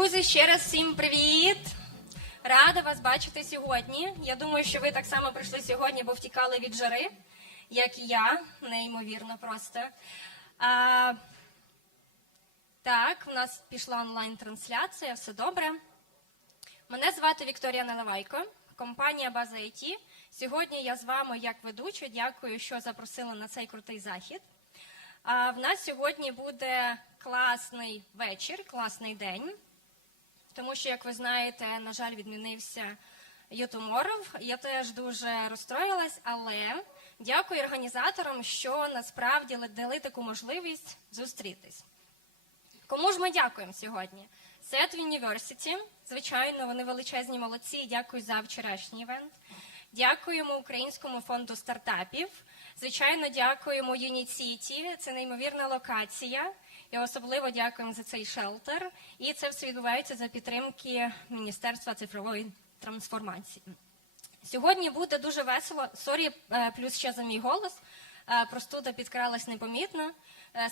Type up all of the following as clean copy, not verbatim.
Друзі, ще раз всім привіт! Рада вас бачити сьогодні. Я думаю, що ви так само прийшли сьогодні, бо втікали від жари, як і я. Неймовірно просто. Так, у нас пішла онлайн-трансляція, все добре. Мене звати Вікторія Наливайко, компанія База IT. Сьогодні я з вами як ведуча. Дякую, що запросили на цей крутий захід. В нас сьогодні буде класний вечір, класний день. Тому що, як ви знаєте, на жаль, відмінився UNIT.Tomorrow. Я теж дуже розстроїлась, але дякую організаторам, що насправді дали таку можливість зустрітись. Кому ж ми дякуємо сьогодні? UNIT.City, звичайно, вони величезні молодці, дякую за вчорашній івент. Дякуємо Українському фонду стартапів. Звичайно, дякуємо UNIT.City, це неймовірна локація. І особливо дякуємо за цей шелтер. І це все відбувається за підтримки Міністерства цифрової трансформації. Сьогодні буде дуже весело. Сорі, плюс ще за мій голос. Простуда підкралась непомітно.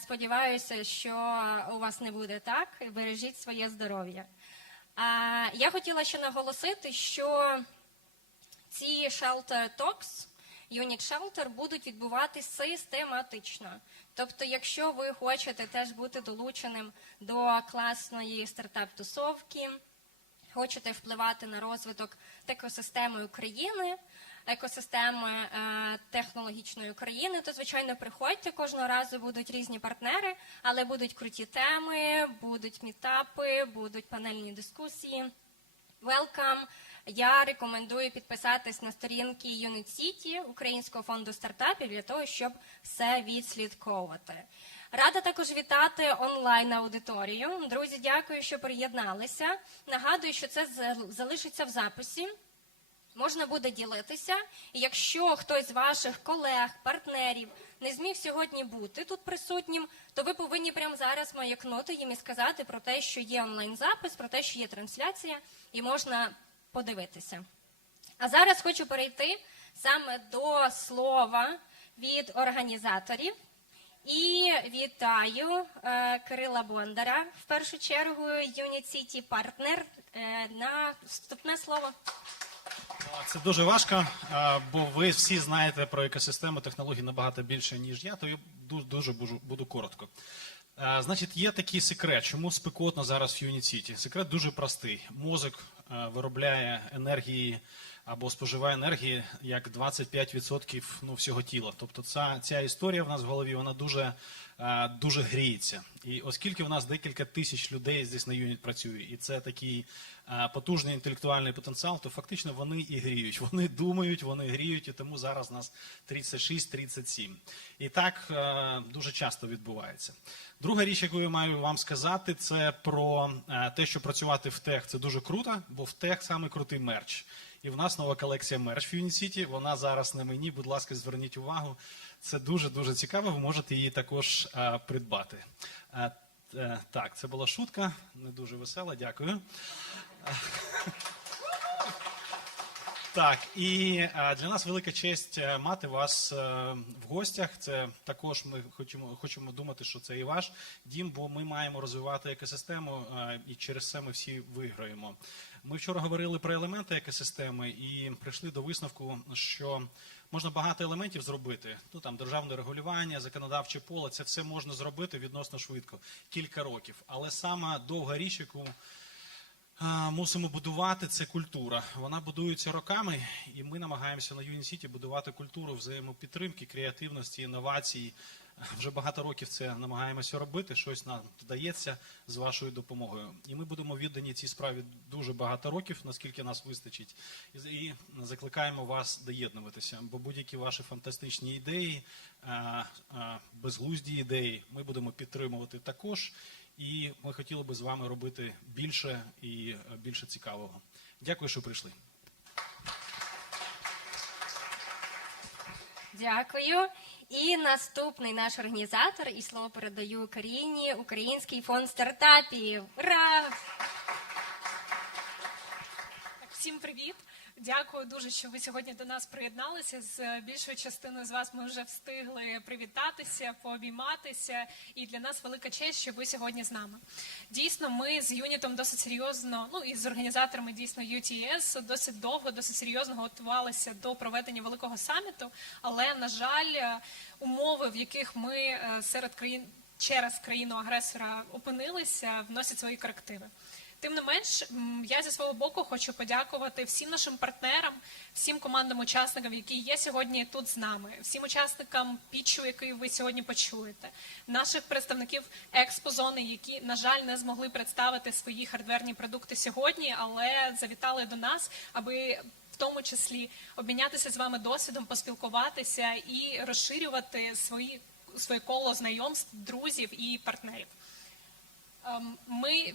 Сподіваюся, що у вас не буде так. Бережіть своє здоров'я. Я хотіла ще наголосити, що ці Shelter Talks, UNIT Shelter, будуть відбуватися систематично. Тобто, якщо ви хочете теж бути долученим до класної стартап-тусовки, хочете впливати на розвиток екосистеми України, екосистеми технологічної України, то, звичайно, приходьте, кожного разу будуть різні партнери, але будуть круті теми, будуть мітапи, будуть панельні дискусії. Welcome! Я рекомендую підписатись на сторінки UNIT.City, Українського фонду стартапів, для того, щоб все відслідковувати. Рада також вітати онлайн-аудиторію. Друзі, дякую, що приєдналися. Нагадую, що це залишиться в записі. Можна буде ділитися. І якщо хтось з ваших колег, партнерів не зміг сьогодні бути тут присутнім, то ви повинні прямо зараз маякнути їм і сказати про те, що є онлайн-запис, про те, що є трансляція, і можна подивитися. А зараз хочу перейти саме до слова від організаторів. І вітаю Кирила Бондара, в першу чергу, UNIT.City партнер. На вступне слово. Це дуже важко, бо ви всі знаєте про екосистему технологій набагато більше, ніж я, то я дуже буду коротко. Значить, є такий секрет, чому спекотно зараз в UNIT.City. Секрет дуже простий. Мозок виробляє енергії або споживає енергії як 25% всього тіла. Тобто ця історія в нас в голові, вона дуже гріється. І оскільки в нас декілька тисяч людей здесь на UNIT працює, і це такий потужний інтелектуальний потенціал, то фактично вони і гріють. Вони думають, вони гріють, і тому зараз нас 36-37. І так дуже часто відбувається. Друга річ, яку я маю вам сказати, це про те, що працювати в тех – це дуже круто, бо в тех саме крутий мерч. І в нас нова колекція мерч в UNIT.City, вона зараз на мені, будь ласка, зверніть увагу. Це дуже цікаво, ви можете її також придбати. Так, це була шутка, не дуже весела, дякую. Так, і для нас велика честь мати вас в гостях. Це також ми хочемо думати, що це і ваш дім, бо ми маємо розвивати екосистему, і через це ми всі виграємо. Ми вчора говорили про елементи екосистеми і прийшли до висновку, що можна багато елементів зробити. Там державне регулювання, законодавче поле, це все можна зробити відносно швидко, кілька років. Але сама довга річ, яку мусимо будувати, це культура. Вона будується роками, і ми намагаємося на UNIT.City будувати культуру взаємопідтримки, креативності, інновацій. Вже багато років це намагаємося робити, щось нам вдається з вашою допомогою. І ми будемо віддані цій справі дуже багато років, наскільки нас вистачить. І закликаємо вас доєднуватися, бо будь-які ваші фантастичні ідеї, безглузді ідеї ми будемо підтримувати також. І ми хотіли би з вами робити більше і більше цікавого. Дякую, що прийшли. Дякую. І наступний наш організатор, і слово передаю Каріні, Український фонд стартапів. Ура! Всім привіт! Дякую дуже, що ви сьогодні до нас приєдналися. З більшою частиною з вас ми вже встигли привітатися, пообійматися. І для нас велика честь, що ви сьогодні з нами. Дійсно, ми з юнітом досить серйозно, і з організаторами дійсно UTS досить довго, досить серйозно готувалися до проведення великого саміту. Але, на жаль, умови, в яких ми через країну-агресора опинилися, вносять свої корективи. Тим не менш, я зі свого боку хочу подякувати всім нашим партнерам, всім командам-учасникам, які є сьогодні тут з нами, всім учасникам пітчу, який ви сьогодні почуєте, наших представників експозони, які, на жаль, не змогли представити свої хардверні продукти сьогодні, але завітали до нас, аби в тому числі обмінятися з вами досвідом, поспілкуватися і розширювати своє коло знайомств, друзів і партнерів. Ми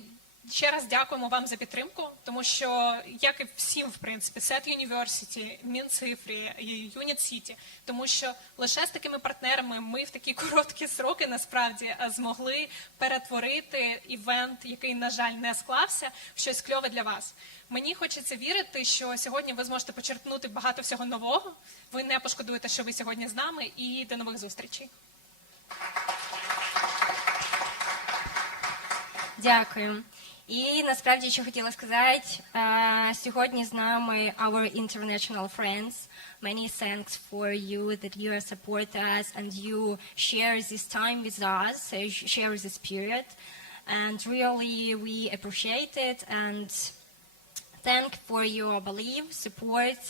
ще раз дякуємо вам за підтримку, тому що, як і всім, в принципі, SET University, Мінцифрі, UNIT.City, тому що лише з такими партнерами ми в такі короткі сроки, насправді, змогли перетворити івент, який, на жаль, не склався, в щось кльове для вас. Мені хочеться вірити, що сьогодні ви зможете почерпнути багато всього нового, ви не пошкодуєте, що ви сьогодні з нами, і до нових зустрічей. Дякую. І насправді, що хотіла сказати, сьогодні з нами our international friends. Many thanks for you that you support us and you share this time with us, share this period. And really we appreciate it and thank for your belief, support.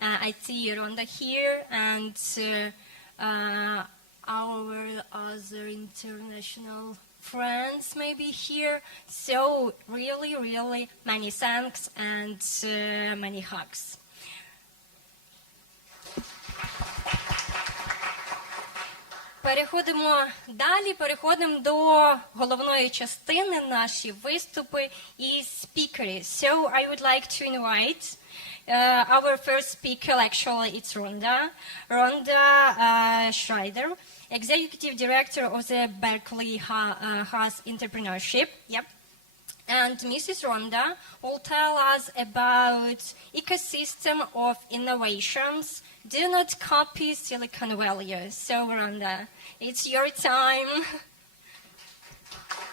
I see Rhonda here and our other international friends maybe here. So really many thanks and many hugs. Переходимо до головної частини, наші виступи і спікери. So I would like to invite our first speaker, actually it's Rhonda Schreider, Executive Director of the Berkeley Haas Entrepreneurship. Yep. And Mrs. Rhonda will tell us about ecosystem of innovations. Do not copy Silicon Valley. So Rhonda, it's your time.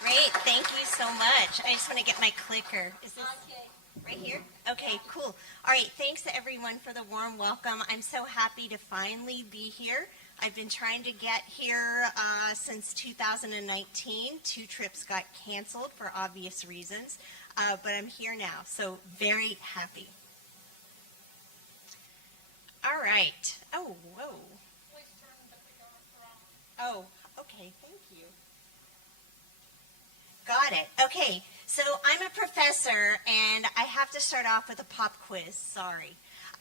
Great, thank you so much. I just want to get my clicker. Is this right here? Okay, cool. All right, thanks to everyone for the warm welcome. I'm so happy to finally be here. I've been trying to get here since 2019. 2 trips got canceled for obvious reasons, but I'm here now, so very happy. All right. Oh, whoa. Please turn the video around. Oh, okay, thank you. Got it. Okay, so I'm a professor, and I have to start off with a pop quiz. Sorry.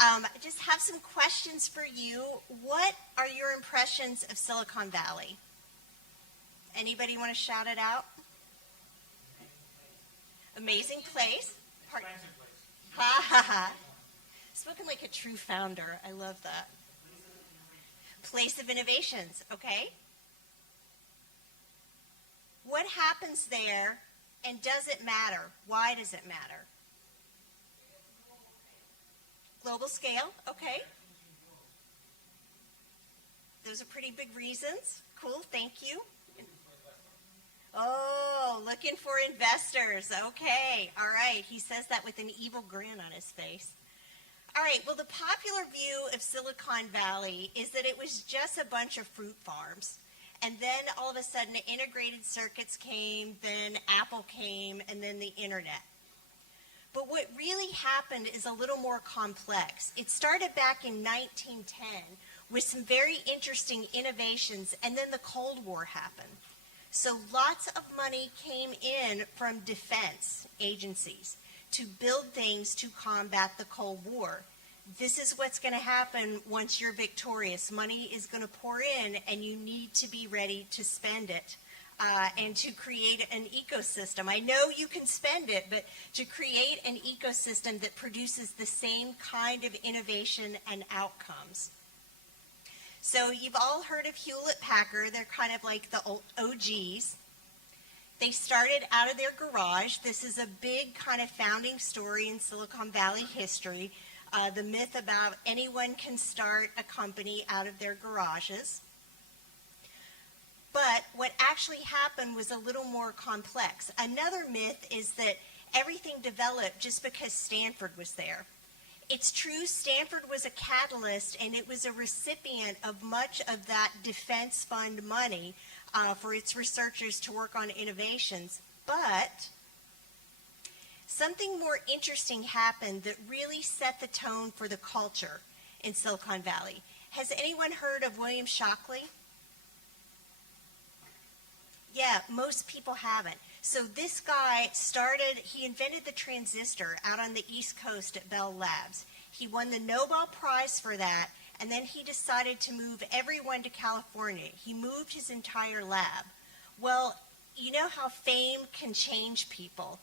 I just have some questions for you. What are your impressions of Silicon Valley? Anybody want to shout it out? Amazing place. Ha ha ha. Spoken like a true founder. I love that. Place of innovations. Okay. What happens there, and does it matter? Why does it matter? Global scale, okay. Those are pretty big reasons. Cool, thank you. Oh, looking for investors. Okay, all right. He says that with an evil grin on his face. All right, well, the popular view of Silicon Valley is that it was just a bunch of fruit farms. And then all of a sudden integrated circuits came, then Apple came, and then the internet. But what really happened is a little more complex. It started back in 1910 with some very interesting innovations, and then the Cold War happened. So lots of money came in from defense agencies to build things to combat the Cold War. This is what's going to happen once you're victorious. Money is going to pour in, and you need to be ready to spend it. And to create an ecosystem. I know you can spend it, but to create an ecosystem that produces the same kind of innovation and outcomes. So you've all heard of Hewlett-Packard. They're kind of like the OGs. They started out of their garage. This is a big kind of founding story in Silicon Valley history. the myth about anyone can start a company out of their garages. But what actually happened was a little more complex. Another myth is that everything developed just because Stanford was there. It's true, Stanford was a catalyst, and it was a recipient of much of that defense fund money for its researchers to work on innovations. But something more interesting happened that really set the tone for the culture in Silicon Valley. Has anyone heard of William Shockley? Yeah, most people haven't. So this guy he invented the transistor out on the East Coast at Bell Labs. He won the Nobel Prize for that, and then he decided to move everyone to California. He moved his entire lab. Well, you know how fame can change people.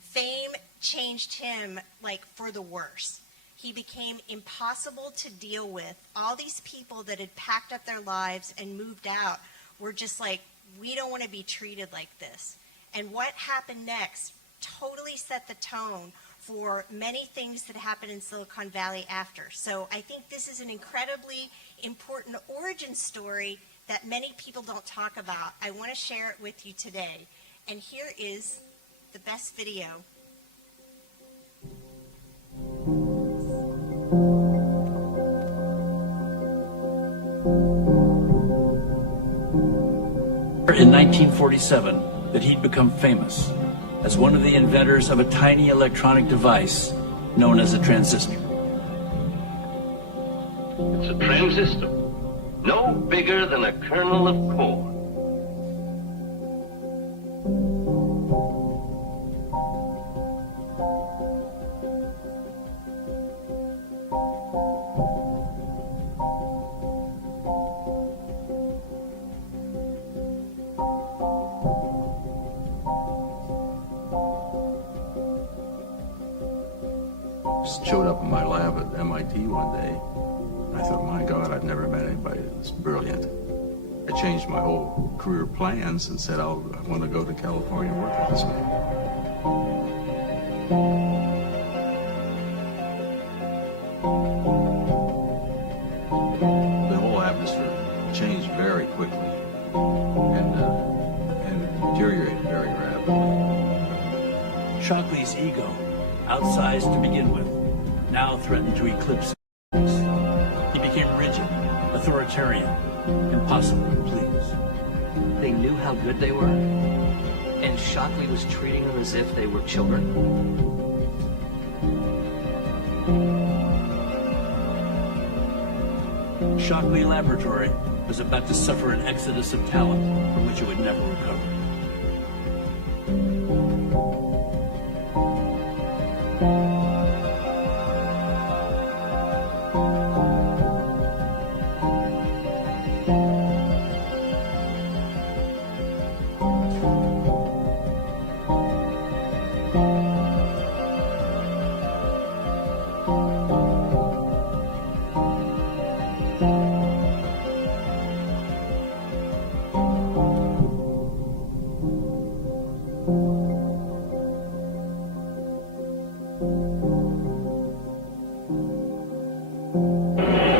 Fame changed him, like, for the worse. He became impossible to deal with. All these people that had packed up their lives and moved out were just like, we don't want to be treated like this. And what happened next totally set the tone for many things that happened in Silicon Valley after. So I think this is an incredibly important origin story that many people don't talk about. I want to share it with you today. And here is the best video. In 1947, that he'd become famous as one of the inventors of a tiny electronic device known as a transistor. It's a transistor, no bigger than a kernel of corn. Showed up in my lab at MIT one day, and I thought, my God, I've never met anybody this brilliant. I changed my whole career plans and said, I want to go to California and work with this man. The whole atmosphere changed very quickly and deteriorated very rapidly. Shockley's ego, outsized to begin with, now threatened to eclipse his. He became rigid, authoritarian, impossible to please. They knew how good they were, and Shockley was treating them as if they were children. Shockley Laboratory was about to suffer an exodus of talent from which it would never recover.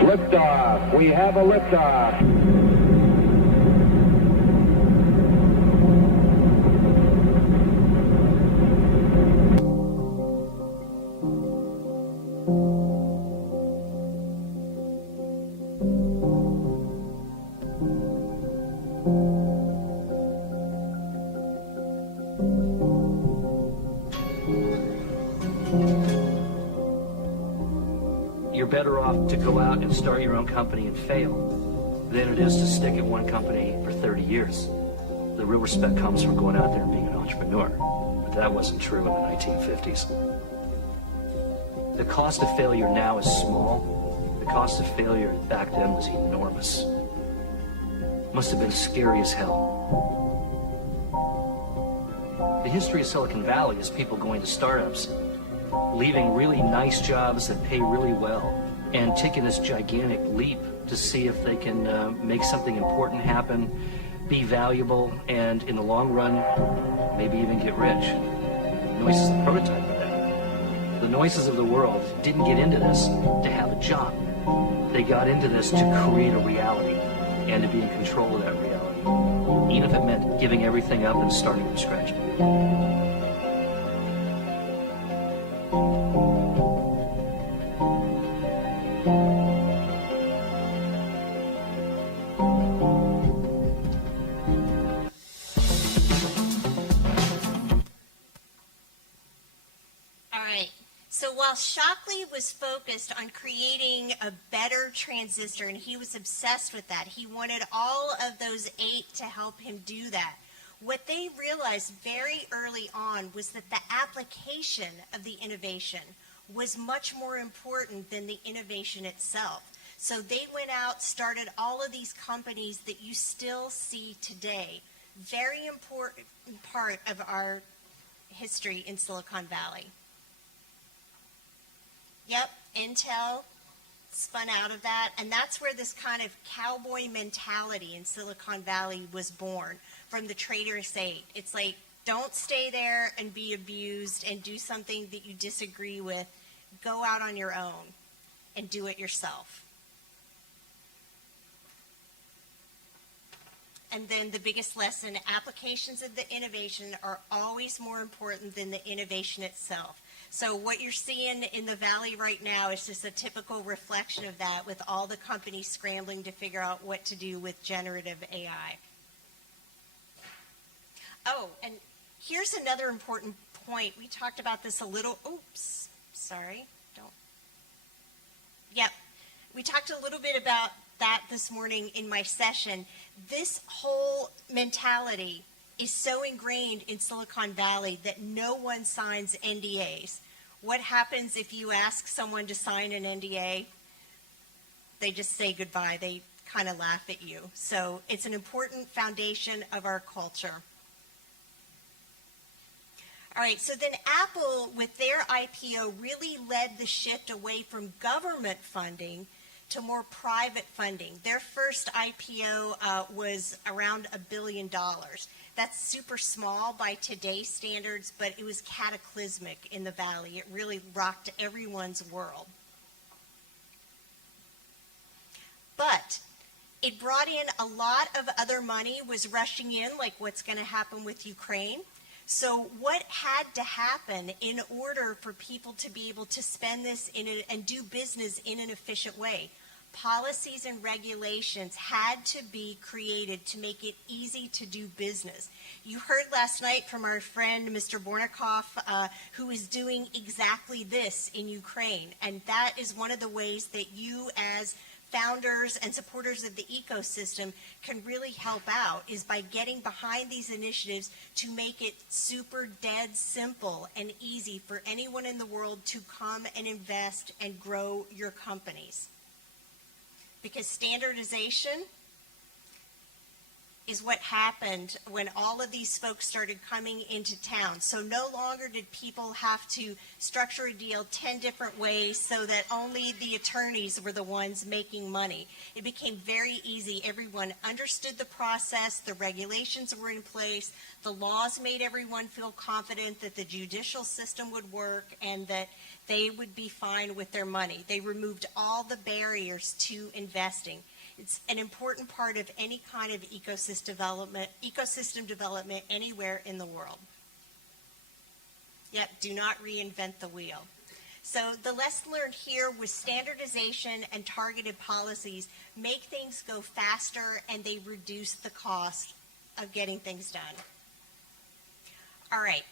Liftoff. We have a liftoff. You're better off to go out and start your own company and fail than it is to stick at one company for 30 years. The real respect comes from going out there and being an entrepreneur. But that wasn't true in the 1950s. The cost of failure now is small. The cost of failure back then was enormous. Must have been scary as hell. The history of Silicon Valley is people going to startups, leaving really nice jobs that pay really well, and taking this gigantic leap to see if they can make something important happen, be valuable, and in the long run, maybe even get rich. Noyce is the prototype of that. The noises of the world didn't get into this to have a job. They got into this to create a reality and to be in control of that reality, even if it meant giving everything up and starting from scratch. All right. So while Shockley was focused on creating a better transistor, and he was obsessed with that, he wanted all of those 8 to help him do that. What they realized very early on was that the application of the innovation was much more important than the innovation itself. So they went out, started all of these companies that you still see today. Very important part of our history in Silicon Valley. Yep, Intel spun out of that, and that's where this kind of cowboy mentality in Silicon Valley was born, from the Trader's 8. It's like, don't stay there and be abused and do something that you disagree with. Go out on your own and do it yourself. And then the biggest lesson, applications of the innovation are always more important than the innovation itself. So what you're seeing in the Valley right now is just a typical reflection of that, with all the companies scrambling to figure out what to do with generative AI. Oh, and here's another important point. We talked about this a little, oops, sorry, don't. Yep, we talked a little bit about that this morning in my session. This whole mentality is so ingrained in Silicon Valley that no one signs NDAs. What happens if you ask someone to sign an NDA? They just say goodbye. They kind of laugh at you. So it's an important foundation of our culture. All right, so then Apple, with their IPO, really led the shift away from government funding to more private funding. Their first IPO was around $1 billion. That's super small by today's standards, but it was cataclysmic in the Valley. It really rocked everyone's world. But it brought in a lot of other money, was rushing in, like what's going to happen with Ukraine. So what had to happen in order for people to be able to spend this and do business in an efficient way? Policies and regulations had to be created to make it easy to do business. You heard last night from our friend, Mr. Bornikoff, who is doing exactly this in Ukraine. And that is one of the ways that you, as founders and supporters of the ecosystem, can really help out, is by getting behind these initiatives to make it super dead simple and easy for anyone in the world to come and invest and grow your companies. Because standardization is what happened when all of these folks started coming into town. So no longer did people have to structure a deal 10 different ways so that only the attorneys were the ones making money. It became very easy. Everyone understood the process, the regulations were in place, the laws made everyone feel confident that the judicial system would work and that they would be fine with their money. They removed all the barriers to investing. It's an important part of any kind of ecosystem development anywhere in the world. Yep, do not reinvent the wheel. So the lesson learned here was standardization and targeted policies make things go faster and they reduce the cost of getting things done. All right.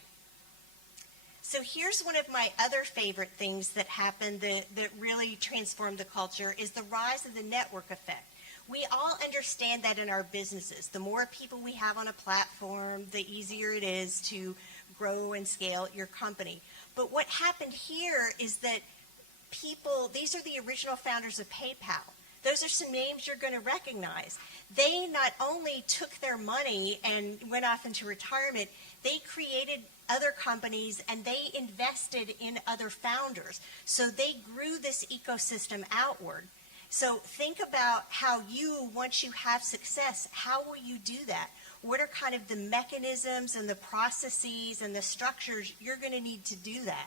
So here's one of my other favorite things that happened that really transformed the culture is the rise of the network effect. We all understand that in our businesses. The more people we have on a platform, the easier it is to grow and scale your company. But what happened here is that people, these are the original founders of PayPal. Those are some names you're going to recognize. They not only took their money and went off into retirement, they created other companies and they invested in other founders. So they grew this ecosystem outward. So think about how you, once you have success, how will you do that? What are kind of the mechanisms and the processes and the structures you're going to need to do that?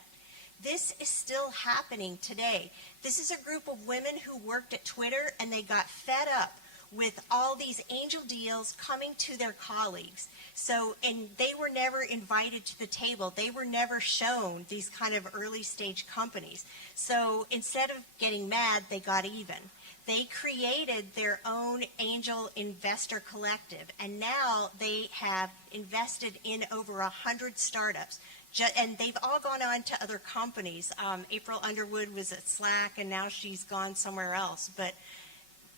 This is still happening today. This is a group of women who worked at Twitter and they got fed up with all these angel deals coming to their colleagues. So, and they were never invited to the table. They were never shown these kind of early stage companies. So instead of getting mad, they got even. They created their own angel investor collective, and now they have invested in over 100 startups. And they've all gone on to other companies. April Underwood was at Slack, and now she's gone somewhere else. But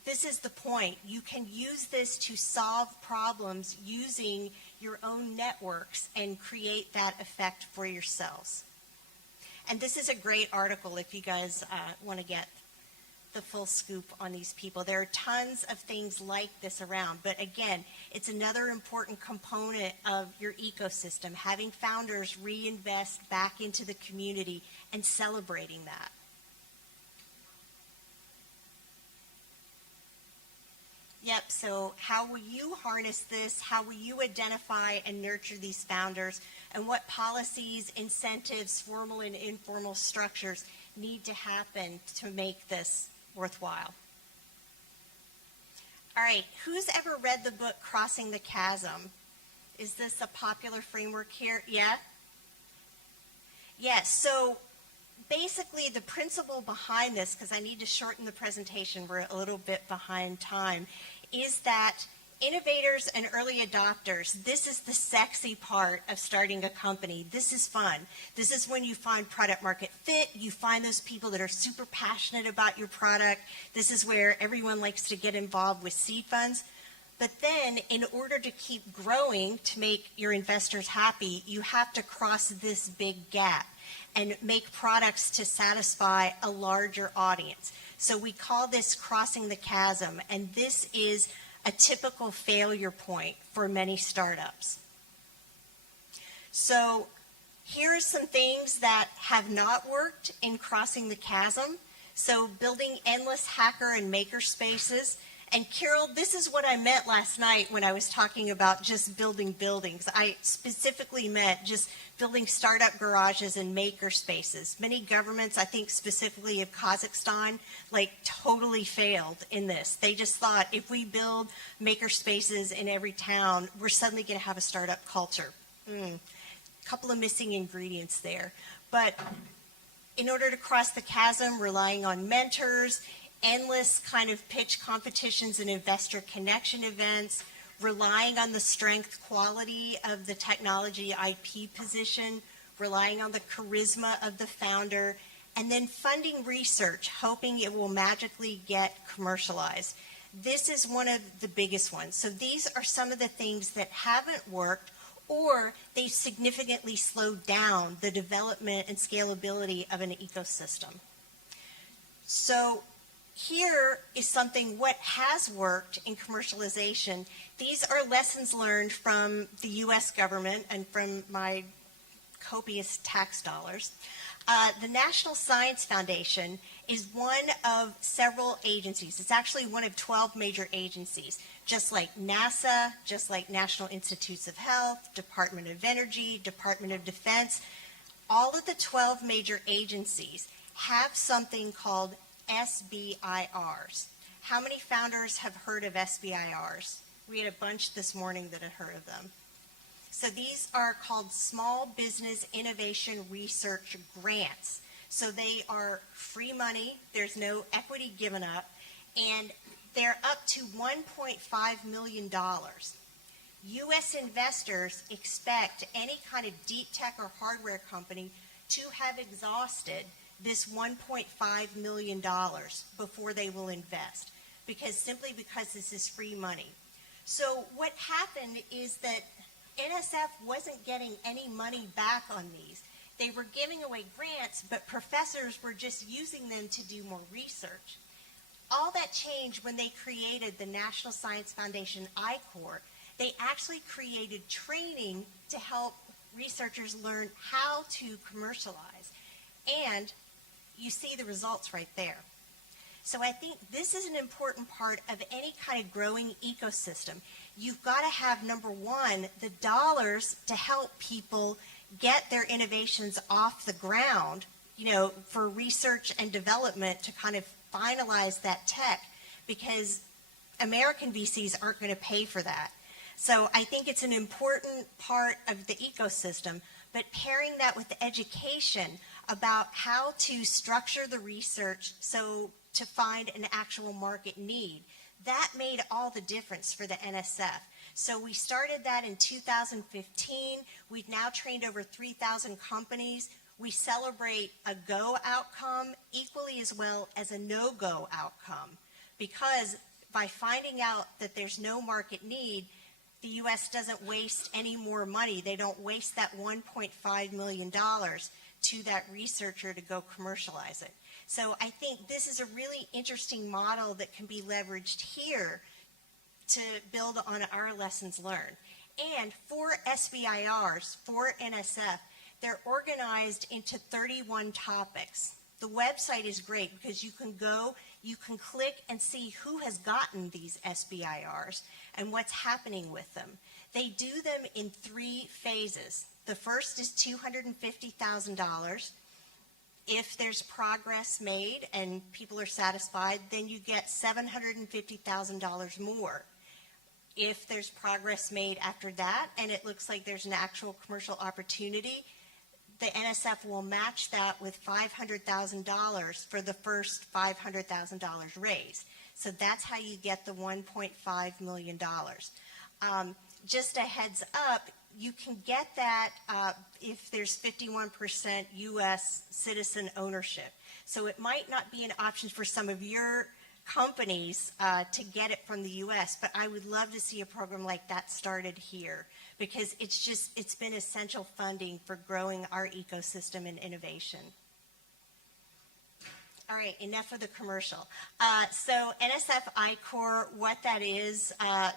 this is the point. You can use this to solve problems using your own networks and create that effect for yourselves. And this is a great article if you guys want to get the full scoop on these people. There are tons of things like this around, but again, it's another important component of your ecosystem, having founders reinvest back into the community and celebrating that. Yep, so how will you harness this? How will you identify and nurture these founders? And what policies, incentives, formal and informal structures need to happen to make this worthwhile? All right, who's ever read the book Crossing the Chasm? Is this a popular framework here? Yeah? Yes, so basically the principle behind this, because I need to shorten the presentation, we're a little bit behind time, is that innovators and early adopters, this is the sexy part of starting a company. This is fun. This is when you find product market fit. You find those people that are super passionate about your product. This is where everyone likes to get involved with seed funds. But then in order to keep growing, to make your investors happy, you have to cross this big gap and make products to satisfy a larger audience. So we call this crossing the chasm, and this is a typical failure point for many startups. So here are some things that have not worked in crossing the chasm. So building endless hacker and maker spaces. And Carol, this is what I meant last night when I was talking about just building buildings. I specifically meant just building startup garages and maker spaces. Many governments, I think specifically of Kazakhstan, like totally failed in this. They just thought if we build maker spaces in every town, we're suddenly going to have a startup culture. Couple of missing ingredients there. But in order to cross the chasm, relying on mentors, endless kind of pitch competitions and investor connection events, relying on the strength quality of the technology IP position, relying on the charisma of the founder, and then funding research, hoping it will magically get commercialized. This is one of the biggest ones. So these are some of the things that haven't worked, or they've significantly slowed down the development and scalability of an ecosystem. So here is something what has worked in commercialization. These are lessons learned from the U.S. government and from my copious tax dollars. The National Science Foundation is one of several agencies. It's actually one of 12 major agencies, just like NASA, just like National Institutes of Health, Department of Energy, Department of Defense. All of the 12 major agencies have something called SBIRs. How many founders have heard of SBIRs? We had a bunch this morning that had heard of them. So these are called Small Business Innovation Research Grants. So they are free money, there's no equity given up, and they're up to $1.5 million. U.S. investors expect any kind of deep tech or hardware company to have exhausted this $1.5 million before they will invest, simply because this is free money. So what happened is that NSF wasn't getting any money back on these. They were giving away grants, but professors were just using them to do more research. All that changed when they created the National Science Foundation I-Corps. They actually created training to help researchers learn how to commercialize. And you see the results right there. So I think this is an important part of any kind of growing ecosystem. You've got to have, number one, the dollars to help people get their innovations off the ground for research and development to kind of finalize that tech, because American VCs aren't going to pay for that. So I think it's an important part of the ecosystem, but pairing that with the education about how to structure the research so to find an actual market need, that made all the difference for the NSF. So we started that in 2015. We've now trained over 3,000 companies. We celebrate a go outcome equally as well as a no-go outcome, because by finding out that there's no market need, the U.S. doesn't waste any more money. They don't waste that $1.5 million to that researcher to go commercialize it. So I think this is a really interesting model that can be leveraged here to build on our lessons learned. And for SBIRs, for NSF, they're organized into 31 topics. The website is great because you can go, you can click and see who has gotten these SBIRs and what's happening with them. They do them in 3 phases. The first is $250,000. If there's progress made and people are satisfied, then you get $750,000 more. If there's progress made after that and it looks like there's an actual commercial opportunity, the NSF will match that with $500,000 for the first $500,000 raised. So that's how you get the $1.5 million. Just a heads up, you can get that if there's 51% U.S. citizen ownership. So it might not be an option for some of your companies to get it from the U.S., but I would love to see a program like that started here, because it's been essential funding for growing our ecosystem and innovation. All right, enough of the commercial. So NSF I-Core, what that is,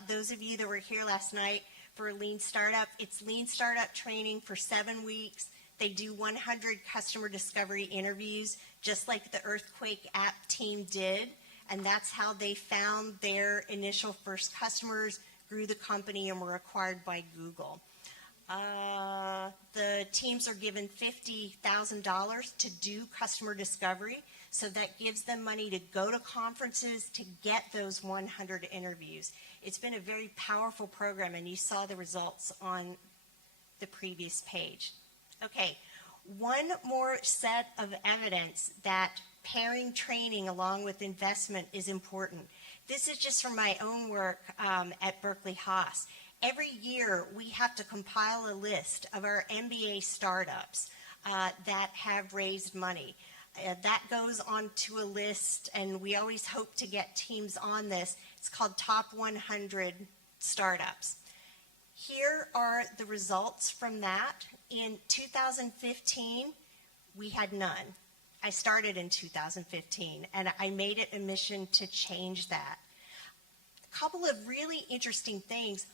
those of you that were here last night for Lean Startup, it's Lean Startup training for 7 weeks. They do 100 customer discovery interviews, just like the Earthquake app team did. And that's how they found their initial first customers, grew the company, and were acquired by Google. The teams are given $50,000 to do customer discovery, so that gives them money to go to conferences to get those 100 interviews. It's been a very powerful program, and you saw the results on the previous page. Okay, one more set of evidence that pairing training along with investment is important. This is just from my own work at Berkeley Haas. Every year we have to compile a list of our MBA startups that have raised money. That goes onto a list, and we always hope to get teams on this. It's called Top 100 Startups. Here are the results from that. In 2015, we had none. I started in 2015, and I made it a mission to change that. A couple of really interesting things.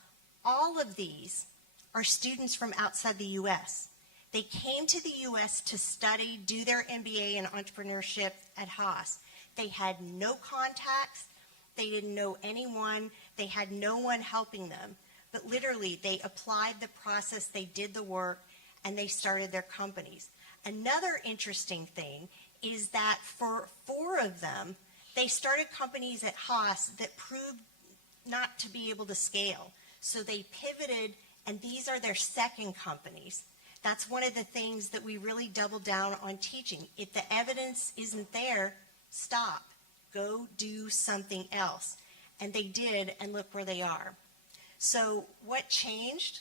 All of these are students from outside the U.S. They came to the U.S. to study, do their MBA in entrepreneurship at Haas. They had no contacts. They didn't know anyone. They had no one helping them. But literally, they applied the process, they did the work, and they started their companies. Another interesting thing is that for 4 of them, they started companies at Haas that proved not to be able to scale. So they pivoted, and these are their second companies. That's one of the things that we really double down on teaching. If the evidence isn't there, stop. Go do something else. And they did, and look where they are. So what changed?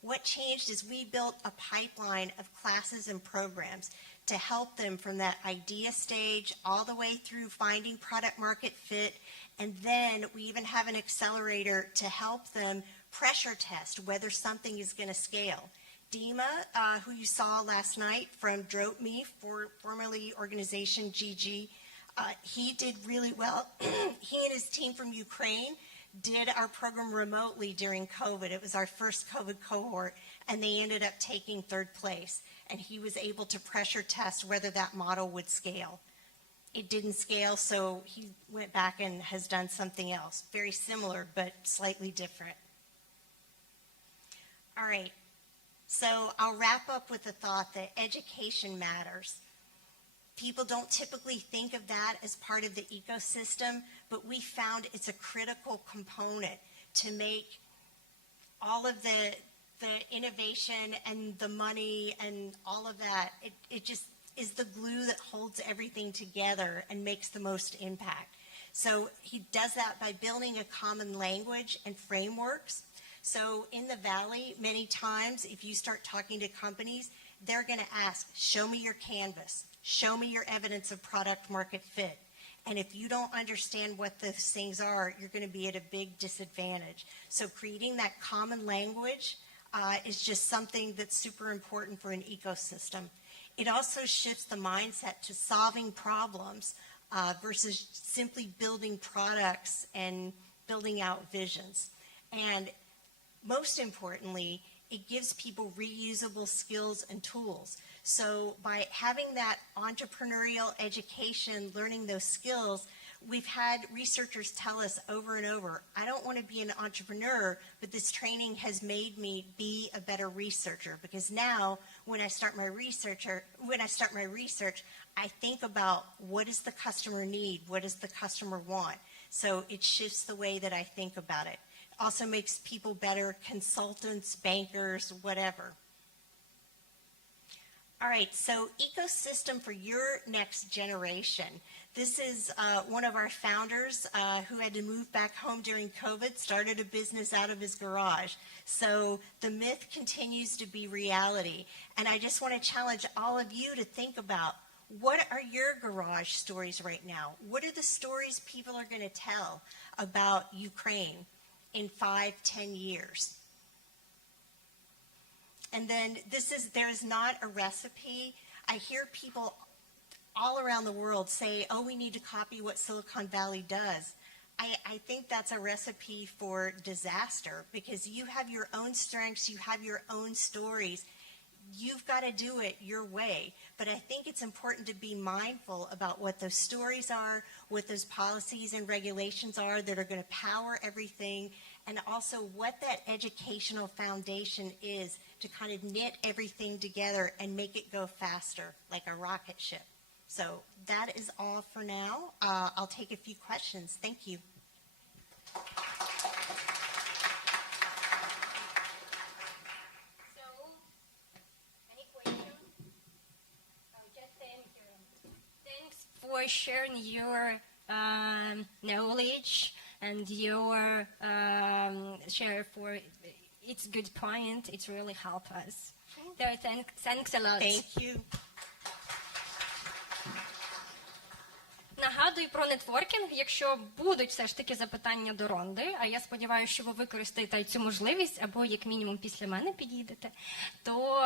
What changed is we built a pipeline of classes and programs to help them from that idea stage all the way through finding product market fit. And then we even have an accelerator to help them pressure test whether something is going to scale. Dima, who you saw last night from DropeMe, formerly organization GG, he did really well. He and his team from Ukraine did our program remotely during COVID. It was our first COVID cohort, and they ended up taking 3rd place. And he was able to pressure test whether that model would scale. It didn't scale, so he went back and has done something else. Very similar, but slightly different. All right. So I'll wrap up with the thought that education matters. People don't typically think of that as part of the ecosystem, but we found it's a critical component to make all of the innovation and the money and all of that. It just is the glue that holds everything together and makes the most impact. So he does that by building a common language and frameworks. So in the Valley, many times, if you start talking to companies, they're going to ask, show me your canvas, show me your evidence of product market fit. And if you don't understand what those things are, you're going to be at a big disadvantage. So creating that common language is just something that's super important for an ecosystem. It also shifts the mindset to solving problems versus simply building products and building out visions. And most importantly, it gives people reusable skills and tools. So by having that entrepreneurial education, learning those skills, we've had researchers tell us over and over, I don't want to be an entrepreneur, but this training has made me be a better researcher, because now when I start my research, I think about what does the customer need? What does the customer want? So it shifts the way that I think about it. It also makes people better consultants, bankers, whatever. All right, so ecosystem for your next generation. This is one of our founders who had to move back home during COVID, started a business out of his garage. So the myth continues to be reality. And I just want to challenge all of you to think about, what are your garage stories right now? What are the stories people are going to tell about Ukraine in 5-10 years? And then there is not a recipe. I hear people all around the world say, oh, we need to copy what Silicon Valley does. I think that's a recipe for disaster, because you have your own strengths, you have your own stories. You've got to do it your way. But I think it's important to be mindful about what those stories are, what those policies and regulations are that are going to power everything, and also what that educational foundation is to kind of knit everything together and make it go faster, like a rocket ship. So that is all for now. I'll take a few questions. Thank you. For sharing your knowledge and your share for its good point. It really helped us. So thanks a lot. Thank you. Нагадую про нетворкінг. Якщо будуть все ж таки запитання до Ронди, а я сподіваюся, що ви використаєте цю можливість, або як мінімум після мене підійдете, то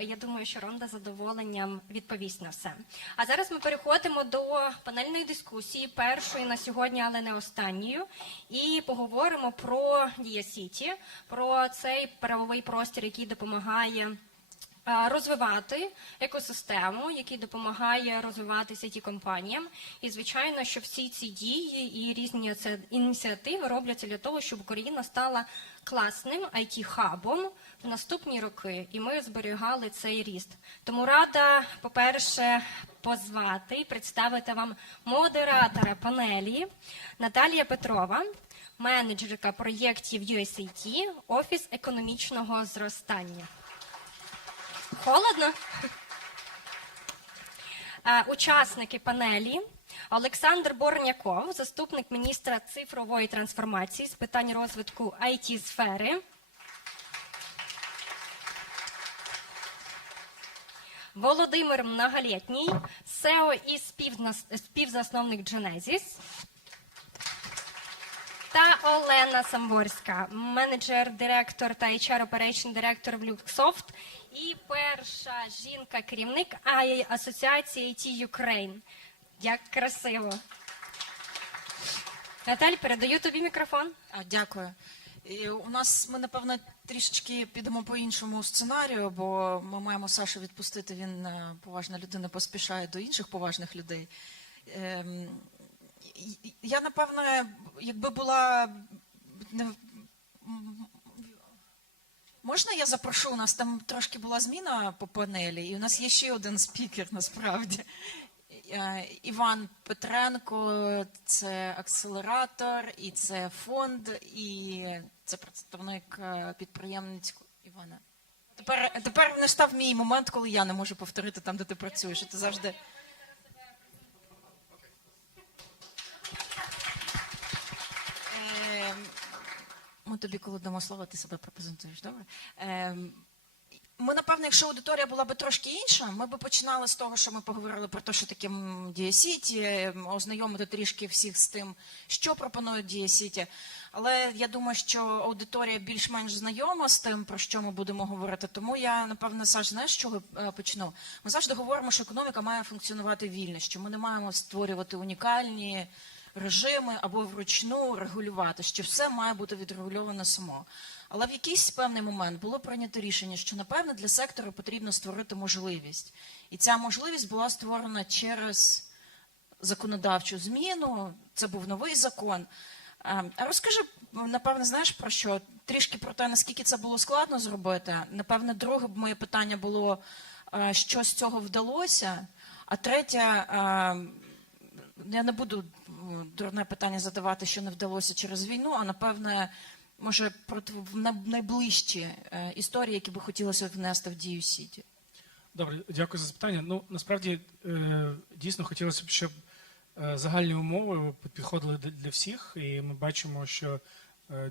я думаю, що Ронда з задоволенням відповість на все. А зараз ми переходимо до панельної дискусії, першої на сьогодні, але не останньою, і поговоримо про UNIT.City, про цей правовий простір, який допомагає розвивати екосистему, який допомагає розвиватися IT-компаніям. І, звичайно, що всі ці дії і різні ініціативи робляться для того, щоб Україна стала класним IT-хабом в наступні роки, і ми зберігали цей ріст. Тому рада, по-перше, позвати і представити вам модератора панелі Наталія Петрова, менеджерка проєктів UNIT.City, Офіс економічного зростання. Холодно? Учасники панелі. Олександр Борняков, заступник міністра цифрової трансформації з питань розвитку IT-сфери. Володимир Многолетній, СЕО і співзасновник Genesis. Та Олена Самворська, менеджер-директор та HR-оперейшн-директор в Luxsoft. І перша жінка-керівник Асоціації IT Ukraine. Як красиво. Наталь, передаю тобі мікрофон. Дякую. Ми, напевно, трішечки підемо по іншому сценарію, бо ми маємо Сашу відпустити, він поважна людина, поспішає до інших поважних людей. Я, напевно, якби була... Можна я запрошу? У нас там трошки була зміна по панелі, і у нас є ще один спікер насправді. Іван Петренко, це акселератор, і це фонд, і це представник підприємницького. Івана. Тепер настав мій момент, коли я не можу повторити там, де ти працюєш. Ти завжди... Ми тобі, коли дамо слово, ти себе презентуєш, добре? Ми, напевно, якщо аудиторія була б трошки інша, ми б починали з того, що ми поговорили про те, що таке UNIT.City, ознайомити трішки всіх з тим, що пропонує UNIT.City. Але я думаю, що аудиторія більш-менш знайома з тим, про що ми будемо говорити. Тому я, напевно, Саш, знаєш, з чого почну? Ми завжди говоримо, що економіка має функціонувати вільно, що ми не маємо створювати унікальні режими або вручну регулювати, що все має бути відрегульовано само. Але в якийсь певний момент було прийнято рішення, що, напевно, для сектору потрібно створити можливість. І ця можливість була створена через законодавчу зміну, це був новий закон. А розкажи, напевно, знаєш про що? Трішки про те, наскільки це було складно зробити. Напевно, друге моє питання було, що з цього вдалося. А третє, я не буду дурне питання задавати, що не вдалося через війну, а, напевне, може, про найближчі історії, які би хотілося внести в дію Сіті. Добре, дякую за запитання. Ну, насправді, дійсно, хотілося б, щоб загальні умови підходили для всіх, і ми бачимо, що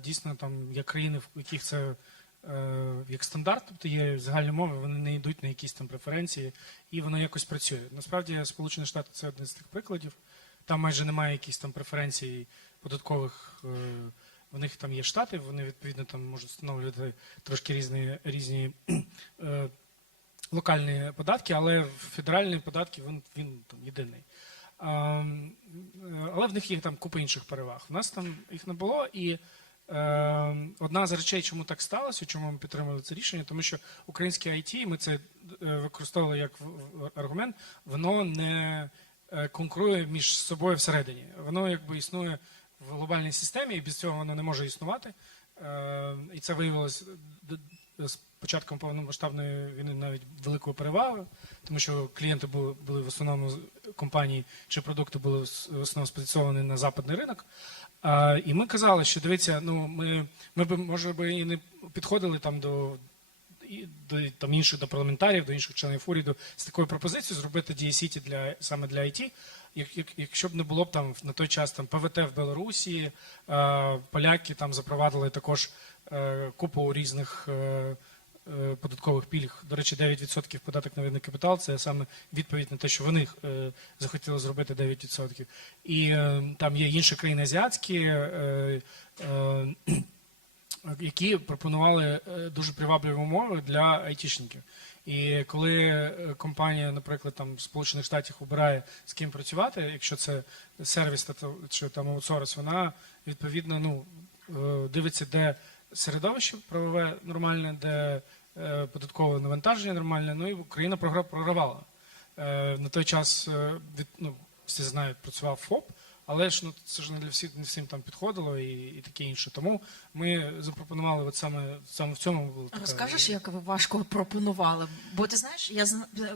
дійсно там є країни, в яких це як стандарт, тобто є загальні умови, вони не йдуть на якісь там преференції, і воно якось працює. Насправді, Сполучені Штати – це один з тих прикладів. Там майже немає якихось там преференцій податкових. У них там є штати, вони відповідно там можуть встановлювати трошки різні локальні податки, але федеральні податки він там єдиний. Але в них є там купа інших переваг. У нас там їх не було, і одна з речей, чому так сталося, чому ми підтримали це рішення, тому що українське IT, ми це використовували як аргумент, воно не конкурує між собою всередині. Воно якби існує в глобальній системі, і без цього воно не може існувати. І це виявилось з початком повномасштабної війни навіть великою перевагою, тому що клієнти були в основному компанії, чи продукти були в основному спозиційовані на западний ринок. І ми казали, що дивіться, ну ми б, може би, і не підходили там до там інших, до парламентарів, до інших членів уряду з такою пропозицією зробити UNIT.City саме для IT, якщо б не було б там на той час там ПВТ в Білорусі, поляки там запровадили також купу різних податкових пільг. До речі, 9% податок на вільний капітал – це саме відповідь на те, що вони захотіли зробити 9%. І там є інші країни азіатські, які пропонували дуже привабливі умови для айтішників. І коли компанія, наприклад, там Сполучених Штатів обирає з ким працювати, якщо це сервіс чи там аутсорс, вона відповідно дивиться, де середовище правове нормальне, де податкове навантаження нормальне, ну і Україна програвала. На той час, всі знають, працював ФОП, але ж це ж не всім там підходило і таке інше. Тому ми запропонували от саме в цьому. Розкажеш, як ви важко пропонували? Бо ти знаєш, я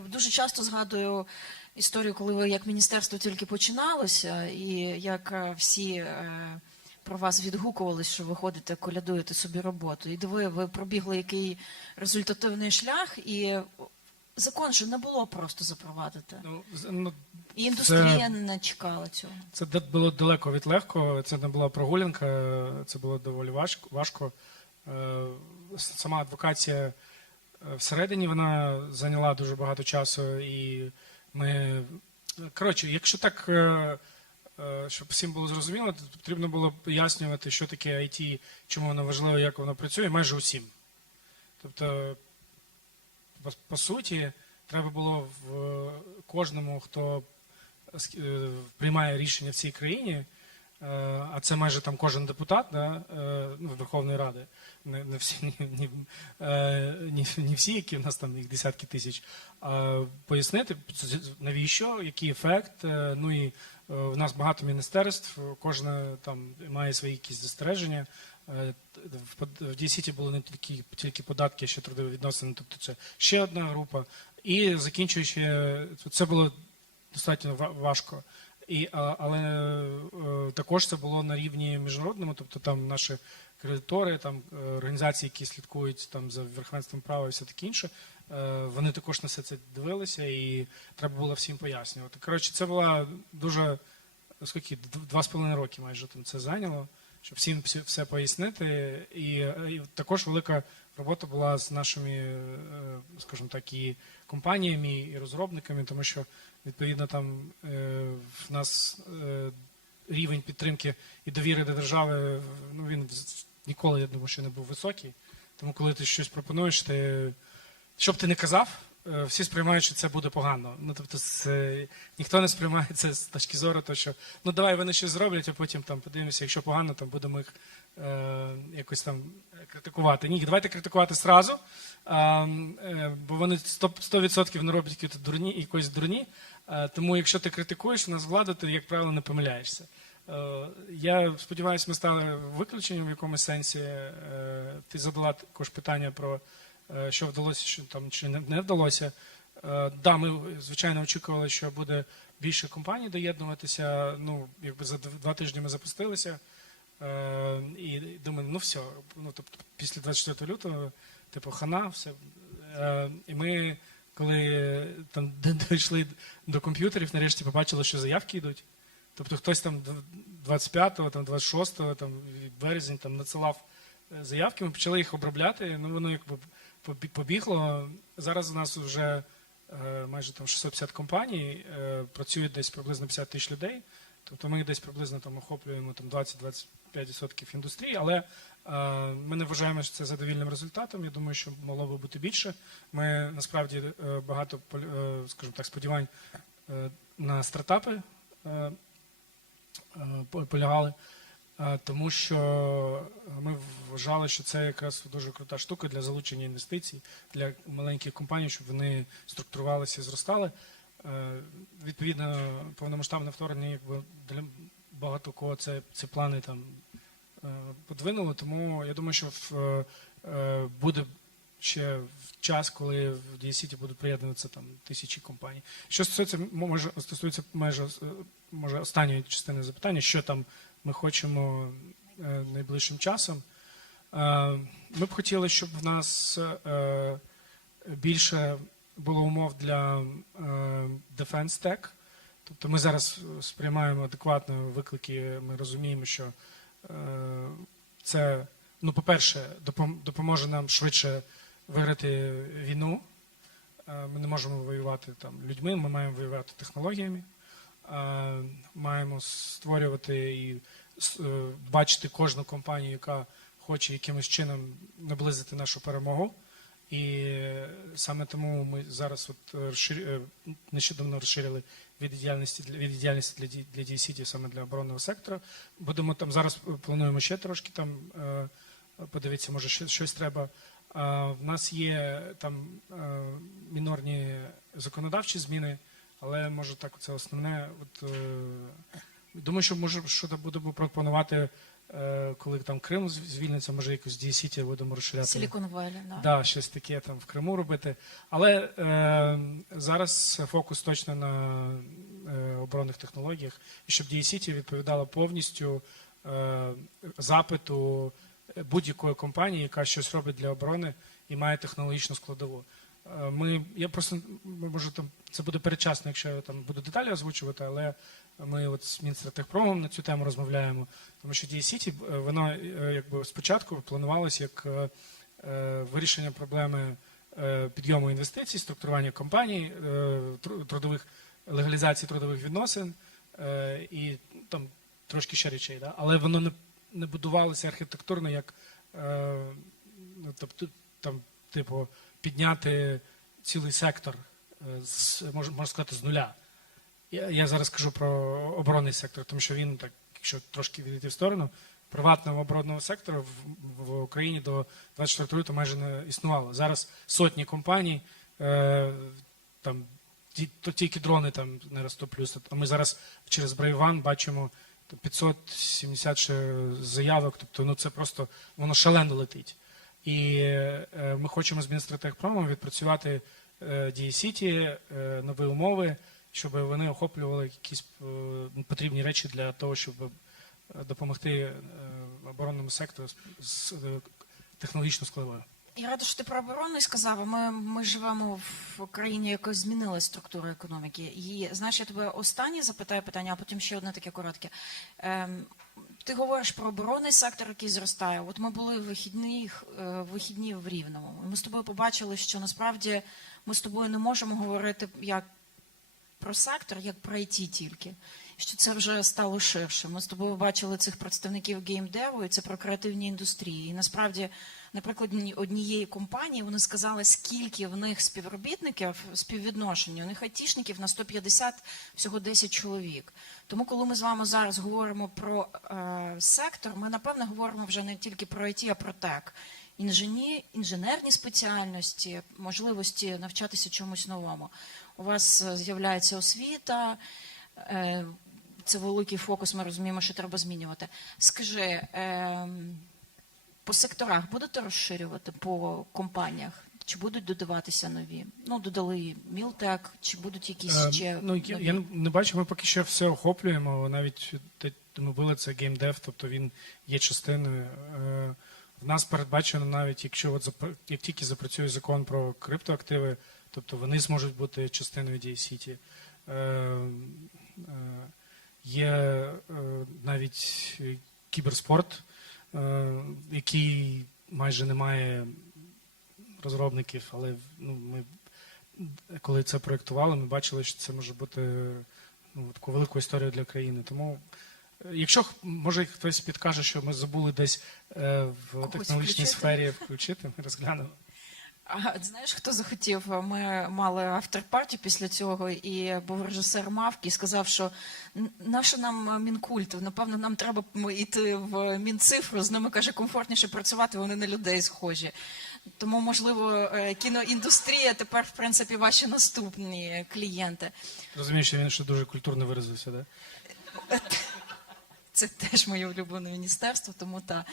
дуже часто згадую історію, коли ви як міністерство тільки починалося, і як всі про вас відгукувались, що ви ходите, колядуєте собі роботу. І ви пробігли який результативний шлях, і закон же не було просто запровадити. І індустрія не чекала цього. Це було далеко від легко, це не була прогулянка, це було доволі важко. Сама адвокація всередині, вона зайняла дуже багато часу, і ми... Коротше, якщо так, щоб всім було зрозуміло, то потрібно було пояснювати, що таке IT, чому воно важливо, як воно працює, майже усім. Тобто, по суті, треба було в кожному, хто приймає рішення в цій країні, а це майже там кожен депутат, да, Верховної Ради, не всі, які в нас там їх десятки тисяч, пояснити, навіщо, який ефект. Ну і в нас багато міністерств, кожне там має свої якісь застереження. В UNIT.City були не тільки податки, а ще трудові відносини, тобто це ще одна група. І закінчуючи, це було достатньо важко. Але також це було на рівні міжнародному, тобто там наші кредитори, там організації, які слідкують там за верховенством права і все таке інше, вони також на все це дивилися і треба було всім пояснювати. Коротше, це була дуже, скільки, 2,5 роки майже там це зайняло, щоб всім все пояснити. І також велика робота була з нашими, скажімо так, і компаніями, і розробниками, тому що відповідно там в нас рівень підтримки і довіри до держави, ну він ніколи, я думаю, що не був високий. Тому коли ти щось пропонуєш, що б ти не казав, всі сприймають, що це буде погано. Ну, тобто ніхто не сприймає це з точки зору, то що ну давай вони щось зроблять, а потім там подивимося, якщо погано, там будемо їх якось там критикувати. Ні, давайте критикувати зразу, бо вони 100% не роблять якоїсь дурні. Тому якщо ти критикуєш, у нас влада, ти, як правило, не помиляєшся. Я сподіваюся, ми стали виключенням в якомусь сенсі. Ти задала також питання про що вдалося, що там чи не вдалося. Да, ми, звичайно, очікували, що буде більше компаній доєднуватися. Ну, якби за 2 тижні ми запустилися. І думаю, ну все, ну, тобто, після 24 лютого, типу, хана, все. І ми, коли там дійшли до комп'ютерів, нарешті побачили, що заявки йдуть. Тобто хтось там 25-го, там 26-го, там березень там надсилав заявки, ми почали їх обробляти, ну воно якби побігло. Зараз у нас вже майже там 650 компаній, працюють десь приблизно 50 тисяч людей. Тобто ми десь приблизно там охоплюємо там 20-25% індустрії, але ми не вважаємо, що це задовільним результатом. Я думаю, що могло би бути більше. Ми насправді багато, скажімо так, сподівань на стартапи полягали, тому що ми вважали, що це якраз дуже крута штука для залучення інвестицій, для маленьких компаній, щоб вони структурувалися і зростали. Відповідно, повномасштабне вторгнення, якби для багато кого ці плани там подвинуло, тому я думаю, що буде ще час, коли в UNIT.City будуть приєднуватися там тисячі компаній. Що стосується може останньої частини запитання, що там ми хочемо найближчим часом. Ми б хотіли, щоб в нас більше було умов для Defense Tech. Тобто ми зараз сприймаємо адекватно виклики, ми розуміємо, що це, ну, по-перше, допоможе нам швидше виграти війну. Ми не можемо воювати там людьми, ми маємо воювати технологіями, маємо створювати і бачити кожну компанію, яка хоче якимось чином наблизити нашу перемогу. І саме тому ми зараз нещодавно розширили від діяльності для UNIT.City саме для оборонного сектору. Будемо там зараз плануємо ще трошки там подивитися, може щось треба. В нас є там мінорні законодавчі зміни, але може так це основне. Думаю, що може що будемо пропонувати. Коли там Крим звільниться, може якось UNIT.City будемо розширяти. Silicon Valley, да. Да, щось таке там в Криму робити. Але зараз фокус точно на оборонних технологіях, і щоб UNIT.City відповідала повністю запиту будь-якої компанії, яка щось робить для оборони і має технологічну складову. Я просто, може, там це буде передчасно, якщо я там буду деталі озвучувати, але ми от з Міністерством на цю тему розмовляємо, тому що UNIT.City, воно якби спочатку планувалося як вирішення проблеми підйому інвестицій, структурування компаній, легалізації трудових відносин і там трошки ще речей, да? Але воно не будувалося архітектурно як, тобто там, типу, підняти цілий сектор, можна сказати, з нуля. Я зараз кажу про оборонний сектор, тому що він, так, якщо трошки відійти в сторону, приватного оборонного сектору в Україні до 24 лютого майже не існувало. Зараз сотні компаній, там тільки дрони там не розтоплюються. А ми зараз через Брейван бачимо 570 ще заявок, тобто це просто воно шалено летить. І ми хочемо з Міністерства відпрацювати UNIT.City, нові умови, щоб вони охоплювали якісь потрібні речі для того, щоб допомогти оборонному сектору з технологічно складовою. Я рада, що ти про оборону сказав. Ми живемо в країні, яка змінила структуру економіки. І, знаєш, я тебе останнє запитаю питання, а потім ще одне таке коротке. Ти говориш про оборонний сектор, який зростає. От ми були вихідні в Рівному. Ми з тобою побачили, що насправді ми з тобою не можемо говорити як про сектор, як про IT тільки. Що це вже стало ширше. Ми з тобою бачили цих представників геймдеву, і це про креативні індустрії. І насправді, наприклад, однієї компанії вони сказали, скільки в них співробітників, співвідношення. У них айтішників на 150, всього 10 чоловік. Тому, коли ми з вами зараз говоримо про сектор, ми, напевно, говоримо вже не тільки про IT, а про тек. Інженерні спеціальності, можливості навчатися чомусь новому. У вас з'являється освіта, це великий фокус, ми розуміємо, що треба змінювати. Скажи, по секторах будете розширювати, по компаніях? Чи будуть додаватися нові? Ну, додали Мілтек, чи будуть якісь ще нові? Я не бачу, ми поки що все охоплюємо, навіть ми були це геймдев, тобто він є частиною. В нас передбачено навіть, як тільки запрацює закон про криптоактиви, тобто вони зможуть бути частиною UNIT.City. Є навіть кіберспорт, який майже не має розробників, але ми, коли це проєктували, ми бачили, що це може бути таку велику історію для країни. Тому, якщо, може, хтось підкаже, що ми забули десь в технологічній сфері включити, ми розглянемо. А знаєш, хто захотів? Ми мали автор-парті після цього, і був режисер Мавки і сказав, що нащо нам Мінкульт? Напевно, нам треба йти в Мінцифру, з ними, каже, комфортніше працювати, вони на людей схожі. Тому, можливо, кіноіндустрія тепер, в принципі, ваші наступні клієнти. Розумієш, що він ще дуже культурно виразився, так? Це теж моє улюблене міністерство, тому так.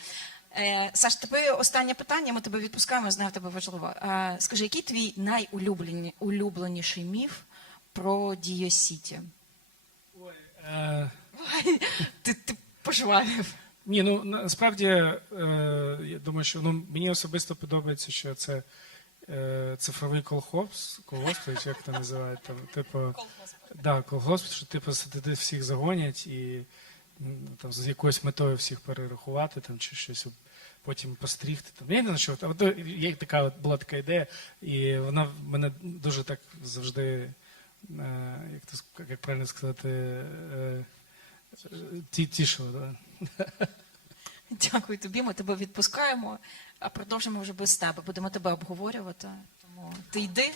Саш, тебе останнє питання, ми тебе відпускаємо, я знаю, тебе важливо. Скажи, який твій найулюбленіший міф про UNIT.City? Ти пожвавив. Ні, насправді, я думаю, що мені особисто подобається, що це цифровий колгосп, як це називають, колгосп, що типу туди всіх загонять і там з якоюсь метою всіх перерахувати там чи щось потім пострігти. Там я не знаю, що була така ідея, і вона мене дуже так завжди, як правильно сказати, тішила. Да? Дякую тобі, ми тебе відпускаємо, а продовжимо вже без тебе. Будемо тебе обговорювати, тому ти йди.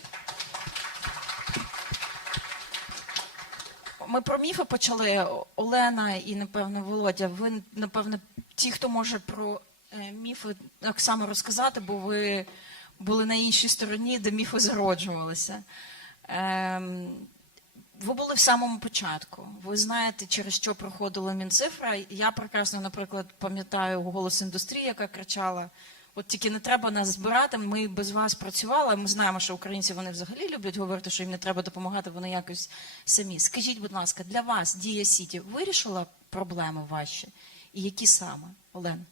Ми про міфи почали. Олена і, напевно, Володя, ви, напевно, ті, хто може про міфи так само розказати, бо ви були на іншій стороні, де міфи зароджувалися. Ви були в самому початку. Ви знаєте, через що проходила Мінцифра. Я прекрасно, наприклад, пам'ятаю «Голос індустрії», яка кричала, от тільки не треба нас збирати, ми без вас працювали, ми знаємо, що українці, вони взагалі люблять говорити, що їм не треба допомагати, вони якось самі. Скажіть, будь ласка, для вас UNIT.City вирішила проблеми ваші? І які саме? Олен?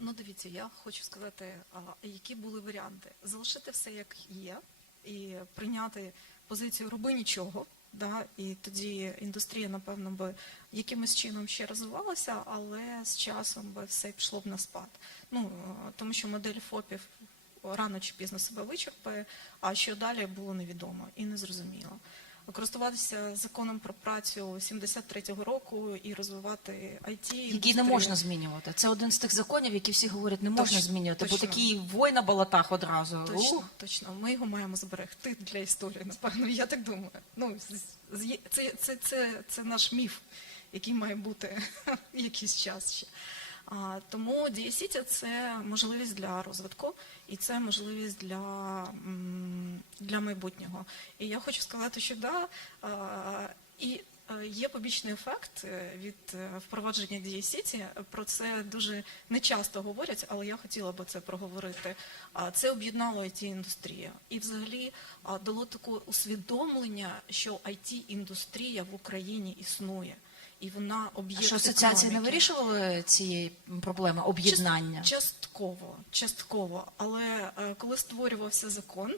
Ну, дивіться, я хочу сказати, які були варіанти. Залишити все, як є, і прийняти позицію «роби нічого», да, і тоді індустрія, напевно, би якимось чином ще розвивалася, але з часом би все пішло б на спад. Ну, тому що модель ФОПів рано чи пізно себе вичерпає, а що далі було невідомо і незрозуміло. Користуватися законом про працю 73-го року і розвивати IT. Який не можна змінювати. Це один з тих законів, які всі говорять, не можна змінювати, бо такий вой на болотах одразу. Точно. Ми його маємо зберегти для історії, напевно, я так думаю. Ну, це наш міф, який має бути якийсь час ще. Тому DSCity – це можливість для розвитку, і це можливість для майбутнього. І я хочу сказати, що і є побічний ефект від впровадження DSCity, про це дуже нечасто говорять, але я хотіла би це проговорити. Це об'єднало IT-індустрію. І взагалі дало таке усвідомлення, що IT-індустрія в Україні існує. І вона об'єкт Що асоціації не вирішували цієї проблеми об'єднання? Частково. Але коли створювався закон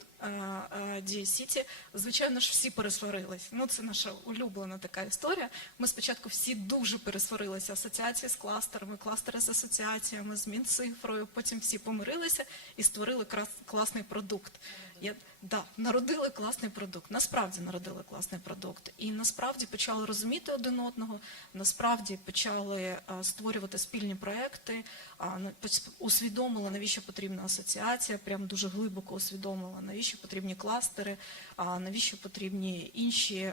DSCity, звичайно ж всі пересварились. Це наша улюблена така історія. Ми спочатку всі дуже пересварилися. Асоціації з кластерами, кластери з асоціаціями, з Мінцифрою. Потім всі помирилися і створили класний продукт. Народили класний продукт. Насправді народили класний продукт. І насправді почали розуміти один одного, насправді почали створювати спільні проекти, усвідомили, навіщо потрібна асоціація, прям дуже глибоко усвідомила, навіщо потрібні кластери, навіщо потрібні інші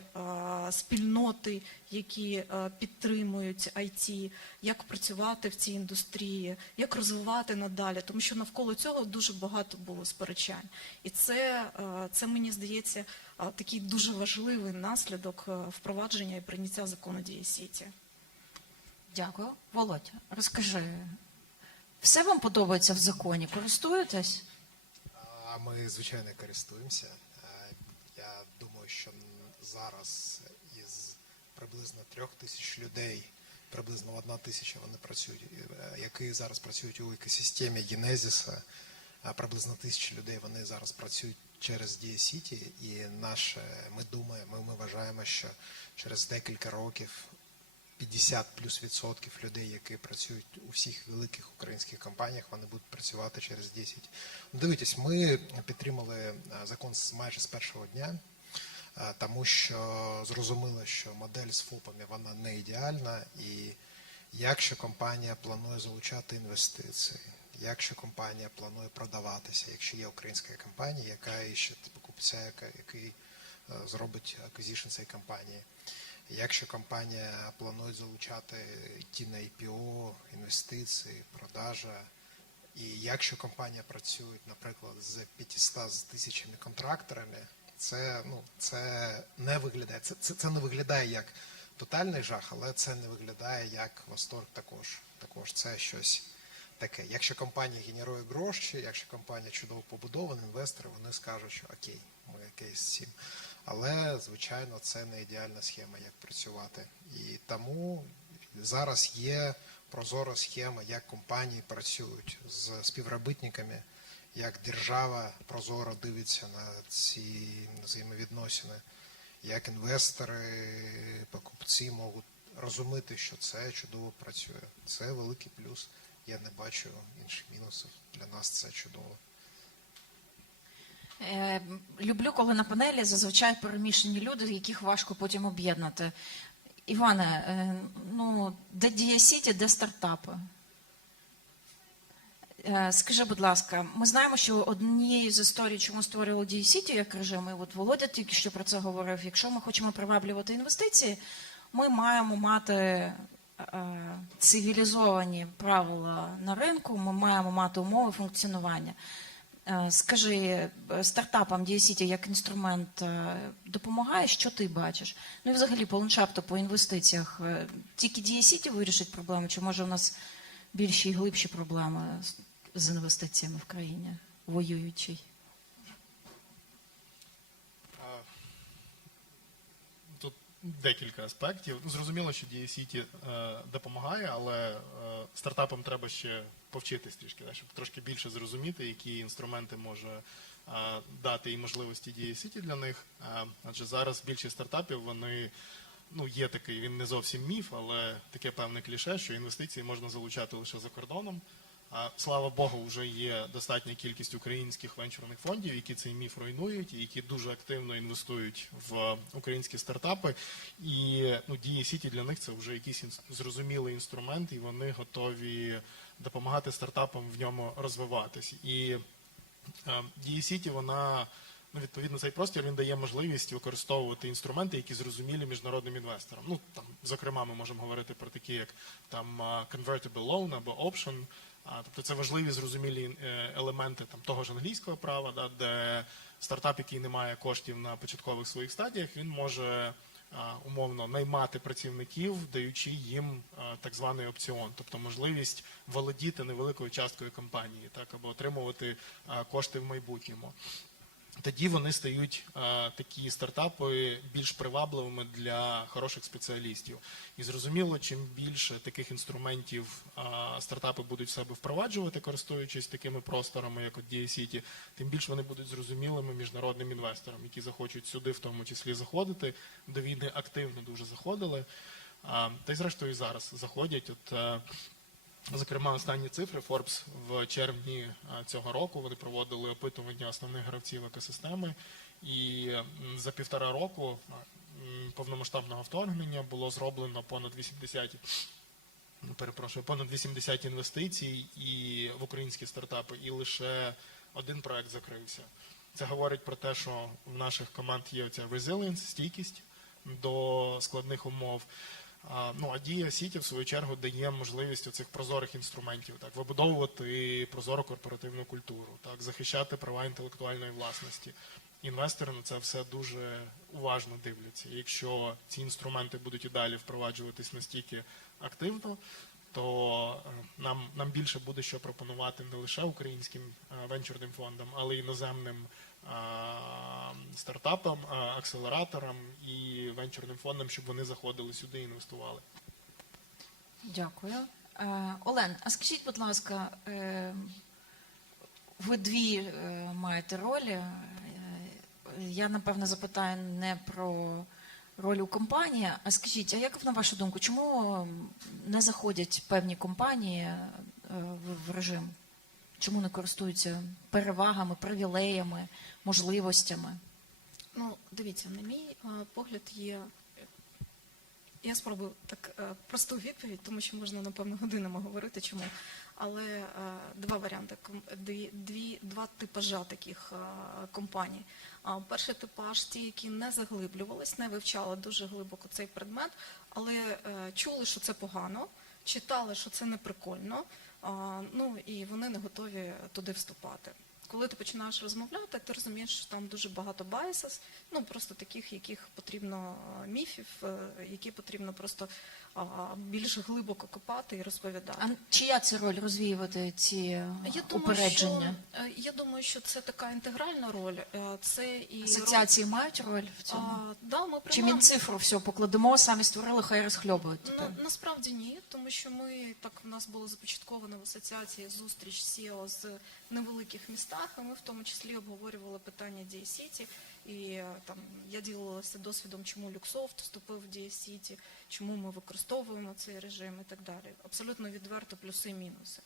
спільноти, які підтримують IT, як працювати в цій індустрії, як розвивати надалі, тому що навколо цього дуже багато було сперечань. І це мені здається, такий дуже важливий наслідок впровадження і прийняття закону DSCity. Дякую. Володь, розкажи, все вам подобається в законі? Користуєтесь? Ми, звичайно, користуємося. Я думаю, що зараз із приблизно 3000 людей, приблизно 1000 вони працюють, які зараз працюють у екосистемі Генезіса, приблизно 1000 людей вони зараз працюють через DSCity, і ми вважаємо, що через декілька років 50+ % людей, які працюють у всіх великих українських компаніях, вони будуть працювати через DSCity. Дивіться, ми підтримали закон майже з першого дня, тому що зрозуміло, що модель з ФОПами, вона не ідеальна, і якщо компанія планує залучати інвестиції, якщо компанія планує продаватися, якщо є українська компанія, яка іще покупця, який зробить acquisition цієї компанії, якщо компанія планує залучати йти на IPO, інвестиції, продажа, і якщо компанія працює, наприклад, з 500 тисячами контракторами, це не виглядає. Це не виглядає як тотальний жах, але це не виглядає як восторг також. Також це щось таке. Якщо компанія генерує гроші, якщо компанія чудово побудована, інвестори, вони скажуть, що окей, ми окей з цим. Але, звичайно, це не ідеальна схема, як працювати. І тому зараз є прозора схема, як компанії працюють з співробітниками, як держава прозоро дивиться на ці взаємовідносини, як інвестори, покупці можуть розуміти, що це чудово працює. Це великий плюс. Я не бачу інших мінусів. Для нас це чудово. Люблю, коли на панелі зазвичай перемішані люди, яких важко потім об'єднати. Іване, де DSCity, де стартапи? Скажи, будь ласка, ми знаємо, що однією з історій, чому створювали DSCity як режим, і от Володя тільки що про це говорив, якщо ми хочемо приваблювати інвестиції, ми маємо мати цивілізовані правила на ринку, ми маємо мати умови функціонування. Скажи, стартапам DSCity як інструмент допомагає? Що ти бачиш? І взагалі по ландшафту, по інвестиціях, тільки DSCity вирішить проблему, чи може у нас більші і глибші проблеми з інвестиціями в країні, воюючій? Тут декілька аспектів. Зрозуміло, що DSCity допомагає, але стартапам треба ще повчитись трішки, щоб трошки більше зрозуміти, які інструменти може дати і можливості DSCity для них. Адже зараз більшість стартапів, вони, є такий, він не зовсім міф, але таке певне кліше, що інвестиції можна залучати лише за кордоном. Слава Богу, вже є достатня кількість українських венчурних фондів, які цей міф руйнують, і які дуже активно інвестують в українські стартапи. І DSCity для них це вже якийсь зрозумілий інструмент, і вони готові допомагати стартапам в ньому розвиватись. І DSCity, вона відповідно, цей простір він дає можливість використовувати інструменти, які зрозумілі міжнародним інвесторам. Ну, там, зокрема, ми можемо говорити про такі, як там convertible loan або option. Тобто це важливі, зрозумілі елементи там, того ж англійського права, да, де стартап, який не має коштів на початкових своїх стадіях, він може умовно наймати працівників, даючи їм так званий опціон, тобто можливість володіти невеликою часткою компанії, так, або отримувати кошти в майбутньому. Тоді вони стають, такі стартапи, більш привабливими для хороших спеціалістів. І зрозуміло, чим більше таких інструментів стартапи будуть в себе впроваджувати, користуючись такими просторами, як от DIA-City, тим більше вони будуть зрозумілими міжнародним інвесторам, які захочуть сюди в тому числі заходити. До війни активно дуже заходили. Та й зрештою і зараз заходять. От, зокрема, останні цифри Forbes в червні цього року вони проводили опитування основних гравців екосистеми, і за 1,5 року повномасштабного вторгнення було зроблено понад 80 інвестицій і в українські стартапи, і лише один проект закрився. Це говорить про те, що в наших команд є оця resilience, стійкість до складних умов. Ну, а DIA-City, в свою чергу, дає можливість оцих прозорих інструментів, так, вибудовувати прозору корпоративну культуру, так, захищати права інтелектуальної власності. Інвестори на це все дуже уважно дивляться. Якщо ці інструменти будуть і далі впроваджуватись настільки активно, то нам більше буде що пропонувати не лише українським венчурним фондам, але й іноземним стартапам, акселераторам і венчурним фондам, щоб вони заходили сюди і інвестували. Дякую. Олен, а скажіть, будь ласка, ви дві маєте ролі. Я, напевно, запитаю не про роль у компанії, а скажіть, а як, на вашу думку, чому не заходять певні компанії в режим? Чому не користуються перевагами, привілеями, можливостями? Ну, дивіться, на мій погляд є... Я спробую так просту відповідь, тому що можна, напевно, годинами говорити, чому. Але два варіанти, два типажа таких компаній. Перший типаж – ті, які не заглиблювались, не вивчали дуже глибоко цей предмет, але чули, що це погано, читали, що це неприкольно, ну і вони не готові туди вступати. Коли ти починаєш розмовляти, ти розумієш, що там дуже багато biases, ну просто таких, яких потрібно міфів, які потрібно просто більш глибоко копати і розповідати. А чия це роль розвіювати ці упередження? Я думаю, що це така інтегральна роль. Це і асоціації мають роль в цьому? Да, ми чи Мінцифру все покладемо, самі створили, хай розхльобують? Насправді ні, тому що ми, так в нас було започатковано в асоціації зустріч SEO з невеликих містах, і ми в тому числі обговорювали питання DIA-City. І там я ділилася досвідом, чому Люксофт вступив в DIA-City, чому ми використовуємо цей режим і так далі. Абсолютно відверто плюси і мінуси.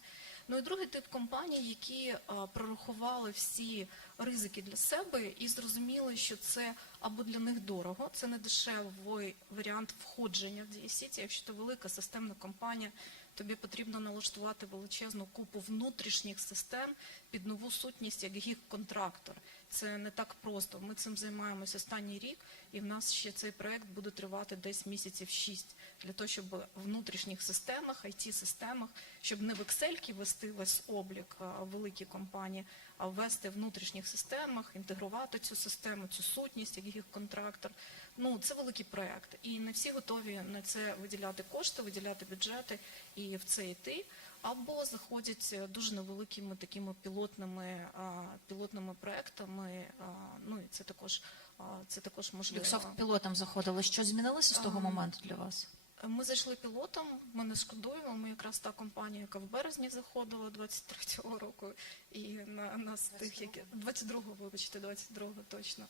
Ну і другий тип компаній, які прорахували всі ризики для себе і зрозуміли, що це або для них дорого, це не дешевий варіант входження в DIA-City. Якщо ти велика системна компанія, тобі потрібно налаштувати величезну купу внутрішніх систем під нову сутність, як гік-контрактор. Це не так просто. Ми цим займаємося останній рік, і в нас ще цей проект буде тривати десь місяців 6. Для того, щоб в внутрішніх системах, IT-системах, щоб не в Excel вести весь облік великі компанії, а ввести в внутрішніх системах, інтегрувати цю систему, цю сутність, як гік-контрактор. Ну, це великий проект. І не всі готові на це виділяти кошти, виділяти бюджети і в це йти. Або заходять дуже невеликими такими пілотними проектами, ну і це також можливо. Люксофт пілотом заходили. Що змінилося з того моменту для вас? Ми зайшли пілотом, ми не шкодуємо, ми якраз та компанія, яка в березні заходила 23-го року, і на нас тих, які 22-го точно.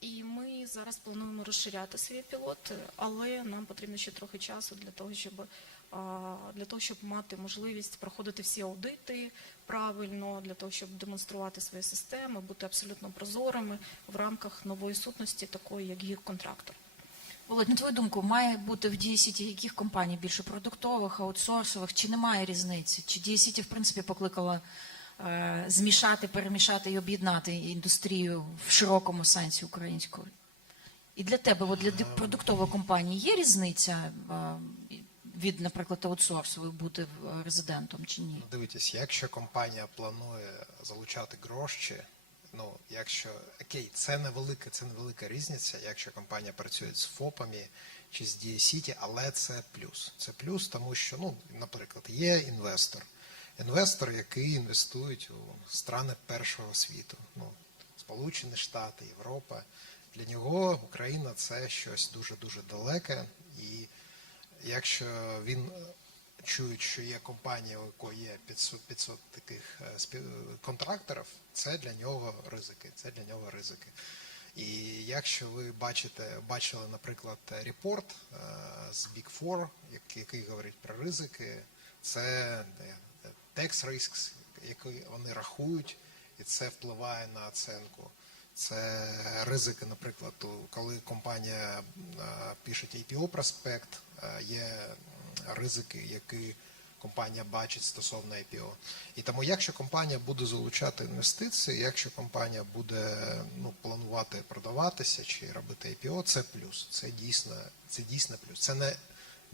І ми зараз плануємо розширяти свій пілот, але нам потрібно ще трохи часу для того, щоб мати можливість проходити всі аудити правильно, для того, щоб демонструвати свої системи, бути абсолютно прозорими в рамках нової сутності, такої як гік-контрактор. Володь, на твою думку, має бути в DIA-City яких компаній більше продуктових, аутсорсових, чи немає різниці? Чи DIA-City, в принципі, покликала змішати, перемішати і об'єднати індустрію в широкому сенсі українською? І для тебе, от для продуктової компанії, є різниця від, наприклад, аутсорсу бути резидентом чи ні? Дивіться, якщо компанія планує залучати гроші, ну, якщо, окей, це невелика різниця, якщо компанія працює з ФОПами чи з DSCT, але це плюс. Це плюс, тому що, ну, наприклад, є інвестор, який інвестує у страни першого світу, ну, Сполучені Штати, Європа. Для нього Україна – це щось дуже-дуже далеке, і якщо він чує, що є компанія, у якої є 500 таких контракторів, це для нього ризики. І якщо ви бачили, наприклад, репорт з Big Four, який говорить про ризики, це tax risks, які вони рахують, і це впливає на оцінку. Це ризики, наприклад, коли компанія пише IPO-проспект, є ризики, які компанія бачить стосовно IPO. І тому, якщо компанія буде залучати інвестиції, якщо компанія буде планувати продаватися чи робити IPO, це плюс. Це дійсно плюс. Це не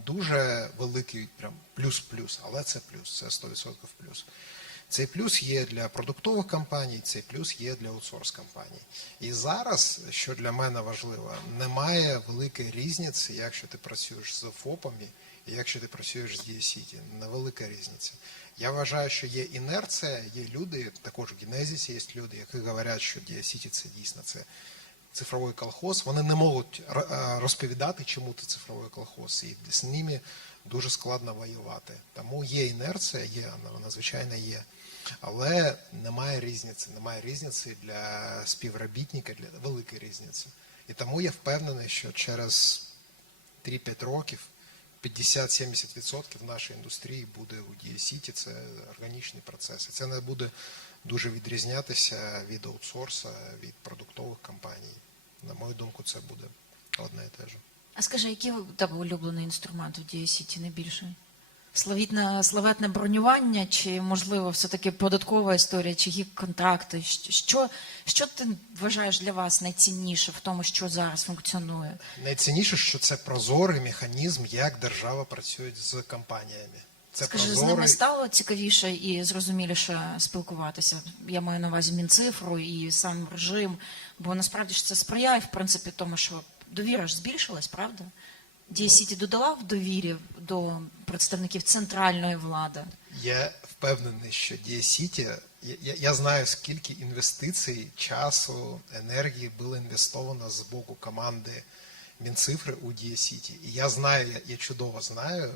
дуже великий прям плюс-плюс, але це плюс, це 100% плюс. Цей плюс є для продуктових компаній, цей плюс є для аутсорс-компаній. І зараз, що для мене важливо, немає великої різниці, якщо ти працюєш з ФОПами і якщо ти працюєш з DSCT. Невелика різниця. Я вважаю, що є інерція, є люди, також в Генезісі є люди, які говорять, що DSCT це дійсно цифровий колхоз. Вони не можуть розповідати, чому це цифровий колхоз, і з ними дуже складно воювати. Тому є інерція, вона звичайно є. Але немає різниці для співробітника, для великої різниці. І тому я впевнений, що через 3-5 років 50-70% нашої індустрії буде у DSCT, це органічний процес. І це не буде дуже відрізнятися від аутсорсу, від продуктових компаній. На мою думку, це буде одне і те ж. А скажи, який у тебе улюблений інструмент у DSCT найбільший? Славетне бронювання, чи, можливо, все-таки податкова історія, чи гік-контракти? Що ти вважаєш для вас найцінніше в тому, що зараз функціонує? Найцінніше, що це прозорий механізм, як держава працює з компаніями. Скажи, з ними стало цікавіше і зрозуміліше спілкуватися? Я маю на увазі Мінцифру і сам режим, бо насправді ж це сприяє, в принципі, тому, що довіра ж збільшилась, правда? DSCT додала в довірі до представників центральної влади? Я впевнений, що DSCT, я знаю, скільки інвестицій, часу, енергії було інвестовано з боку команди Мінцифри у DSCT. І я чудово знаю,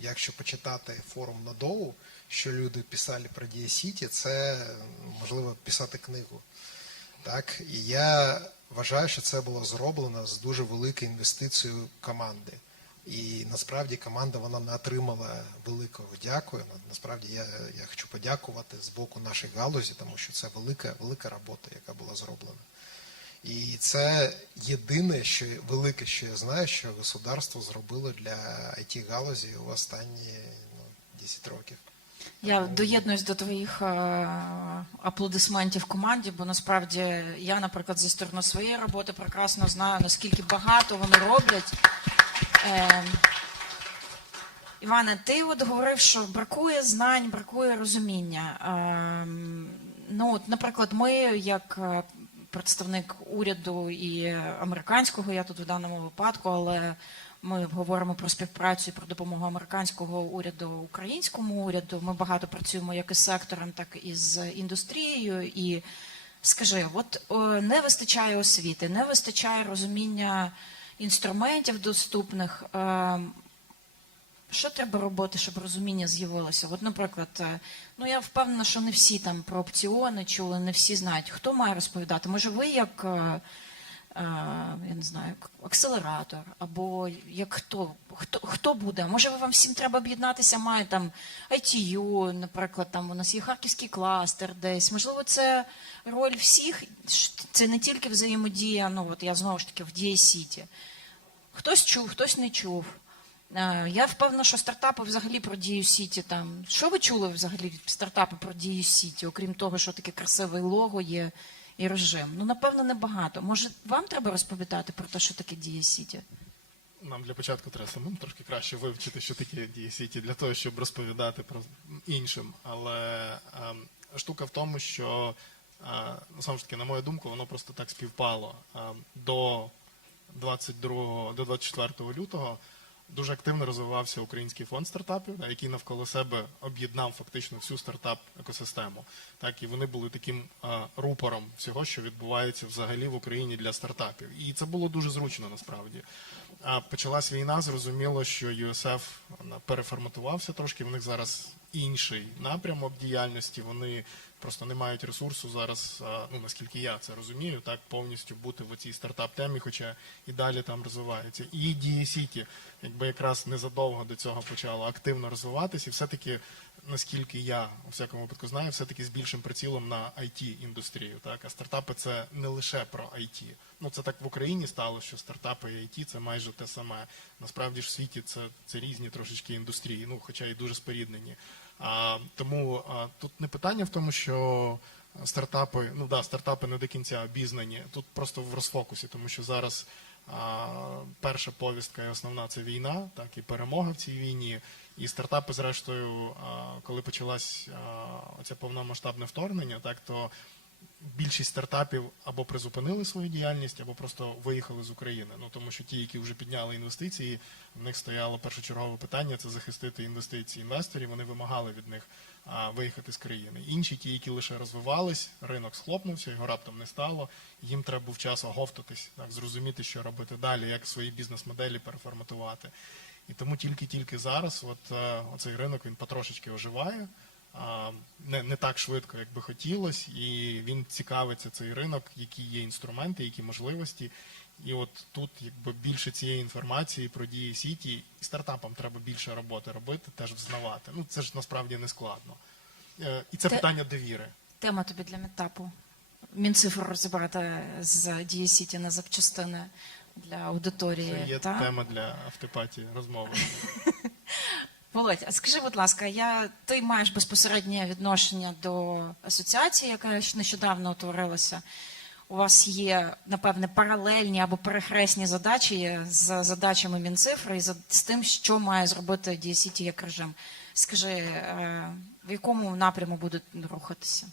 якщо почитати форум Надову, що люди писали про DSCT, це, можливо, писати книгу. Так? І я вважаю, що це було зроблено з дуже великою інвестицією команди. І насправді команда вона не отримала великого дякую. Насправді я хочу подякувати з боку нашої галузі, тому що це велика робота, яка була зроблена. І це єдине, велике, що я знаю, що государство зробило для IT-галузі у останні 10 років. Я доєднуюсь до твоїх аплодисментів команді, бо насправді я, наприклад, зі сторони своєї роботи прекрасно знаю, наскільки багато вони роблять. Іване, ти от говорив, що бракує знань, бракує розуміння. Наприклад, ми, як представник уряду і американського, я тут в даному випадку, але ми говоримо про співпрацю і про допомогу американського уряду українському уряду. Ми багато працюємо як із сектором, так і з індустрією. І скажи, от не вистачає освіти, не вистачає розуміння інструментів доступних. Що треба робити, щоб розуміння з'явилося? От, наприклад, я впевнена, що не всі там про опціони чули, не всі знають. Хто має розповідати? Може, ви як, я не знаю, як акселератор, або як хто буде? Може, вам всім треба об'єднатися, має там ITU, наприклад, там у нас є харківський кластер десь. Можливо, це роль всіх, це не тільки взаємодія, я знову ж таки в DSCT. Хтось чув, хтось не чув. Я впевнена, що стартапи взагалі про дію Сіті там. Що ви чули взагалі від стартапи про дію Сіті, окрім того, що таке красиве лого є і режим? Ну, напевно, небагато. Може, вам треба розповідати про те, що таке дія Сіті? Нам для початку треба самим трошки краще вивчити, що таке дія Сіті, для того, щоб розповідати про іншим. Але штука в тому, що, знову ж таки, на мою думку, воно просто так співпало. До 24 лютого дуже активно розвивався Український фонд стартапів, який навколо себе об'єднав фактично всю стартап-екосистему. Так, і вони були таким рупором всього, що відбувається взагалі в Україні для стартапів. І це було дуже зручно насправді. Почалась війна, зрозуміло, що USF переформатувався трошки, в них зараз інший напрямок діяльності, вони просто не мають ресурсу зараз, ну наскільки я це розумію, так повністю бути в цій стартап-темі, хоча і далі там розвивається. І дія Сіті, якби якраз незадовго до цього почало активно розвиватися, і все-таки, наскільки я у всякому випадку знаю, все-таки з більшим прицілом на IT-індустрію. Так? А стартапи – це не лише про IT. Ну, це так в Україні стало, що стартапи і IT – це майже те саме. Насправді ж в світі це різні трошечки індустрії, ну, хоча і дуже споріднені. Тому тут не питання в тому, що стартапи, ну да, стартапи не до кінця обізнані. Тут просто в розфокусі, тому що зараз перша повістка і основна – це війна, так, і перемога в цій війні. І стартапи, зрештою, коли почалось оце повномасштабне вторгнення, так, то більшість стартапів або призупинили свою діяльність, або просто виїхали з України. Ну, тому що ті, які вже підняли інвестиції, в них стояло першочергове питання – це захистити інвестиції інвесторів, вони вимагали від них виїхати з країни. Інші, ті, які лише розвивались, ринок схлопнувся, його раптом не стало, їм треба був час оговтатись, так, зрозуміти, що робити далі, як свої бізнес-моделі переформатувати. І тому тільки зараз оцей ринок, він потрошечки оживає, не так швидко, як би хотілося, і він цікавиться, цей ринок, які є інструменти, які можливості. І от тут якби більше цієї інформації про дії Сіті, і стартапам треба більше роботи робити, теж взнавати. Ну, це ж насправді не складно. І це питання довіри. Тема тобі для метапу. Мінцифру розібрати з дії Сіті на запчастини для аудиторії. Це є тема для автопатії розмови. Володь, а скажи, будь ласка, ти маєш безпосереднє відношення до асоціації, яка нещодавно утворилася. У вас є, напевне, паралельні або перехресні задачі з задачами Мінцифри і з тим, що має зробити дія Сіті як режим. Скажи, в якому напряму будуть рухатися?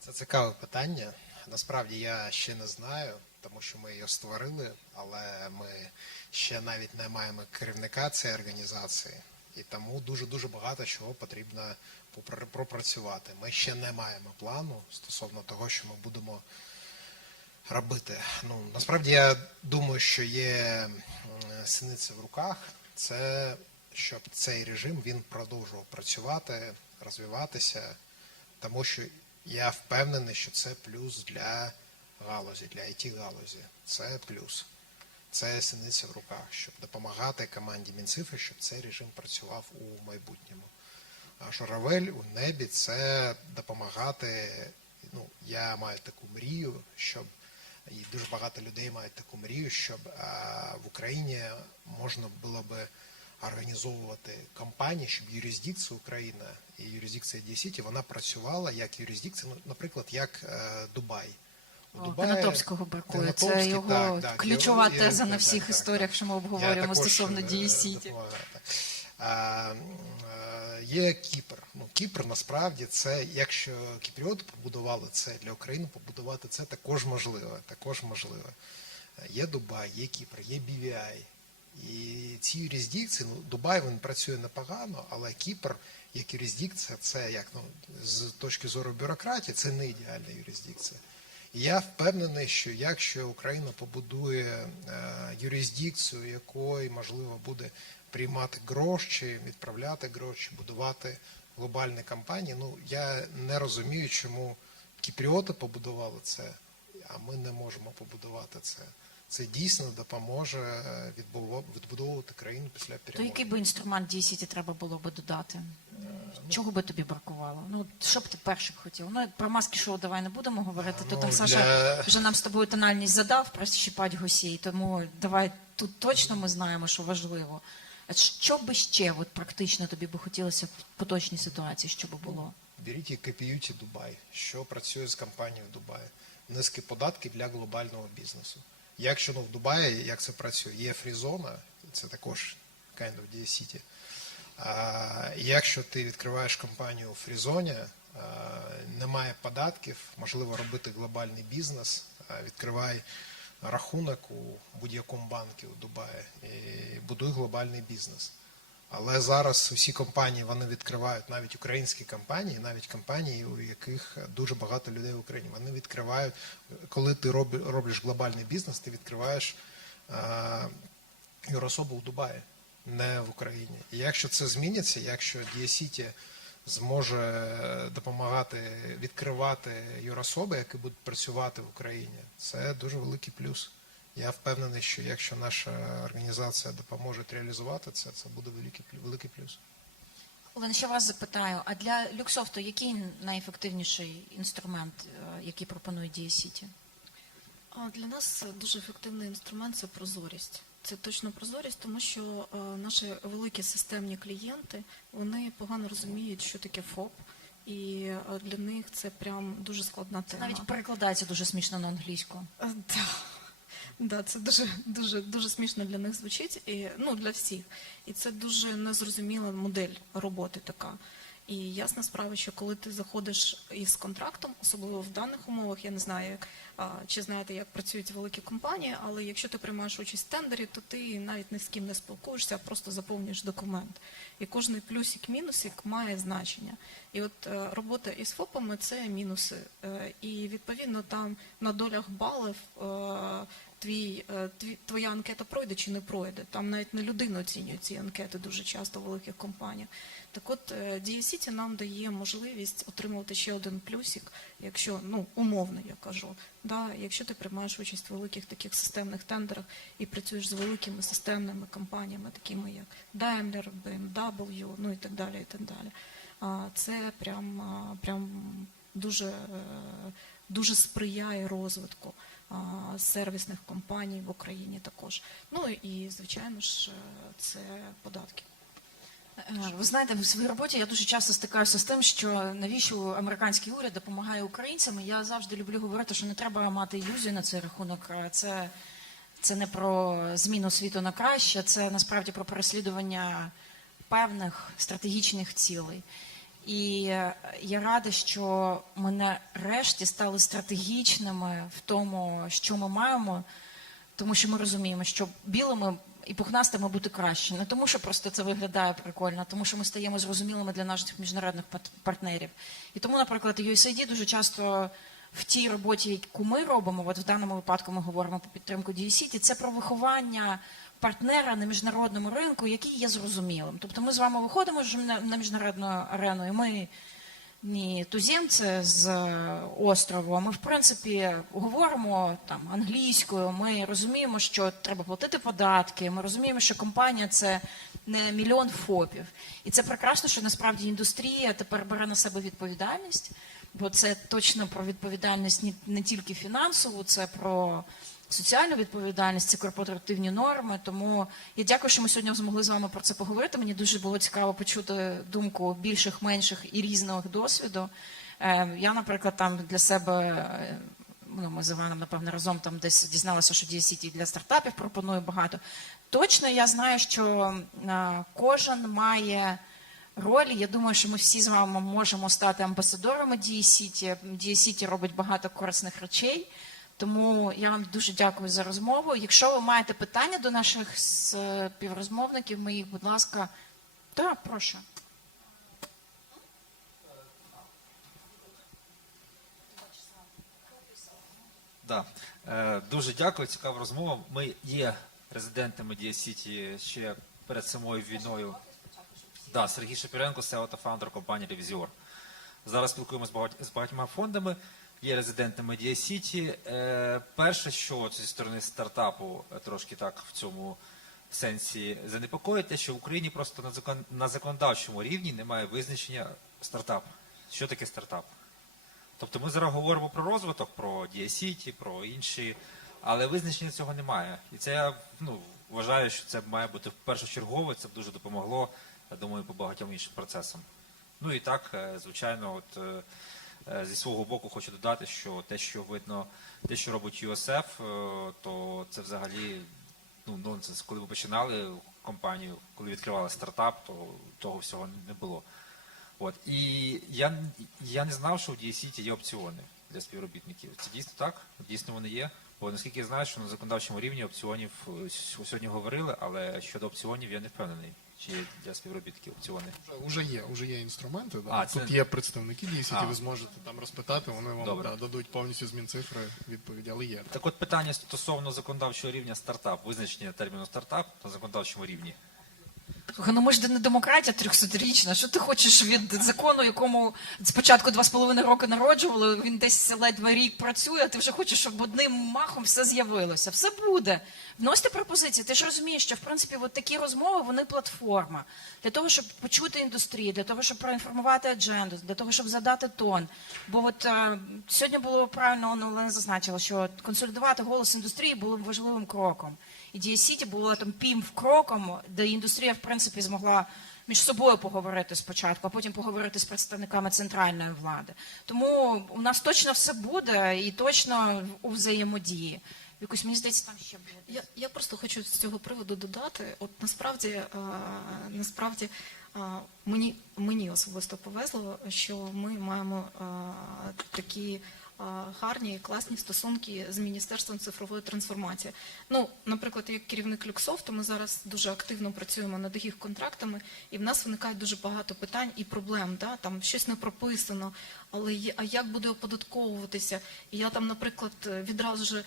Це цікаве питання. Насправді я ще не знаю, тому що ми її створили, але ми ще навіть не маємо керівника цієї організації. І тому дуже-дуже багато чого потрібно пропрацювати. Ми ще не маємо плану стосовно того, що ми будемо робити. Ну, насправді я думаю, що є синиця в руках. Це щоб цей режим він продовжував працювати, розвиватися, тому що я впевнений, що це плюс для галузі, для IT-галузі. Це плюс. Це синиця в руках, щоб допомагати команді Мінцифри, щоб цей режим працював у майбутньому. А журавель у небі – це допомагати, ну, я маю таку мрію, щоб, і дуже багато людей мають таку мрію, щоб в Україні можна було би організовувати компанії, щоб юрисдикція України і юрисдикція дія Сіті, вона працювала як юрисдикція, ну, наприклад, як Дубай. Конотопського бракує. Це його ключова теза на всіх історіях, що ми обговорюємо стосовно дії Сіті. Є Кіпр. Ну, Кіпр, насправді, це, якщо кіпріоти побудували це, для України побудувати це також можливо. Є Дубай, є Кіпр, є BVI. І ці юрисдикції, ну, Дубай, він працює непогано, але Кіпр, як юрисдикція, це, як, ну, з точки зору бюрократії, це не ідеальна юрисдикція. І я впевнений, що якщо Україна побудує юрисдикцію, якої, можливо, буде приймати гроші, відправляти гроші, будувати глобальні компанії, ну, я не розумію, чому кіпріоти побудували це, а ми не можемо побудувати це. Це дійсно допоможе відбудовувати країну після перемоги. То який би інструмент дії Сіті треба було би додати? Чого би тобі бракувало? Ну, що б ти перше б хотів? Ну, про маски-шоу давай не будемо говорити. То там Саша вже нам з тобою тональність задав, про щіпать гусей. Тому давай тут точно ми знаємо, що важливо. Що би ще от, практично тобі би хотілося в поточній ситуації, що би було? Беріть і копіюйте Дубай, що працює з компанією в Дубаї. Низькі податки для глобального бізнесу. Якщо в Дубаї, як це працює, є фрі-зона, це також kind of DSCity. Якщо ти відкриваєш компанію у фрі-зоні, немає податків, можливо робити глобальний бізнес, відкривай рахунок у будь-якому банку у Дубаї і будуй глобальний бізнес. Але зараз усі компанії, вони відкривають, навіть українські компанії, навіть компанії, у яких дуже багато людей в Україні, вони відкривають, коли ти робиш глобальний бізнес, ти відкриваєш юрособу в Дубаї, не в Україні. І якщо це зміниться, якщо DSCity зможе допомагати відкривати юрособи, які будуть працювати в Україні, це дуже великий плюс. Я впевнений, що якщо наша організація допоможе реалізувати це, це буде великий плюс. Олена, ще вас запитаю, а для Люксофту який найефективніший інструмент, який пропонує DSCity? Для нас дуже ефективний інструмент – це прозорість. Це точно прозорість, тому що наші великі системні клієнти, вони погано розуміють, що таке ФОП, і для них це прям дуже складна тема. Навіть перекладається дуже смішно на англійську. Да, це дуже смішно для них звучить, і, для всіх. І це дуже незрозуміла модель роботи така. І ясна справа, що коли ти заходиш із контрактом, особливо в даних умовах, я не знаю, чи знаєте, як працюють великі компанії, але якщо ти приймаєш участь в тендері, то ти навіть ні з ким не спілкуєшся, а просто заповнюєш документ. І кожний плюсик-мінусик має значення. І от робота із ФОПами – це мінуси. І відповідно там на долях балів твоя анкета пройде чи не пройде. Там навіть не людина оцінює ці анкети дуже часто в великих компаніях. Так от, DSCity нам дає можливість отримувати ще один плюсик, якщо, умовно я кажу, якщо ти приймаєш участь в великих таких системних тендерах і працюєш з великими системними компаніями, такими як Daimler, BMW, і так далі, і так далі. Це прям дуже сприяє розвитку сервісних компаній в Україні також. І, звичайно ж, це податки. Ви знаєте, в своїй роботі я дуже часто стикаюся з тим, що навіщо американський уряд допомагає українцям. Я завжди люблю говорити, що не треба мати ілюзії на цей рахунок. Це не про зміну світу на краще, це насправді про переслідування певних стратегічних цілей. І я рада, що ми нарешті стали стратегічними в тому, що ми маємо, тому що ми розуміємо, що білими і пухнастими бути краще. Не тому, що просто це виглядає прикольно, а тому, що ми стаємо зрозумілими для наших міжнародних партнерів. І тому, наприклад, USAID дуже часто в тій роботі, яку ми робимо, от в даному випадку ми говоримо про підтримку DSCity, це про виховання партнера на міжнародному ринку, який є зрозумілим. Тобто ми з вами виходимо вже на міжнародну арену, і ми не туземці з острову, а ми, в принципі, говоримо англійською, ми розуміємо, що треба платити податки, ми розуміємо, що компанія – це не мільйон ФОПів. І це прекрасно, що насправді індустрія тепер бере на себе відповідальність, бо це точно про відповідальність не тільки фінансову, це про соціальну відповідальність, це корпоративні норми. Тому я дякую, що ми сьогодні змогли з вами про це поговорити. Мені дуже було цікаво почути думку більших, менших і різного досвіду. Я, наприклад, для себе, ми з Іваном, напевно, разом десь дізналася, що DSCity для стартапів пропонує багато. Точно я знаю, що кожен має ролі. Я думаю, що ми всі з вами можемо стати амбасадорами DSCity. DSCity робить багато корисних речей. Тому я вам дуже дякую за розмову. Якщо ви маєте питання до наших співрозмовників моїх, будь ласка, прошу. Дуже дякую, цікава розмова. Ми є резидентами DSCity ще перед самою війною. Сергій Шапіренко, CEO та фаундер компанії «Ревізіор». Зараз спілкуємося з багатьма фондами. Є резидентами DSCity. Перше, що зі сторони стартапу трошки так в цьому сенсі занепокоїть, те, що в Україні просто на законодавчому рівні немає визначення стартап. Що таке стартап? Тобто ми зараз говоримо про розвиток, про DSCity, про інші, але визначення цього немає. І це вважаю, що це має бути першочергово, це б дуже допомогло, я думаю, по багатьом іншим процесам. Ну і так, звичайно, от зі свого боку хочу додати, що те, що видно, те, що робить USF, то це взагалі нонсенс. Коли ви починали компанію, коли відкривали стартап, то того всього не було. От. І я не знав, що в DIA-City є опціони для співробітників. Це дійсно так? Дійсно вони є? Бо наскільки я знаю, що на законодавчому рівні опціонів сьогодні говорили, але щодо опціонів я не впевнений, чи є для співробітників опціони. Уже є інструменти. Тут це... є представники DIA-City, ви зможете там розпитати, вони вам дадуть повністю змінцифри відповіді, але є. Так от питання стосовно законодавчого рівня стартап, визначення терміну стартап на законодавчому рівні. Слухай, ну ми ж не демократія 300-річна. Що ти хочеш від закону, якому спочатку 2,5 роки народжували, він десь ледве рік працює, а ти вже хочеш, щоб одним махом все з'явилося. Все буде. Вносьте пропозиції. Ти ж розумієш, що, в принципі, от такі розмови, вони платформа. Для того, щоб почути індустрію, для того, щоб проінформувати адженду, для того, щоб задати тон. Бо от сьогодні було правильно, Олена зазначила, що консолідувати голос індустрії було важливим кроком. І DIA-City було там півкроком, де індустрія, в принципі, змогла між собою поговорити спочатку, а потім поговорити з представниками центральної влади. Тому у нас точно все буде і точно у взаємодії. Якось, мені здається, там ще буде. Я просто хочу з цього приводу додати, от насправді мені особисто повезло, що ми маємо такі гарні і класні стосунки з Міністерством цифрової трансформації. Ну, наприклад, як керівник Люксофту, ми зараз дуже активно працюємо над їх контрактами, і в нас виникає дуже багато питань і проблем. Да? Там щось не прописано, але а як буде оподатковуватися? І я там, наприклад, відразу ж,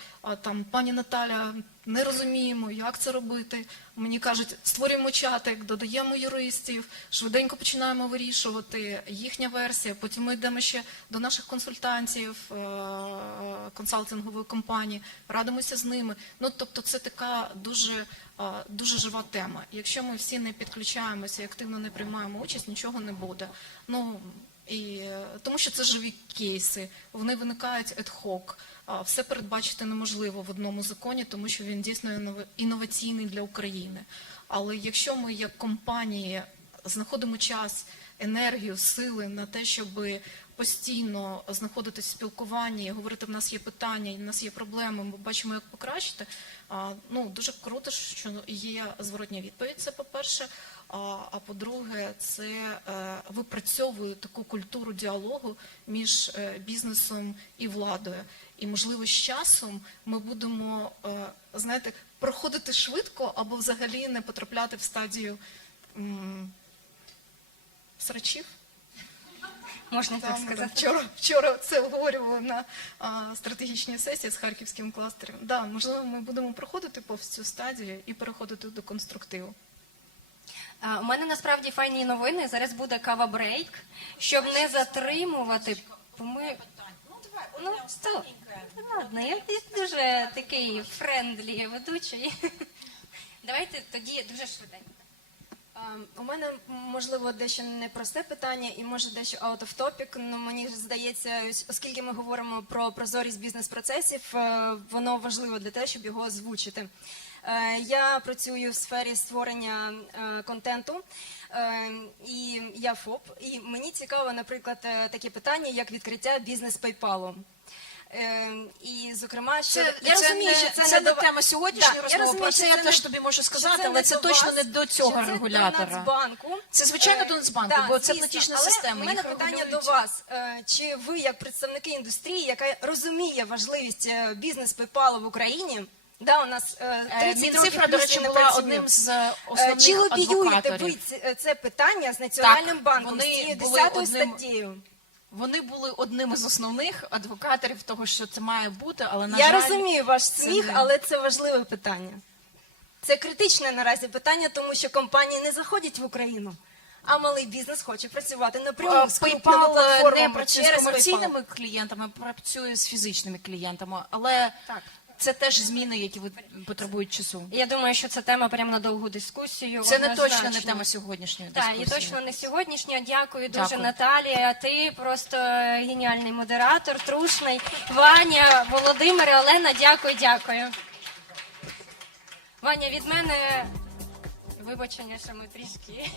пані Наталя, не розуміємо, як це робити. Мені кажуть, створюємо чатик, додаємо юристів, швиденько починаємо вирішувати їхня версія, потім ми йдемо ще до наших консультантів, консалтингової компанії, радимося з ними. Ну, тобто це така дуже жива тема. Якщо ми всі не підключаємося і активно не приймаємо участь, нічого не буде. Ну, тому що це живі кейси, вони виникають ad-hoc. Все передбачити неможливо в одному законі, тому що він дійсно інноваційний для України. Але якщо ми як компанії знаходимо час, енергію, сили на те, щоб постійно знаходитись в спілкуванні, говорити, в нас є питання, в нас є проблеми, ми бачимо, як покращити, дуже круто, що є зворотня відповідь, це по-перше. А по-друге, це випрацьовує таку культуру діалогу між бізнесом і владою. І, можливо, з часом ми будемо, знаєте, проходити швидко або взагалі не потрапляти в стадію срачів. Можна так сказати. Вчора це обговорювали на стратегічній сесії з харківським кластером. Да, можливо, ми будемо проходити повз цю стадію і переходити до конструктиву. У мене насправді файні новини. Зараз буде кава-брейк, щоб не затримувати. Ладно, я дуже такий френдлі ведучий. Давайте тоді дуже швиденько. У мене, можливо, дещо непросте питання і, може, дещо out of topic, але мені здається, оскільки ми говоримо про прозорість бізнес-процесів, воно важливо для того, щоб його озвучити. Я працюю в сфері створення контенту, і я ФОП, і мені цікаво, наприклад, таке питання, як відкриття бізнес-пейпалу. І, зокрема, я розумію, що це не тема сьогоднішньої розмови, про це я теж тобі можу сказати, але це точно не до цього регулятора. Це, звичайно, до Нацбанку, бо це платіжна система. У мене питання до вас. Чи ви, як представники індустрії, яка розуміє важливість бізнес-пейпалу в Україні, да, у нас 30 Мінцифра, до речі, була одним з основних чи лобіюєте адвокаторів. Ви це питання з Національним банком, з цією 10 статтею? Вони були одним із основних адвокаторів того, що це має бути, але, на жаль... Я розумію ваш сміх, але це важливе питання. Це критичне наразі питання, тому що компанії не заходять в Україну, а малий бізнес хоче працювати напряму з крупними платформами. Не працює з комерційними клієнтами, працює з фізичними клієнтами, але... Так. Це теж зміни, які потребують часу. Я думаю, що це тема прямо на довгу дискусію. Це не точно не тема сьогоднішньої дискусії. Так, і точно не сьогоднішня. Дякую дуже, Наталія. Ти просто геніальний модератор, трушний. Ваня, Володимир, Олена, дякую. Ваня, від мене вибачення, що ми трішки.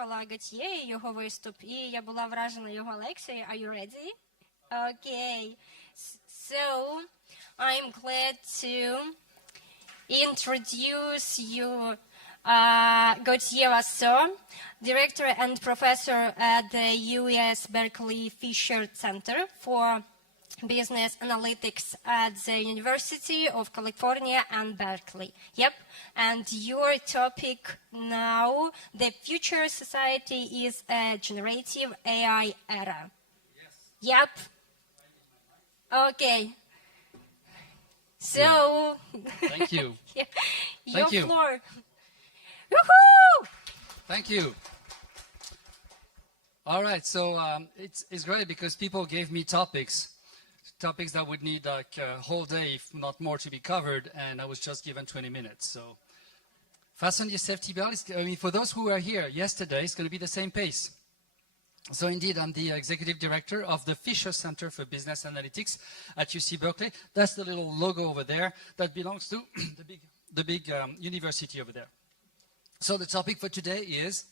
слухала Готьє, його виступ, і я була вражена його лекцією. Are you ready? Okay. So, I'm glad to introduce you Gautier So, Director and Professor at the U.S. Berkeley Fisher Center for Business Analytics at the University of California and Berkeley. Yep. And your topic now, the future society is a generative AI era. Yes. Yep. Okay. So. Thank you. Your Thank you. floor. Woohoo! Thank you. All right, so it's great because people gave me topics that would need like a whole day, if not more, to be covered, and I was just given 20 minutes. So fasten your safety belts. I mean, for those who were here yesterday, it's going to be the same pace. So indeed, I'm the executive director of the Fisher Center for Business Analytics at UC Berkeley. That's the little logo over there that belongs to the big university over there. So the topic for today is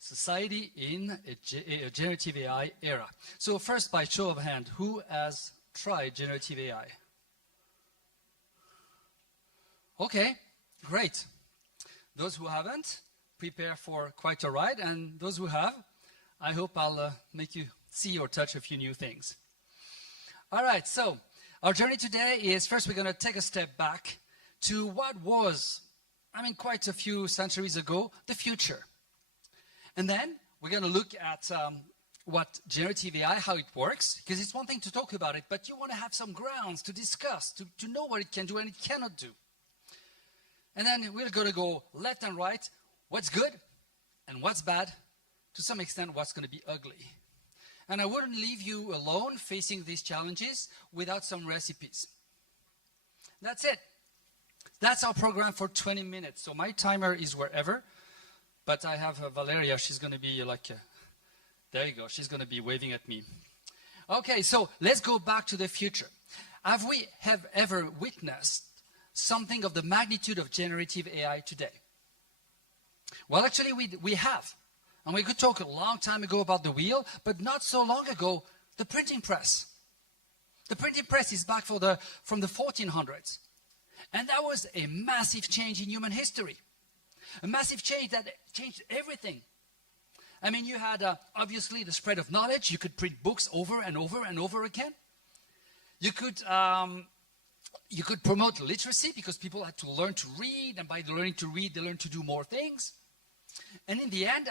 society in a generative AI era. So first, by show of hand, who has tried generative AI? Okay, great. Those who haven't, prepare for quite a ride, and those who have, I hope I'll make you see or touch a few new things. All right, so our journey today is, first we're going to take a step back to what was, quite a few centuries ago, the future. And then we're going to look at what generative AI, how it works, because it's one thing to talk about it, but you want to have some grounds to discuss, to know what it can do and it cannot do. And then we're going to go left and right, what's good and what's bad, to some extent what's going to be ugly. And I wouldn't leave you alone facing these challenges without some recipes. That's it. That's our program for 20 minutes. So my timer is wherever, but I have Valeria. She's going to be like, there you go. She's going to be waving at me. Okay, so let's go back to the future. Have we ever witnessed something of the magnitude of generative AI today? Well, actually, we have. And we could talk a long time ago about the wheel, but not so long ago, the printing press. The printing press is back from the 1400s. And that was a massive change in human history. A massive change that changed everything. I mean, you had obviously the spread of knowledge. You could print books over and over and over again. You could promote literacy because people had to learn to read, and by learning to read, they learned to do more things. And in the end,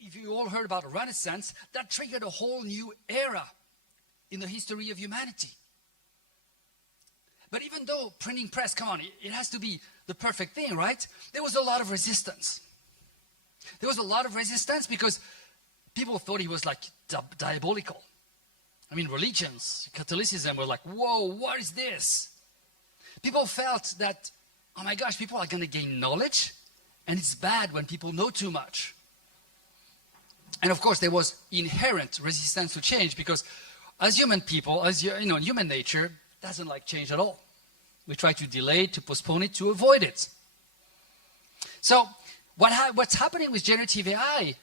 if you all heard about a Renaissance, that triggered a whole new era in the history of humanity. But even though printing press, come on, it has to be the perfect thing, right? There was a lot of resistance. There was a lot of resistance because people thought it was like diabolical. Religions, Catholicism were like, whoa, what is this? People felt that, oh my gosh, people are going to gain knowledge, and it's bad when people know too much. And of course, there was inherent resistance to change because as human people, human nature doesn't like change at all. We try to delay it, to postpone it, to avoid it. So what's happening with generative AI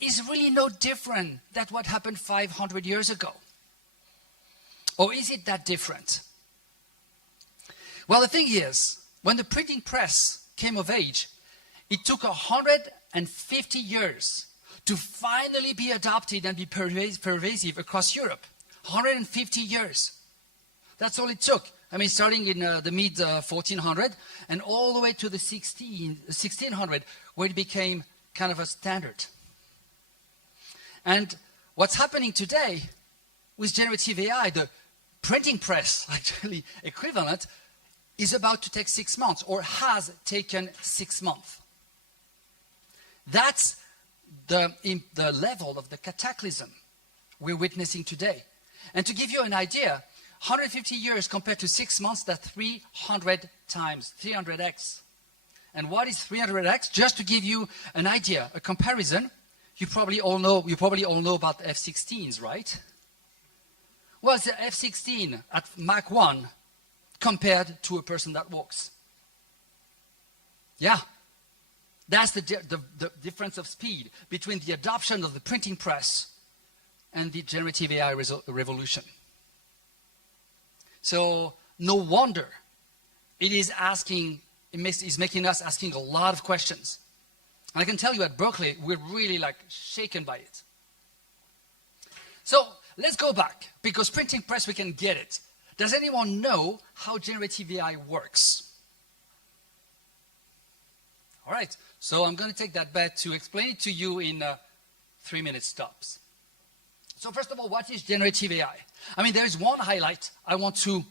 is really no different than what happened 500 years ago. Or is it that different? Well, the thing is, when the printing press came of age, it took 150 years to finally be adopted and be pervasive across Europe. 150 years. That's all it took. Starting in the mid-1400 and all the way to the 1600, where it became kind of a standard. And what's happening today with generative AI, the printing press, actually equivalent, is about to take 6 months, or has taken 6 months. That's the level of the cataclysm we're witnessing today. And to give you an idea, 150 years compared to 6 months, that's 300 times, 300x. And what is 300x? Just to give you an idea, a comparison, you probably all know about F-16s, right? Well, it's the F-16 at Mach 1 compared to a person that walks. Yeah. That's the difference of speed between the adoption of the printing press and the generative AI revolution. So no wonder it is making us asking a lot of questions. And I can tell you at Berkeley, we're really like shaken by it. So let's go back, because printing press, we can get it. Does anyone know how generative AI works? All right, so I'm going to take that bet to explain it to you in 3-minute stops. So first of all, what is generative AI? I mean, there is one highlight I want to,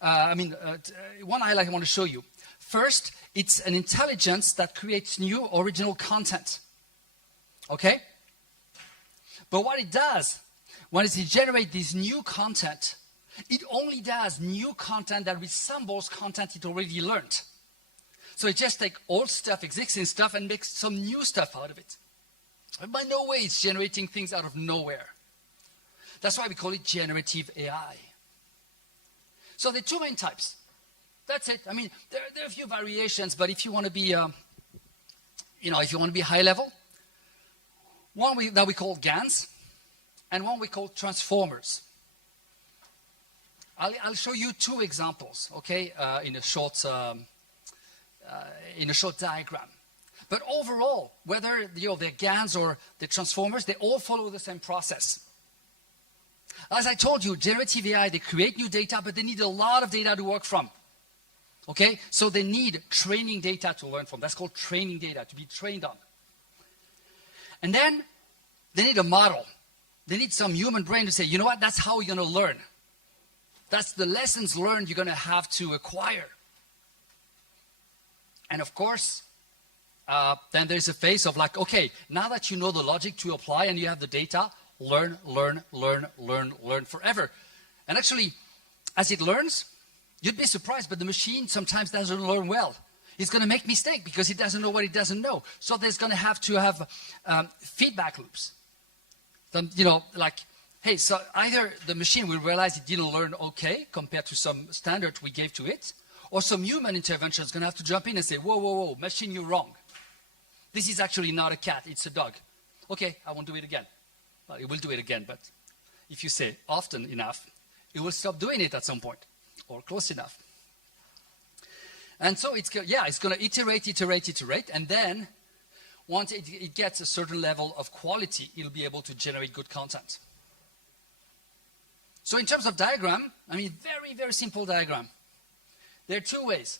one highlight I want to show you. First, it's an intelligence that creates new original content. Okay? But what it does, when it generates this new content, it only does new content that resembles content it already learned. So it just takes old stuff, existing stuff, and makes some new stuff out of it. And by no way it's generating things out of nowhere. That's why we call it generative AI. So there are two main types. That's it. I mean, there are a few variations, but if you want to be, if you want to be high level, one that we call GANs, and one we call transformers. I'll show you two examples, okay, in a short diagram. But overall, whether they're GANs or they're transformers, they all follow the same process. As I told you, generative AI, they create new data, but they need a lot of data to work from. Okay? So they need training data to learn from. That's called training data, to be trained on. And then they need a model. They need some human brain to say, you know what, that's how you're going to learn. That's the lessons learned you're going to have to acquire. And of course, then there's a phase of like, okay, now that you know the logic to apply and you have the data, learn forever. And actually, as it learns, you'd be surprised, but the machine sometimes doesn't learn well. It's going to make mistakes because it doesn't know what it doesn't know. So there's going to have feedback loops. Like, hey, so either the machine will realize it didn't learn okay compared to some standard we gave to it, or some human intervention is going to have to jump in and say, whoa, machine, you're wrong. This is actually not a cat, it's a dog. Okay, I won't do it again. Well, it will do it again, but if you say often enough, it will stop doing it at some point, or close enough. And so it's going to iterate, and then once it gets a certain level of quality, it'll be able to generate good content. So in terms of diagram, I mean, very, very simple diagram. There are two ways.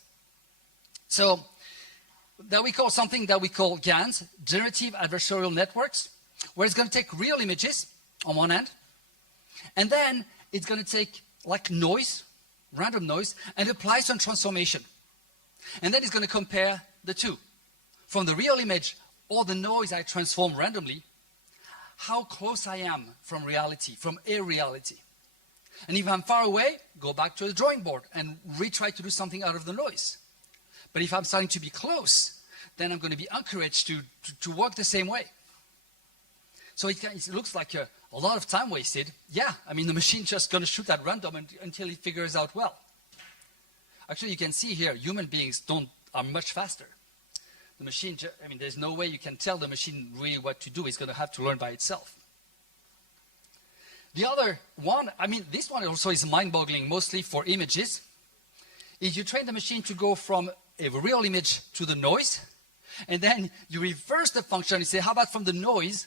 So that we call something that we call GANs, generative adversarial networks, where it's going to take real images on one end, and then it's going to take like noise, random noise, and apply some transformation. And then it's going to compare the two. From the real image or the noise I transform randomly, how close I am from reality, from a reality. And if I'm far away, go back to the drawing board and retry to do something out of the noise. But if I'm starting to be close, then I'm going to be encouraged to work the same way. So it looks like a lot of time wasted. Yeah, I mean, the machine's just going to shoot at random until it figures out well. Actually, you can see here, human beings are much faster. The machine, there's no way you can tell the machine really what to do. It's going to have to learn by itself. The other one, this one also is mind-boggling, mostly for images. If you train the machine to go from a real image to the noise, and then you reverse the function and say, how about from the noise,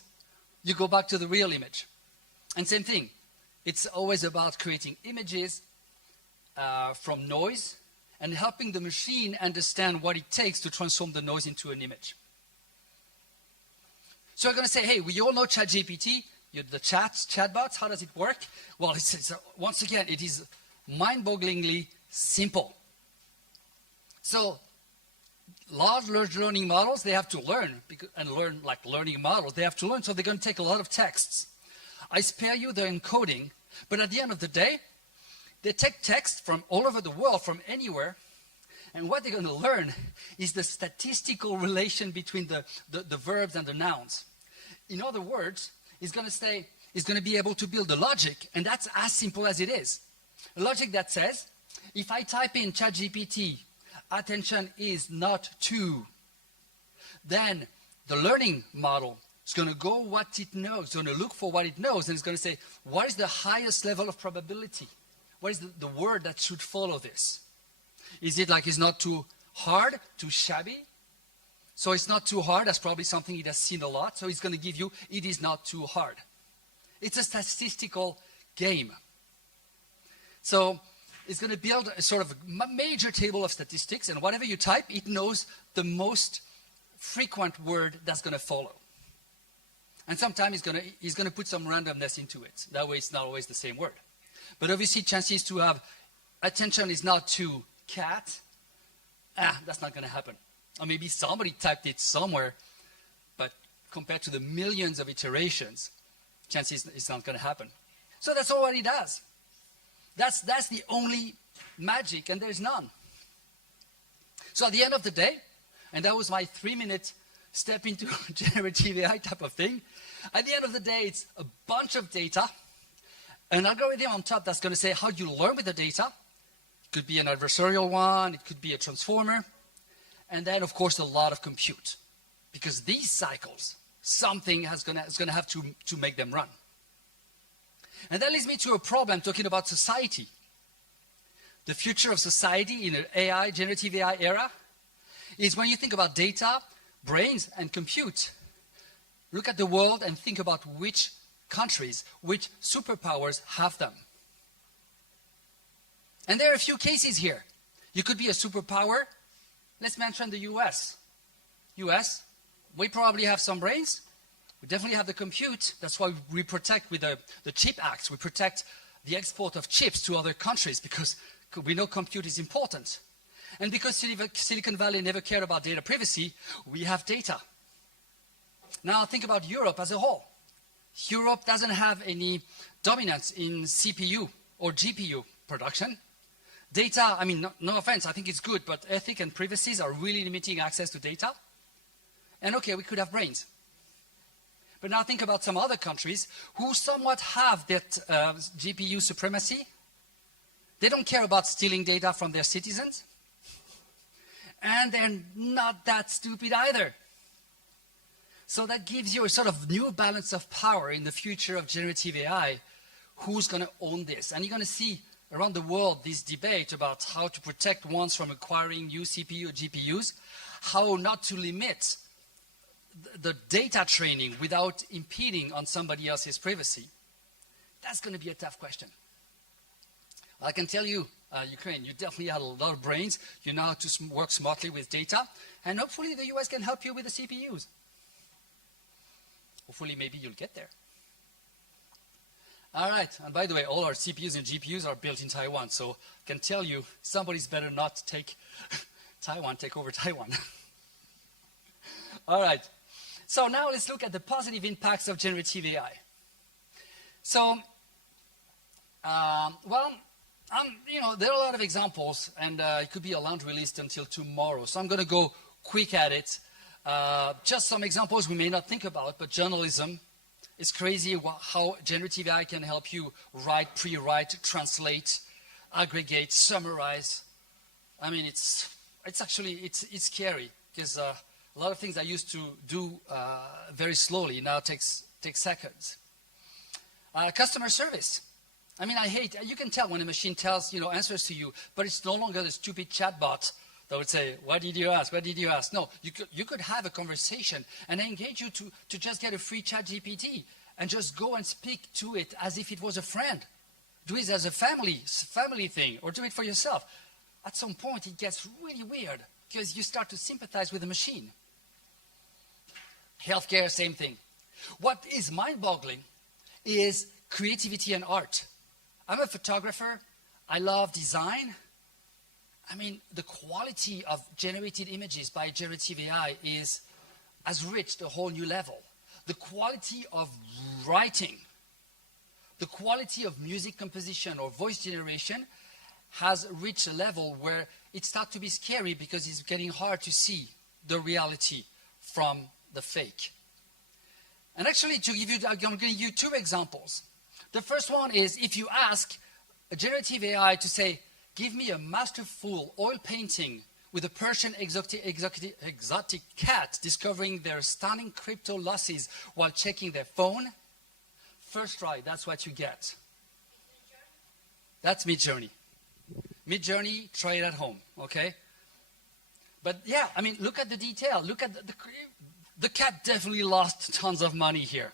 you go back to the real image. And same thing. It's always about creating images from noise and helping the machine understand what it takes to transform the noise into an image. So we're going to say, hey, we all know ChatGPT, the chatbots, how does it work? Well, once again, it is mind-bogglingly simple. So large learning models, they have to learn, and learn like learning models, they have to learn, so they're going to take a lot of texts. I spare you the encoding, but at the end of the day, they take text from all over the world, from anywhere, and what they're going to learn is the statistical relation between the verbs and the nouns. In other words, it's going to be able to build a logic, and that's as simple as it is. A logic that says, if I type in ChatGPT, attention is not to, then the learning model is going to go what it knows, it's going to look for what it knows, and it's going to say, what is the highest level of probability? What is the word that should follow this? Is it like it's not too hard, too shabby? So it's not too hard. That's probably something it has seen a lot. So it's going to give you, it is not too hard. It's a statistical game. So it's going to build a sort of major table of statistics, and whatever you type, it knows the most frequent word that's going to follow. And sometimes he's going to put some randomness into it. That way it's not always the same word. But obviously chances to have attention is not to cat, that's not going to happen. Or maybe somebody typed it somewhere, but compared to the millions of iterations, chances it's not going to happen. So that's all what it does. That's the only magic, and there's none. So at the end of the day, and that was my 3-minute step into generative AI type of thing, at the end of the day, it's a bunch of data, an algorithm on top that's going to say how you learn with the data. It could be an adversarial one, it could be a transformer, and then, of course, a lot of compute. Because these cycles, something is going to have to make them run. And that leads me to a problem talking about society. The future of society in an AI, generative AI era is when you think about data, brains, and compute. Look at the world and think about which countries, which superpowers have them. And there are a few cases here. You could be a superpower. Let's mention the US. US, we probably have some brains. We definitely have the compute. That's why we protect with the Chip Act. We protect the export of chips to other countries because we know compute is important. And because Silicon Valley never cared about data privacy, we have data. Now think about Europe as a whole. Europe doesn't have any dominance in CPU or GPU production. Data, I mean, no offense, I think it's good, but ethics and privacies are really limiting access to data. And okay, we could have brains. But now think about some other countries who somewhat have that GPU supremacy. They don't care about stealing data from their citizens. And they're not that stupid either. So that gives you a sort of new balance of power in the future of generative AI. Who's going to own this? And you're going to see around the world this debate about how to protect ones from acquiring new CPU or GPUs, how not to limit the data training without impeding on somebody else's privacy. That's going to be a tough question. I can tell you, Ukraine, you definitely had a lot of brains. You know how to work smartly with data. And hopefully the US can help you with the CPUs. Hopefully maybe you'll get there. All right, and by the way, all our CPUs and GPUs are built in Taiwan. So I can tell you, somebody's better not take take over Taiwan. All right. So now let's look at the positive impacts of generative AI. So, there are a lot of examples, and it could be a laundry list until tomorrow. So I'm going to go quick at it. Just some examples we may not think about, but journalism. It's crazy how generative AI can help you write, pre-write, translate, aggregate, summarize. I mean, it's scary because a lot of things I used to do very slowly now takes seconds. Customer service. I mean, you can tell when a machine tells, answers to you, but it's no longer the stupid chatbot that would say, what did you ask? What did you ask? No, you could have a conversation and engage you to just get a free chat GPT and just go and speak to it as if it was a friend. Do it as a family thing, or do it for yourself. At some point, it gets really weird because you start to sympathize with the machine. Healthcare, same thing. What is mind-boggling is creativity and art. I'm a photographer. I love design. I mean, the quality of generated images by generative AI has reached a whole new level. The quality of writing, the quality of music composition or voice generation has reached a level where it starts to be scary because it's getting hard to see the reality from the fake. And actually, I'm going to give you two examples. The first one is if you ask a generative AI to say, give me a masterful oil painting with a Persian exotic cat discovering their stunning crypto losses while checking their phone. First try, that's what you get. That's Midjourney. Midjourney, try it at home, okay? But yeah, I mean, look at the detail. Look at the cat definitely lost tons of money here.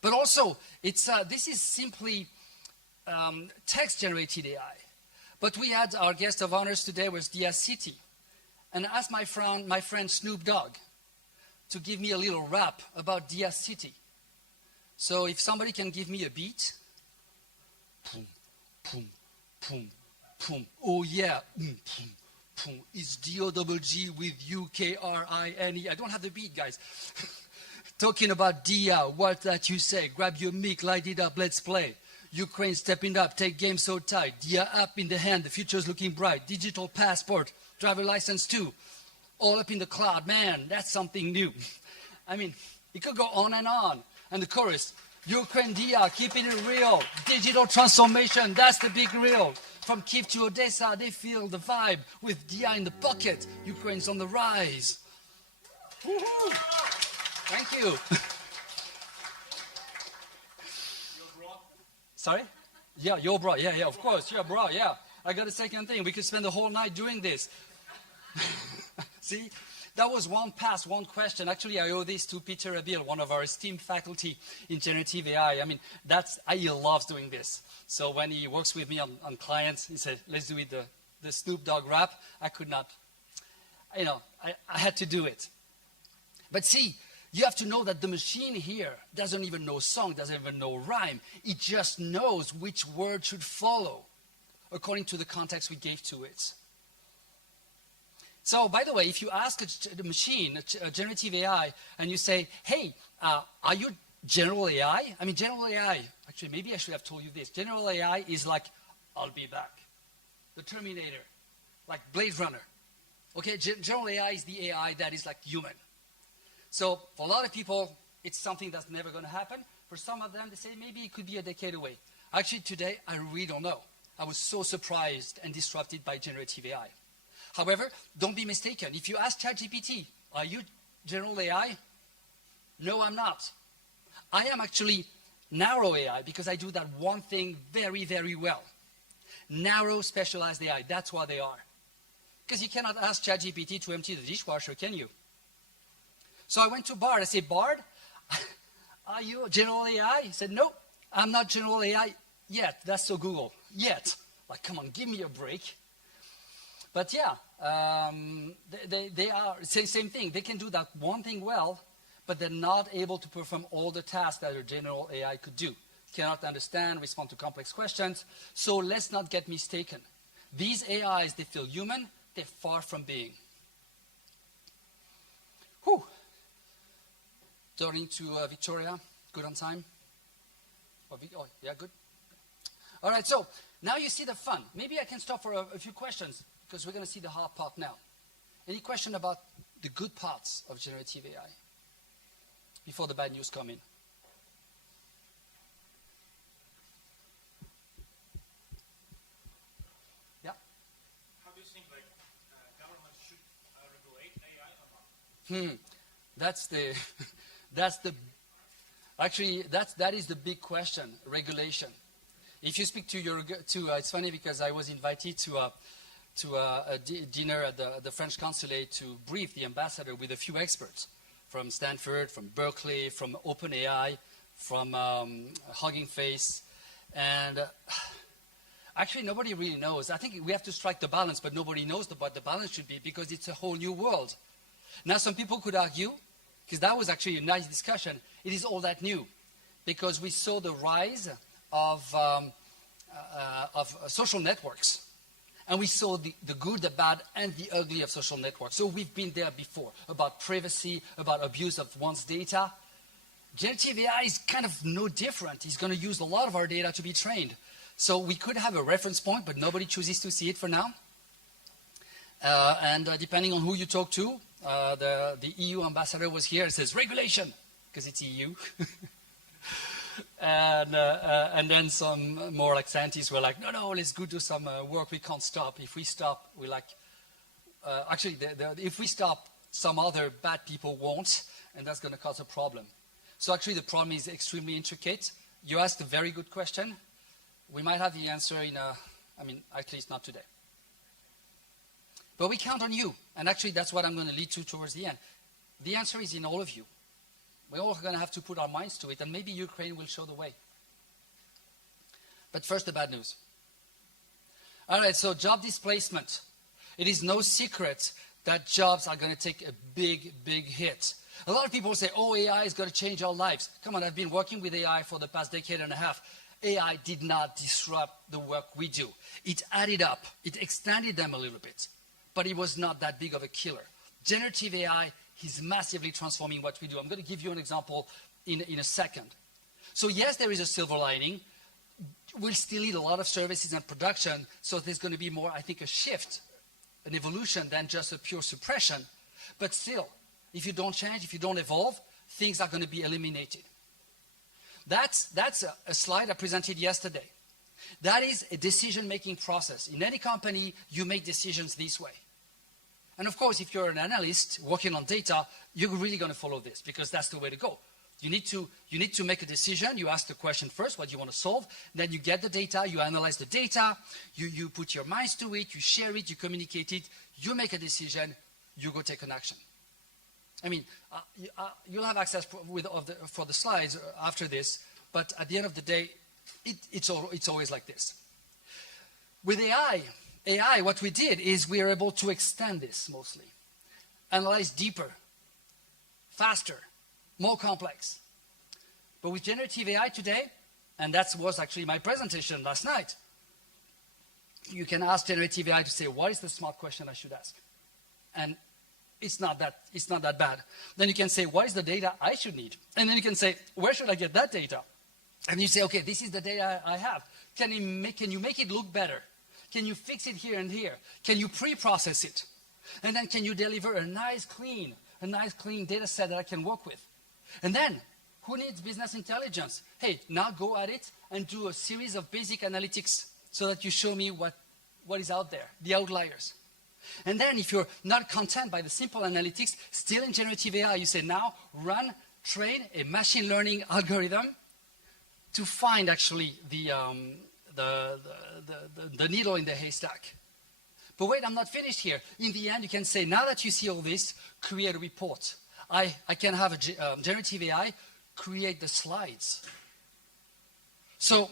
But also, this is simply text-generated AI. But we had our guest of honors today was UNIT.City. And I asked my friend Snoop Dogg to give me a little rap about UNIT.City. So if somebody can give me a beat. Boom, boom, boom, boom. Oh yeah. Boom, boom. It's D-O-double-G with U-K-R-I-N-E. I don't have the beat, guys. Talking about Dia, what that you say? Grab your mic, light it up, let's play. Ukraine stepping up, take game so tight. Dia app in the hand, the future's looking bright. Digital passport, driver license too. All up in the cloud, man, that's something new. I mean, it could go on. And the chorus, Ukraine Dia, keeping it real. Digital transformation, that's the big real. From Kyiv to Odessa, they feel the vibe. With Dia in the pocket, Ukraine's on the rise. Woohoo! Thank you. Sorry? Yeah, your bra. Yeah, of course. Your bra, yeah. I got a second thing. We could spend the whole night doing this. See? That was one pass, one question. Actually, I owe this to Peter Abil, one of our esteemed faculty in generative AI. I mean, he loves doing this. So when he works with me on clients, he said, let's do it the Snoop Dogg rap. I could not, I had to do it. But see, you have to know that the machine here doesn't even know song, doesn't even know rhyme. It just knows which word should follow according to the context we gave to it. So, by the way, if you ask the machine, a generative AI, and you say, hey, are you general AI? I mean, general AI, actually, maybe I should have told you this. General AI is like, I'll be back. The Terminator, like Blade Runner. Okay, general AI is the AI that is like human. So for a lot of people, it's something that's never going to happen. For some of them, they say maybe it could be a decade away. Actually, today, I really don't know. I was so surprised and disrupted by generative AI. However, don't be mistaken. If you ask ChatGPT, are you general AI? No, I'm not. I am actually narrow AI because I do that one thing very, very well. Narrow, specialized AI, that's what they are. Because you cannot ask ChatGPT to empty the dishwasher, can you? So I went to Bard. I said, Bard, are you general AI? He said, no, I'm not general AI yet. That's so Google. Yet. Like, come on, give me a break. But yeah, they are, same thing. They can do that one thing well, but they're not able to perform all the tasks that a general AI could do. Cannot understand, respond to complex questions. So let's not get mistaken. These AIs, they feel human. They're far from being. Whew. Turning to Victoria, good on time? Oh, yeah, good. All right, so now you see the fun. Maybe I can stop for a few questions because we're going to see the hard part now. Any question about the good parts of generative AI before the bad news come in? Yeah? How do you think government should regulate AI or not? That is the big question, regulation. If you speak to it's funny because I was invited to a dinner at the French consulate to brief the ambassador with a few experts from Stanford, from Berkeley, from OpenAI, from Hugging Face, and actually nobody really knows. I think we have to strike the balance, but nobody knows what the balance should be because it's a whole new world. Now some people could argue, because that was actually a nice discussion, it is all that new because we saw the rise of social networks. And we saw the good, the bad, and the ugly of social networks. So we've been there before, about privacy, about abuse of one's data. Generative AI is kind of no different. It's going to use a lot of our data to be trained. So we could have a reference point, but nobody chooses to see it for now. And depending on who you talk to, the EU ambassador was here and says, regulation, because it's EU. And then some more like scientists were like, no, let's go do some work. We can't stop. If we stop, we like, if we stop, some other bad people won't, and that's going to cause a problem. So actually the problem is extremely intricate. You asked a very good question. We might have the answer in at least not today. But we count on you. And actually, that's what I'm going to lead to towards the end. The answer is in all of you. We're all going to have to put our minds to it, and maybe Ukraine will show the way. But first, the bad news. All right, so job displacement. It is no secret that jobs are going to take a big, big hit. A lot of people say, oh, AI is going to change our lives. Come on, I've been working with AI for the past decade and a half. AI did not disrupt the work we do. It added up. It extended them a little bit. But it was not that big of a killer. Generative AI is massively transforming what we do. I'm going to give you an example in a second. So yes, there is a silver lining. We'll still need a lot of services and production, so there's going to be more, I think, a shift, an evolution than just a pure suppression. But still, if you don't change, if you don't evolve, things are going to be eliminated. That's a slide I presented yesterday. That is a decision-making process. In any company, you make decisions this way. And of course, if you're an analyst working on data, you're really going to follow this because that's the way to go. You need to make a decision. You ask the question first, what you want to solve. Then you get the data, you analyze the data, you put your minds to it, you share it, you communicate it, you make a decision, you go take an action. I mean, you'll have access for the slides after this, but at the end of the day, it's always like this. With AI, what we did is we are able to extend this mostly, analyze deeper, faster, more complex. But with generative AI today, and that was actually my presentation last night, you can ask generative AI to say, what is the smart question I should ask? And it's not that bad. Then you can say, what is the data I should need? And then you can say, where should I get that data? And you say, okay, this is the data I have. Can you make it look better? Can you fix it here and here? Can you pre-process it? And then can you deliver a nice clean data set that I can work with? And then, who needs business intelligence? Hey, now go at it and do a series of basic analytics so that you show me what is out there, the outliers. And then if you're not content by the simple analytics, still in generative AI, you say now train a machine learning algorithm to find actually the needle in the haystack. But wait, I'm not finished here. In the end, you can say, now that you see all this, create a report. I can have a generative AI create the slides. So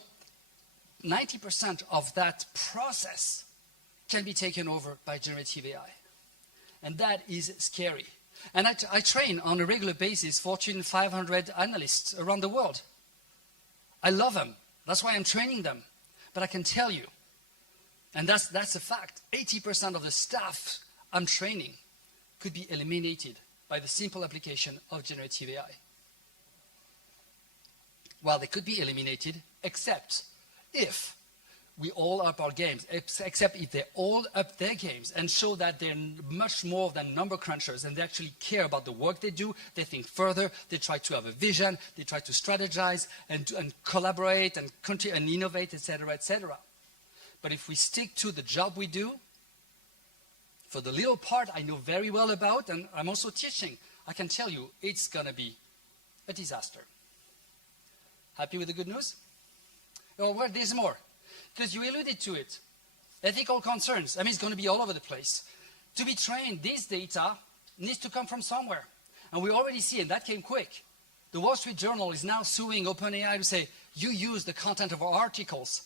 90% of that process can be taken over by generative AI. And that is scary. And I train on a regular basis Fortune 500 analysts around the world. I love them. That's why I'm training them. But I can tell you, and that's a fact, 80% of the staff I'm training could be eliminated by the simple application of generative AI. Well, they could be eliminated, except if we all up our games, except if they all up their games and show that they're much more than number crunchers and they actually care about the work they do, they think further, they try to have a vision, they try to strategize and collaborate and innovate, etc., etc. But if we stick to the job we do, for the little part I know very well about, and I'm also teaching, I can tell you it's going to be a disaster. Happy with the good news? Oh, well, there's more. Because you alluded to it. Ethical concerns. I mean, it's going to be all over the place. To be trained, this data needs to come from somewhere. And we already see, and that came quick. The Wall Street Journal is now suing OpenAI to say, you use the content of our articles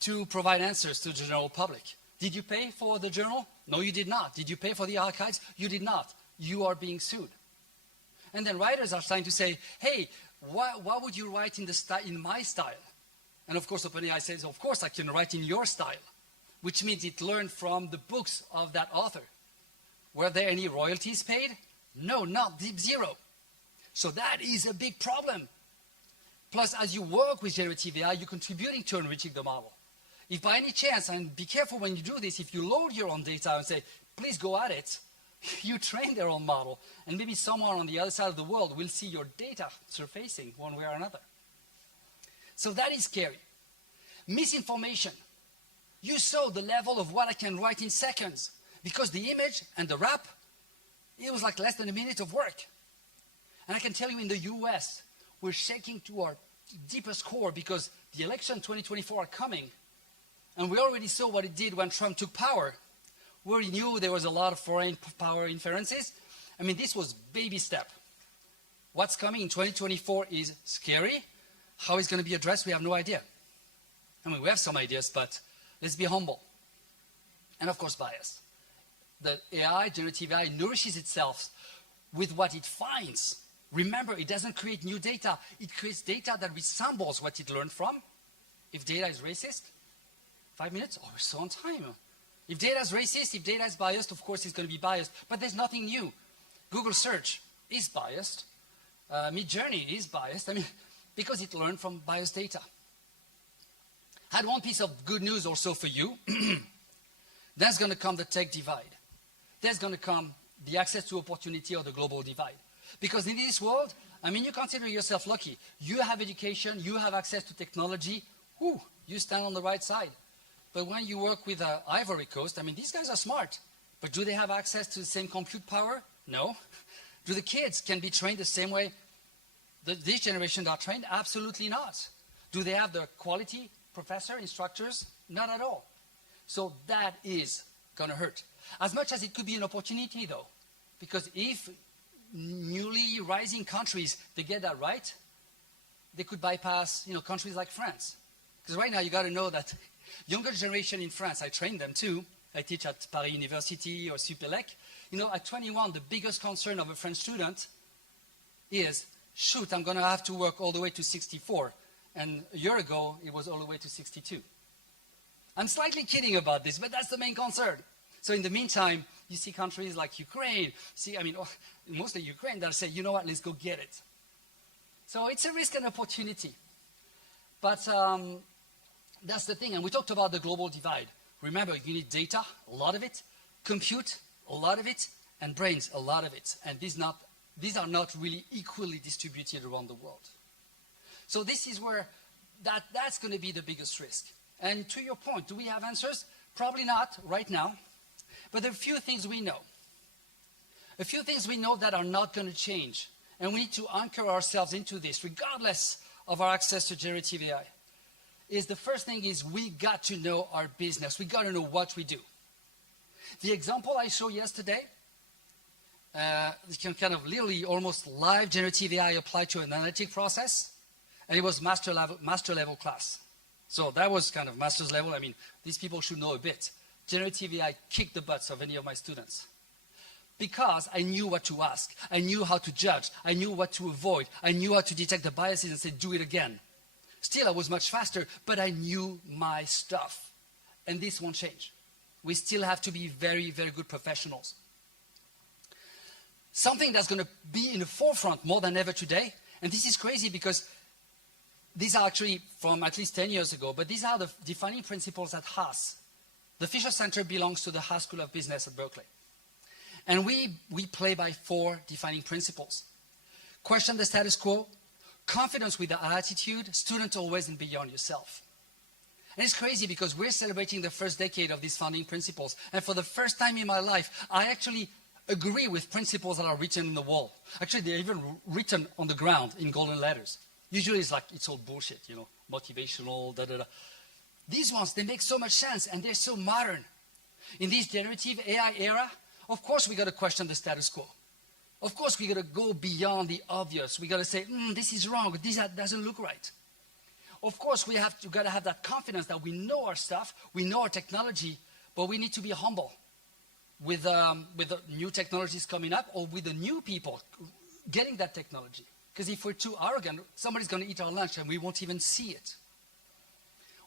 to provide answers to the general public. Did you pay for the journal? No, you did not. Did you pay for the archives? You did not. You are being sued. And then writers are starting to say, hey, why would you write in my style? And of course, OpenAI says, of course, I can write in your style, which means it learned from the books of that author. Were there any royalties paid? No, not zero. So that is a big problem. Plus, as you work with generative AI, you're contributing to enriching the model. If by any chance, and be careful when you do this, if you load your own data and say, please go at it, you train their own model, and maybe someone on the other side of the world will see your data surfacing one way or another. So that is scary. Misinformation. You saw the level of what I can write in seconds, because the image and the wrap, it was like less than a minute of work. And I can tell you in the US, we're shaking to our deepest core because the election 2024 are coming. And we already saw what it did when Trump took power. We already knew there was a lot of foreign power inferences. I mean, this was baby step. What's coming in 2024 is scary. How it's going to be addressed, we have no idea. I mean, we have some ideas, but let's be humble. And of course, bias. The AI, generative AI, nourishes itself with what it finds. Remember, it doesn't create new data. It creates data that resembles what it learned from. If data is racist, 5 minutes? Oh, we're so on time. If data is racist, if data is biased, of course it's going to be biased. But there's nothing new. Google search is biased. Midjourney is biased. I mean, because it learned from biased data. I had one piece of good news also for you. There's going to come the tech divide. There's going to come the access to opportunity or the global divide. Because in this world, I mean, you consider yourself lucky. You have education, you have access to technology. Whew, you stand on the right side. But when you work with Ivory Coast, I mean, these guys are smart. But do they have access to the same compute power? No. Do the kids can be trained the same way this generation are trained? Absolutely not. Do they have the quality professor, instructors? Not at all. So that is going to hurt. As much as it could be an opportunity, though. Because if newly rising countries, they get that right, they could bypass, countries like France. Because right now, you got to know that younger generation in France, I train them too. I teach at Paris University or Supélec. At 21, the biggest concern of a French student is, shoot, I'm going to have to work all the way to 64. And a year ago, it was all the way to 62. I'm slightly kidding about this, but that's the main concern. So in the meantime, you see countries like Ukraine, mostly Ukraine, that say, you know what, let's go get it. So it's a risk and opportunity. But that's the thing. And we talked about the global divide. Remember, you need data, a lot of it, compute, a lot of it, and brains, a lot of it. And these are not really equally distributed around the world. So this is where that's going to be the biggest risk. And to your point, do we have answers? Probably not right now. But there are a few things we know. A few things we know that are not going to change. And we need to anchor ourselves into this, regardless of our access to generative AI. The first thing is we got to know our business. We got to know what we do. The example I showed yesterday, you can kind of literally almost live generative AI applied to an analytic process. And it was master level class. So that was kind of master's level. I mean, these people should know a bit. Generative AI kicked the butts of any of my students. Because I knew what to ask. I knew how to judge. I knew what to avoid. I knew how to detect the biases and say, do it again. Still, I was much faster, but I knew my stuff. And this won't change. We still have to be very, very good professionals. Something that's going to be in the forefront more than ever today, and this is crazy because these are actually from at least 10 years ago, but these are the defining principles at Haas. The Fisher Center belongs to the Haas School of Business at Berkeley. And we play by 4 defining principles. Question the status quo, confidence with the attitude, student always and beyond yourself. And it's crazy because we're celebrating the first decade of these founding principles. And for the first time in my life, I actually agree with principles that are written on the wall. Actually, they're even written on the ground in golden letters. Usually it's all bullshit, motivational, da-da-da. These ones, they make so much sense and they're so modern. In this generative AI era, of course we got to question the status quo. Of course we got to go beyond the obvious. We got to say, this is wrong, this doesn't look right. Of course we got to have that confidence that we know our stuff, we know our technology, but we need to be humble with the new technologies coming up or with the new people getting that technology. Because if we're too arrogant, somebody's going to eat our lunch and we won't even see it.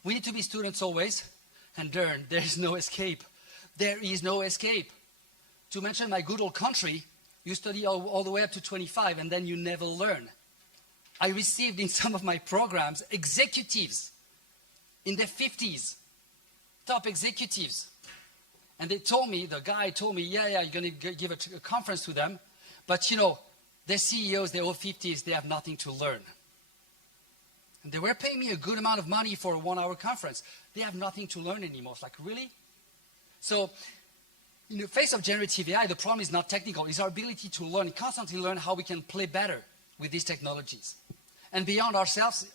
We need to be students always and learn. There is no escape. There is no escape. To mention my good old country, you study all the way up to 25 and then you never learn. I received in some of my programs executives in their 50s, top executives. And they told me, the guy told me, yeah, you're going to give a conference to them. But their CEOs, they're all 50s, they have nothing to learn. And they were paying me a good amount of money for a 1-hour conference. They have nothing to learn anymore. It's like, really? So, in the face of generative AI, the problem is not technical. It's our ability to learn, constantly learn how we can play better with these technologies. And beyond yourself,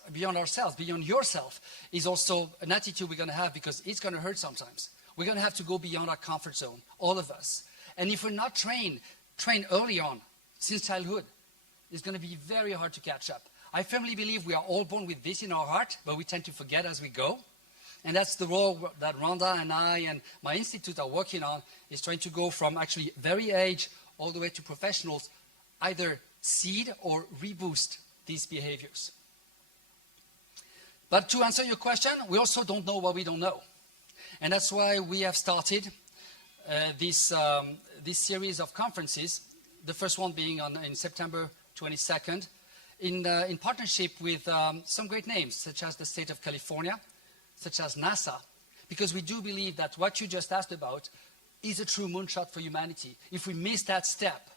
is also an attitude we're going to have because it's going to hurt sometimes. We're going to have to go beyond our comfort zone, all of us. And if we're not trained early on, since childhood, it's going to be very hard to catch up. I firmly believe we are all born with this in our heart, but we tend to forget as we go. And that's the role that Rhonda and I and my institute are working on, is trying to go from actually very age all the way to professionals, either seed or reboost these behaviors. But to answer your question, we also don't know what we don't know. And that's why we have started this series of conferences, the first one being in September 22nd, in partnership with some great names, such as the state of California, such as NASA, because we do believe that what you just asked about is a true moonshot for humanity. If we miss that step,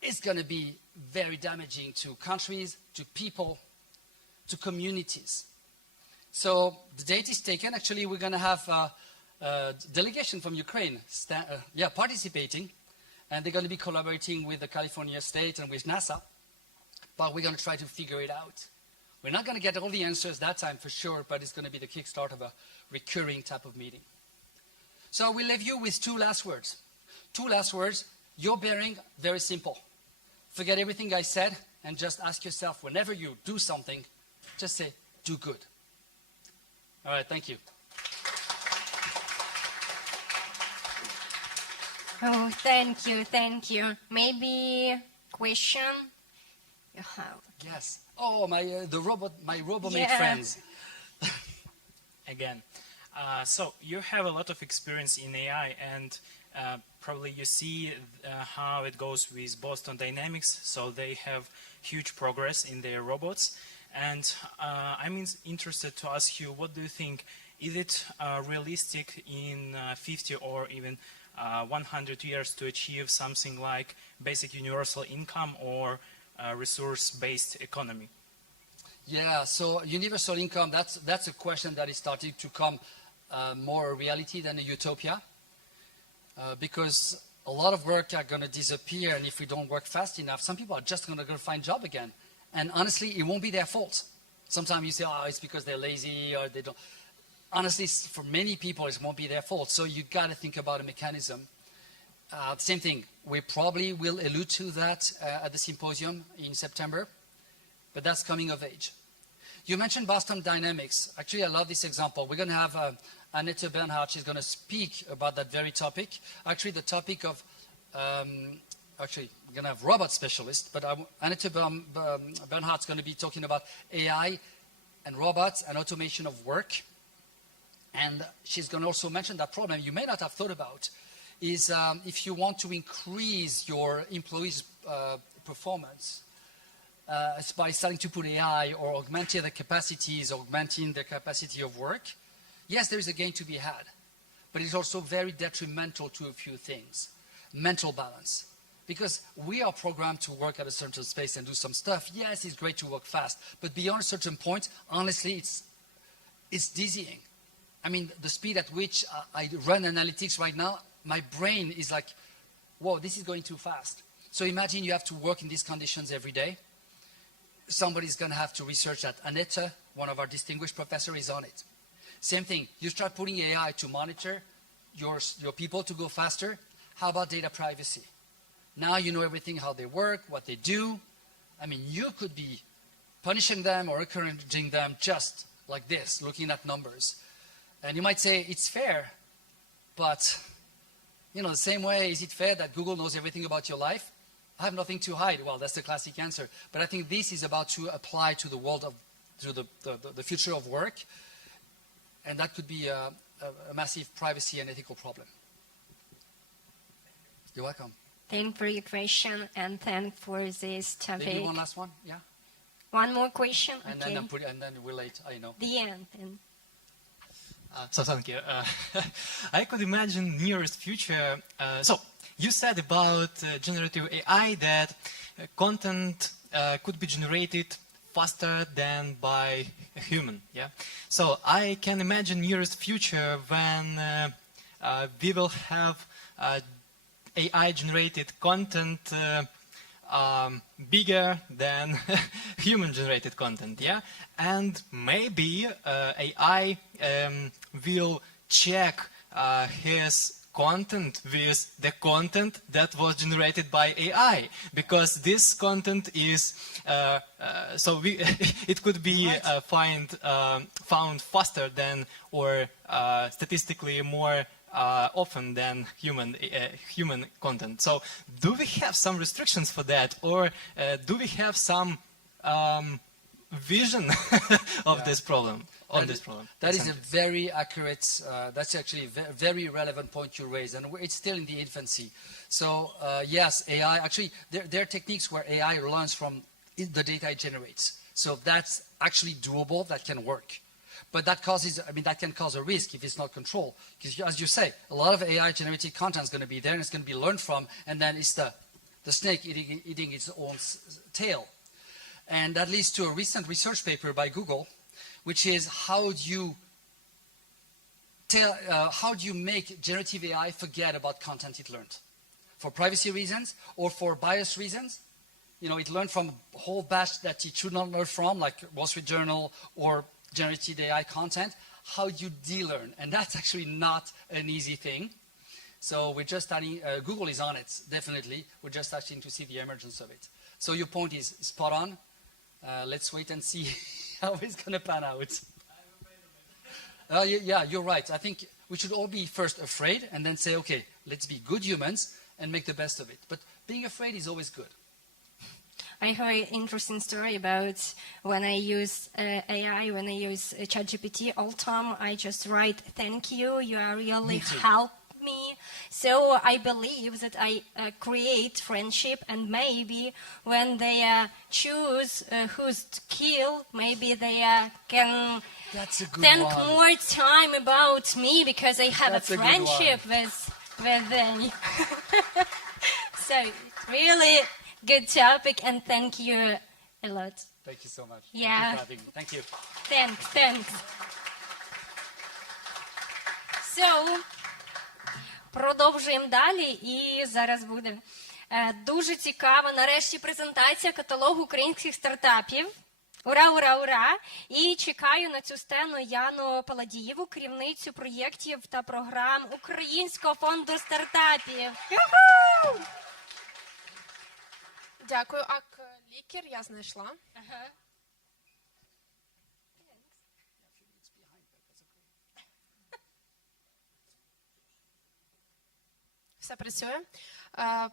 it's going to be very damaging to countries, to people, to communities. So the date is taken. Actually, we're going to have a delegation from Ukraine participating, and they're going to be collaborating with the California state and with NASA, but we're going to try to figure it out. We're not going to get all the answers that time for sure, but it's going to be the kickstart of a recurring type of meeting. So we leave you with two last words. Two last words. Your bearing, very simple. Forget everything I said and just ask yourself, whenever you do something, just say, do good. All right, thank you. Oh, thank you. Maybe question you have? Yes. Oh, my robot-made Yeah. friends. Again. So you have a lot of experience in AI, and probably you see how it goes with Boston Dynamics. So they have huge progress in their robots. And I'm interested to ask you, what do you think? Is it realistic in 50 or even 100 years to achieve something like basic universal income or resource-based economy? Yeah, so universal income, that's a question that is starting to come more a reality than a utopia, because a lot of work are going to disappear, and if we don't work fast enough, some people are just going to go find a job again. And honestly, it won't be their fault. Sometimes you say, oh, it's because they're lazy or they don't. Honestly, for many people, it won't be their fault. So you got to think about a mechanism. Same thing. We probably will allude to that at the symposium in September, but that's coming of age. You mentioned Boston Dynamics. Actually, I love this example. We're going to have Annette Bernhardt. She's going to speak about that very topic. Actually, the topic of, actually, we're going to have robot specialists, but Annette Bernhardt's going to be talking about AI and robots and automation of work. And she's going to also mention that problem you may not have thought about is if you want to increase your employees' performance by starting to put AI or augmenting their capacities, augmenting their capacity of work, yes, there is a gain to be had, but it's also very detrimental to a few things. Mental balance. Because we are programmed to work at a certain space and do some stuff. Yes, it's great to work fast, but beyond a certain point, honestly, it's dizzying. I mean, the speed at which I run analytics right now, my brain is like, whoa, this is going too fast. So imagine you have to work in these conditions every day. Somebody's going to have to research that. Annette, one of our distinguished professors, is on it. Same thing. You start putting AI to monitor your people to go faster. How about data privacy? Now you know everything, how they work, what they do. I mean, you could be punishing them or encouraging them just like this, looking at numbers. And you might say, it's fair, but, you know, the same way, is it fair that Google knows everything about your life? I have nothing to hide. Well, that's the classic answer. But I think this is about to apply to the world of, to the future of work. And that could be a massive privacy and ethical problem. You're welcome. Thank for your question and thank for this topic. Maybe one last one, yeah? One more question, And okay. then we're late, I know. The end. Then. So thank you. I could imagine nearest future. So you said about generative AI that content could be generated faster than by a human. Yeah. So I can imagine nearest future when we will have AI generated content bigger than human generated content, yeah? And maybe AI will check his content with the content that was generated by AI, because this content is it could be found faster than or statistically more often than human content. So do we have some restrictions for that, or do we have some vision of this problem? That is a very accurate, that's actually a very relevant point you raised, and it's still in the infancy. So yes, AI, actually there are techniques where AI learns from the data it generates. So that's actually doable, that can work. But that can cause a risk if it's not controlled. Because as you say, a lot of AI generated content is going to be there and it's going to be learned from, and then it's the snake eating its own tail. And that leads to a recent research paper by Google, which is how do you make generative AI forget about content it learned? For privacy reasons or for bias reasons? You know, it learned from a whole batch that it should not learn from, like Wall Street Journal or generative AI content. How do you de-learn? And that's actually not an easy thing. So we're just starting, Google is on it, definitely. We're just starting to see the emergence of it. So your point is spot on. Let's wait and see how it's going to pan out. Yeah, you're right. I think we should all be first afraid and then say, okay, let's be good humans and make the best of it. But being afraid is always good. I heard an interesting story about when I use AI, when I use ChatGPT, all the time I just write, thank you, you are really helped me. So I believe that I create friendship, and maybe when they choose who's to kill, maybe they can think more time about me because I have a friendship with them. So really good topic, and thank you a lot. Thank you so much. Yeah. Thank you. Thanks. So, продовжуємо далі, і зараз буде дуже цікава, нарешті, презентація каталогу українських стартапів. Ура, ура, ура! І чекаю на цю сцену Яну Паладієву, керівницю проєктів та програм Українського фонду стартапів. Ю-ху! Дякую. Лікер я знайшла. Ага. Все працює.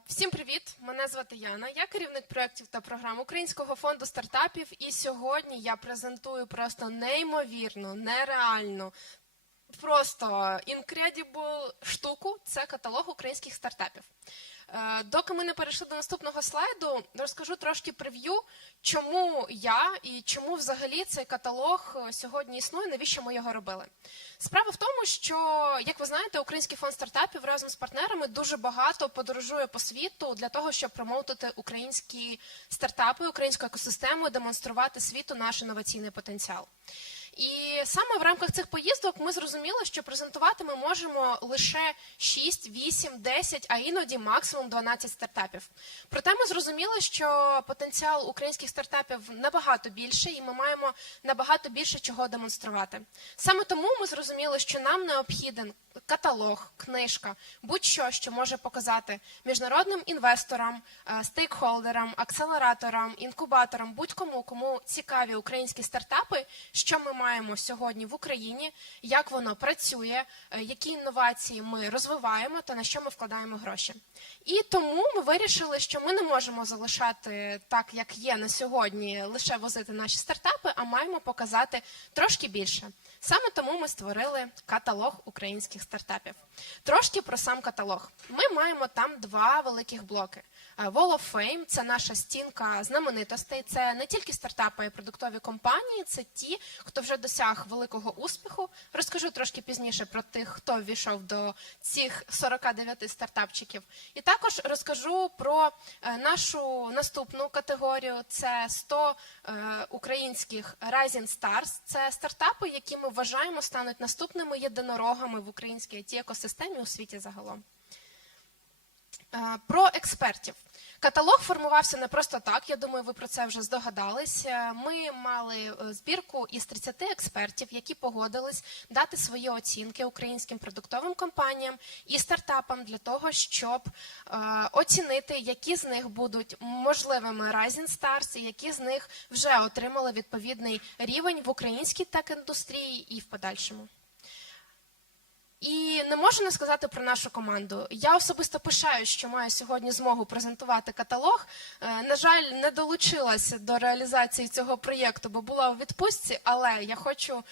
Всім привіт, мене звати Яна, я керівник проєктів та програм Українського фонду стартапів, і сьогодні я презентую просто неймовірну, нереальну, просто incredible штуку, це каталог українських стартапів. Доки ми не перейшли до наступного слайду, розкажу трошки прев'ю, чому я і чому взагалі цей каталог сьогодні існує, навіщо ми його робили. Справа в тому, що, як ви знаєте, Український фонд стартапів разом з партнерами дуже багато подорожує по світу для того, щоб промоутити українські стартапи, українську екосистему, демонструвати світу наш інноваційний потенціал. І саме в рамках цих поїздок ми зрозуміли, що презентувати ми можемо лише 6, 8, 10, а іноді максимум 12 стартапів. Проте ми зрозуміли, що потенціал українських стартапів набагато більший, і ми маємо набагато більше чого демонструвати. Саме тому ми зрозуміли, що нам необхіден каталог, книжка, будь-що, що може показати міжнародним інвесторам, стейкхолдерам, акселераторам, інкубаторам, будь-кому, кому цікаві українські стартапи, що ми маємо сьогодні в Україні, як воно працює, які інновації ми розвиваємо та на що ми вкладаємо гроші. І тому ми вирішили, що ми не можемо залишати так, як є на сьогодні, лише возити наші стартапи, а маємо показати трошки більше. Саме тому ми створили каталог українських стартапів. Трошки про сам каталог. Ми маємо там два великих блоки. Wall of Fame – це наша стінка знаменитостей, це не тільки стартапи, а й продуктові компанії, це ті, хто вже досяг великого успіху. Розкажу трошки пізніше про тих, хто ввійшов до цих 49 стартапчиків. І також розкажу про нашу наступну категорію, це 100 українських Rising Stars. Це стартапи, які ми вважаємо стануть наступними єдинорогами в українській IT-екосистемі у світі загалом. Про експертів. Каталог формувався не просто так, я думаю, ви про це вже здогадались. Ми мали збірку із 30 експертів, які погодились дати свої оцінки українським продуктовим компаніям і стартапам для того, щоб оцінити, які з них будуть можливими Rising Stars, і які з них вже отримали відповідний рівень в українській тек-індустрії і в подальшому. І не можу не сказати про нашу команду. Я особисто пишаюсь, що маю сьогодні змогу презентувати каталог. На жаль, не долучилася до реалізації цього проєкту, бо була у відпустці, але я хочу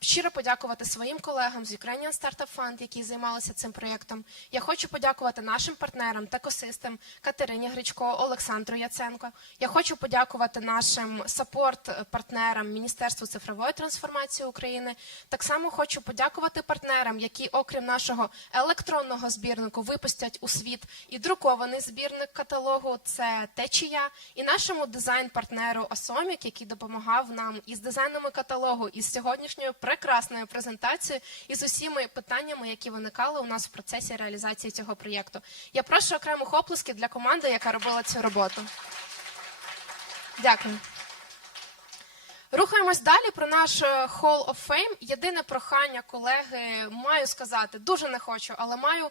щиро подякувати своїм колегам з Ukrainian Startup Fund, які займалися цим проєктом. Я хочу подякувати нашим партнерам екосистем Катерині Гречко, Олександру Яценко. Я хочу подякувати нашим саппорт-партнерам Міністерству цифрової трансформації України. Так само хочу подякувати партнерам, які, окрім нашого електронного збірнику, випустять у світ і друкований збірник каталогу, це Течія, і нашому дизайн-партнеру Асомік, який допомагав нам із дизайнами каталогу, із сьогоднішньою прекрасною презентацією, і з усіма питаннями, які виникали у нас в процесі реалізації цього проєкту. Я прошу окремих оплесків для команди, яка робила цю роботу. Дякую. Рухаємось далі про наш Hall of Fame. Єдине прохання, колеги, маю сказати, дуже не хочу, але маю.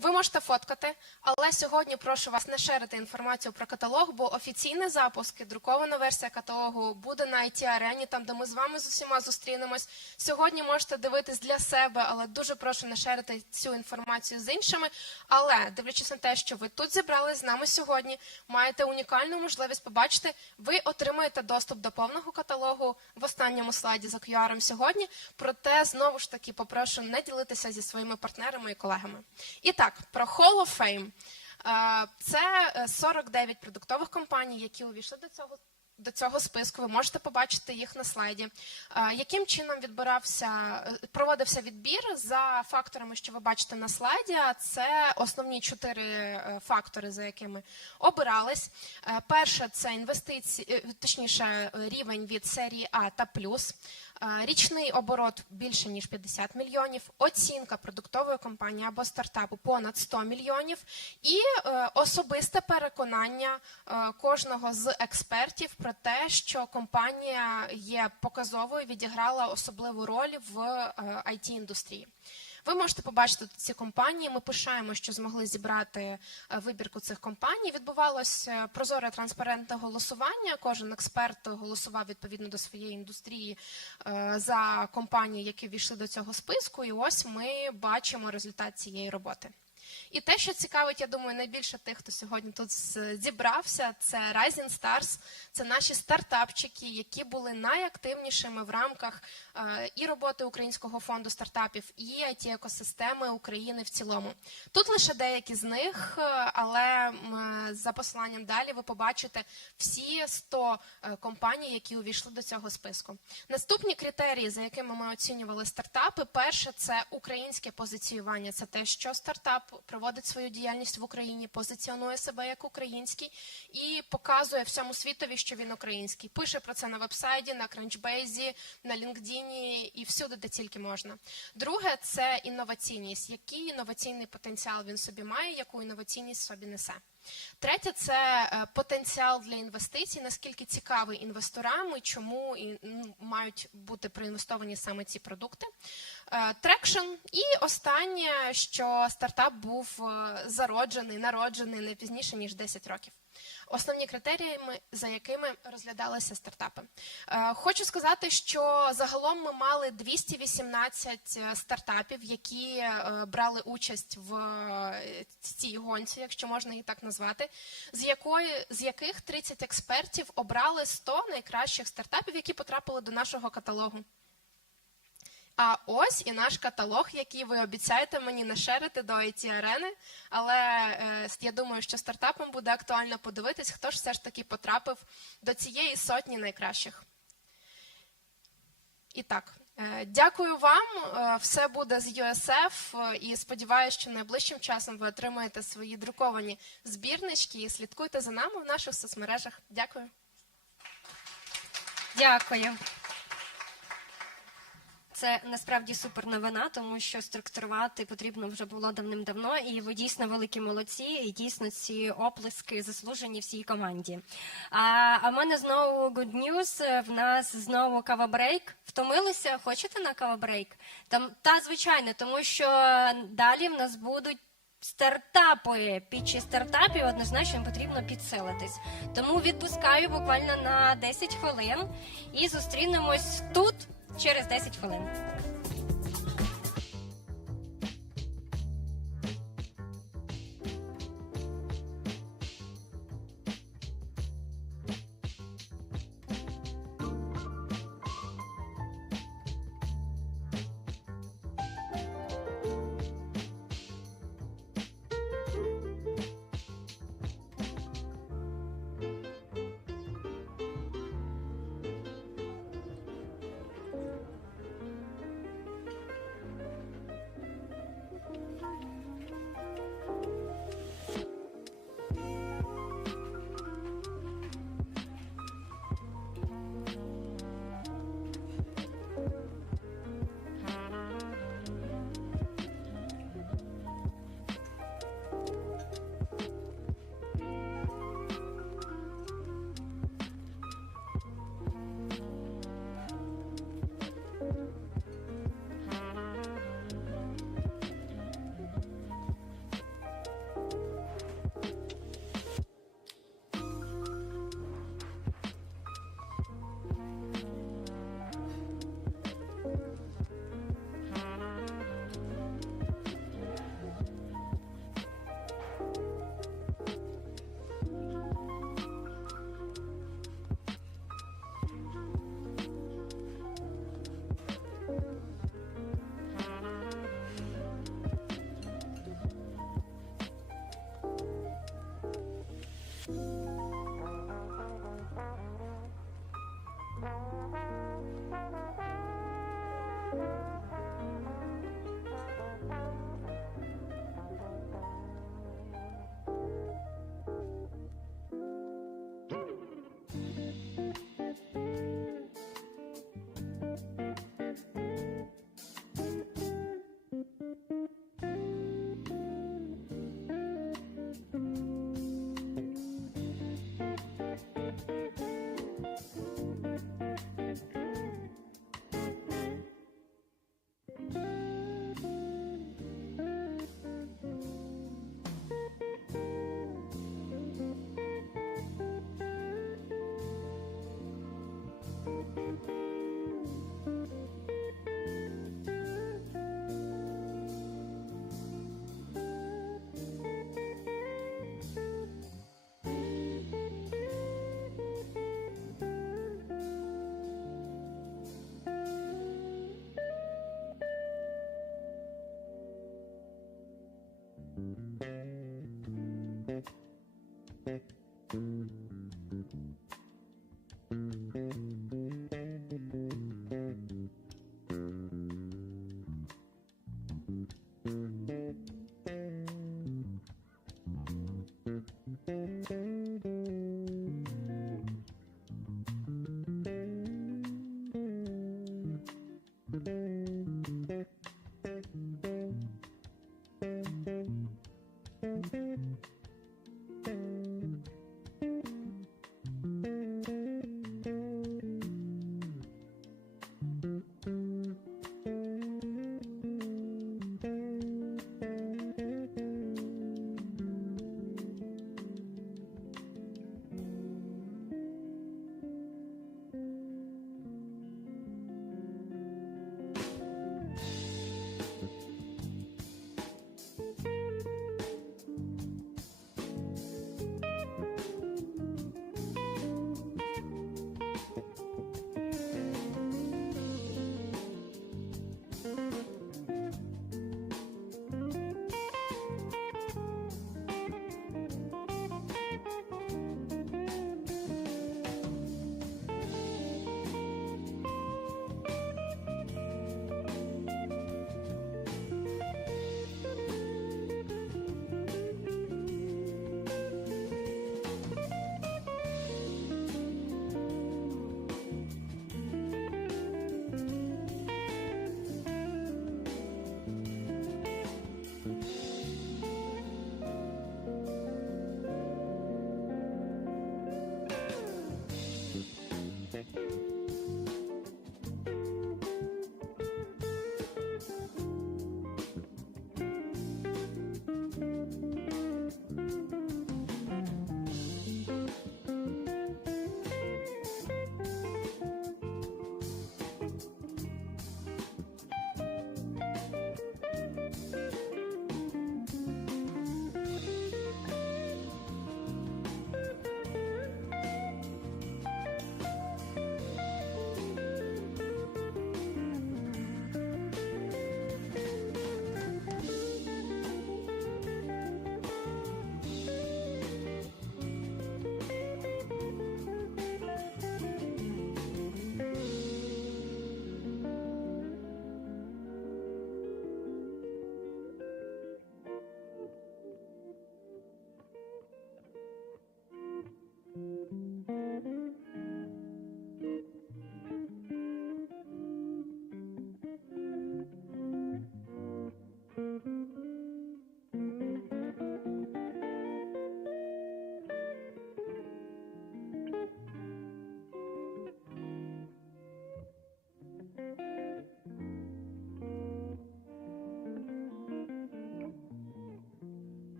Ви можете фоткати, але сьогодні прошу вас не шерити інформацію про каталог, бо офіційний запуск, друкована версія каталогу буде на IT-арені, там, де ми з вами з усіма зустрінемось. Сьогодні можете дивитись для себе, але дуже прошу не шерити цю інформацію з іншими. Але, дивлячись на те, що ви тут зібрались з нами сьогодні, маєте унікальну можливість побачити, ви отримаєте доступ до повного каталогу в останньому слайді за QR сьогодні. Проте, знову ж таки, попрошу не ділитися зі своїми партнерами і колегами. І так, про Hall of Fame. Це 49 продуктових компаній, які увійшли до цього списку. Ви можете побачити їх на слайді. Яким чином проводився відбір за факторами, що ви бачите на слайді? Це основні 4 фактори, за якими обирались. Перше – це інвестиції, точніше, рівень від серії А та плюс. Річний оборот більше, ніж 50 мільйонів, оцінка продуктової компанії або стартапу понад 100 мільйонів і особисте переконання кожного з експертів про те, що компанія є показовою, відіграла особливу роль в IT-індустрії. Ви можете побачити ці компанії. Ми пишаємо, що змогли зібрати вибірку цих компаній. Відбувалось прозоре транспарентне голосування. Кожен експерт голосував відповідно до своєї індустрії за компанії, які війшли до цього списку. І ось ми бачимо результат цієї роботи. І те, що цікавить, я думаю, найбільше тих, хто сьогодні тут зібрався, це Rising Stars, це наші стартапчики, які були найактивнішими в рамках і роботи Українського фонду стартапів, і IT-екосистеми України в цілому. Тут лише деякі з них, але за посиланням далі ви побачите всі 100 компаній, які увійшли до цього списку. Наступні критерії, за якими ми оцінювали стартапи, перше – це українське позиціювання, це те, що стартап проводить свою діяльність в Україні, позиціонує себе як український і показує всьому світові, що він український. Пише про це на вебсайті, на Crunchbase, на LinkedIn і всюди, де тільки можна. Друге – це інноваційність. Який інноваційний потенціал він собі має, яку інноваційність собі несе. Третє – це потенціал для інвестицій, наскільки цікавий інвесторам і чому мають бути проінвестовані саме ці продукти. Трекшн. І останнє, що стартап був народжений не пізніше, ніж 10 років. Основні критерії, за якими розглядалися стартапи. Хочу сказати, що загалом ми мали 218 стартапів, які брали участь в цій гонці, якщо можна її так назвати, з яких 30 експертів обрали 100 найкращих стартапів, які потрапили до нашого каталогу. А ось і наш каталог, який ви обіцяєте мені нашерити до IT-арени, але я думаю, що стартапам буде актуально подивитись, хто ж все ж таки потрапив до цієї сотні найкращих. І так, дякую вам, все буде з USF і сподіваюся, що найближчим часом ви отримаєте свої друковані збірнички і слідкуйте за нами в наших соцмережах. Дякую. Дякую. Це насправді супер новина, тому що структурувати потрібно вже було давним-давно, і ви дійсно великі молодці, і дійсно ці оплески заслужені всій команді. А в мене знову good news, в нас знову кавабрейк. Втомилися? Хочете на кавабрейк? Та, звичайно, тому що далі в нас будуть стартапи. Під час стартапів однозначно потрібно підсилитись. Тому відпускаю буквально на 10 хвилин і зустрінемось тут через 10 хвилин.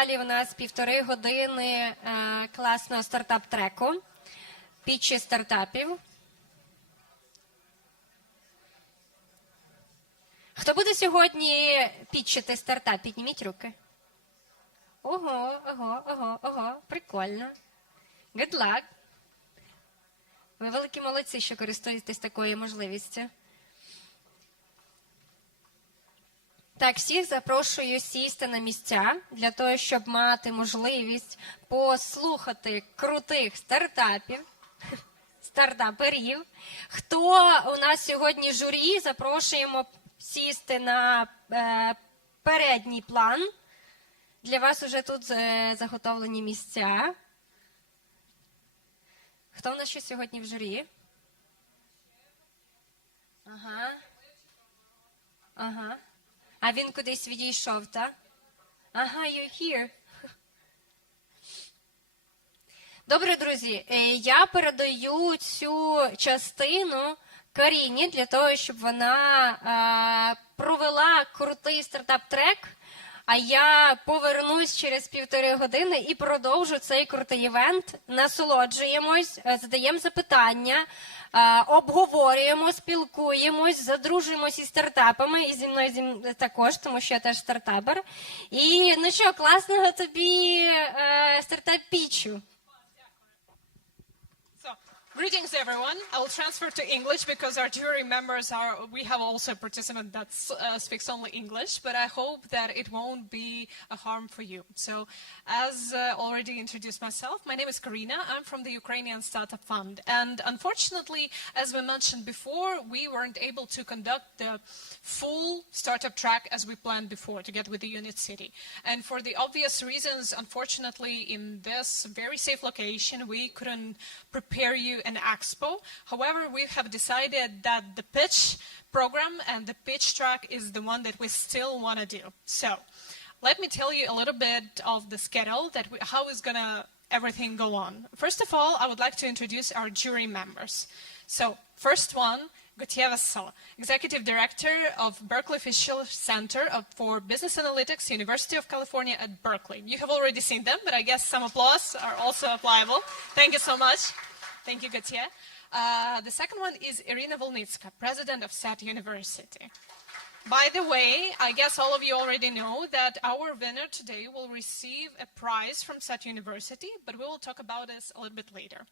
Далі у нас 1,5 години класного стартап-треку, пітчі стартапів. Хто буде сьогодні пітчити стартап? Підніміть руки. Ого, прикольно. Good luck. Ви великі молодці, що користуєтесь такою можливістю. Так, всіх запрошую сісти на місця для того, щоб мати можливість послухати крутих стартаперів. Хто у нас сьогодні журі, запрошуємо сісти на передній план. Для вас вже тут заготовлені місця. Хто у нас ще сьогодні в журі? Ага. А він кудись відійшов, так? Ага, you're here. Добре, друзі, я передаю цю частину Каріні для того, щоб вона провела крутий стартап-трек, а я повернусь через 1,5 години і продовжу цей крутий івент. Насолоджуємось, задаємо запитання, обговорюємо, спілкуємось, задружуємось із стартапами, і зі мною також, тому що я теж стартапер. І ну що, класного тобі стартап-пічу. Greetings, everyone. I will transfer to English because our jury members we have also a participant that speaks only English, but I hope that it won't be a harm for you. So, as already introduced myself, my name is Karina. I'm from the Ukrainian Startup Fund. And unfortunately, as we mentioned before, we weren't able to conduct the full startup track as we planned before, together with the UNIT.City. And for the obvious reasons, unfortunately, in this very safe location, we couldn't prepare you an expo. However, we have decided that the pitch program and the pitch track is the one that we still want to do. So, let me tell you a little bit of the schedule, how is gonna everything go on. First of all, I would like to introduce our jury members. So, first one, Gutierrez, Executive Director of Berkeley Official Center for Business Analytics, University of California at Berkeley. You have already seen them, but I guess some applause are also applicable. Thank you so much. Thank you, Gautier. The second one is Irina Volnitska, President of SAT University. By the way, I guess all of you already know that our winner today will receive a prize from SAT University, but we will talk about this a little bit later.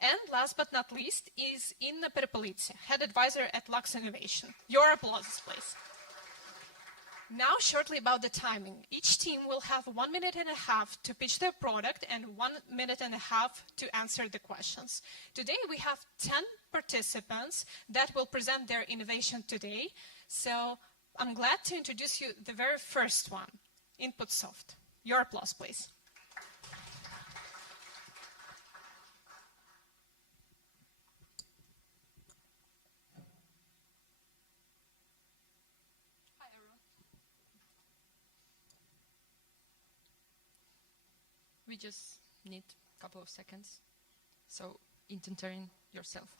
And last but not least is Inna Perpolitsi, Head Advisor at Lux Innovation. Your applause, please. Now, shortly about the timing. Each team will have 1.5 minutes to pitch their product and 1.5 minutes to answer the questions. Today, we have 10 participants that will present their innovation today. So, I'm glad to introduce you the very first one, InputSoft. Your applause, please. We just need a couple of seconds, so entertain yourself.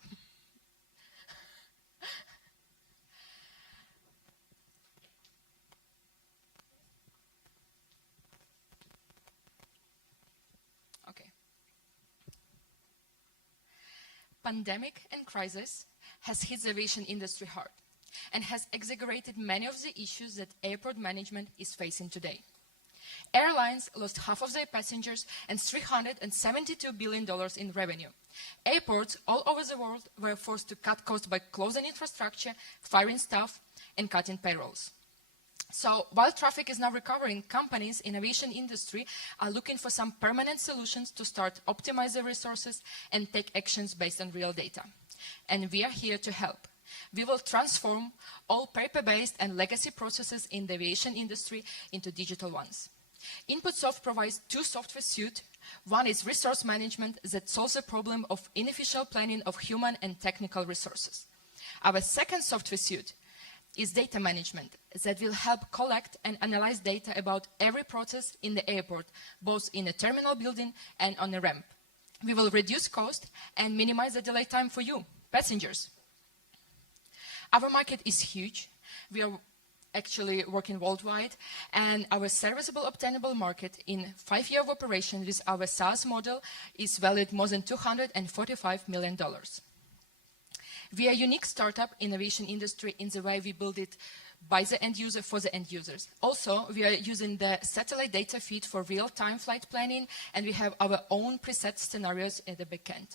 Okay. Pandemic and crisis has hit the aviation industry hard and has exaggerated many of the issues that airport management is facing today. Airlines lost half of their passengers and $372 billion in revenue. Airports all over the world were forced to cut costs by closing infrastructure, firing staff, and cutting payrolls. So, while traffic is now recovering, companies in the aviation industry are looking for some permanent solutions to start optimize their resources and take actions based on real data. And we are here to help. We will transform all paper-based and legacy processes in the aviation industry into digital ones. InputSoft provides two software suites. One is resource management that solves the problem of inefficient planning of human and technical resources. Our second software suite is data management that will help collect and analyze data about every process in the airport, both in a terminal building and on a ramp. We will reduce cost and minimize the delay time for you, passengers. Our market is huge. We are actually working worldwide, and our serviceable obtainable market in 5 years of operation with our SaaS model is valued more than $245 million. We are a unique startup innovation industry in the way we build it by the end user for the end users. Also, we are using the satellite data feed for real-time flight planning, and we have our own preset scenarios at the back end.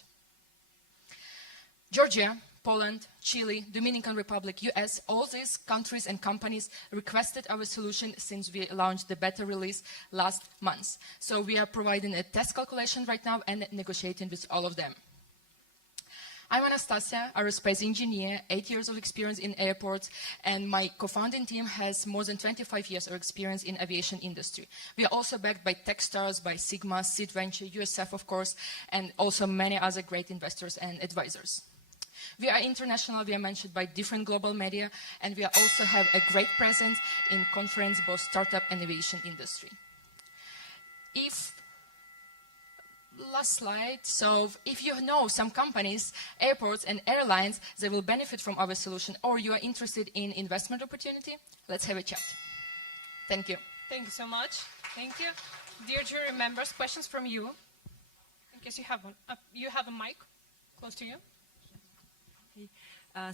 Georgia, Poland, Chile, Dominican Republic, US, all these countries and companies requested our solution since we launched the beta release last month. So we are providing a test calculation right now and negotiating with all of them. I'm Anastasia, aerospace engineer, 8 years of experience in airports, and my co-founding team has more than 25 years of experience in aviation industry. We are also backed by Techstars, by Sigma, Seed Venture, USF, of course, and also many other great investors and advisors. We are international, we are mentioned by different global media, and we also have a great presence in conference, both startup and aviation industry. Last slide. So if you know some companies, airports and airlines that will benefit from our solution, or you are interested in investment opportunity, let's have a chat. Thank you. Thank you so much. Thank you. Dear jury members, questions from you. In case you have one. You have a mic close to you.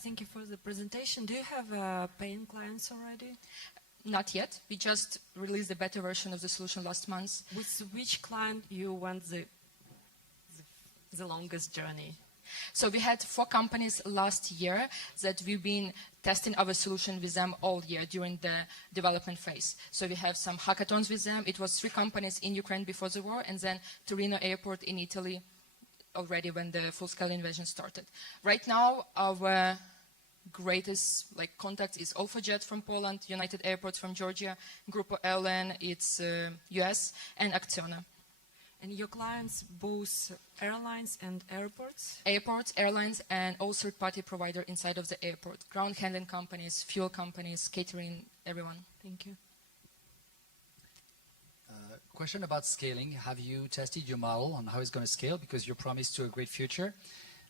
Thank you for the presentation. Do you have paying clients already? Not yet. We just released the beta version of the solution last month. With which client you went the longest journey? So we had 4 companies last year that we've been testing our solution with them all year during the development phase. So we have some hackathons with them. It was 3 companies in Ukraine before the war, and then Torino Airport in Italy already when the full-scale invasion started. Right now, our greatest contacts is AlphaJet from Poland, United Airports from Georgia, Grupo Airline, it's US, and Acciona. And your clients, both airlines and airports? Airports, airlines, and all third-party provider inside of the airport. Ground handling companies, fuel companies, catering, everyone. Thank you. Question about scaling. Have you tested your model on how it's going to scale? Because you're promised to a great future.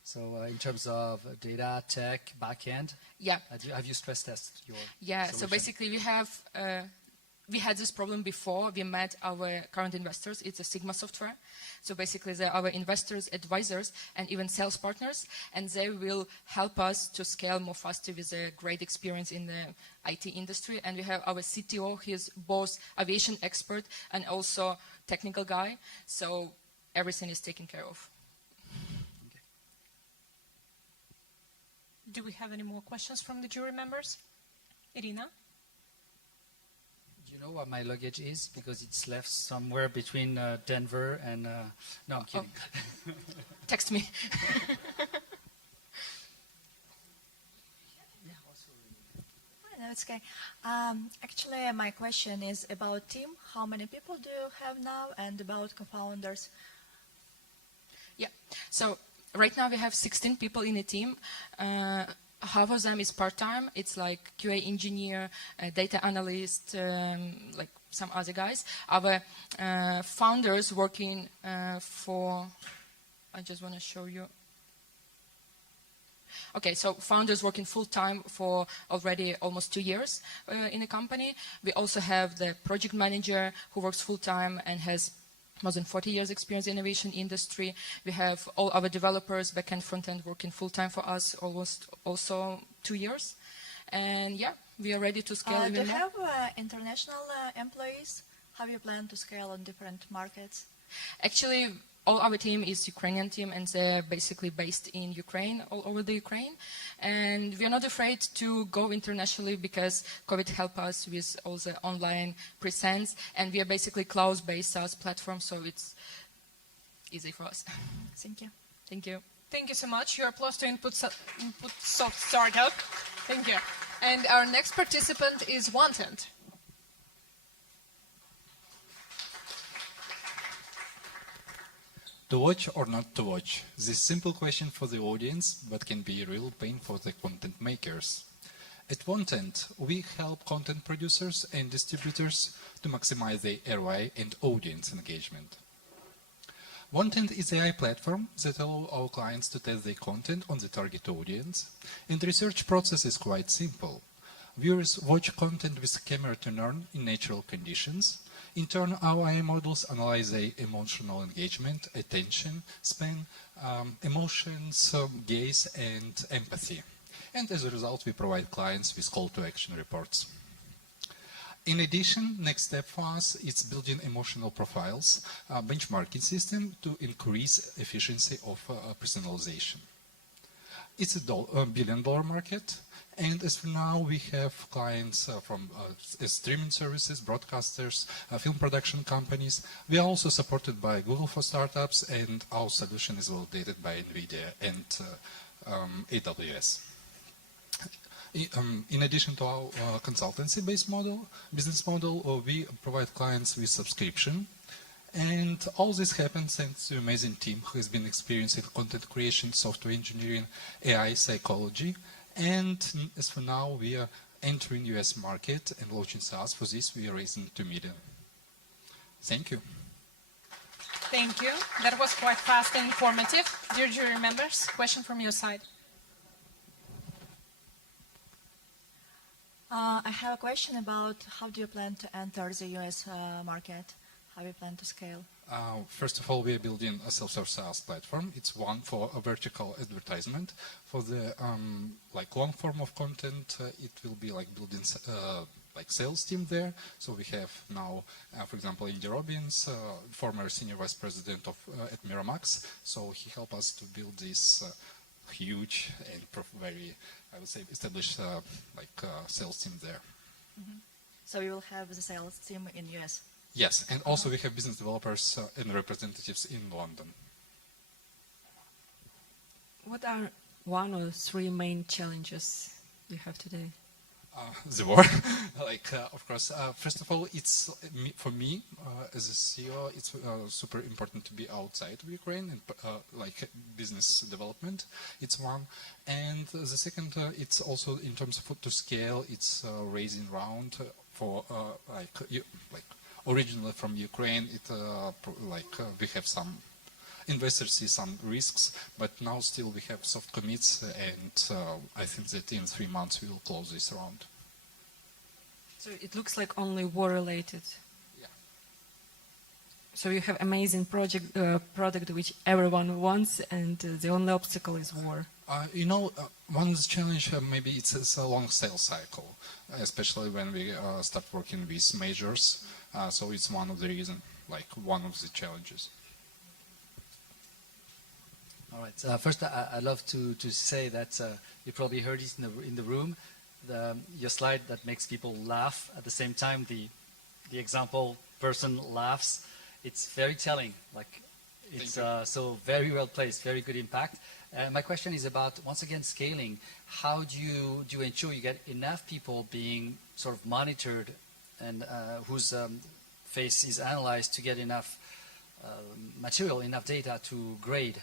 So in terms of data, tech, backend, yeah. Have you stress tested your solution? So basically we had this problem before we met our current investors. It's a Sigma software. So basically they're our investors, advisors, and even sales partners, and they will help us to scale more faster with a great experience in the IT industry. And we have our CTO, he's both aviation expert and also technical guy. So everything is taken care of. Do we have any more questions from the jury members? Irina? Do you know what my luggage is? Because it's left somewhere between Denver and... no, I'm kidding. Oh. Text me. No, it's okay. Actually, my question is about team. How many people do you have now, and about co-founders? Yeah. So right now we have 16 people in the team. Half of them is part-time. It's like QA engineer, data analyst, like some other guys. Our founders working for... I just want to show you. Okay, so founders working full-time for already almost 2 years in the company. We also have the project manager who works full-time and has more than 40 years experience in innovation industry. We have all our developers, back-end, front-end, working full-time for us, almost also 2 years. And yeah, we are ready to scale even more. Do you have international employees? How do you plan to scale on different markets? Actually, all our team is Ukrainian team, and they're basically based in Ukraine, all over the Ukraine. And we are not afraid to go internationally because COVID helped us with all the online presence. And we are basically cloud-based SaaS platform, so it's easy for us. Thank you. Thank you. Thank you so much. You are close to Input Soft Startup. Thank you. And our next participant is Wanted. To watch or not to watch? This simple question for the audience, but can be a real pain for the content makers. At Wanted, we help content producers and distributors to maximize their ROI and audience engagement. Wanted is an AI platform that allows our clients to test their content on the target audience, and the research process is quite simple. Viewers watch content with camera turn on in natural conditions. In turn, our AI models analyze their emotional engagement, attention span, emotions, gaze, and empathy. And as a result, we provide clients with call-to-action reports. In addition, next step for us is building emotional profiles, benchmarking system to increase efficiency of personalization. It's a billion-dollar market, and as for now, we have clients from streaming services, broadcasters, film production companies. We are also supported by Google for Startups, and our solution is validated by NVIDIA and AWS. In addition to our consultancy-based business model, we provide clients with subscription. And all this happens thanks to an amazing team who has been experiencing content creation, software engineering, AI, psychology. And as for now, we are entering US market and launching SaaS. For this, we are raising $2 million. Thank you. Thank you. That was quite fast and informative. Dear jury members, question from your side. I have a question about how do you plan to enter the US market? How do you plan to scale? First of all, we are building a self-serve SaaS platform. It's one for a vertical advertisement. For the long form of content, it will be like building sales team there. So we have now, for example, Andy Robbins, former senior vice president at Miramax. So he helped us to build this huge and very, I would say, established sales team there. Mm-hmm. So you will have the sales team in US? Yes, and also we have business developers and representatives in London. What are 1 or 3 main challenges you have today? The war, of course. First of all, it's for me as a CEO, it's super important to be outside of Ukraine and business development. It's one, and the second, it's also in terms of to scale. It's raising round for originally from Ukraine. We have some investors see some risks, but now still we have soft commits, and I think that in 3 months we will close this round. So it looks like only war-related. Yeah. So you have amazing product which everyone wants, and the only obstacle is war. One challenge maybe it's a long sales cycle, especially when we start working with majors. So it's one of the reasons, one of the challenges. All right. First, I'd love to say that you probably heard it in the room. Your slide that makes people laugh at the same time. The example person laughs. It's very telling. It's so very well placed. Very good impact. My question is about once again scaling. How do you ensure you get enough people being sort of monitored and whose face is analyzed to get enough material, enough data to grade?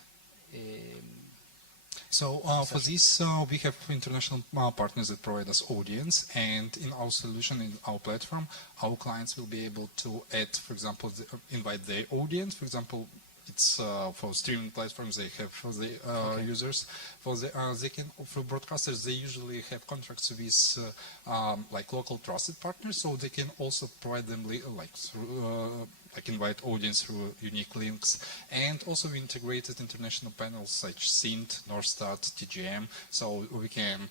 So for this, we have international partners that provide us audience, and in our solution, in our platform, our clients will be able to add, for example, invite their audience. For example, it's for streaming platforms they have for the users. For broadcasters, they usually have contracts with local trusted partners, so they can also provide them invite audience through unique links. And also we integrated international panels such CINT, Norstat, TGM, so we can,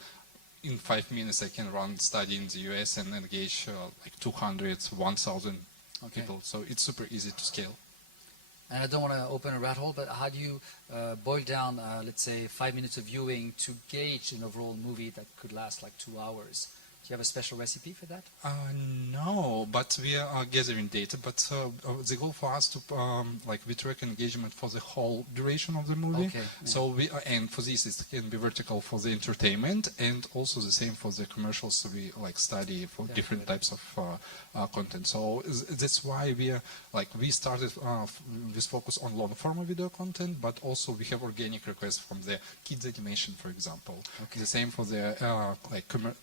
in 5 minutes, I can run study in the US and engage 200, 1,000 people. So it's super easy to scale. And I don't want to open a rat hole, but how do you boil down, let's say, 5 minutes of viewing to gauge an overall movie that could last 2 hours? Do you have a special recipe for that? No, but we are gathering data. But the goal for us to we track engagement for the whole duration of the movie. Okay. So and for this it can be vertical for the entertainment, and also the same for the commercials. So we study for different types of content. So that's why we are we started this focus on long form video content, but also we have organic requests from the kids animation, for example. Okay. The same for the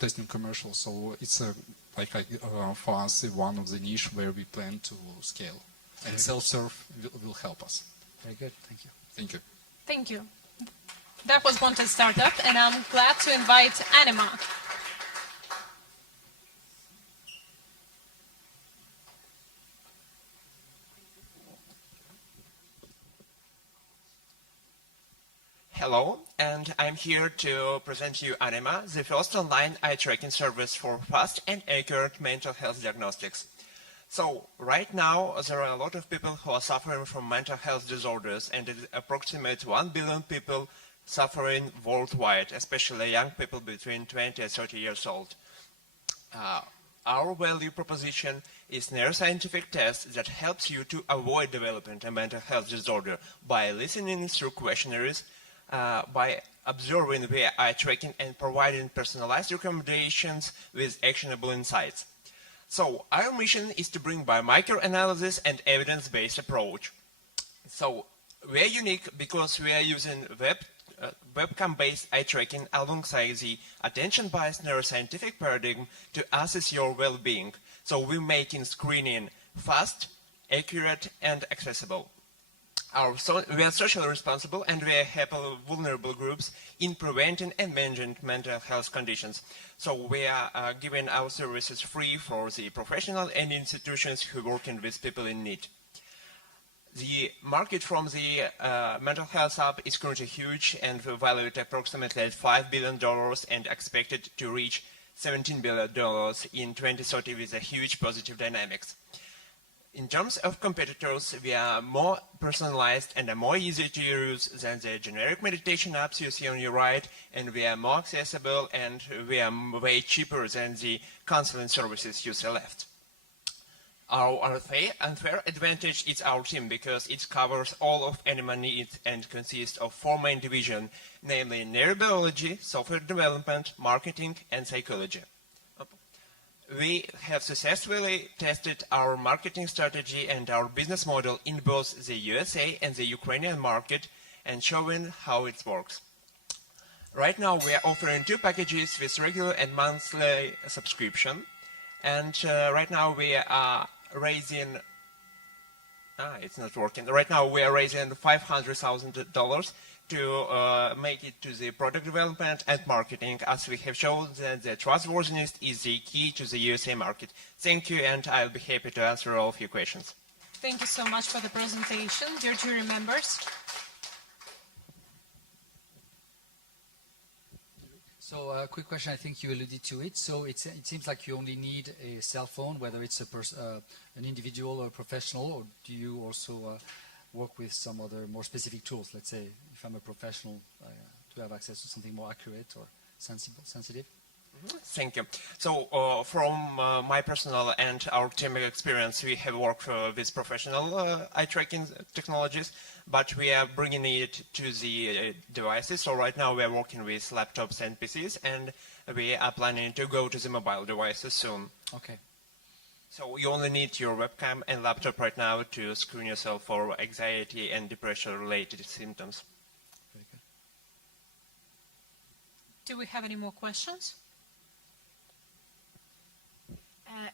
testing commercials. So it's for us one of the niche where we plan to scale, and self-serve will help us. Very good. Thank you. Thank you. Thank you. That was Wanted Startup, and I'm glad to invite Anima. Hello, and I'm here to present you Anima, the first online eye tracking service for fast and accurate mental health diagnostics. So, right now, there are a lot of people who are suffering from mental health disorders, and it approximates 1 billion people suffering worldwide, especially young people between 20 and 30 years old. Our value proposition is neuroscientific test that helps you to avoid developing a mental health disorder by listening through questionnaires, by observing via eye tracking and providing personalized recommendations with actionable insights. So our mission is to bring biomicro analysis and evidence-based approach. So we are unique because we are using webcam-based eye tracking alongside the attention-biased neuroscientific paradigm to assess your well-being. So we're making screening fast, accurate, and accessible. We are socially responsible, and we are helping vulnerable groups in preventing and managing mental health conditions. So we are giving our services free for the professional and institutions who are working with people in need. The market from the mental health app is currently huge and valued approximately at $5 billion and expected to reach $17 billion in 2030 with a huge positive dynamics. In terms of competitors, we are more personalized and are more easy to use than the generic meditation apps you see on your right, and we are more accessible and we are way cheaper than the counseling services you see left. Our unfair advantage is our team because it covers all of Anima needs and consists of 4 main divisions, namely neurobiology, software development, marketing, and psychology. We have successfully tested our marketing strategy and our business model in both the USA and the Ukrainian market and showing how it works. Right now we are offering 2 packages with regular and monthly subscription, and right now we are raising it's not working. Right now we are raising $500,000 to make it to the product development and marketing, as we have shown that the trustworthiness is the key to the USA market. Thank you, and I'll be happy to answer all of your questions. Thank you so much for the presentation, dear jury members. So a quick question, I think you alluded to it. So it seems like you only need a cell phone, whether it's an individual or a professional, or do you also work with some other more specific tools? Let's say if I'm a professional, to have access to something more accurate or sensitive? Thank you. So from my personal and our team experience, we have worked with professional eye tracking technologies, but we are bringing it to the devices. So right now we are working with laptops and PCs, and we are planning to go to the mobile devices soon. Okay. So you only need your webcam and laptop right now to screen yourself for anxiety and depression-related symptoms. Very good. Do we have any more questions?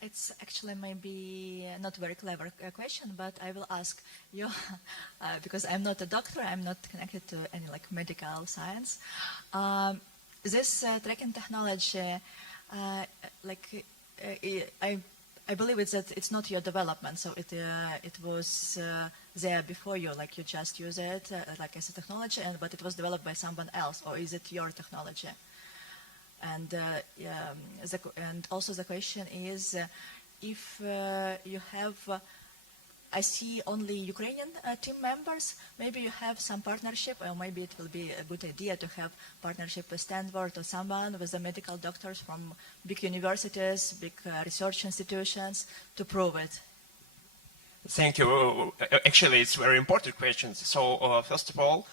It's actually maybe not very clever question, but I will ask you because I'm not a doctor, I'm not connected to any medical science. This tracking technology, I believe it's not your development, so it was there before you, you just use it as a technology, but it was developed by someone else, or is it your technology? And also the question is, if you have, I see only Ukrainian team members, maybe you have some partnership, or maybe it will be a good idea to have partnership with Stanford or someone with the medical doctors from big universities, big research institutions to prove it. Thank you. Actually, it's very important questions. So first of all,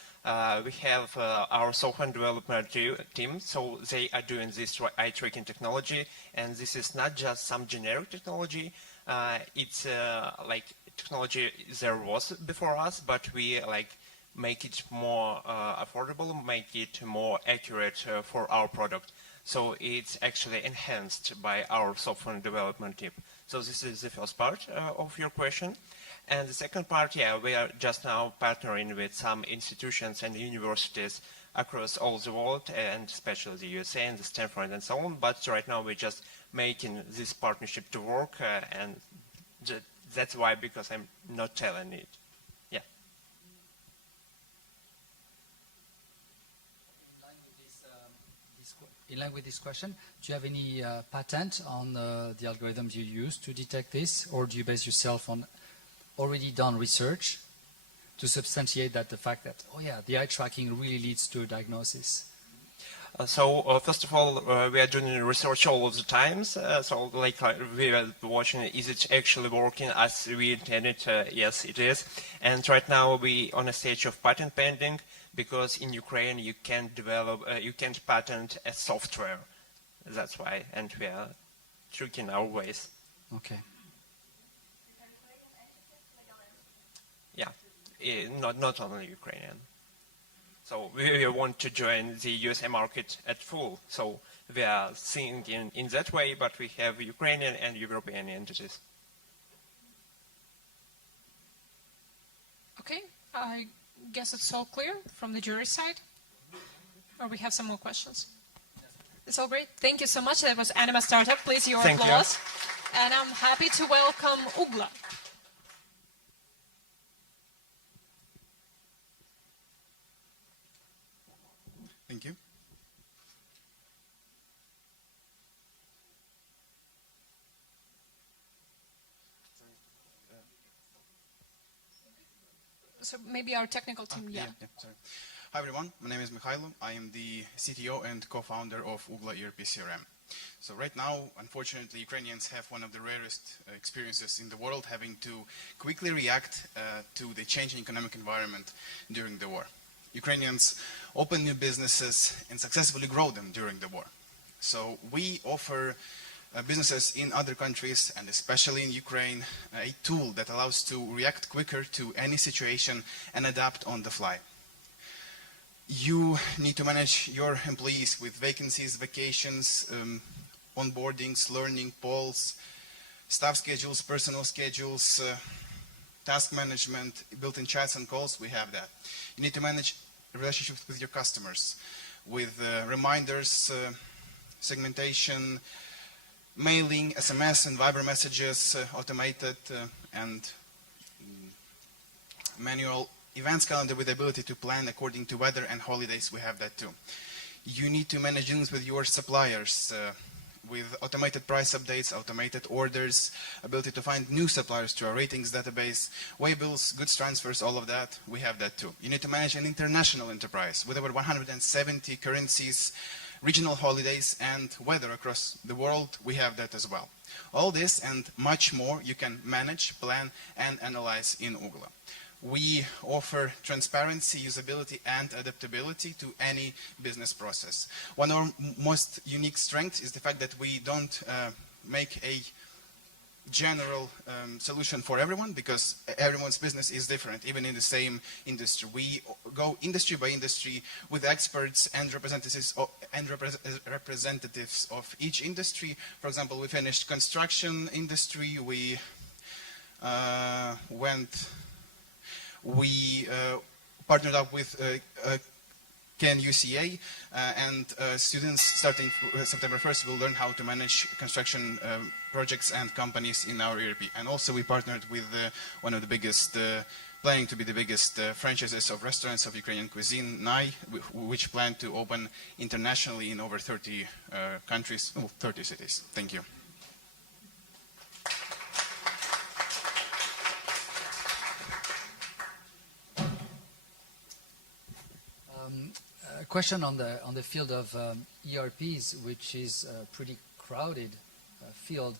we have our software development team, so they are doing this eye tracking technology, and this is not just some generic technology. It's technology there was before us, but we make it more affordable, make it more accurate for our product. So it's actually enhanced by our software development team. So this is the first part of your question. And the second part, we are just now partnering with some institutions and universities across all the world, and especially the USA and the Stanford and so on. But right now we're just making this partnership to work, and that's why, because I'm not telling it. Yeah. in line with this question, do you have any patent on the algorithms you use to detect this, or do you base yourself on already done research to substantiate that the fact that, oh yeah, the eye tracking really leads to a diagnosis? First of all, we are doing research all of the times. We are watching, is it actually working as we intended? Yes, it is. And right now we on a stage of patent pending, because in Ukraine you can't develop, you can't patent a software. That's why, and we are tricking our ways. Okay. Yeah, not only Ukrainian. So we want to join the USA market at full. So we are thinking in that way, but we have Ukrainian and European entities. Okay, I guess it's all clear from the jury side. Or we have some more questions? It's all great. Thank you so much. That was Anima Startup. Please, your applause. And I'm happy to welcome Ugla. Thank you. So maybe our technical team, Sorry. Hi everyone, my name is Mikhailo. I am the CTO and co-founder of Ugla ERP CRM. So right now, unfortunately, Ukrainians have one of the rarest experiences in the world, having to quickly react to the changing economic environment during the war. Ukrainians open new businesses and successfully grow them during the war. So we offer businesses in other countries, and especially in Ukraine, a tool that allows to react quicker to any situation and adapt on the fly. You need to manage your employees with vacancies, vacations, onboardings, learning, polls, staff schedules, personal schedules, task management, built-in chats and calls. We have that. You need to manage relationships with your customers, with reminders, segmentation, mailing, SMS and Viber messages, automated and manual events calendar with the ability to plan according to weather and holidays. We have that too. You need to manage dealings with your suppliers, with automated price updates, automated orders, ability to find new suppliers to our ratings database, waybills, goods transfers, all of that. We have that too. You need to manage an international enterprise with over 170 currencies, regional holidays, and weather across the world. We have that as well. All this and much more you can manage, plan, and analyze in Ugla. We offer transparency, usability, and adaptability to any business process. One of our most unique strengths is the fact that we don't make a general solution for everyone, because everyone's business is different, even in the same industry. We go industry by industry with experts and representatives of each industry. For example, we finished construction industry. We partnered up with Can UCA, and students starting September 1st will learn how to manage construction projects and companies in our ERP. And also we partnered with one of the biggest, planning to be the biggest franchises of restaurants of Ukrainian cuisine, NAI, which plan to open internationally in over 30 countries, 30 cities. Thank you. A question on the field of ERPs, which is a pretty crowded field.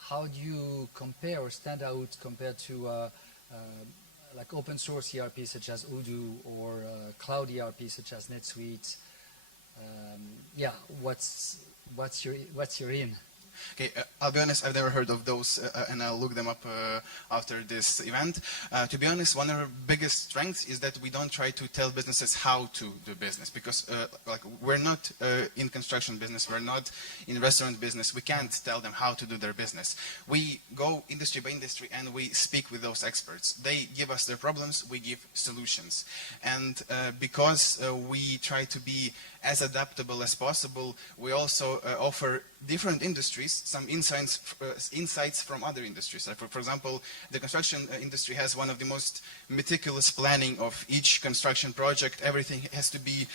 How do you compare or stand out compared to like open source ERPs such as Odoo or cloud ERPs such as NetSuite? What's your in? Okay, I'll be honest, I've never heard of those, and I'll look them up after this event. To be honest, one of our biggest strengths is that we don't try to tell businesses how to do business, because like we're not in construction business, we're not in restaurant business. We can't tell them how to do their business. We go industry by industry and we speak with those experts. They give us their problems, we give solutions. And because we try to be as adaptable as possible, we also offer different industries some insights from other industries. Like for example, the construction industry has one of the most meticulous planning of each construction project. Everything has to be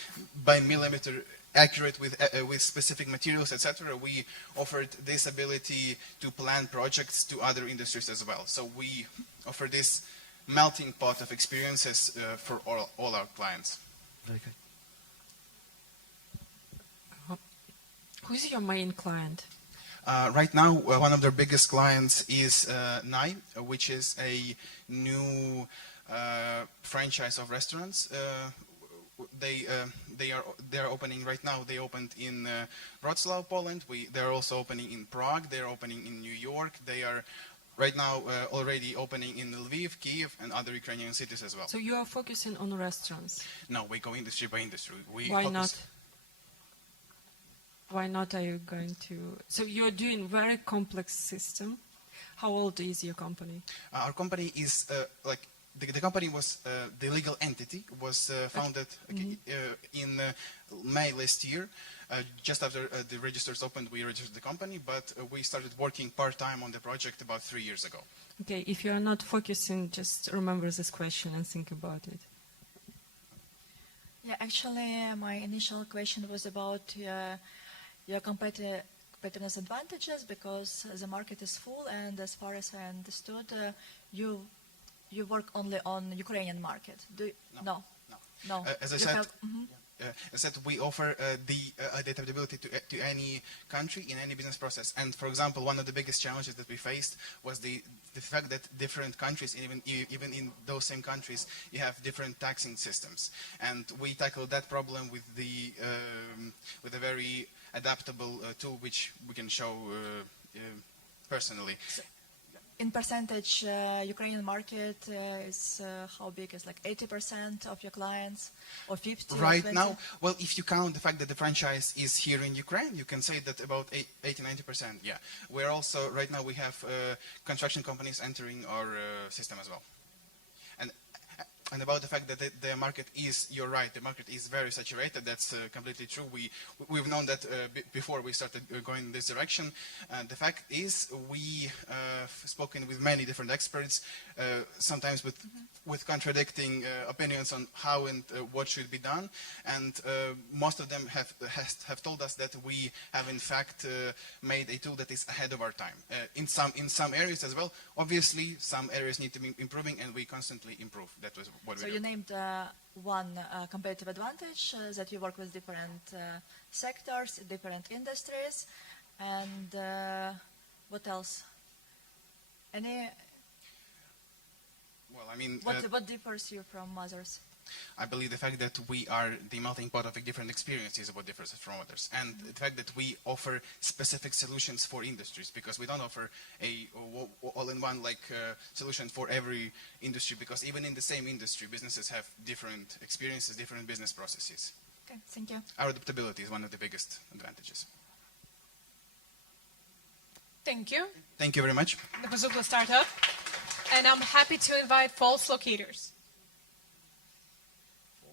by millimeter accurate with specific materials, etc., we offered this ability to plan projects to other industries as well. So we offer this melting pot of experiences for all our clients. Very good. Who's your main client? Right now, one of their biggest clients is NAI, which is a new franchise of restaurants. They are opening right now. They opened in Wrocław, Poland. They're also opening in Prague. They're opening in New York. They are right now already opening in Lviv, Kiev, and other Ukrainian cities as well. So you are focusing on restaurants. No, we go industry by industry. Why not? Why not are you going to... So you're doing very complex system. How old is your company? Our company is the company was the legal entity was founded in May last year. Just after the registers opened, we registered the company, but we started working part-time on the project about 3 years ago. Okay, if you are not focusing, just remember this question and think about it. Yeah, actually, my initial question was about your competitiveness advantages, because the market is full, and as far as I understood, you work only on Ukrainian market. No. As I said, we offer the adaptability to any country in any business process. And for example, one of the biggest challenges that we faced was the fact that different countries, even in those same countries, you have different taxing systems. And we tackled that problem with a very adaptable tool, which we can show personally. In percentage, Ukrainian market is how big? Is like 80% of your clients, or 50? Right or 20? now, well, if you count the fact that the franchise is here in Ukraine, you can say that about 80-90%. Yeah, we're also right now we have construction companies entering our system as well. And about the fact that the market is, you're right, the market is very saturated. That's completely true. We've known that before we started going in this direction. The fact is, we've spoken with many different experts, sometimes with contradicting opinions on how and what should be done. And most of them have told us that we have in fact made a tool that is ahead of our time. In some areas as well. Obviously, some areas need to be improving, and we constantly improve. That was what we do. So you named one competitive advantage, that you work with different sectors, different industries, and what else? Well, I mean, what differs you from others? I believe the fact that we are the melting pot of different experiences is what differs us from others. And the fact that we offer specific solutions for industries, because we don't offer a all-in-one solution for every industry, because even in the same industry, businesses have different experiences, different business processes. Okay, thank you. Our adaptability is one of the biggest advantages. Thank you. Thank you very much. The Bazooka Startup. And I'm happy to invite false locators.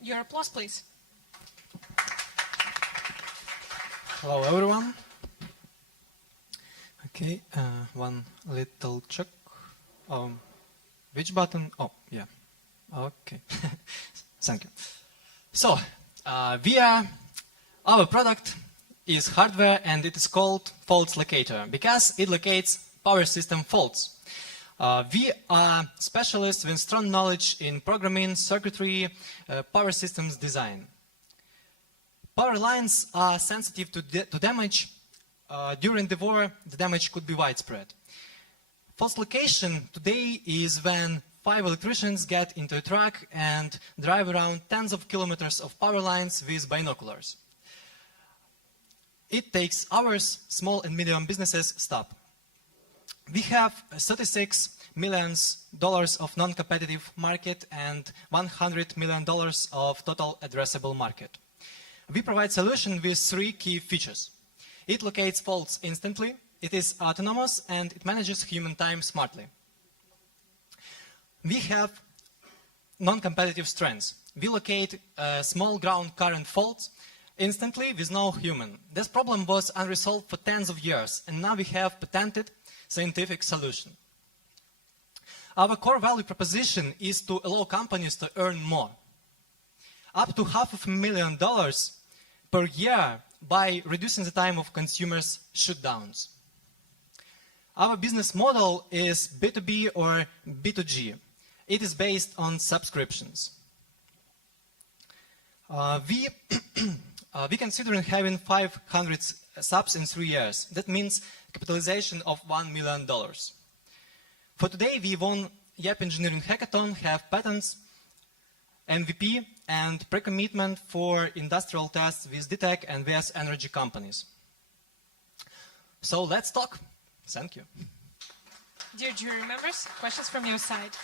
Your applause, please. Hello, everyone. Okay, one little check. Which button? Oh, yeah. Okay. Thank you. So, our product is hardware, and it is called faults locator because it locates power system faults. We are specialists with strong knowledge in programming, circuitry, power systems design. Power lines are sensitive to damage. During the war, the damage could be widespread. Fault location today is when 5 electricians get into a truck and drive around tens of kilometers of power lines with binoculars. It takes hours. Small and medium businesses stop. We have $36 million of non-competitive market and $100 million of total addressable market. We provide solution with 3 key features. It locates faults instantly, it is autonomous, and it manages human time smartly. We have non-competitive strengths. We locate small ground current faults instantly with no human. This problem was unresolved for tens of years, and now we have patented scientific solution. Our core value proposition is to allow companies to earn more. Up to $500,000 per year by reducing the time of consumers' shutdowns. Our business model is B2B or B2G. It is based on subscriptions. We considering having 500 subs in 3 years. That means capitalization of $1 million. For today, we won YAP Engineering Hackathon, have patents, MVP, and pre-commitment for industrial tests with DTEC and various energy companies. So let's talk. Thank you. Dear jury members, questions from your side?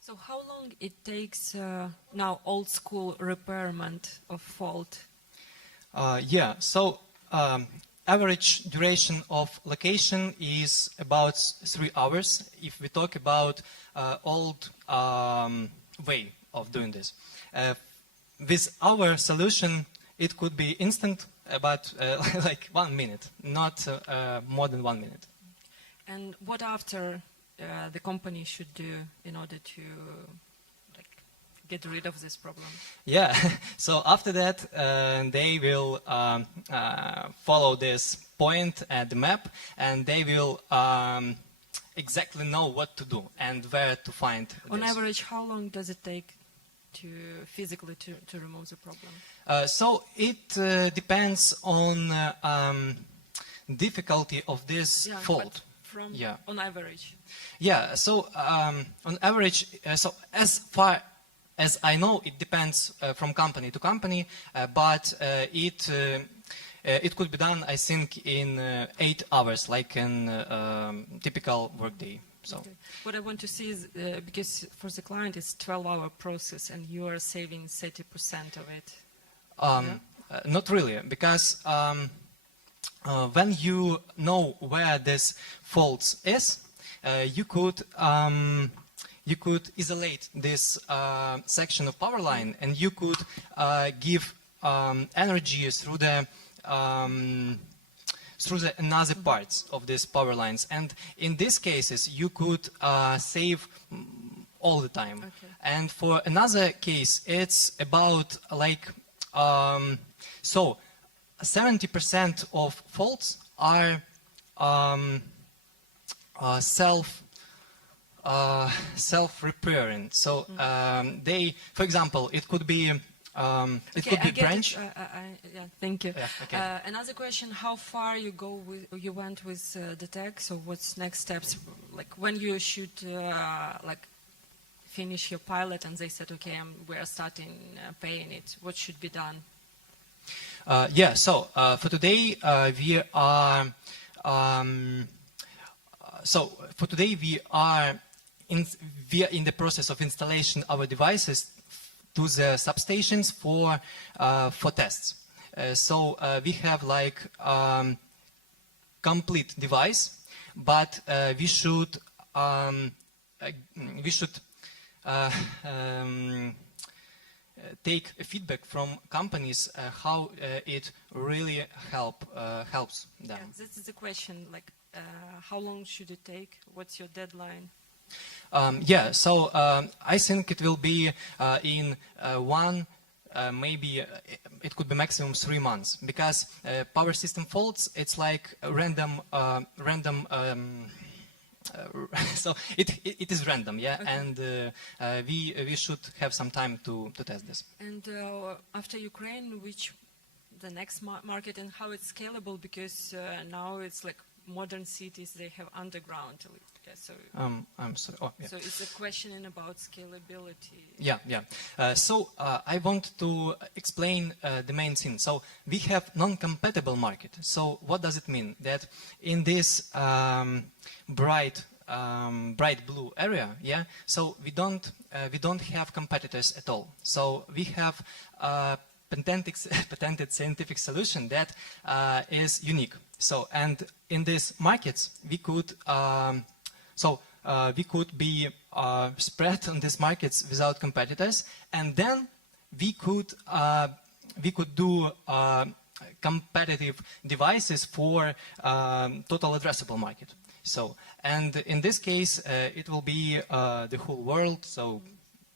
So how long it takes now old school repairment of fault? Average duration of location is about 3 hours if we talk about old way of doing this. With our solution, it could be instant, but like 1 minute, not more than 1 minute. And what after the company should do in order to get rid of this problem? Yeah, so after that, they will follow this point at the map, and they will exactly know what to do and where to find On this. average, how long does it take to physically to remove the problem? So it depends on difficulty of this fault. From on average? Yeah, so on average, so as far as I know, it depends from company to company, but it could be done, I think, in 8 hours, like in typical workday. So. Okay. What I want to see is, because for the client it's 12-hour process and you are saving 30% of it. Not really, because when you know where this fault is, you could isolate this section of power line, and you could give energy through the another parts of these power lines. And in these cases, you could save all the time. Okay. And for another case, it's about like, so 70% of faults are self-repairing. So they, for example, it could be branch. Yeah, thank you. Yeah, okay. Another question: how far you went with the tech? So what's next steps? Like when you should finish your pilot, and they said, okay, we are starting paying it. What should be done? For today we are. For today we are in the process of installation our devices to the substations for tests. We have like complete device, but we should take feedback from companies how it really helps them. Yeah, this is the question. Like, how long should it take? What's your deadline? I think it will be in maybe it could be maximum 3 months, because power system faults, it's like random. So it is random, yeah, okay. And we should have some time to test this. And after Ukraine, which the next market, and how it's scalable? Because now it's like modern cities, they have underground. Okay, so I'm sorry. Oh, yeah. So it's a question about scalability. Yeah. I want to explain the main thing. So we have non-compatible market. So what does it mean? That in this bright blue area, yeah. So we don't have competitors at all. So we have patented scientific solution that is unique. So, and in these markets, we could be spread on these markets without competitors, and then we could do competitive devices for total addressable market. So, and in this case, it will be the whole world, so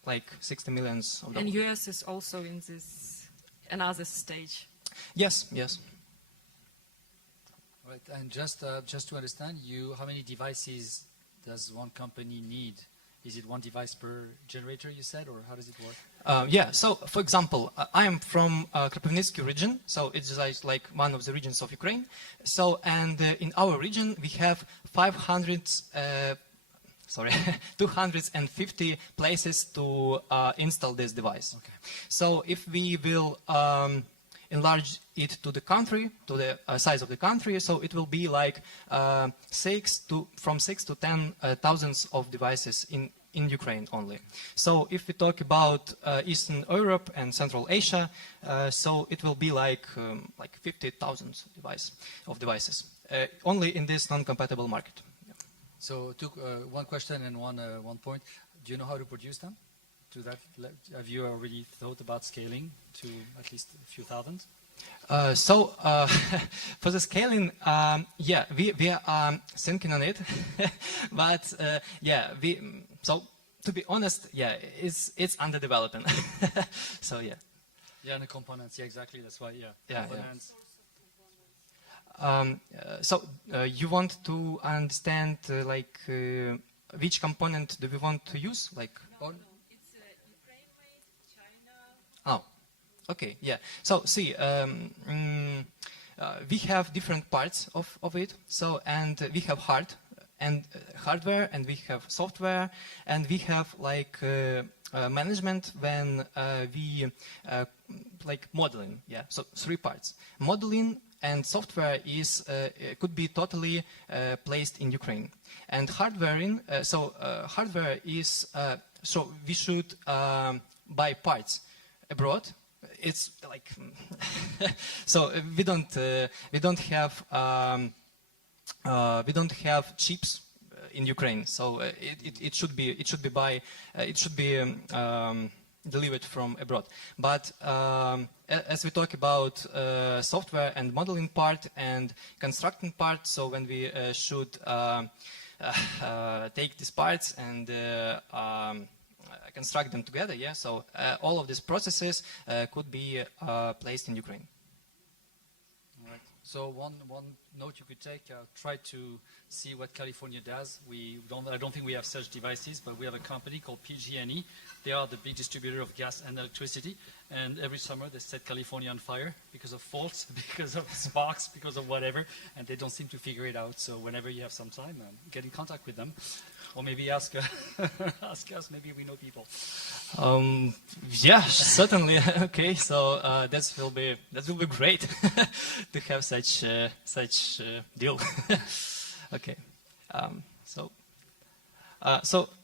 like 60 millions of And dollars. US is also in this another stage. Yes, yes. Right, and just to understand, how many devices does one company need? Is it one device per generator, you said, or how does it work? Yeah, so for example, I am from Kropivnitsky region, so it's like one of the regions of Ukraine. So, and in our region, we have 250 places to install this device. Okay. So if we will enlarge it to the country, to the size of the country, so it will be like from 6 to 10 thousands of devices in Ukraine only. So if we talk about Eastern Europe and Central Asia, so it will be like 50,000 devices, only in this non-compatible market. Yeah. So one question and one point. Do you know how to produce them? Have you already thought about scaling to at least a few thousand? For the scaling, yeah, we are thinking on it, but yeah, so to be honest, yeah, it's under development. So yeah. Yeah, and the components, yeah, exactly. That's why, yeah. Yeah, components. So you want to understand like which component do we want to use, like? It's Ukraine-made, China. Oh, okay, yeah. So see, we have different parts of it. So, and we have hardware, and we have software, and we have like management when we like modeling. Yeah, so 3 parts: modeling and software is could be totally placed in Ukraine, and hardware hardware is so we should buy parts abroad. It's like so we don't have chips in Ukraine, so it should be delivered from abroad. But as we talk about software and modeling part and constructing part, so when we should take these parts and construct them together, yeah. So all of these processes could be placed in Ukraine. All right. So one note you could take, try to see what California does. I don't think we have such devices, but we have a company called PG&E. They are the big distributor of gas and electricity, and every summer they set California on fire because of faults, because of sparks, because of whatever, and they don't seem to figure it out. So whenever you have some time, get in contact with them, or maybe ask us. Maybe we know people. Yeah, certainly. Okay, so that will be great to have such deal. Okay, so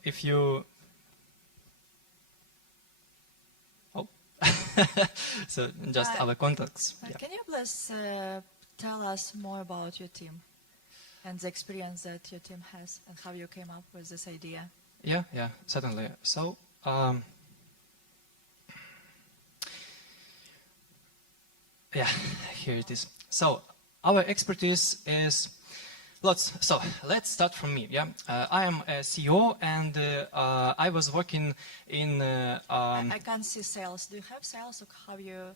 if you so just our contacts. Yeah. Can you please tell us more about your team and the experience that your team has and how you came up with this idea? Yeah, certainly. So yeah, here it is. So our expertise is lots. So let's start from me. Yeah, I am a CEO, and I was working in. I can't see sales. Do you have sales, or how you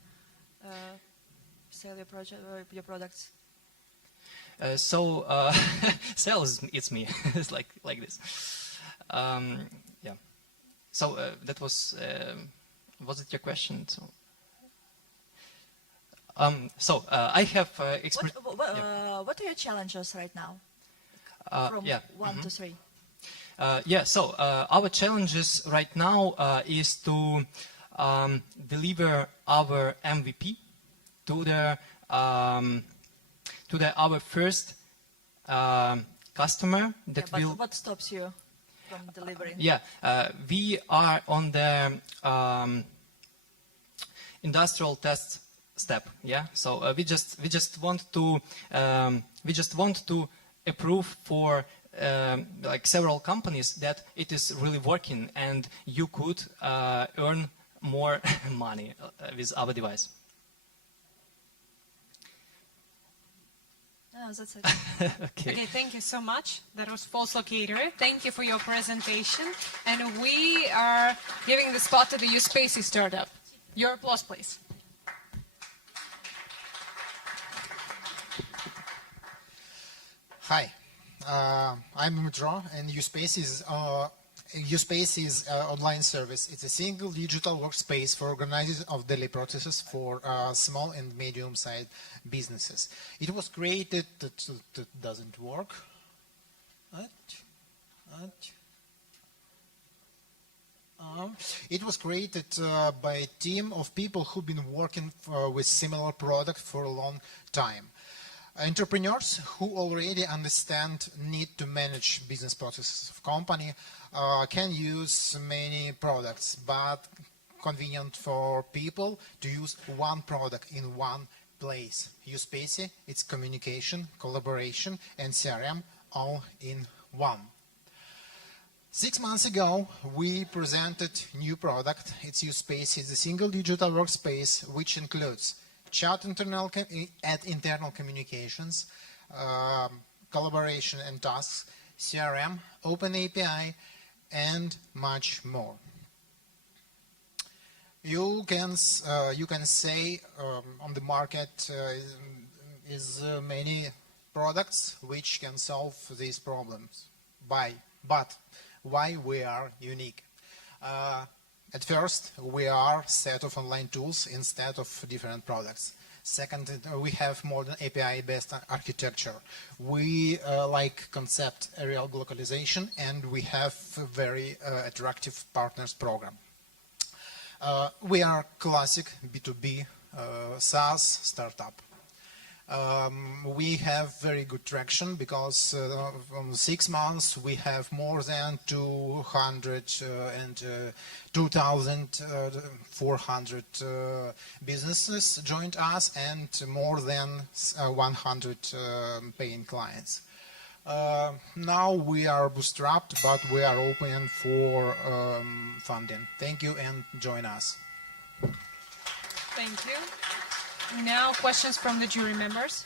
sell your products? So sales, it's me. It's like this. Yeah. So that was it your question? So I have experience. What are your challenges right now? From 1 to 3. Yeah. So our challenges right now is to deliver our MVP to our first customer that will. What stops you from delivering? Yeah, we are on the industrial test step. Yeah, so we just want to approve for like several companies that it is really working and you could earn more money with our device. That's it. Okay, thank you so much. That was False Locator. Thank you for your presentation. And we are giving the spot to the USpaces startup. Your applause, please. Hi, I'm Mudra, and USpace is online service. It's a single digital workspace for organizers of daily processes for small and medium-sized businesses. It was created. That doesn't work. It was created by a team of people who've been working with similar product for a long time. Entrepreneurs who already understand need to manage business processes of company can use many products, but convenient for people to use one product in one place. USpace, it's communication, collaboration, and CRM all in one. 6 months ago, we presented new product. It's USpace. It's a single digital workspace which includes chat internal communications, collaboration and tasks, CRM, open API, and much more. You can say on the market is many products which can solve these problems. But why we are unique? At first, we are a set of online tools instead of different products. Second, we have modern API-based architecture. We like concept aerial localization, and we have a very attractive partners program. We are classic B2B SaaS startup. We have very good traction because from 6 months we have more than 2,400 businesses joined us and more than 100 paying clients. Now we are bootstrapped, but we are open for funding. Thank you and join us. Thank you. Now questions from the jury members.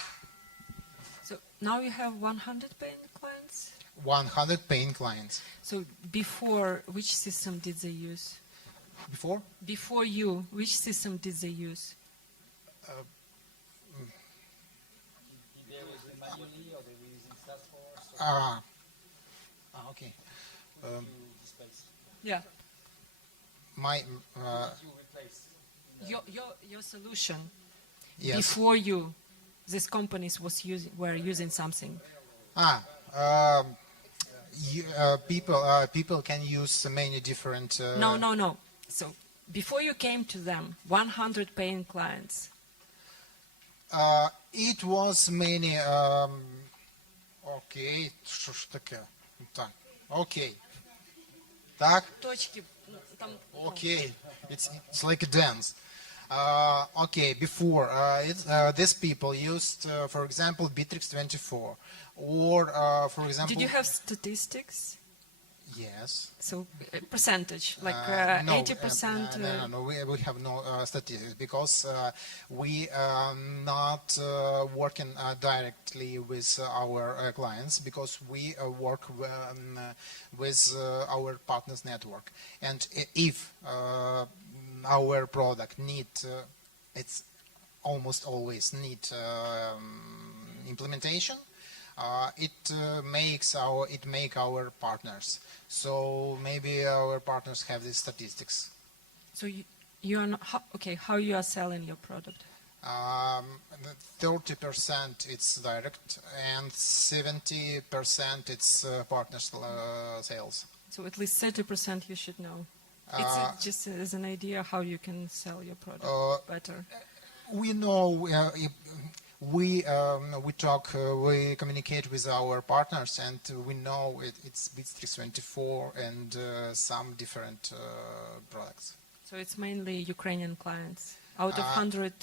So now you have 100 paying clients? 100 paying clients. So before, which system did they use? Before? Before you, which system did they use? Okay. Yeah. My your solution. Yes. Before you, these companies were using something. People can use many different. No. So before you came to them, 100 paying clients. It was many. Okay, що ж таке? Так. Okay. Так. Точки. Там. Okay, it's like a dance. Okay, before these people used, for example, Bittrex24, or for example. Did you have statistics? Yes. So percentage, like 80%. No. We have no statistics because we not working directly with our clients because we work with our partners network, and if our product it's almost always need implementation. It make our partners. So maybe our partners have these statistics. So you are not, okay. How you are selling your product? 30% it's direct, and 70% it's partner sales. So at least 30% you should know. It's just as an idea how you can sell your product better. We know. We talk, we communicate with our partners, and we know it's Bittrex24 and some different products. So it's mainly Ukrainian clients. Out of 100...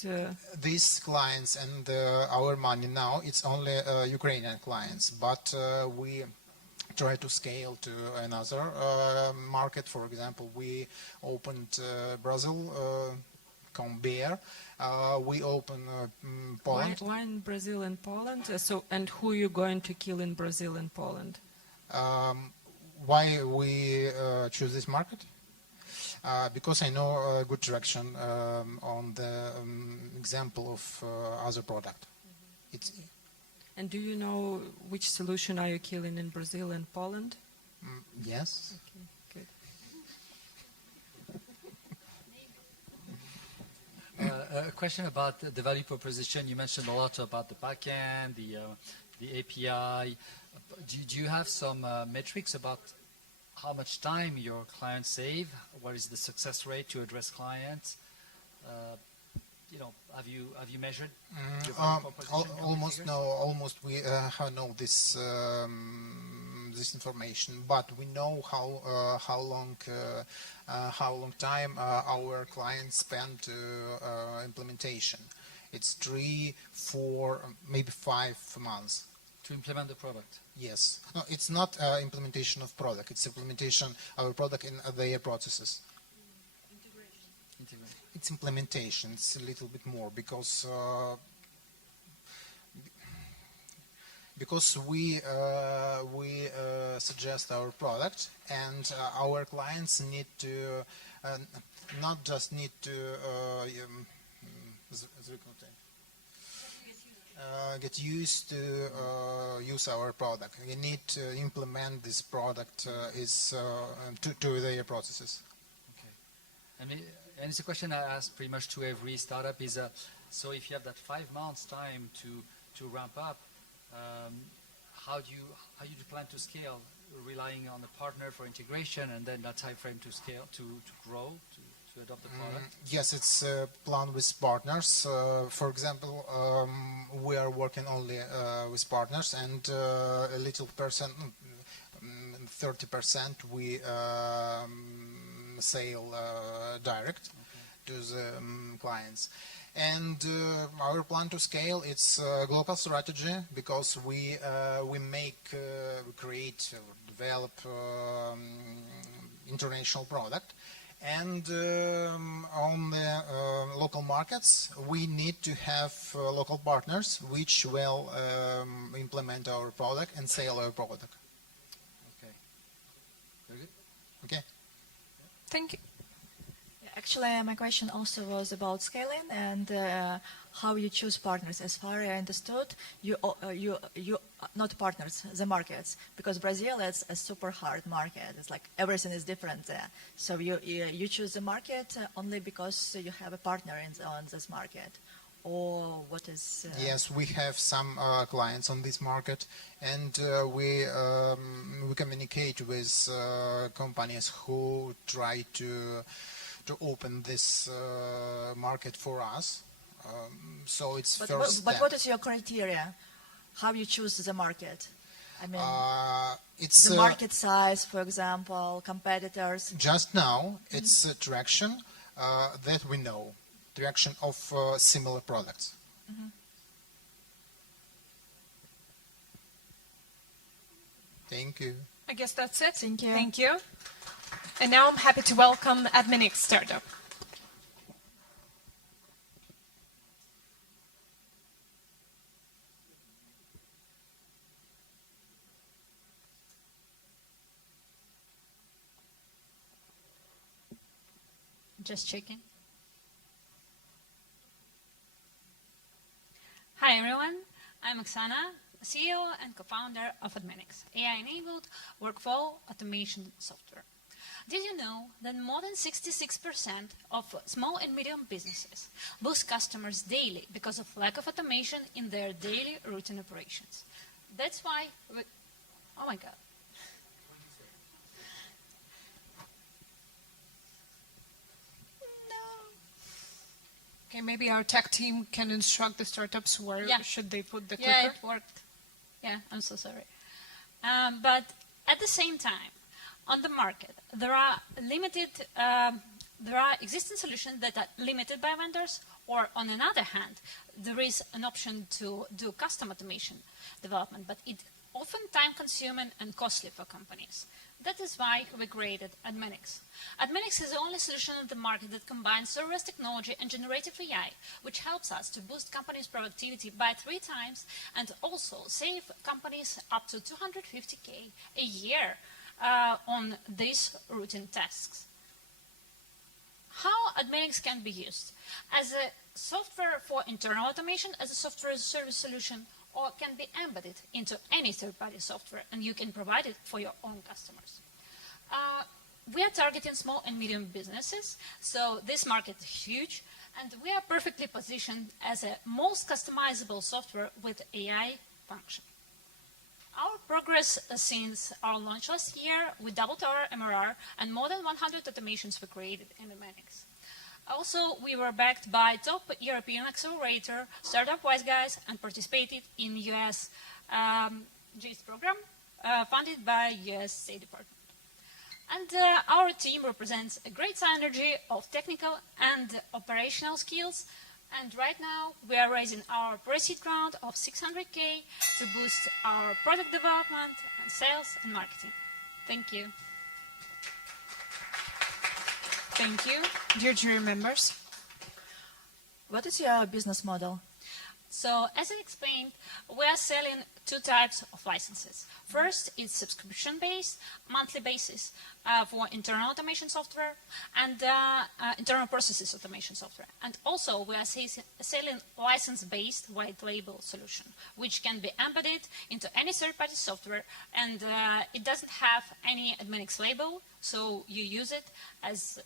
These clients and our money now, it's only Ukrainian clients, but we try to scale to another market. For example, we opened Brazil compare. We open Poland. Why in Brazil and Poland? And who are you going to kill in Brazil and Poland? Why we choose this market? Because I know a good traction on the example of other product. It's. And do you know which solution are you killing in Brazil and Poland? Yes. Okay, good. A question about the value proposition. You mentioned a lot about the backend, the API. Do you have some metrics about how much time your clients save? What is the success rate to address clients? Have you measured your value proposition? Almost no. Almost we know this this information, but we know how long time our clients spend to implementation. It's 3, 4, maybe 5 months. To implement the product? Yes. No, it's not implementation of product. It's implementation of our product in their processes. Integration. It's implementation. It's a little bit more because we suggest our product, and our clients need to not just need to get used to use our product. We need to implement this product to their processes. Okay. And it's a question I ask pretty much to every startup is, so if you have that 5 months time to ramp up, how do you plan to scale, relying on a partner for integration and then that time frame to scale, to grow, to adopt the product? Yes, it's a plan with partners. For example, we are working only with partners, and a little percent, 30% we sell direct to the clients. And our plan to scale, it's a global strategy, because we create or develop international product. And on the local markets, we need to have local partners which will implement our product and sell our product. Okay. Very good. Okay. Thank you. Actually, my question also was about scaling and how you choose partners. As far as I understood, you not partners, the markets, because Brazil is a super hard market. It's like everything is different there. So you choose the market only because you have a partner on this market, or what is? Yes, we have some clients on this market, and we communicate with companies who try to open this market for us. So it's first step. But what is your criteria? How you choose the market? I mean, it's the market size, for example, competitors. Just now, it's a traction that we know, traction of similar products. Thank you. I guess that's it. Thank you. Thank you. And now I'm happy to welcome Adminix Startup. Just checking. Hi everyone, I'm Oksana, CEO and co-founder of Adminix, AI-enabled workflow automation software. Did you know that more than 66% of small and medium businesses lose customers daily because of lack of automation in their daily routine operations? That's why oh my God. Okay, maybe our tech team can instruct the startups where should they put the clicker. Yeah, it worked. Yeah, I'm so sorry. But at the same time, on the market, there are existing solutions that are limited by vendors, or on another hand, there is an option to do custom automation development, but it often time-consuming and costly for companies. That is why we created Admenix. Admenix is the only solution in the market that combines serverless technology and generative AI, which helps us to boost companies' productivity by 3 times and also save companies up to $250K a year on these routine tasks. How Admenix can be used? As a software for internal automation, as a software as a service solution, or can be embedded into any third-party software, and you can provide it for your own customers. We are targeting small and medium businesses, so this market is huge, and we are perfectly positioned as a most customizable software with AI function. Our progress since our launch last year, we doubled our MRR, and more than 100 automations were created in Admenix. Also, we were backed by top European accelerator, Startup Wise Guys, and participated in US GIS program funded by US State Department. And our team represents a great synergy of technical and operational skills. And right now, we are raising our pre-seed round of $600K to boost our product development and sales and marketing. Thank you. Thank you. Dear jury members, what is your business model? So, as I explained, we are selling 2 types of licenses. First, it's subscription-based, monthly basis for internal automation software and internal processes automation software. And also, we are selling license-based white label solution, which can be embedded into any third-party software, and it doesn't have any Admenix label, so you use it as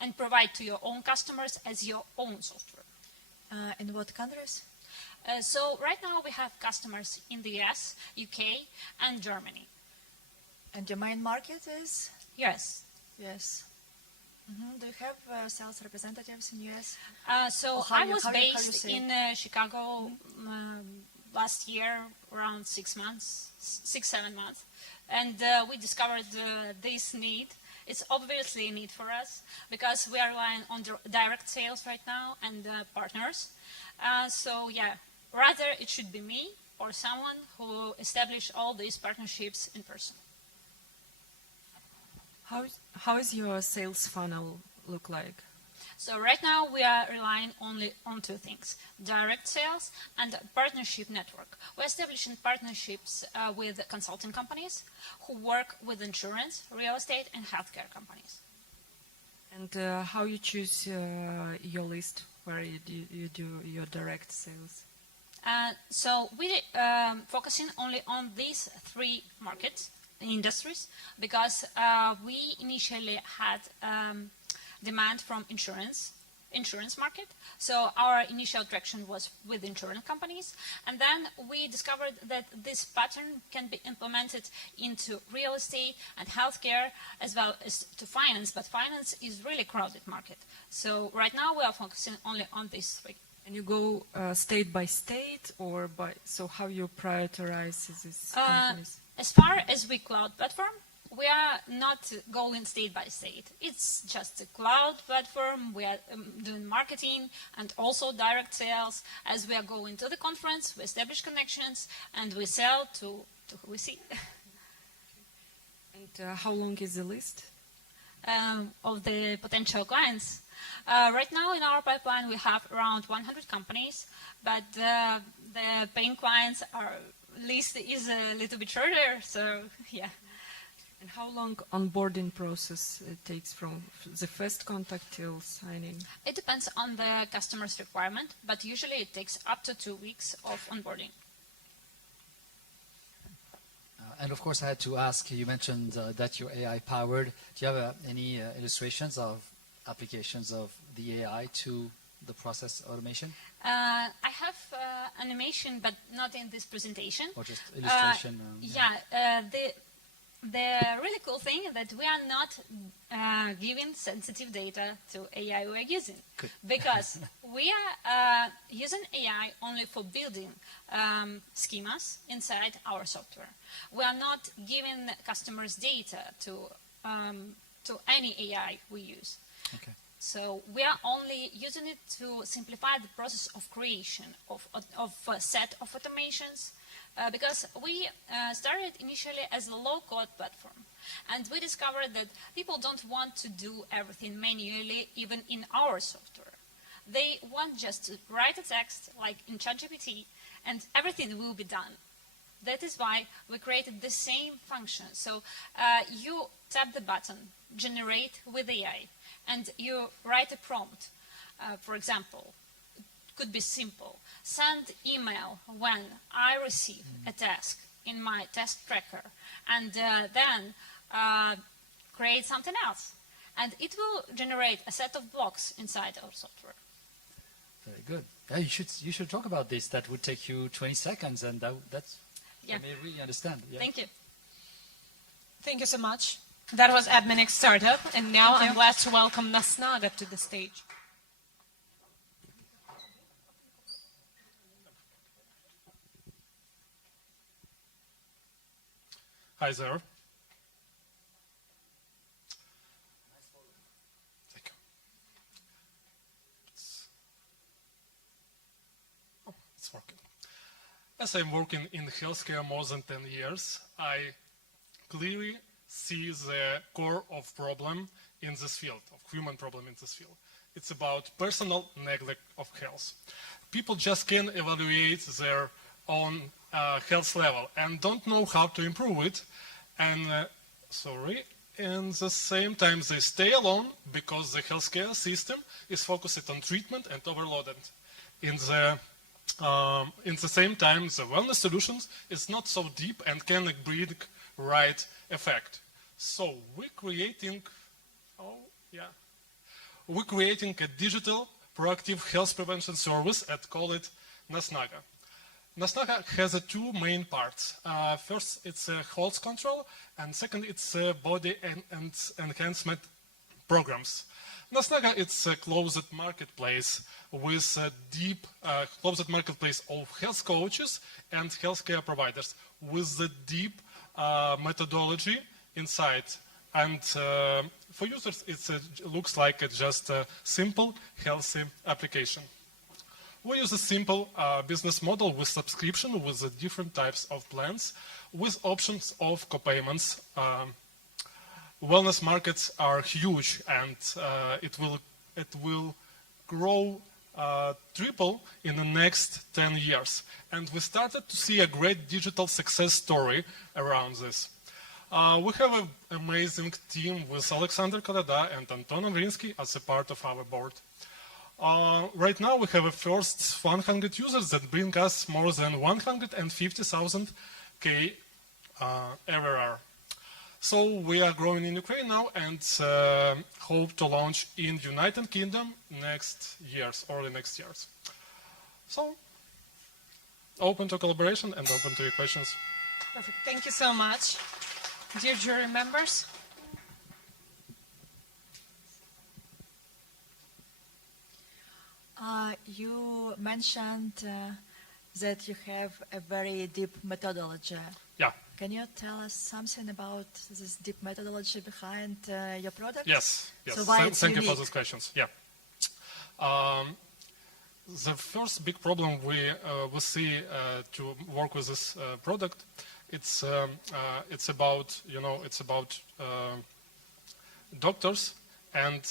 and provide to your own customers as your own software. In what countries? So right now we have customers in the US, UK, and Germany. And your main market is? Yes. Yes. Do you have sales representatives in US? So I was based in Chicago last year, around 6 months, 7 months. And we discovered this need. It's obviously a need for us because we are relying on direct sales right now and partners. So yeah, rather it should be me or someone who established all these partnerships in person. How is your sales funnel look like? So right now we are relying only on 2 things, direct sales and partnership network. We're establishing partnerships with consulting companies who work with insurance, real estate, and healthcare companies. And how you choose your list where you do your direct sales? So we focusing only on these 3 markets, industries, because we initially had demand from insurance market. So our initial traction was with insurance companies. And then we discovered that this pattern can be implemented into real estate and healthcare as well as to finance. But finance is really crowded market. So right now we are focusing only on these 3. And you go state by state or by, so how you prioritize these companies? As far as we cloud platform, we are not going state by state. It's just a cloud platform. We are doing marketing and also direct sales. As we are going to the conference, we establish connections and we sell to who we see. And how long is the list? Of the potential clients. Right now in our pipeline we have around 100 companies, but the paying clients list is a little bit shorter, so yeah. And how long onboarding process it takes from the first contact till signing? It depends on the customer's requirement, but usually it takes up to 2 weeks of onboarding. And of course, I had to ask, you mentioned that you're AI powered. Do you have any illustrations of applications of the AI to the process automation? I have animation, but not in this presentation. Or just illustration? The really cool thing is that we are not giving sensitive data to AI we are using. Good. Because we are using AI only for building schemas inside our software. We are not giving customers data to any AI we use. Okay. So we are only using it to simplify the process of creation of a set of automations, because we started initially as a low-code platform, and we discovered that people don't want to do everything manually, even in our software. They want just to write a text, like in ChatGPT, and everything will be done. That is why we created the same function. So you tap the button, generate with AI, and you write a prompt. For example, it could be simple. Send email when I receive a task in my task tracker, and then create something else. And it will generate a set of blocks inside our software. Very good. Yeah, you should talk about this. That would take you 20 seconds, and that's Yeah. I may really understand. Yeah. Thank you. Thank you so much. That was Adminic Startup, and now I'm glad to welcome Nasnaga to the stage. Hi there. Thank you. It's working. As I'm working in healthcare more than 10 years, I clearly see the core of problem in this field, of human problem in this field. It's about personal neglect of health. People just can evaluate their own health level and don't know how to improve it. And and the same time they stay alone because the healthcare system is focused on treatment and overloaded. In the same time, the wellness solutions is not so deep and can bring right effect. So we're creating a digital proactive health prevention service and call it Nasnaga. Nasnaga has two main parts. First, it's health control, and second, it's body and enhancement programs. Nasnaga is a closed marketplace with a deep closed marketplace of health coaches and healthcare providers with a deep methodology inside. And for users, it looks like just a simple, healthy application. We use a simple business model with subscription with the different types of plans with options of co-payments. Wellness markets are huge, and it will grow triple in the next 10 years. And we started to see a great digital success story around this. We have an amazing team with Alexander Koleda and Anton Amrinsky as a part of our board. Right now we have a first 100 users that bring us more than 150,000 ARR. So we are growing in Ukraine now and hope to launch in United Kingdom early next years. So open to collaboration and open to your questions. Perfect. Thank you so much. Dear jury members. You mentioned that you have a very deep methodology. Yeah. Can you tell us something about this deep methodology behind your product? Yes. So why it's Thank you unique? for those questions. Yeah. The first big problem we see to work with this product, it's about doctors and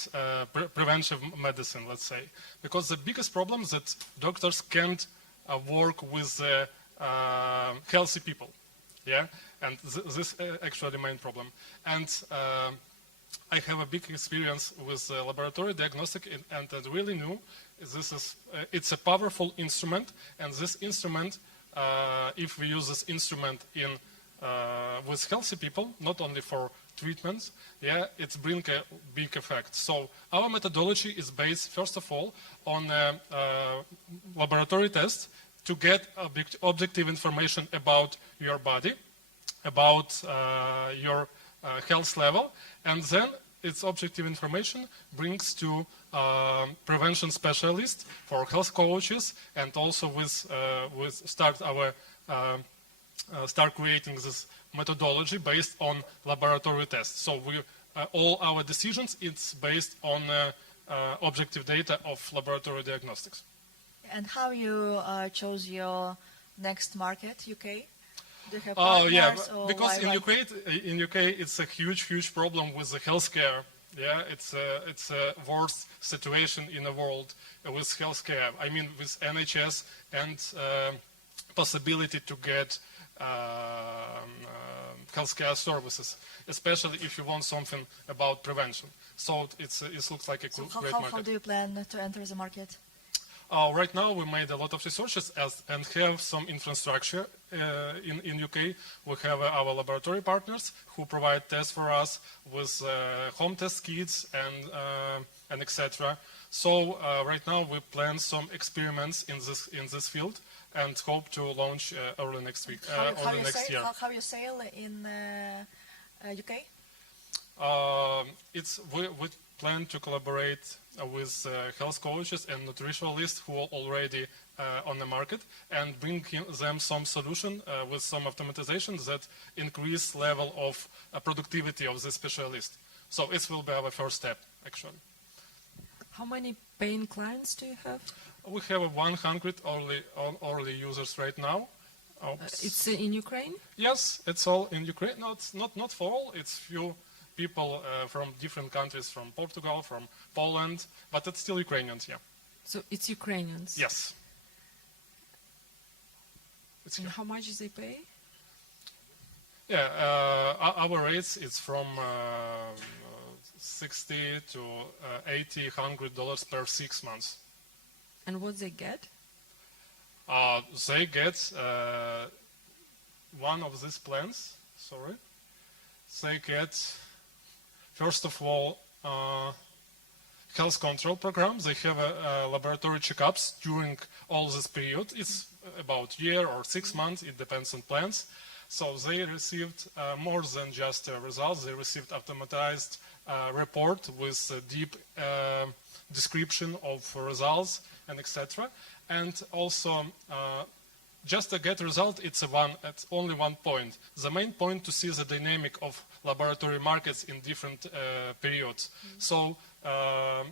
preventive medicine, let's say, because the biggest problem is that doctors can't work with healthy people. Yeah, and this actually the main problem. And I have a big experience with laboratory diagnostic, and I really knew it's a powerful instrument. And this instrument, if we use this instrument with healthy people, not only for treatments, it's bring a big effect. So our methodology is based, first of all, on laboratory tests to get objective information about your body, about your health level, and then its objective information brings to prevention specialists for health coaches, and also start creating this methodology based on laboratory tests. So all our decisions, it's based on objective data of laboratory diagnostics. And how you chose your next market, UK? Do you have Oh partners yeah, or because why? in UK it's a huge problem with the healthcare. Yeah, it's a worst situation in the world with healthcare. I mean, with NHS and possibility to get healthcare services, especially if you want something about prevention. So it looks like a great market. How do you plan to enter the market? Right now, we made a lot of researches and have some infrastructure in UK. We have our laboratory partners who provide tests for us with home test kits and etc. So right now, we plan some experiments in this field and hope to launch early next week, early next year. How you sell in UK? We plan to collaborate with health coaches and nutritionalists who are already on the market and bring them some solution with some automatizations that increase level of productivity of the specialist. So it will be our first step, actually. How many paying clients do you have? We have 100 early users right now. It's in Ukraine? Yes, it's all in Ukraine. No, it's not for all. It's few people from different countries, from Portugal, from Poland, but it's still Ukrainians, yeah. So it's Ukrainians? Yes. And how much do they pay? Yeah, our rates is from $60 to $100 per 6 months. And what they get? They get one of these plans, sorry. They get, first of all, health control program. They have laboratory checkups during all this period. It's about a year or 6 months. It depends on plans. So they received more than just results. They received automatized report with a deep description of results and etc. And also, just to get result, it's only one point. The main point to see the dynamic of laboratory markets in different periods. So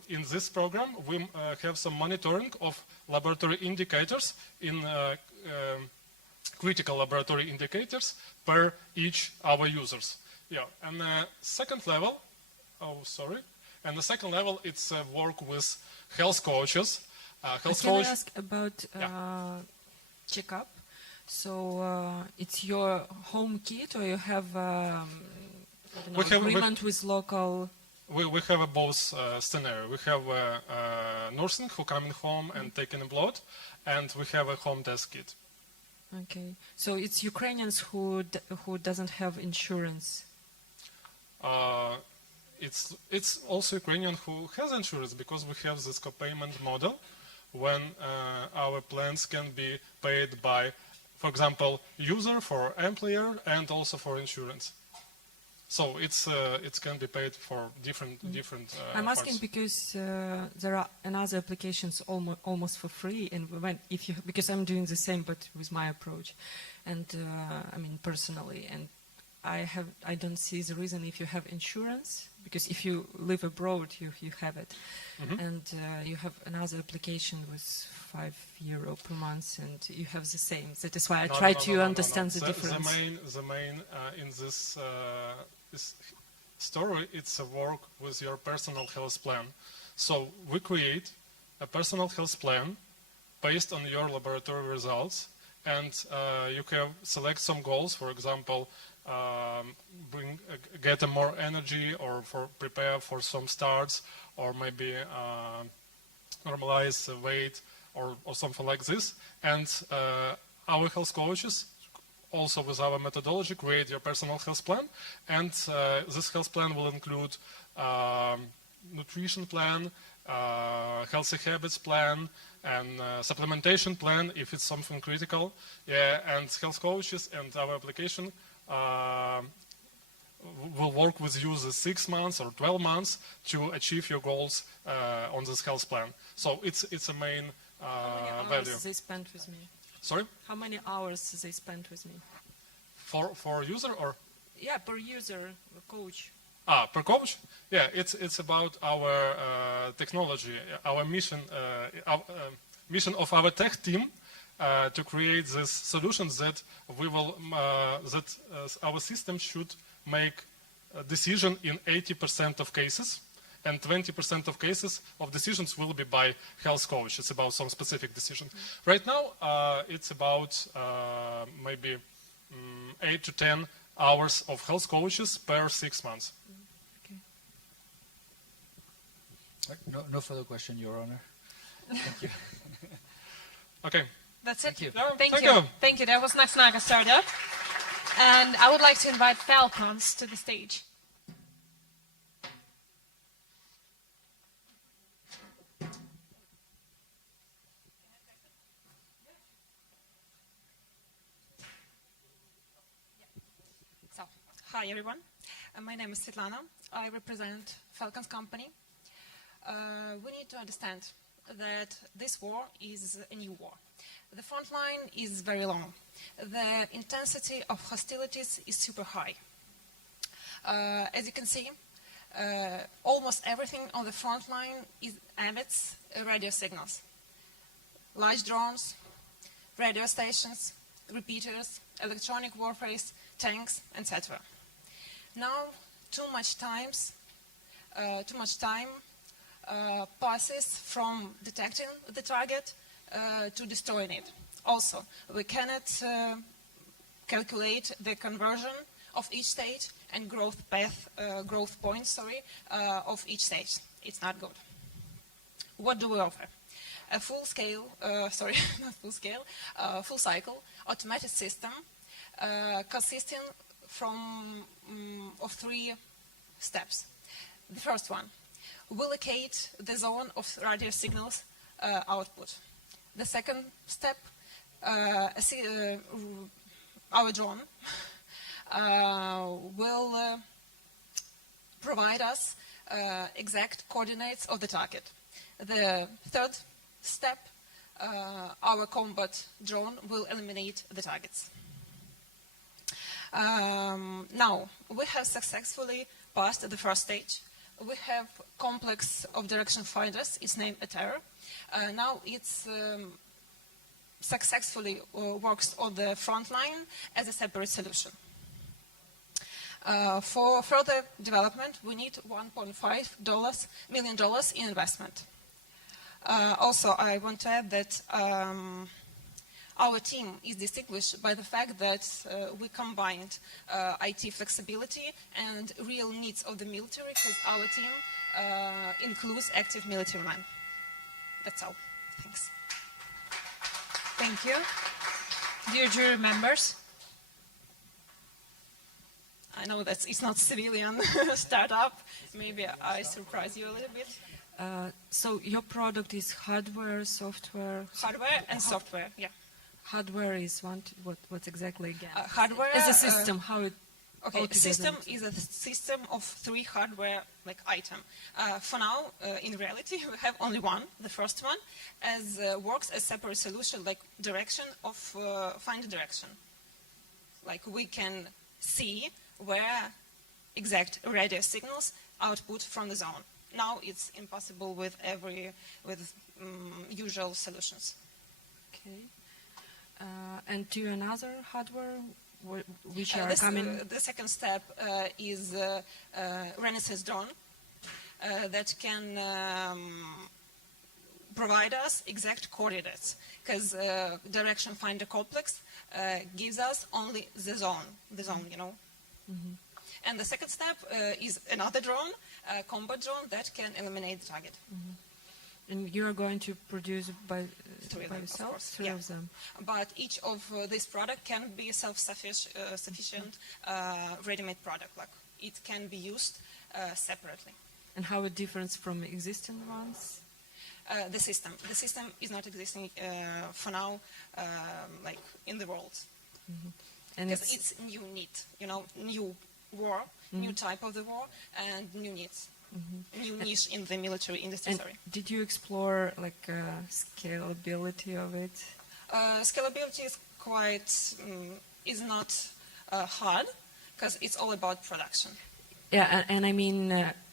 in this program, we have some monitoring of laboratory indicators in critical laboratory indicators per each our users. Yeah, and the second level, and the second level, it's work with health coaches. Can I ask about checkup? So it's your home kit, or you have agreement with local? We have a both scenario. We have nursing who come in home and taking a blood, and we have a home test kit. Okay, so it's Ukrainians who doesn't have insurance. It's also Ukrainian who has insurance because we have this co-payment model when our plans can be paid by, for example, user, for employer, and also for insurance. So it can be paid for different. I'm asking because there are another applications almost for free, and because I'm doing the same but with my approach, and I mean personally, and I don't see the reason if you have insurance, because if you live abroad you have it, and you have another application with €5 per month, and you have the same. That is why I try to understand the difference. The main in this story, it's a work with your personal health plan. So we create a personal health plan based on your laboratory results, and you can select some goals. For example, get a more energy, or prepare for some starts, or maybe normalize weight, or something like this. And our health coaches, also with our methodology, create your personal health plan, and this health plan will include nutrition plan, healthy habits plan, and supplementation plan if it's something critical. Yeah, and health coaches and our application will work with you the 6 months or 12 months to achieve your goals on this health plan. So it's a main value. How many hours they spend with me? Sorry? How many hours they spend with me? For user or? Yeah, per user, coach. Per coach? Yeah, it's about our technology, our mission, mission of our tech team to create these solutions that we will, our system should make a decision in 80% of cases, and 20% of cases of decisions will be by health coach. It's about some specific decision. Right now, it's about maybe 8 to 10 hours of health coaches per 6 months. No further question, Your Honor. Thank you. Okay. That's it. Thank you. Thank you. Thank you. That was Naga Startup. And I would like to invite Falcons to the stage. So, hi everyone. My name is Svetlana. I represent Falcons Company. We need to understand that this war is a new war. The front line is very long. The intensity of hostilities is super high. As you can see, almost everything on the front line emits radio signals. Large drones, radio stations, repeaters, electronic warfare, tanks, etc. Now, too much time passes from detecting the target to destroying it. Also, we cannot calculate the conversion of each stage and growth points of each stage. It's not good. What do we offer? A full cycle automated system consisting of 3 steps. The first one, we locate the zone of radio signals output. The second step, our drone will provide us exact coordinates of the target. The third step, our combat drone will eliminate the targets. Now, we have successfully passed the first stage. We have complex of direction finders. It's named Terror. Now it's successfully works on the front line as a separate solution. For further development, we need $1.5 million in investment. Also, I want to add that our team is distinguished by the fact that we combined IT flexibility and real needs of the military, because our team includes active military men. That's all. Thanks. Thank you. Dear jury members, I know that it's not civilian startup. Maybe I surprise you a little bit. So your product is hardware, software? Hardware and software, yeah. Hardware is what exactly again? Hardware as a system, how it... Okay, the system is a system of 3 hardware items. For now, in reality, we have only one, the first one, as works as separate solution, like direction of find the direction. Like we can see where exact radio signals output from the zone. Now it's impossible with usual solutions. Okay. And do another hardware which are coming? The second step is Renaissance drone that can provide us exact coordinates, because direction finder complex gives us only the zone, you know. Mm-hmm. And the second step is another drone, a combat drone that can eliminate the target. Mm-hmm. And you are going to produce by 3 of them, yourself? of course. 3 of them. But each of this product can be self-sufficient ready-made product. Like it can be used separately. And how it differs from existing ones? The system is not existing for now, like in the world. Mm-hmm. And it's new need, you know, new war, new type of the war, and new needs. Mm-hmm. New niche in the military industry. And did you explore like scalability of it? Scalability is quite is not hard, because it's all about production. Yeah, and I mean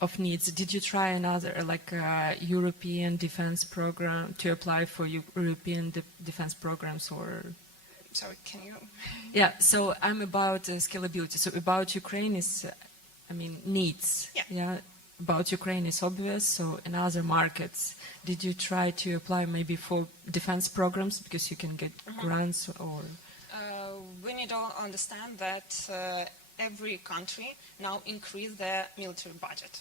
of needs. Did you try another, like European defense program, to apply for European defense programs or? Sorry, can you? Yeah, so I'm about scalability. So about Ukraine is, needs. Yeah. About Ukraine is obvious. So in other markets, did you try to apply maybe for defense programs because you can get grants or? We need to understand that every country now increase their military budget.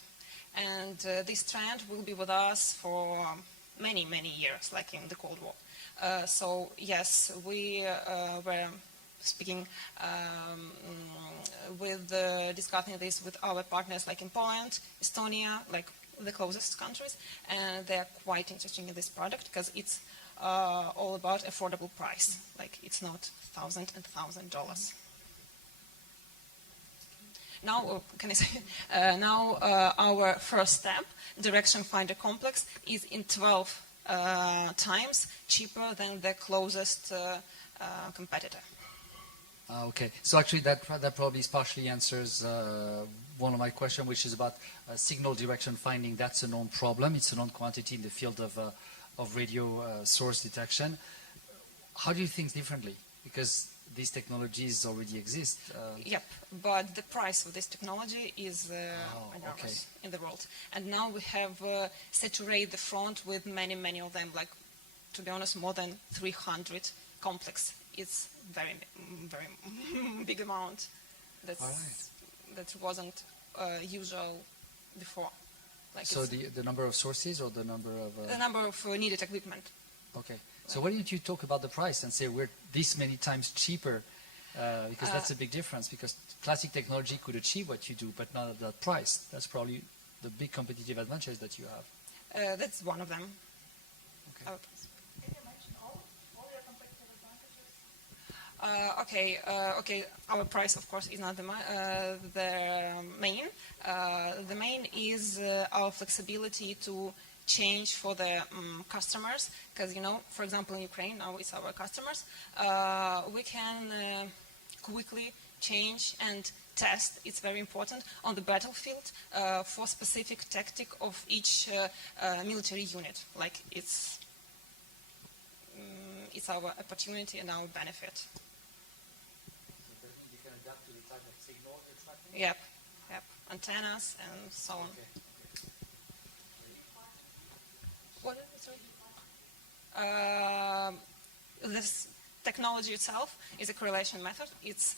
And this trend will be with us for many, many years, like in the Cold War. So yes, we were speaking discussing this with our partners like in Poland, Estonia, like the closest countries, and they are quite interested in this product because it's all about affordable price. Like it's not $1,000. Now, can I say? Now our first step, Direction Finder Complex, is in 12 times cheaper than the closest competitor. Okay, so actually that probably partially answers one of my questions, which is about signal direction finding. That's a known problem. It's a known quantity in the field of radio source detection. How do you think differently? Because these technologies already exist. Yep, but the price of this technology is enormous in the world. And now we have saturated the front with many, many of them, like, to be honest, more than 300 complex. It's very, very big amount. That wasn't usual before. Like so the number of sources or the number of... the number of needed equipment. Okay. So why didn't you talk about the price and say we're this many times cheaper? Because that's a big difference, because classic technology could achieve what you do, but not at that price. That's probably the big competitive advantage that you have. That's one of them. Okay. Okay. Our price, of course, is not the main. The main is our flexibility to change for the customers, because, for example, in Ukraine, now it's our customers, we can quickly change and test, it's very important, on the battlefield for specific tactic of each military unit. Like it's our opportunity and our benefit. You can adapt to the type of signal you're tracking? Yep. Antennas and so on. Okay. What? Sorry. This technology itself is a correlation method. It's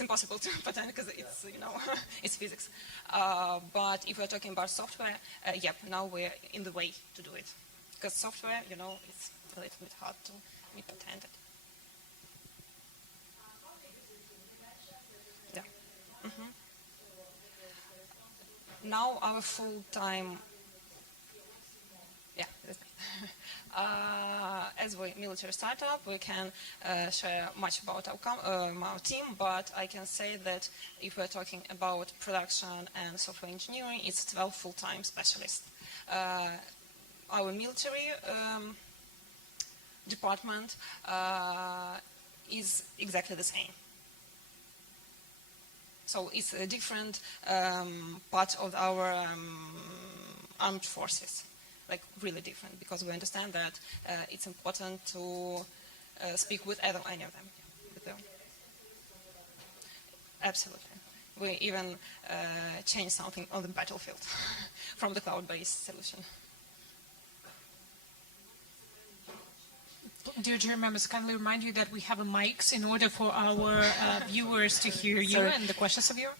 impossible to patent because it's it's physics. But if we're talking about software, now we're in the way to do it, because software, it's a little bit hard to be patented. Yeah. Now our full-time. Yeah. As a military startup, we can share much about our team, but I can say that if we're talking about production and software engineering, it's 12 full-time specialists. Our military department is exactly the same. So it's a different part of our armed forces. Like really different, because we understand that it's important to speak with any of them. Absolutely. We even change something on the battlefield from the cloud-based solution. Dear jury members, kindly remind you that we have a mics in order for our viewers to hear you and the questions of you.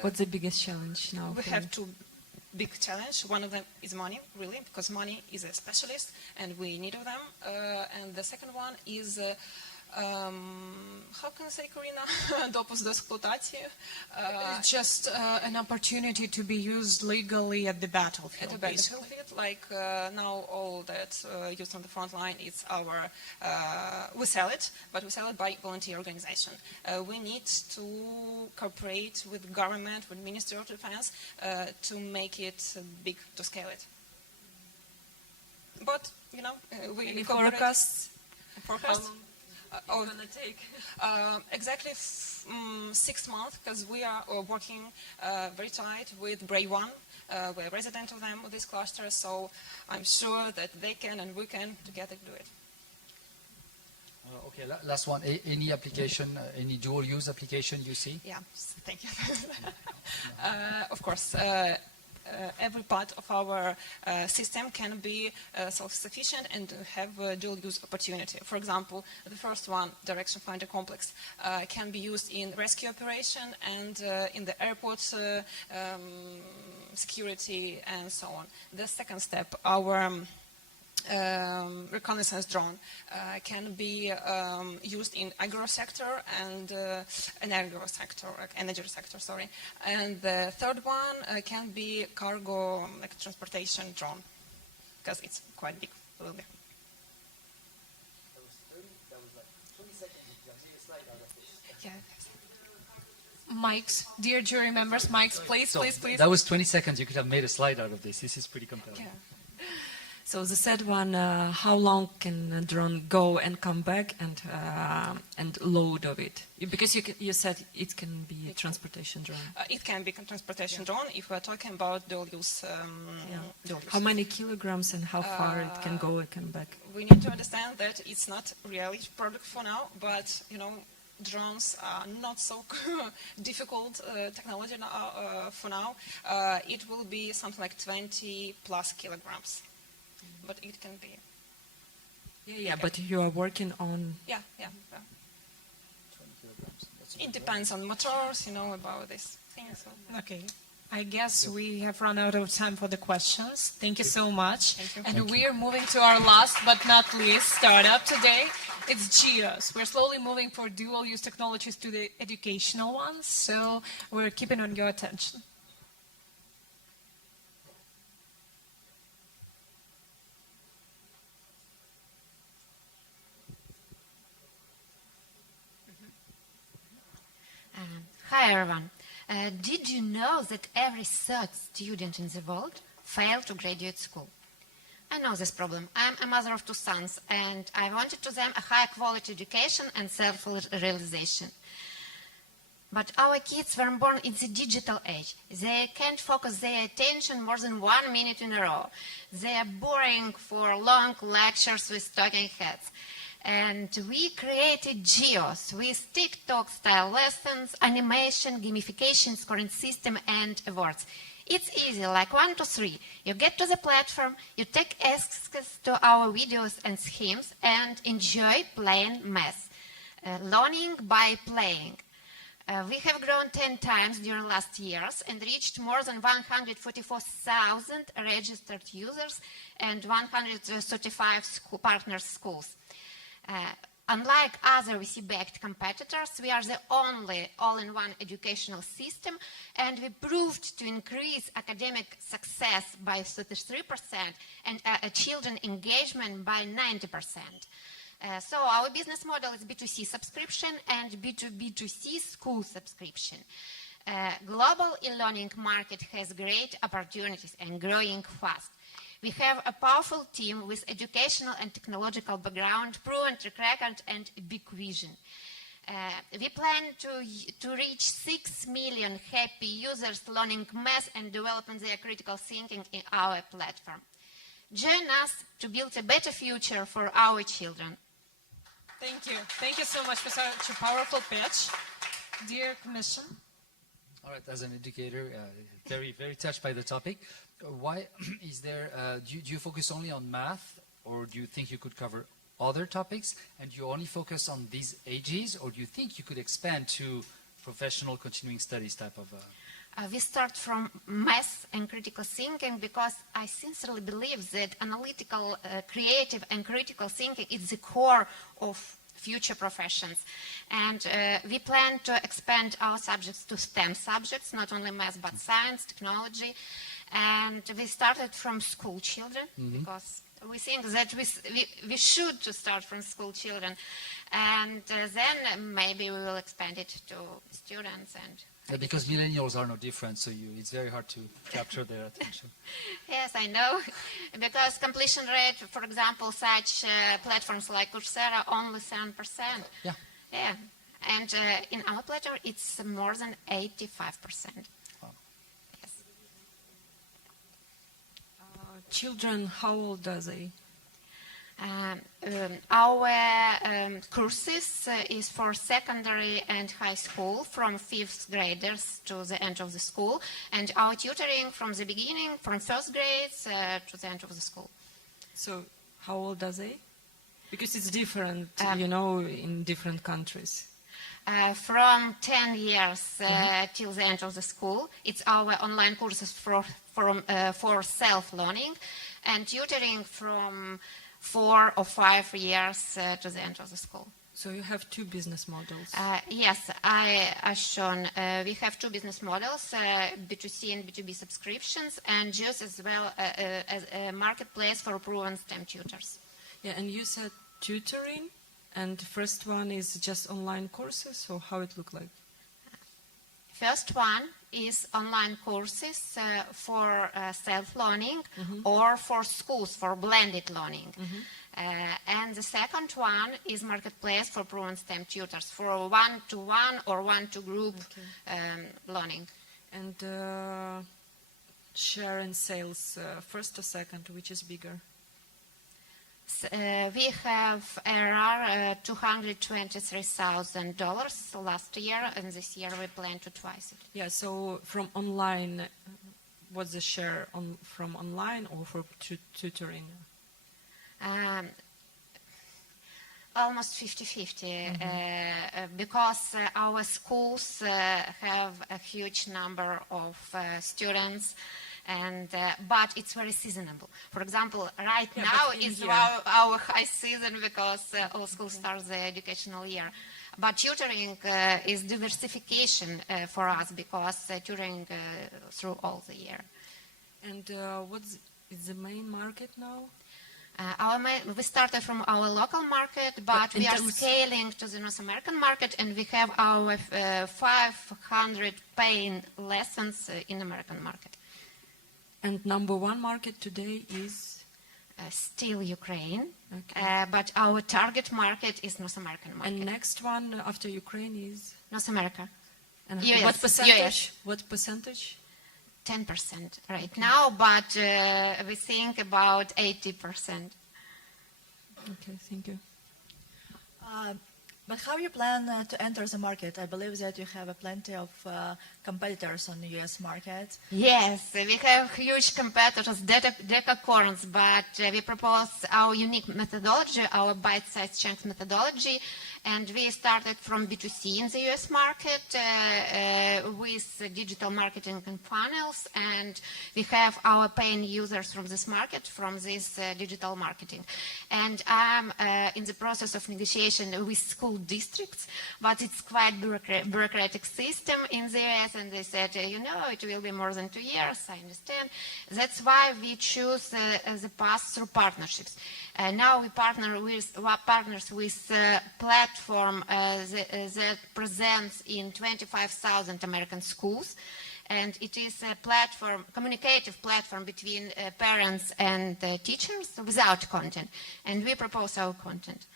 What's the biggest challenge now? We have two big challenge. One of them is money, really, because money is a specialist and we need of them. And the second one is, how can I say, Karina? Допуск до експлуатації. Just an opportunity to be used legally at the battlefield. At the battlefield, like now all that used on the front line, it's our, we sell it, but we sell it by volunteer organization. We need to cooperate with government, with Ministry of Defense, to make it big, to scale it. But, we Any cooperate. forecasts? Forecast? Exactly 6 months, because we are working very tight with Bray One. We're resident of them, of this cluster, so I'm sure that they can and we can together do it. Okay, last one. Any application, any dual-use application you see? Yeah, thank you. Of course, every part of our system can be self-sufficient and have a dual-use opportunity. For example, the first one, Direction Finder Complex, can be used in rescue operation and in the airport security and so on. The second step, our reconnaissance drone can be used in agro sector and energy sector, sorry. And the third one can be cargo, like transportation drone, because it's quite big, a little bit. That was like 20 seconds. You can see a slide out of this. Yeah. Mics, dear jury members, mics, please, So please. that was 20 seconds. You could have made a slide out of this. This is pretty compelling. Yeah. So the third one, how long can a drone go and come back and load of it? Because you said it can be a transportation drone. It can be a transportation drone if we're talking about dual use. How many kilograms and how far it can go and come back? We need to understand that it's not really product for now, but drones are not so difficult technology for now. It will be something like 20 plus kilograms. But it can be. Yeah, but you are working on. Yeah. It depends on motors, about this thing. So. Okay. I guess we have run out of time for the questions. Thank you so much. And we are moving to our last but not least startup today. It's GEOS. We're slowly moving for dual-use technologies to the educational ones, so we're keeping on your attention. Hi everyone. Did you know that every third student in the world failed to graduate school? I know this problem. I'm a mother of 2 sons and I wanted to them a high quality education and self-realization. But our kids were born in the digital age. They can't focus their attention more than 1 minute in a row. They are boring for long lectures with talking heads. And we created GEOS with TikTok style lessons, animation, gamification, scoring system, and awards. It's easy, like 1, 2, 3. You get to the platform, you take access to our videos and schemes, and enjoy playing math. Learning by playing. We have grown 10 times during last years and reached more than 144,000 registered users and 135 partner schools. Unlike other VC-backed competitors, we are the only all-in-one educational system, and we proved to increase academic success by 33% and children engagement by 90%. So our business model is B2C subscription and B2B2C school subscription. Global e-learning market has great opportunities and growing fast. We have a powerful team with educational and technological background, proven track record, and big vision. We plan to reach 6 million happy users learning math and developing their critical thinking in our platform. Join us to build a better future for our children. Thank you. Thank you so much for such a powerful pitch. Dear Commission. All right, as an educator, very, very touched by the topic. Why is there, do you focus only on math, or do you think you could cover other topics, and you only focus on these ages, or do you think you could expand to professional continuing studies type of? We start from math and critical thinking because I sincerely believe that analytical, creative, and critical thinking is the core of future professions. And we plan to expand our subjects to STEM subjects, not only math, but science, technology. And we started from school children because we think that we should start from school children. And then maybe we will expand it to students and Because millennials are no different, so it's very hard to capture their attention. Yes, I know. Because completion rate, for example, such platforms like Coursera, only 7%. Yeah. Yeah. And in our platform, it's more than 85%. Children, how old are they? Our courses is for secondary and high school, from 5th graders to the end of the school, and our tutoring from the beginning, from first grades to the end of the school. So, how old are they? Because it's different, you know, in different countries. From 10 years till the end of the school. It's our online courses for self-learning, and tutoring from 4 or 5 years to the end of the school. So you have two business models. Yes, I shown. We have two business models, B2C and B2B subscriptions, and just as well as a marketplace for proven STEM tutors. Yeah, and you said tutoring, and the first one is just online courses, so how it look like? First one is online courses for self-learning or for schools, for blended learning. And the second one is marketplace for proven STEM tutors, for one-to-one or one-to-group learning. And share and sales, first or second, which is bigger? We have ARR $223,000 last year, and this year we plan to twice it. Yeah, so from online, what's the share from online or for tutoring? Almost 50-50, because our schools have a huge number of students, and but it's very seasonable. For example, right now is our high season because all schools start the educational year. But tutoring is diversification for us because tutoring through all the year. And what is the main market now? We started from our local market, but we are scaling to the North American market, and we have our 500 paying lessons in the American market. And number one market today is? Still Ukraine, but our target market is North American market. And next one after Ukraine is? North America. And US, what percentage? US. What percentage? 10% right now, but we think about 80%. Okay, thank you. But how you plan to enter the market? I believe that you have plenty of competitors on the US market. Yes, we have huge competitors, decacorns, but we propose our unique methodology, our bite-sized chunks methodology, and we started from B2C in the US market with digital marketing and funnels, and we have our paying users from this market, from this digital marketing. And I'm in the process of negotiation with school districts, but it's quite bureaucratic system in the US, and they said, you know, it will be more than 2 years, I understand. That's why we choose the path through partnerships. Now we partners with platform that presents in 25,000 American schools, and it is a platform, communicative platform between parents and teachers without content, and we propose our content.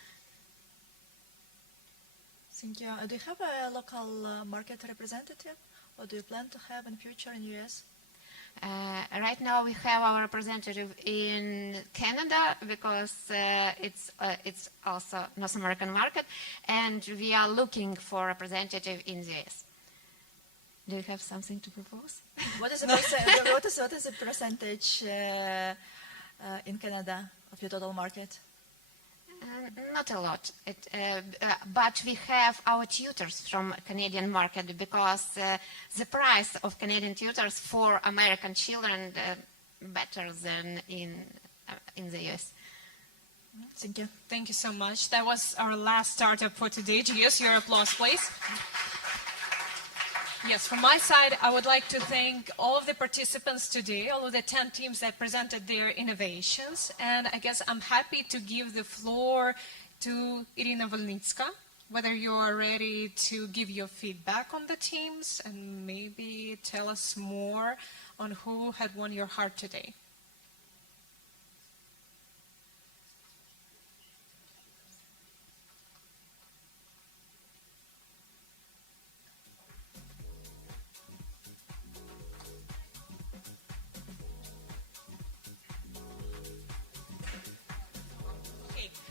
Thank you. Do you have a local market representative, or do you plan to have in future in US? Right now we have our representative in Canada because it's also North American market, and we are looking for a representative in the US. Do you have something to propose? What is the percentage in Canada of your total market? Not a lot, but we have our tutors from Canadian market because the price of Canadian tutors for American children better than in the US. Thank you. Thank you so much. That was our last startup for today. Julius, your applause, please. Yes, from my side, I would like to thank all of the participants today, all of the 10 teams that presented their innovations. And I guess I'm happy to give the floor to Irina Volnitska. whether you are ready to give your feedback on the teams and maybe tell us more on who had won your heart today.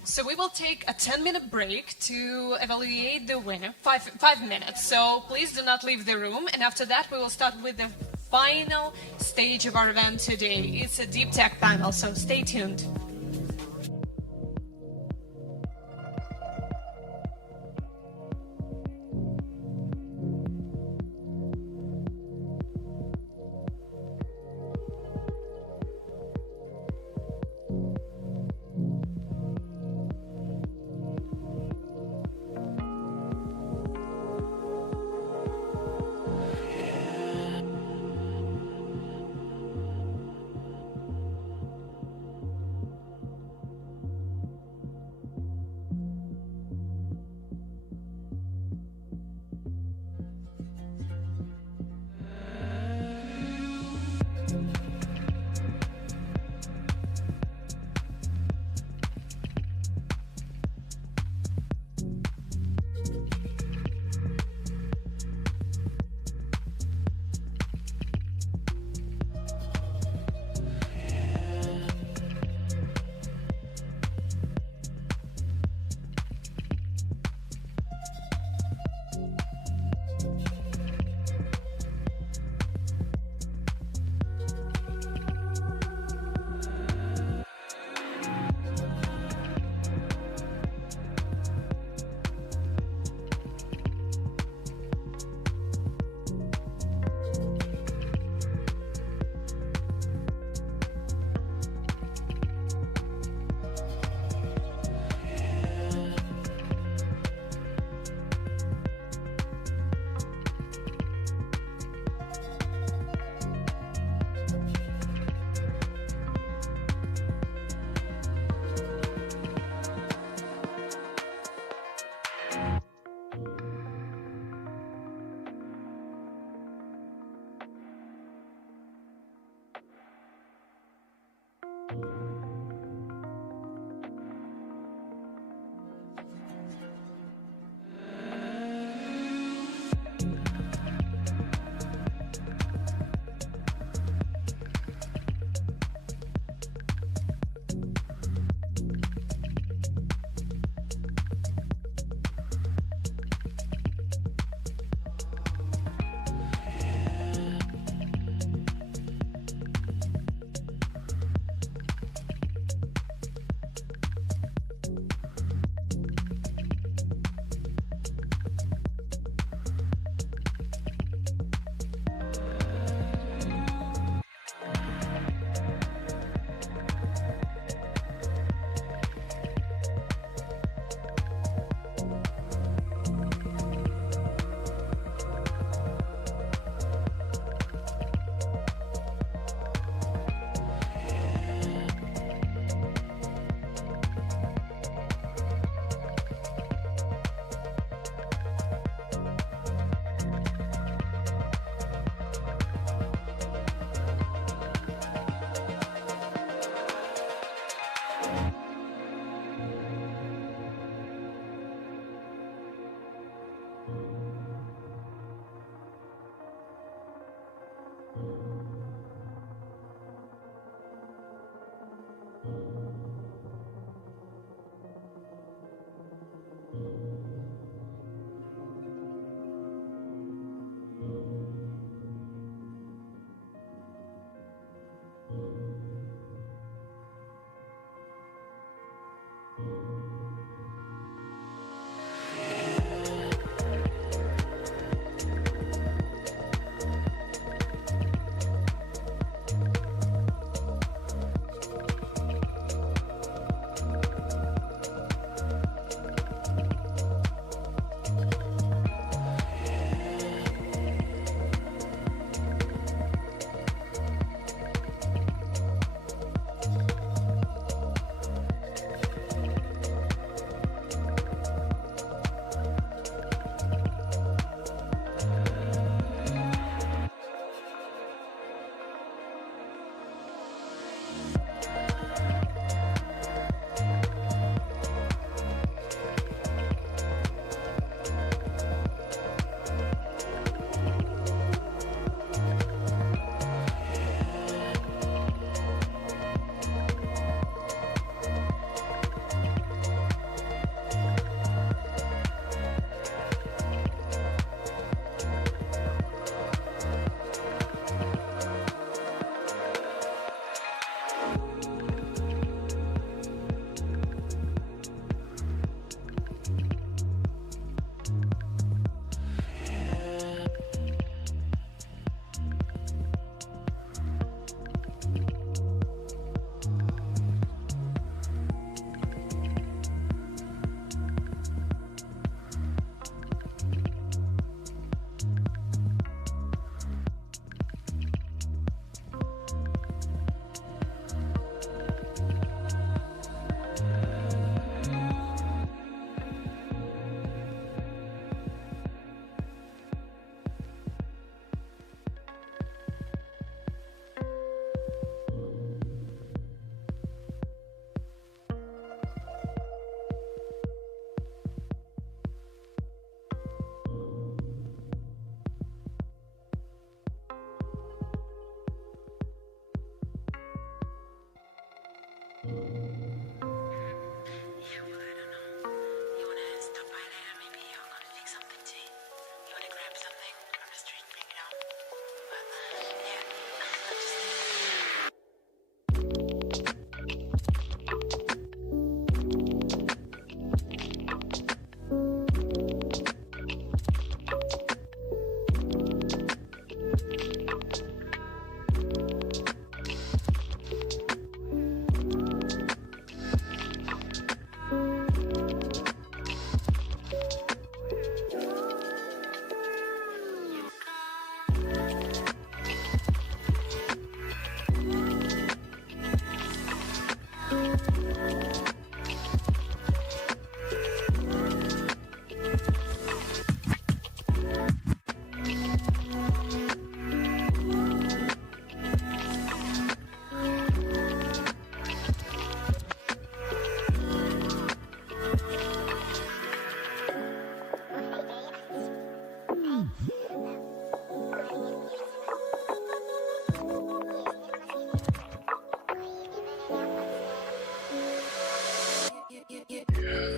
So we will take a 10-minute break to evaluate the winner, 5 minutes. So please do not leave the room. And after that, we will start with the final stage of our event today. It's a deep tech panel, so stay tuned.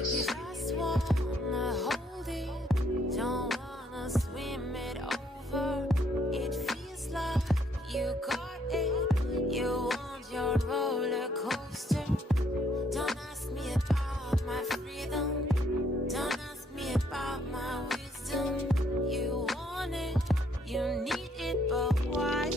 You just wanna hold it, don't wanna swim it over. It feels like you got it, you want your roller coaster. Don't ask me about my freedom, don't ask me about my wisdom. You want it, you need it, but why?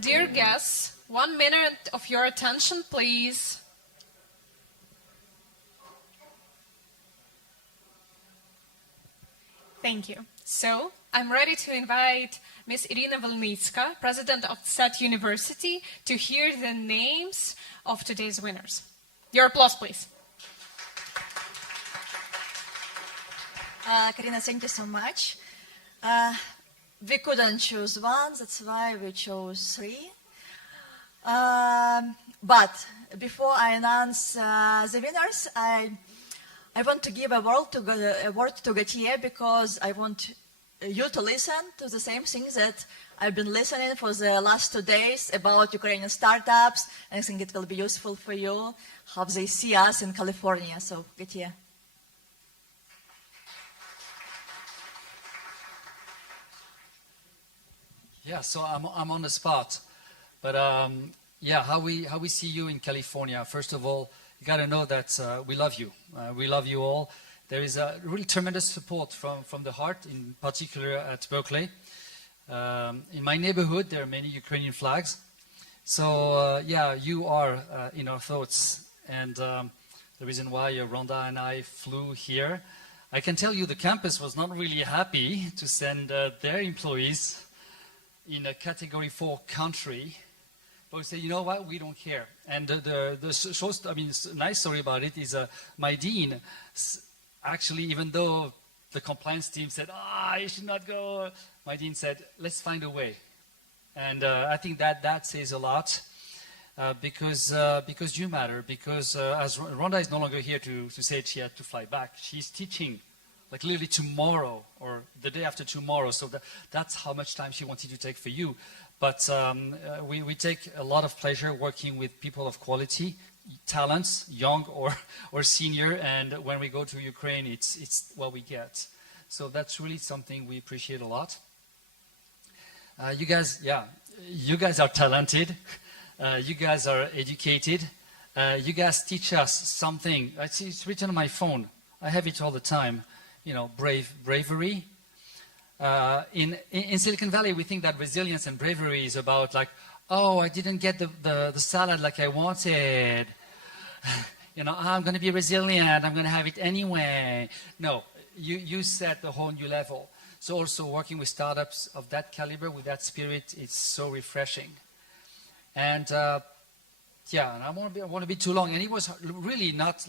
Dear guests, 1 minute of your attention, please. Thank you. So, I'm ready to invite Ms. Irina Volnitska, President of SET University, to hear the names of today's winners. Your applause, please. Karina, thank you so much. We couldn't choose one, that's why we chose 3. But before I announce the winners, I want to give a word to Gautier because I want you to listen to the same things that I've been listening for the last 2 days about Ukrainian startups. And I think it will be useful for you how they see us in California. So, Gatia. Yeah, so I'm on the spot, but yeah, how we see you in California. First of all, you got to know that we love you. We love you all. There is a really tremendous support from the heart, in particular at Berkeley. In my neighborhood, there are many Ukrainian flags. So yeah, you are in our thoughts, and the reason why Rhonda and I flew here. I can tell you the campus was not really happy to send their employees in a category 4 country, but we say, you know what, we don't care. And the short, nice story about it is my dean, actually, even though the compliance team said, you should not go, my dean said, let's find a way. And I think that says a lot, because you matter, because as Rhonda is no longer here to say she had to fly back, she's teaching like literally tomorrow or the day after tomorrow. So that's how much time she wanted to take for you. But we take a lot of pleasure working with people of quality, talents, young or senior. And when we go to Ukraine, it's what we get. So that's really something we appreciate a lot. You guys are talented. You guys are educated. You guys teach us something. It's written on my phone. I have it all the time. You know, bravery. In Silicon Valley, we think that resilience and bravery is about like, oh, I didn't get the salad like I wanted. You know, I'm going to be resilient. I'm going to have it anyway. No, you set the whole new level. So also working with startups of that caliber, with that spirit, it's so refreshing. And yeah, and I want to be too long. And it was really not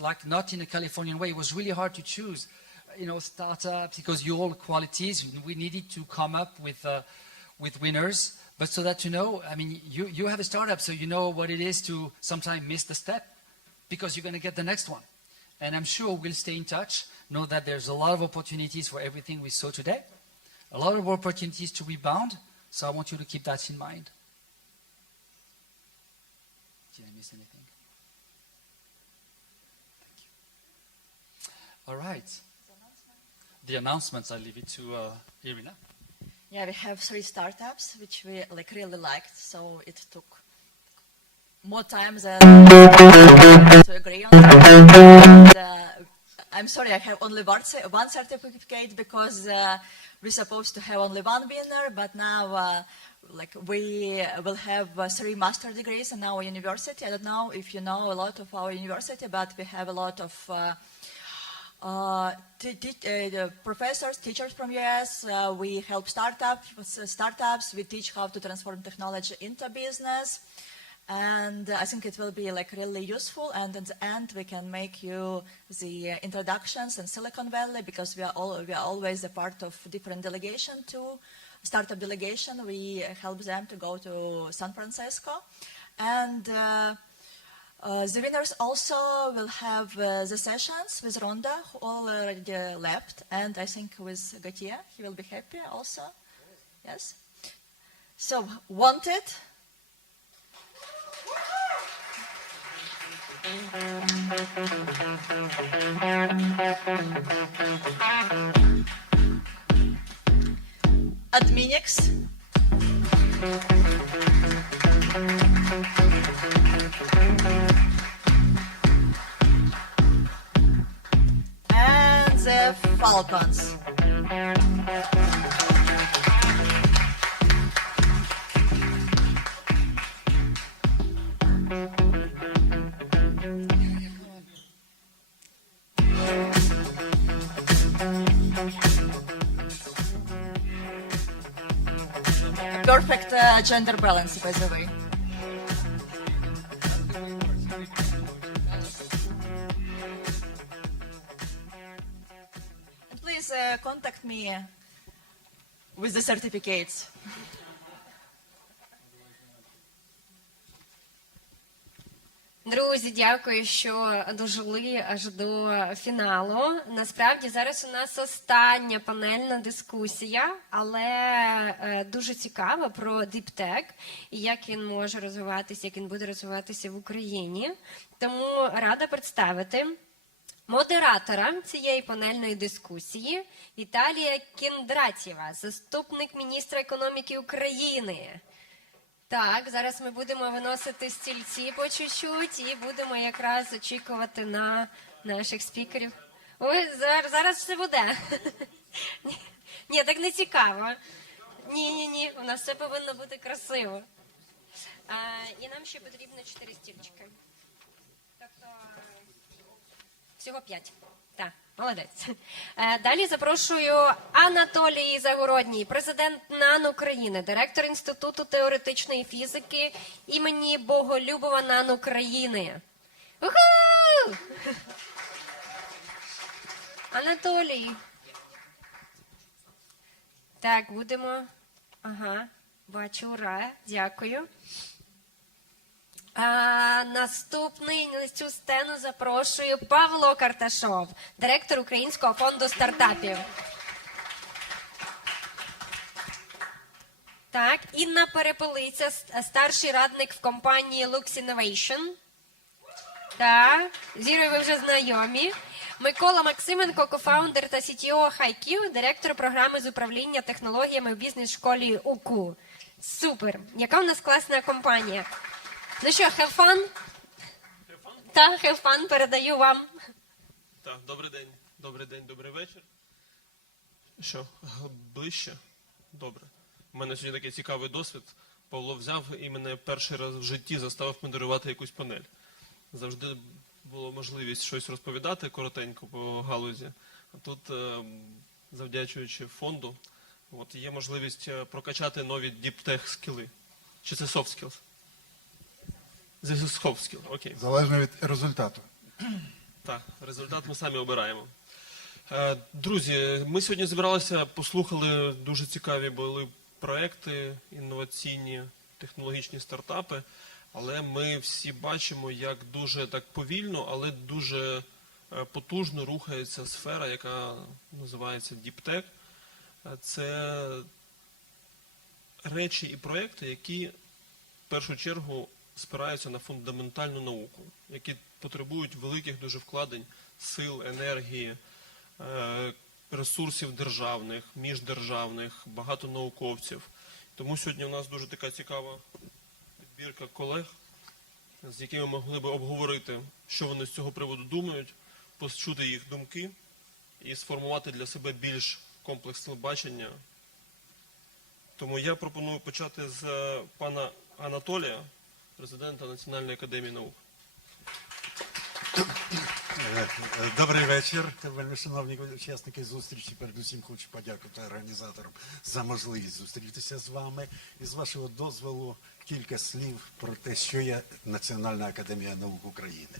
in a Californian way. It was really hard to choose. You know, startups, because you all qualities, we needed to come up with winners. But so that you know, I mean, you have a startup, so you know what it is to sometimes miss the step, because you're going to get the next one. And I'm sure we'll stay in touch. Know that there's a lot of opportunities for everything we saw today, a lot of opportunities to rebound. So I want you to keep that in mind. Did I miss anything? Thank you. All right. The announcements, I leave it to Irina. Yeah, we have 3 startups which we really liked, so it took more time than to agree on that. And, I'm sorry, I have only one certificate because we're supposed to have only one winner, but now we will have 3 master degrees in our university. I don't know if you know a lot of our university, but we have a lot of professors, teachers from US. We help startups. We teach how to transform technology into business. And I think it will be really useful. And in the end, we can make you the introductions in Silicon Valley, because we are always a part of different delegation to startup delegation. We help them to go to San Francisco. And the winners also will have the sessions with Rhonda, who already left, and I think with Gautier, he will be happy also. Yes. So, wanted. Adminix. And the Falcons. Perfect gender balance, by the way. And please contact me with the certificates. Друзі, дякую, що дожили аж до фіналу. Насправді зараз у нас остання панельна дискусія, але дуже цікава про Deep Tech і як він може розвиватися, як він буде розвиватися в Україні. Тому рада представити модератора цієї панельної дискусії Віталія Кіндратєва, заступник міністра економіки України. Так, зараз ми будемо виносити стільці по чуть-чуть і будемо якраз очікувати на наших спікерів. Ой, зараз все буде. Ні, так не цікаво. Ні, у нас все повинно бути красиво. І нам ще потрібно 4 стільчики. Тобто всього 5. Так, молодець. Далі запрошую Анатолій Загородній, президент НАН України, директор Інституту теоретичної фізики імені Боголюбова НАН України. Уху! Анатолій. Так, будемо. Ага, бачу, ура, дякую. Наступний на цю сцену запрошую Павло Карташов, директор Українського фонду стартапів. Так, Інна Перепелиця, старший радник в компанії Lux Innovation. Так, з Ірою ви вже знайомі. Микола Максименко, кофаундер та CTO HiQ, директор програми з управління технологіями в бізнес-школі УКУ. Супер! Яка в нас класна компанія? Ну що, have fun? Так, have fun, передаю вам. Так, добрий день, добрий вечір. Що, ближче? Добре. У мене сьогодні такий цікавий досвід. Павло взяв і мене перший раз в житті заставив модерувати якусь панель. Завжди була можливість щось розповідати коротенько по галузі. А тут, завдячуючи фонду, є можливість прокачати нові deep tech скіли. Чи це soft skills? This is soft skill, окей. Залежно від результату. Так, результат ми самі обираємо. Друзі, ми сьогодні зібралися, послухали, дуже цікаві були проекти, інноваційні, технологічні стартапи, але ми всі бачимо, як дуже так повільно, але дуже потужно рухається сфера, яка називається Deep Tech. Це речі і проекти, які в першу чергу спираються на фундаментальну науку, які потребують великих дуже вкладень сил, енергії, ресурсів державних, міждержавних, багато науковців. Тому сьогодні у нас дуже така цікава підбірка колег, з якими ми могли би обговорити, що вони з цього приводу думають, почути їх думки і сформувати для себе більш комплексне бачення. Тому я пропоную почати з пана Анатолія, президента Національної академії наук. Добрий вечір, вельмишановні учасники зустрічі. Передусім хочу подякувати організаторам за можливість зустрітися з вами. І з вашого дозволу кілька слів про те, що є Національна академія наук України.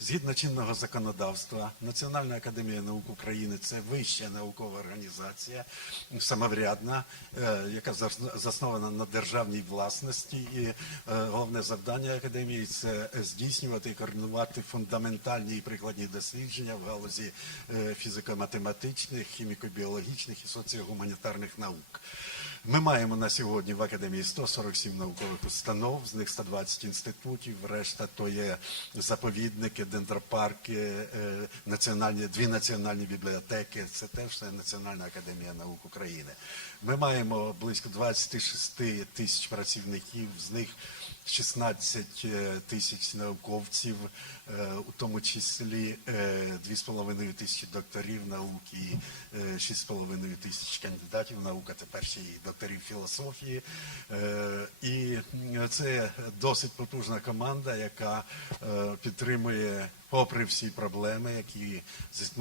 Згідно чинного законодавства, Національна академія наук України – це вища наукова організація, самоврядна, яка заснована на державній власності. І головне завдання академії – це здійснювати і координувати фундаментальні і прикладні дослідження в галузі фізико-математичних, хіміко-біологічних і соціогуманітарних наук. Ми маємо на сьогодні в Академії 147 наукових установ, з них 120 інститутів, решта то є заповідники, дендропарки, дві національні бібліотеки, це теж все Національна академія наук України. Ми маємо близько 26 тисяч працівників, з них 16 тисяч науковців, у тому числі 2,5 тисячі докторів наук і 6,5 тисяч кандидатів наук, а тепер ще й докторів філософії. І це досить потужна команда, яка підтримує, попри всі проблеми,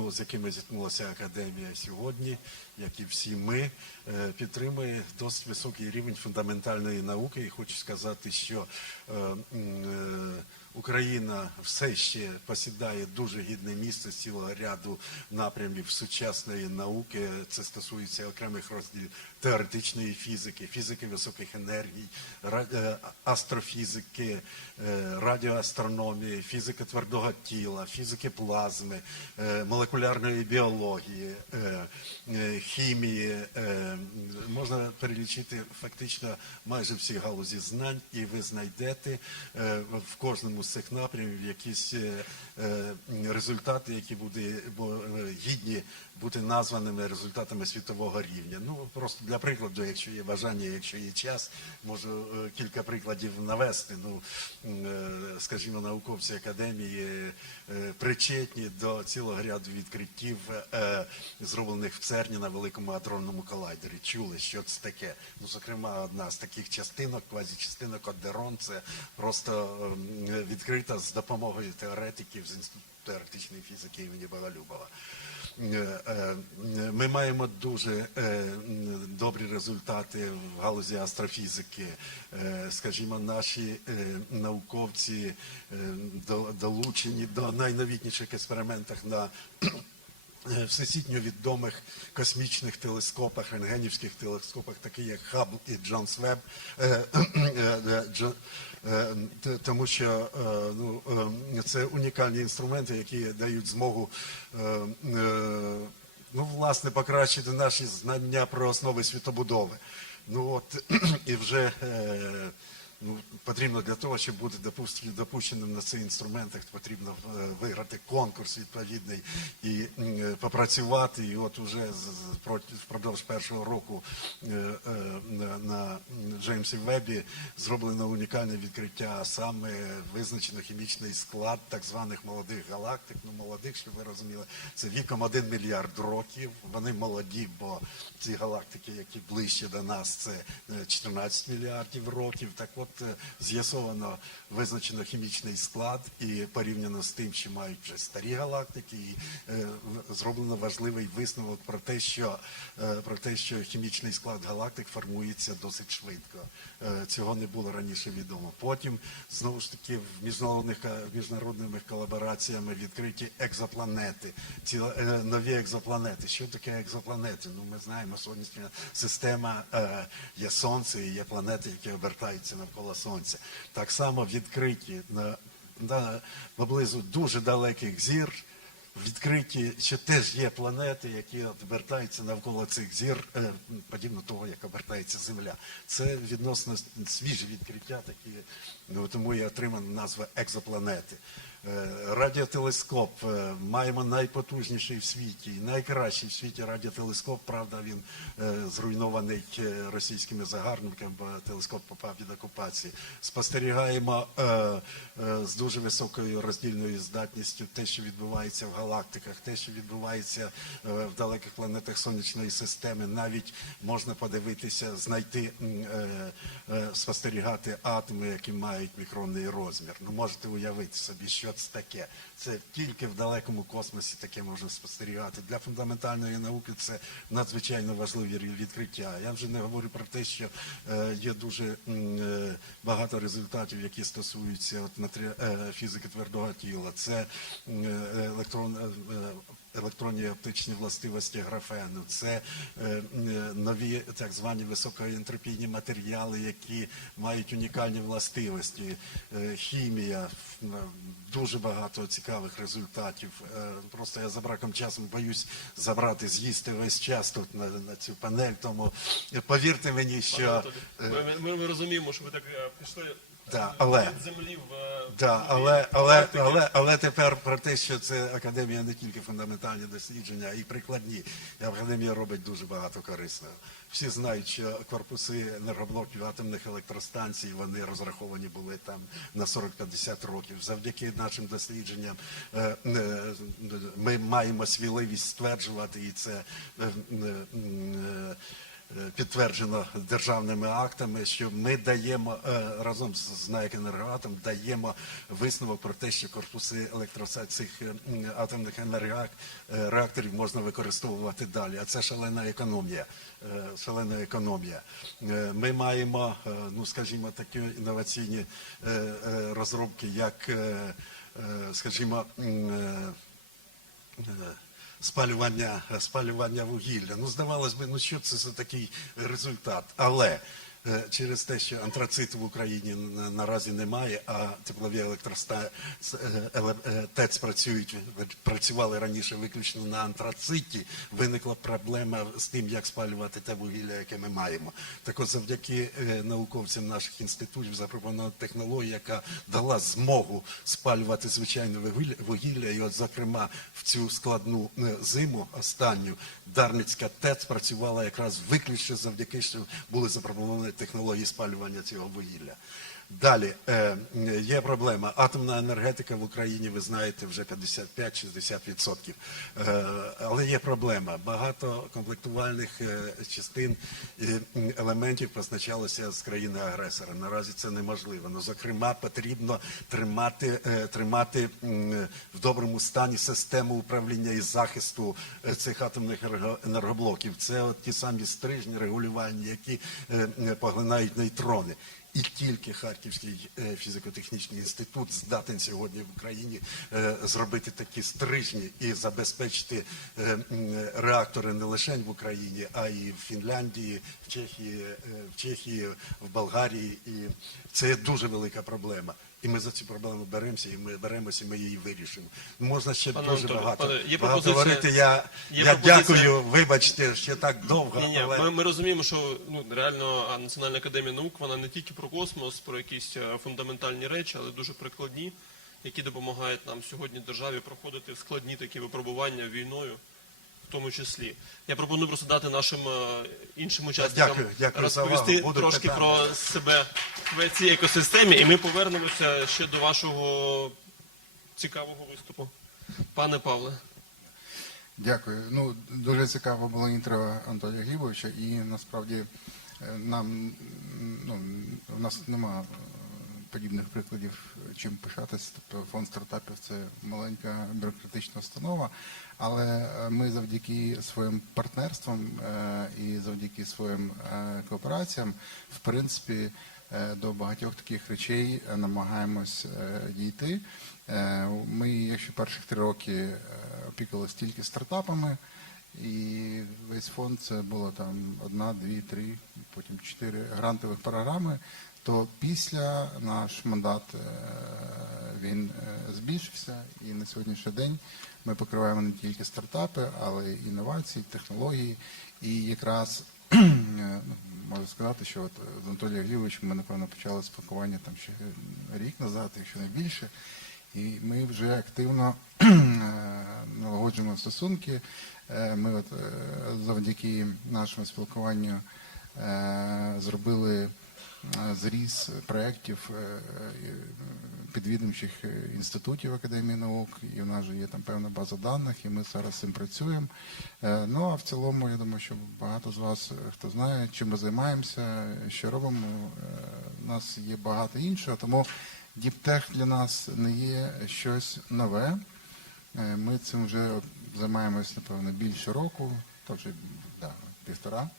з якими зіткнулася академія сьогодні, як і всі ми, підтримує досить високий рівень фундаментальної науки. І хочу сказати, що Україна все ще посідає дуже гідне місце з цілого ряду напрямів сучасної науки. Це стосується окремих розділів теоретичної фізики, фізики високих енергій, астрофізики, радіоастрономії, фізики твердого тіла, фізики плазми, молекулярної біології, хімії. Можна перелічити фактично майже всі галузі знань, і ви знайдете в кожному з цих напрямів якісь результати, які будуть гідні бути названими результатами світового рівня. Ну, просто для прикладу, якщо є бажання, якщо є час, можу кілька прикладів навести. Ну, скажімо, науковці академії причетні до цілого ряду відкриттів, зроблених в ЦЕРНі на Великому адронному колайдері. Чули, що це таке? Ну, зокрема, одна з таких частинок, квазічастинок Одерон, це просто відкрита з допомогою теоретиків з Інституту теоретичної фізики імені Боголюбова. Ми маємо дуже добрі результати в галузі астрофізики. Скажімо, наші науковці долучені до найновітніших експериментів на всесвітньо відомих космічних телескопах, рентгенівських телескопах, таких як Хаббл і Джонс Веб, тому що це унікальні інструменти, які дають змогу власне покращити наші знання про основи світобудови. І вже потрібно для того, щоб бути допущеним на цих інструментах, потрібно виграти конкурс відповідний і попрацювати. І от уже впродовж першого року на Джеймсі Вебі зроблено унікальне відкриття, а саме визначено хімічний склад так званих молодих галактик. Ну, молодих, щоб ви розуміли, це віком 1 мільярд років. Вони молоді, бо ці галактики, які ближче до нас, це 14 мільярдів років. Так от, з'ясовано, визначено хімічний склад і порівняно з тим, що мають вже старі галактики, і зроблено важливий висновок про те, що хімічний склад галактик формується досить швидко. Цього не було раніше відомо. Потім, знову ж таки, міжнародними колабораціями відкриті екзопланети, нові екзопланети. Що таке екзопланети? Ну, ми знаємо, сонячна система, є Сонце і є планети, які обертаються навколо Сонця. Так само відкриті поблизу дуже далеких зір, відкриті, що теж є планети, які обертаються навколо цих зір, подібно того, як обертається Земля. Це відносно свіжі відкриття, такі, тому і отримана назва екзопланети. Радіотелескоп. Маємо найпотужніший в світі, найкращий в світі радіотелескоп. Правда, він зруйнований російськими загарбниками, бо телескоп попав під окупацію. Спостерігаємо з дуже високою роздільною здатністю те, що відбувається в галактиках, те, що відбувається в далеких планетах Сонячної системи. Навіть можна подивитися, знайти, спостерігати атоми, які мають мікронний розмір. Ну, можете уявити собі, що це таке. Це тільки в далекому космосі таке можна спостерігати. Для фундаментальної науки це надзвичайно важливі відкриття. Я вже не говорю про те, що є дуже багато результатів, які стосуються фізики твердого тіла. Це електронні і оптичні властивості графену, це нові так звані високоентропійні матеріали, які мають унікальні властивості, хімія, дуже багато цікавих результатів. Просто я за браком часу боюсь з'їсти весь час тут на цю панель, тому повірте мені, що... Ми розуміємо, що ви так пішли... Але тепер про те, що це академія не тільки фундаментальні дослідження, а й прикладні. Академія робить дуже багато корисного. Всі знають, що корпуси енергоблоків атомних електростанцій, вони розраховані були там на 40-50 років. Завдяки нашим дослідженням ми маємо сміливість стверджувати, і це підтверджено державними актами, що ми даємо разом з НАЕК «Енергоатом» даємо висновок про те, що корпуси цих атомних енергореакторів можна використовувати далі. А це шалена економія. Ми маємо, ну скажімо, такі інноваційні розробки, як, скажімо, спалювання вугілля. Ну, здавалось би, ну що це за такий результат? Але через те, що антрациту в Україні наразі немає, а теплові ТЕЦ працювали раніше виключно на антрациті, виникла проблема з тим, як спалювати те вугілля, яке ми маємо. Так от завдяки науковцям наших інститутів запропонована технологія, яка дала змогу спалювати звичайне вугілля. І от, зокрема, в цю складну зиму останню Дарницька ТЕЦ працювала якраз виключно завдяки, що були запропоновані технології спалювання цього вугілля. Далі, є проблема. Атомна енергетика в Україні, ви знаєте, вже 55-60%. Але є проблема. Багато комплектувальних частин елементів позначалося з країни-агресора. Наразі це неможливо. Ну, зокрема, потрібно тримати в доброму стані систему управління і захисту цих атомних енергоблоків. Це от ті самі стрижні регулювальні, які поглинають нейтрони. І тільки Харківський фізико-технічний інститут здатен сьогодні в Україні зробити такі стрижні і забезпечити реактори не лише в Україні, а й в Фінляндії, в Чехії, в Болгарії. І це дуже велика проблема. І ми за цю проблему беремося, і ми її вирішимо. Можна ще дуже багато говорити. Я дякую, вибачте, ще так довго. Але... Ми розуміємо, що реально Національна академія наук, вона не тільки про космос, про якісь фундаментальні речі, але дуже прикладні, які допомагають нам сьогодні державі проходити складні такі випробування війною, в тому числі. Я пропоную просто дати нашим іншим учасникам розповісти трошки про себе в цій екосистемі, і ми повернемося ще до вашого цікавого виступу. Пане Павле. Дякую. Ну, дуже цікаво було інтро Анатолія Глібовича, і насправді у нас немає подібних прикладів, чим пишатися. Тобто фонд стартапів – це маленька бюрократична установа, але ми завдяки своїм партнерствам і завдяки своїм коопераціям, в принципі, до багатьох таких речей намагаємось дійти. Ми, якщо перших 3 роки опікувалися тільки стартапами, і весь фонд це було там 1, 2, 3, потім 4 грантових програми, то після наш мандат він збільшився, і на сьогоднішній день ми покриваємо не тільки стартапи, але й інновації, технології. І якраз можу сказати, що от з Анатолієм Глібовичем ми, напевно, почали спілкування там ще рік назад, якщо не більше. І ми вже активно налагоджуємо стосунки. Ми от завдяки нашому спілкуванню зробили зріз проєктів підвідомчих інститутів Академії наук, і в нас же є там певна база даних, і ми зараз з цим працюємо. Ну, а в цілому, я думаю, що багато з вас, хто знає, чим ми займаємося, що робимо, у нас є багато іншого, тому діптех для нас не є щось нове. Ми цим вже займаємось, напевно, більше року, то вже 1,5.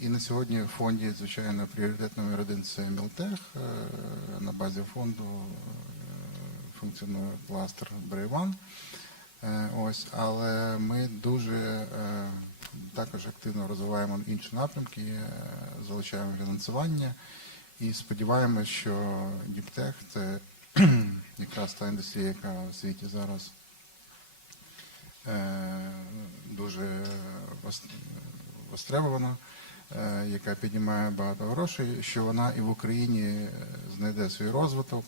І на сьогодні в фонді, звичайно, пріоритет номер 1 – це Мілтех. На базі фонду функціонує кластер Брейван. Ось, але ми дуже також активно розвиваємо інші напрямки, залучаємо фінансування і сподіваємось, що діптех – це якраз та індустрія, яка у світі зараз дуже востребована, яка піднімає багато грошей, що вона і в Україні знайде свій розвиток.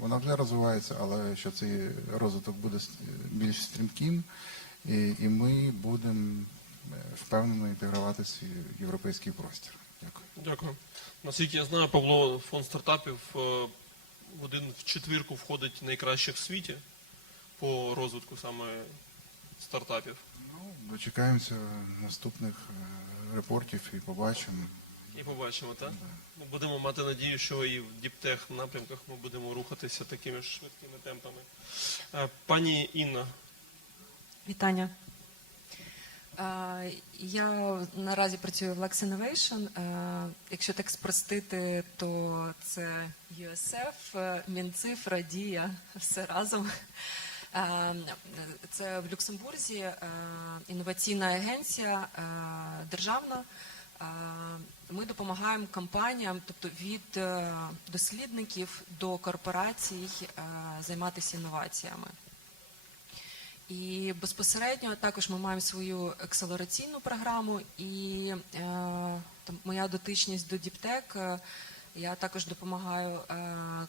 Вона вже розвивається, але що цей розвиток буде більш стрімким, і ми будемо впевнено інтегруватися в європейський простір. Дякую. Дякую. Наскільки я знаю, Павло, фонд стартапів в 1/4 входить найкращих в світі по розвитку саме стартапів. Дочекаємося наступних репортів і побачимо. І побачимо, так? Ми будемо мати надію, що і в діптех напрямках ми будемо рухатися такими ж швидкими темпами. Пані Інна. Вітання. Я наразі працюю в Lex Innovation. Якщо так спростити, то це USF, Мінцифра, Дія, все разом. Це в Люксембурзі інноваційна агенція державна. Ми допомагаємо компаніям, тобто від дослідників до корпорацій займатися інноваціями. І безпосередньо також ми маємо свою акселераційну програму, і моя дотичність до діптек, я також допомагаю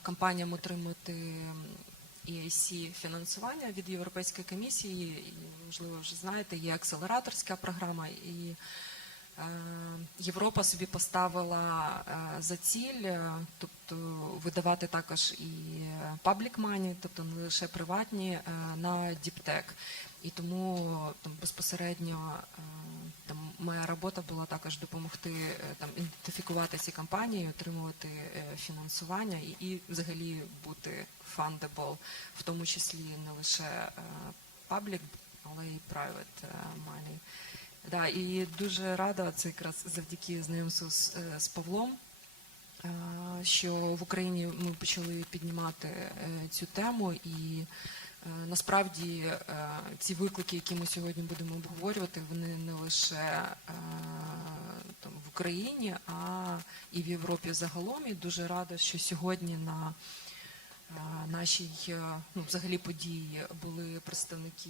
компаніям отримати EIC фінансування від Європейської комісії, і, можливо, вже знаєте, є акселераторська програма, і Європа собі поставила за ціль, тобто видавати також і public money, тобто не лише приватні, на діптек. І тому безпосередньо моя робота була також допомогти ідентифікувати ці компанії, отримувати фінансування і взагалі бути fundable, в тому числі не лише public, але і private money. Да, і дуже рада, це якраз завдяки знайомству з Павлом, що в Україні ми почали піднімати цю тему, і насправді ці виклики, які ми сьогодні будемо обговорювати, вони не лише в Україні, а і в Європі загалом. І дуже рада, що сьогодні на нашій взагалі події були представники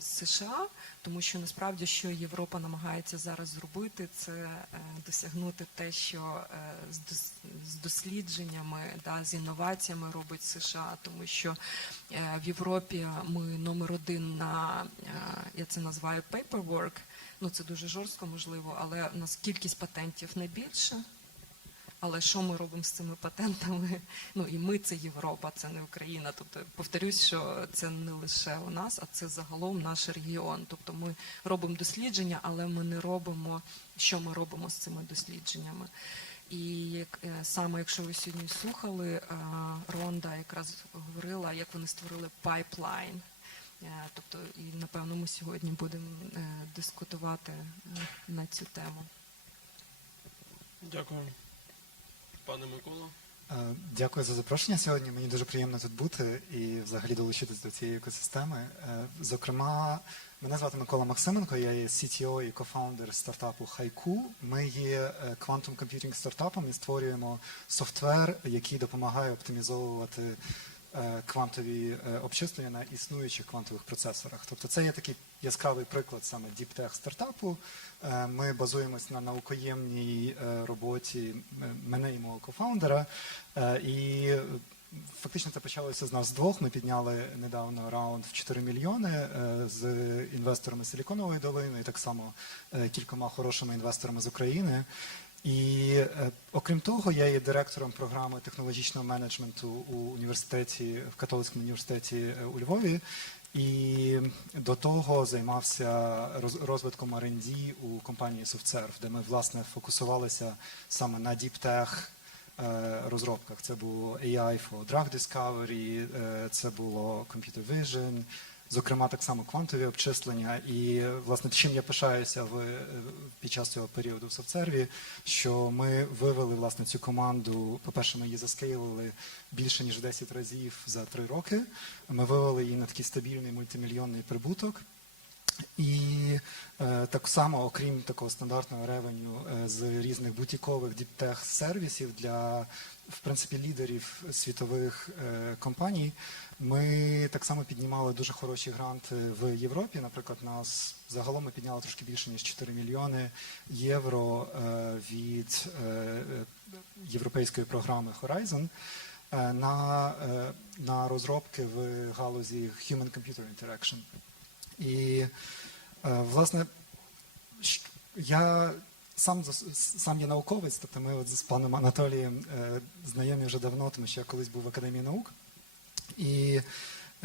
США, тому що насправді, що Європа намагається зараз зробити, це досягнути те, що з дослідженнями, з інноваціями робить США, тому що в Європі ми номер один на, я це називаю paperwork, це дуже жорстко можливо, але у нас кількість патентів найбільша. Але що ми робимо з цими патентами? І ми – це Європа, це не Україна. Тобто, повторюсь, що це не лише у нас, а це загалом наш регіон. Тобто ми робимо дослідження, але ми не робимо, що ми робимо з цими дослідженнями. І саме, якщо ви сьогодні слухали, Ронда якраз говорила, як вони створили пайплайн. Тобто, і, напевно, ми сьогодні будемо дискутувати на цю тему. Дякую. Пане Микола. Дякую за запрошення сьогодні. Мені дуже приємно тут бути і взагалі долучитись до цієї екосистеми. Зокрема, мене звати Микола Максименко, я є CTO і кофаундер стартапу Haiku. Ми є quantum computing стартапом і створюємо софтвер, який допомагає оптимізовувати квантові обчислення на існуючих квантових процесорах. Тобто це є такий яскравий приклад саме діптех стартапу. Ми базуємось на наукоємній роботі мене і мого кофаундера. І фактично це почалося з нас двох. Ми підняли недавно раунд в 4 мільйони з інвесторами Силіконової долини і так само кількома хорошими інвесторами з України. І окрім того, я є директором програми технологічного менеджменту в Католицькому університеті у Львові. І до того займався розвитком R&D у компанії SoftServe, де ми, власне, фокусувалися саме на діптех розробках. Це було AI for Drug Discovery, це було Computer Vision, зокрема, так само квантові обчислення. І, власне, чим я пишаюся під час цього періоду в SoftServe, що ми вивели, власне, цю команду, по-перше, ми її заскейлили більше, ніж 10 разів за 3 роки. Ми вивели її на такий стабільний мультимільйонний прибуток. І так само, окрім такого стандартного ревеню з різних бутікових діптех-сервісів для, в принципі, лідерів світових компаній, ми так само піднімали дуже хороші гранти в Європі. Наприклад, нас загалом ми підняли трошки більше, ніж 4 мільйони євро від європейської програми Horizon на розробки в галузі Human-Computer Interaction. І, власне, я сам є науковець, тобто ми з паном Анатолієм знайомі вже давно, тому що я колись був в Академії наук. І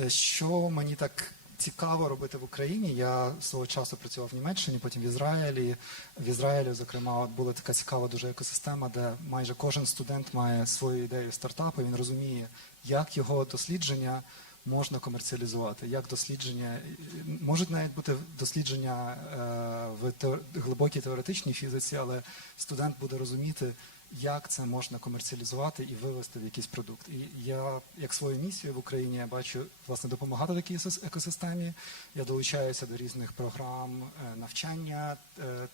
що мені так цікаво робити в Україні. Я свого часу працював в Німеччині, потім в Ізраїлі. В Ізраїлі, зокрема, от була така цікава дуже екосистема, де майже кожен студент має свою ідею стартапу, і він розуміє, як його дослідження можна комерціалізувати, як дослідження, можуть навіть бути дослідження в глибокій теоретичній фізиці, але студент буде розуміти, як це можна комерціалізувати і вивести в якийсь продукт. І я, як свою місію в Україні, я бачу, власне, допомагати такій екосистемі. Я долучаюся до різних програм навчання,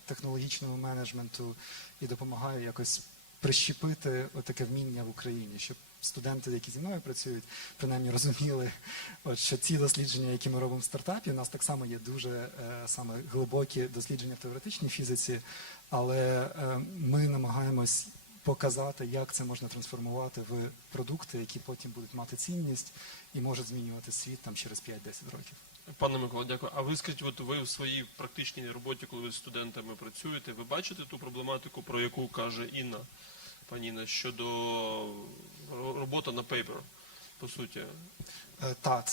технологічного менеджменту і допомагаю якось прищепити таке вміння в Україні, щоб студенти, які зі мною працюють, принаймні розуміли, що ці дослідження, які ми робимо в стартапі, у нас так само є дуже саме глибокі дослідження в теоретичній фізиці, але ми намагаємось показати, як це можна трансформувати в продукти, які потім будуть мати цінність і можуть змінювати світ там через 5-10 років. Пане Микола, дякую. А ви скажіть, от ви в своїй практичній роботі, коли ви з студентами працюєте, ви бачите ту проблематику, про яку каже Інна, пані Інна, щодо роботи на пейпер, по суті? Так,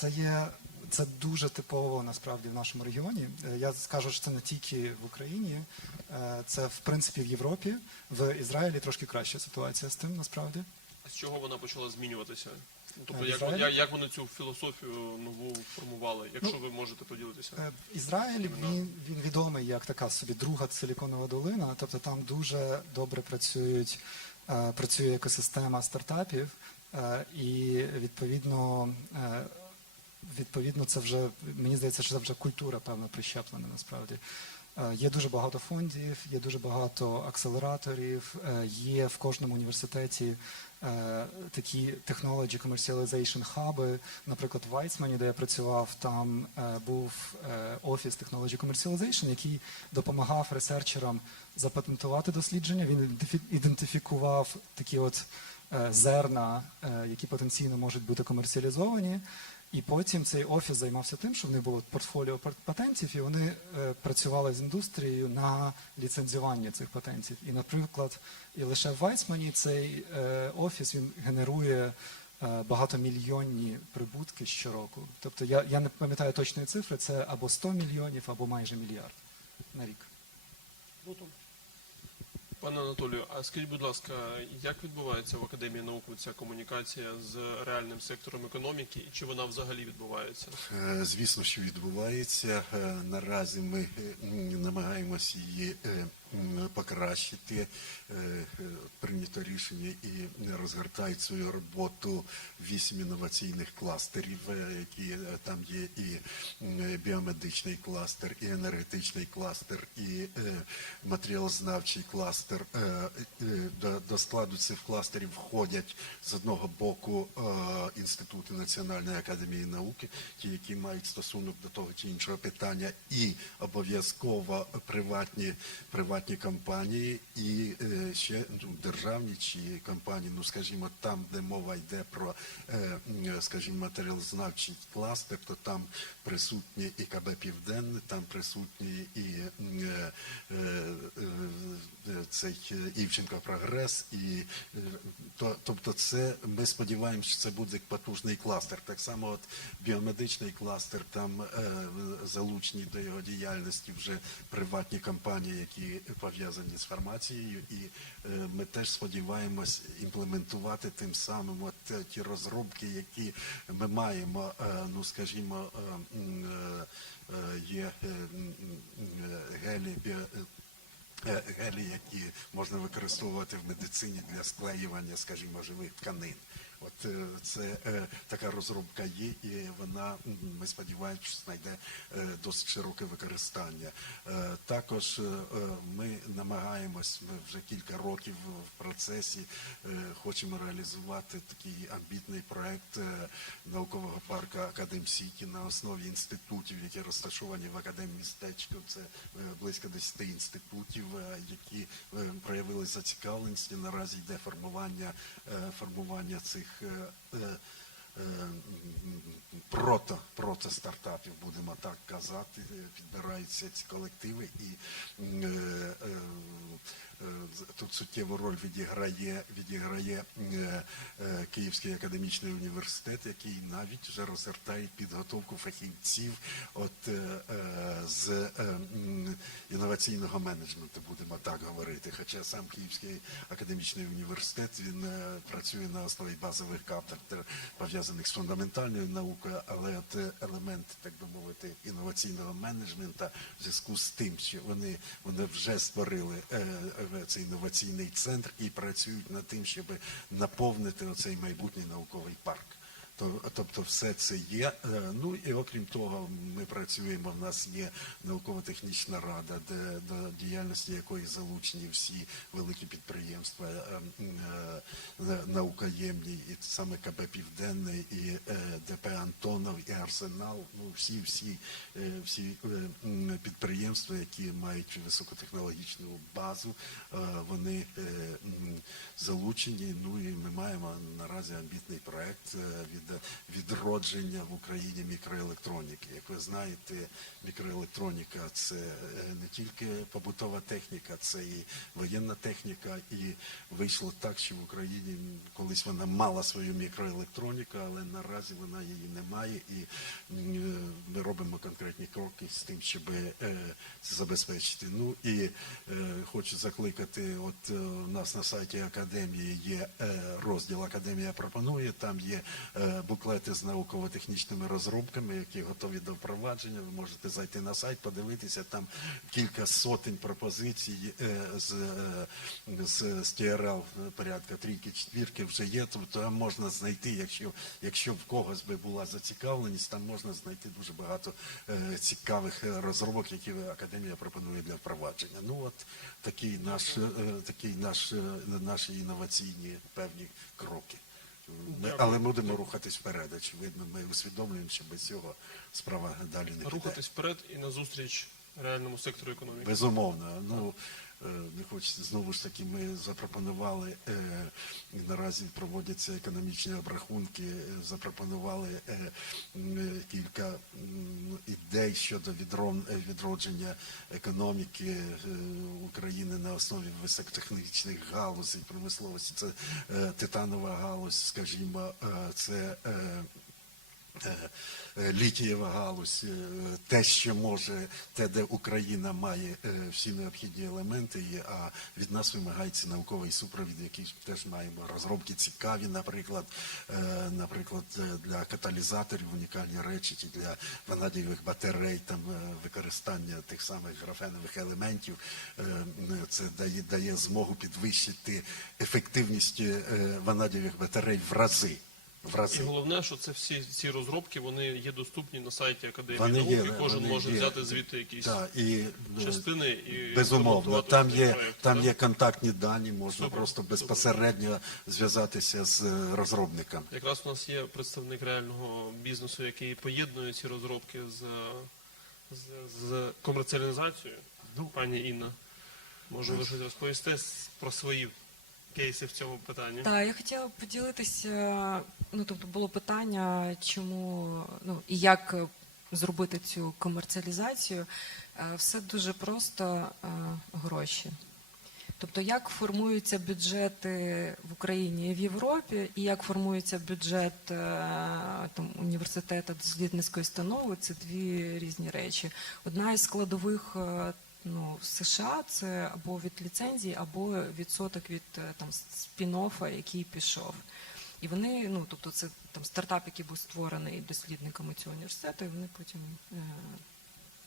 це дуже типово насправді в нашому регіоні. Я скажу, що це не тільки в Україні, це в принципі в Європі. В Ізраїлі трошки краща ситуація з тим, насправді. А з чого вона почала змінюватися? Тобто, як вони цю філософію нову формували, якщо ви можете поділитися? Ізраїль, він відомий як така собі друга силіконова долина, тобто там дуже добре працює екосистема стартапів, і відповідно це вже, мені здається, що це вже культура, певно, прищеплена насправді. Є дуже багато фондів, є дуже багато акселераторів, є в кожному університеті такі technology commercialization хаби. Наприклад, в Вайцмані, де я працював, там був офіс technology commercialization, який допомагав ресерчерам запатентувати дослідження. Він ідентифікував такі от зерна, які потенційно можуть бути комерціалізовані. І потім цей офіс займався тим, що в них було портфоліо патентів, і вони працювали з індустрією на ліцензування цих патентів. І, наприклад, і лише в Вайцмані цей офіс, він генерує багатомільйонні прибутки щороку. Тобто я не пам'ятаю точної цифри, це або 100 мільйонів, або майже мільярд на рік. Пане Анатолію, а скажіть, будь ласка, як відбувається в Академії наук ця комунікація з реальним сектором економіки, і чи вона взагалі відбувається? Звісно, що відбувається. Наразі ми намагаємося її покращити. Прийнято рішення і розгортають свою роботу 8 інноваційних кластерів, які там є і біомедичний кластер, і енергетичний кластер, і матеріалознавчий кластер. До складу цих кластерів входять з одного боку інститути Національної академії науки, ті, які мають стосунок до того чи іншого питання, і обов'язково приватні компанії, і ще державні чи компанії, скажімо, там, де мова йде про, скажімо, матеріалознавчий кластер, то там присутні і КБ Південне, там присутні і цей Івченко Прогрес, і тобто це, ми сподіваємося, що це буде потужний кластер. Так само от біомедичний кластер, там залучені до його діяльності вже приватні компанії, які пов'язані з фармацією, і ми теж сподіваємось імплементувати тим самим от ті розробки, які ми маємо, скажімо, є гелі, які можна використовувати в медицині для склеювання, скажімо, живих тканин. От це така розробка є, і вона, ми сподіваємося, що знайде досить широке використання. Також ми намагаємось, ми вже кілька років в процесі, хочемо реалізувати такий амбітний проект наукового парку «UNIT.City» на основі інститутів, які розташовані в академмістечку. Це близько 10 інститутів, які проявили зацікавленість, і наразі йде формування цих проти стартапів, будемо так казати, підбираються ці колективи, і тут суттєву роль відіграє Київський академічний університет, який навіть вже розгортає підготовку фахівців з інноваційного менеджменту, будемо так говорити. Хоча сам Київський академічний університет, він працює на основі базових кафедр, пов'язаних з фундаментальною наукою, але елемент, так би мовити, інноваційного менеджменту в зв'язку з тим, що вони вже створили цей інноваційний центр і працюють над тим, щоб наповнити оцей майбутній науковий парк. Тобто все це є. Ну і окрім того, ми працюємо, в нас є науково-технічна рада, до діяльності якої залучені всі великі підприємства наукоємні, і саме КБ «Південний», і ДП «Антонов», і «Арсенал», ну всі підприємства, які мають високотехнологічну базу, вони залучені. Ну і ми маємо наразі амбітний проект відродження в Україні мікроелектроніки. Як ви знаєте, мікроелектроніка – це не тільки побутова техніка, це і воєнна техніка. І вийшло так, що в Україні колись вона мала свою мікроелектроніку, але наразі вона її не має. І ми робимо конкретні кроки з тим, щоб це забезпечити. Ну і хочу закликати, от у нас на сайті Академії є розділ «Академія пропонує», там є буклети з науково-технічними розробками, які готові до впровадження. Ви можете зайти на сайт, подивитися, там кілька сотень пропозицій з TRL порядка 3-4 вже є, тобто можна знайти, якщо в когось би була зацікавленість, там можна знайти дуже багато цікавих розробок, які Академія пропонує для впровадження. Ну от наші інноваційні певні кроки. Але будемо рухатись вперед, очевидно, ми усвідомлюємо, що без цього справа далі не піде. Рухатись вперед і назустріч реальному сектору економіки. Безумовно. Ну, не хочеться, знову ж таки, ми запропонували, наразі проводяться економічні обрахунки, запропонували кілька ідей щодо відродження економіки України на основі високотехнічних галузей промисловості. Це титанова галузь, скажімо, це літієва галузь, те, що може, те, де Україна має всі необхідні елементи, а від нас вимагається науковий супровід, який теж маємо. Розробки цікаві, наприклад, для каталізаторів унікальні речі, чи для ванадієвих батарей, там використання тих самих графенових елементів. Це дає змогу підвищити ефективність ванадієвих батарей в рази. І головне, що це всі ці розробки, вони є доступні на сайті Академії наук, і кожен може взяти звідти якісь частини і безумовно, там є контактні дані, можна просто безпосередньо зв'язатися з розробником. Якраз у нас є представник реального бізнесу, який поєднує ці розробки з комерціалізацією. Пані Інна, може ви щось розповісти про свої кейси в цьому питанні? Так, я хотіла поділитися, тобто було питання, чому, і як зробити цю комерціалізацію. Все дуже просто, гроші. Тобто, як формуються бюджети в Україні і в Європі, і як формується бюджет університету, дослідницької установи, це дві різні речі. Одна із складових в США це або від ліцензії, або відсоток від спін-оффа, який пішов. І вони, тобто це стартап, який був створений дослідниками цього університету, і вони потім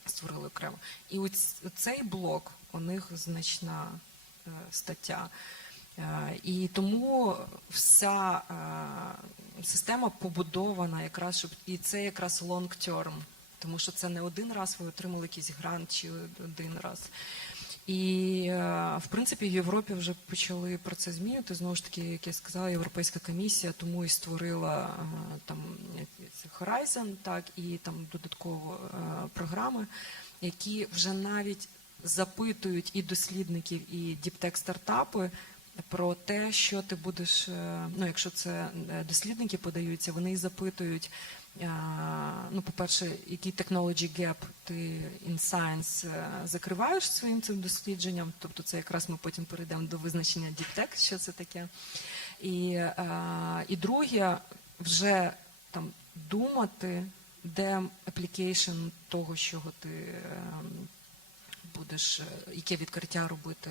створили окремо. І цей блок, у них значна стаття. І тому вся система побудована якраз, щоб, і це якраз long-term, тому що це не один раз ви отримали якийсь грант чи один раз. І, в принципі, в Європі вже почали про це змінювати. Знову ж таки, як я сказала, Європейська комісія тому і створила Horizon, так, і там додатково програми, які вже навіть запитують і дослідників, і діптек-стартапи про те, що ти будеш, ну, якщо це дослідники подаються, вони і запитують, ну, по-перше, який technology gap ти in science закриваєш своїм цим дослідженням, тобто це якраз ми потім перейдемо до визначення deep tech, що це таке. І друге, вже там думати, де application того, чого ти будеш, яке відкриття робити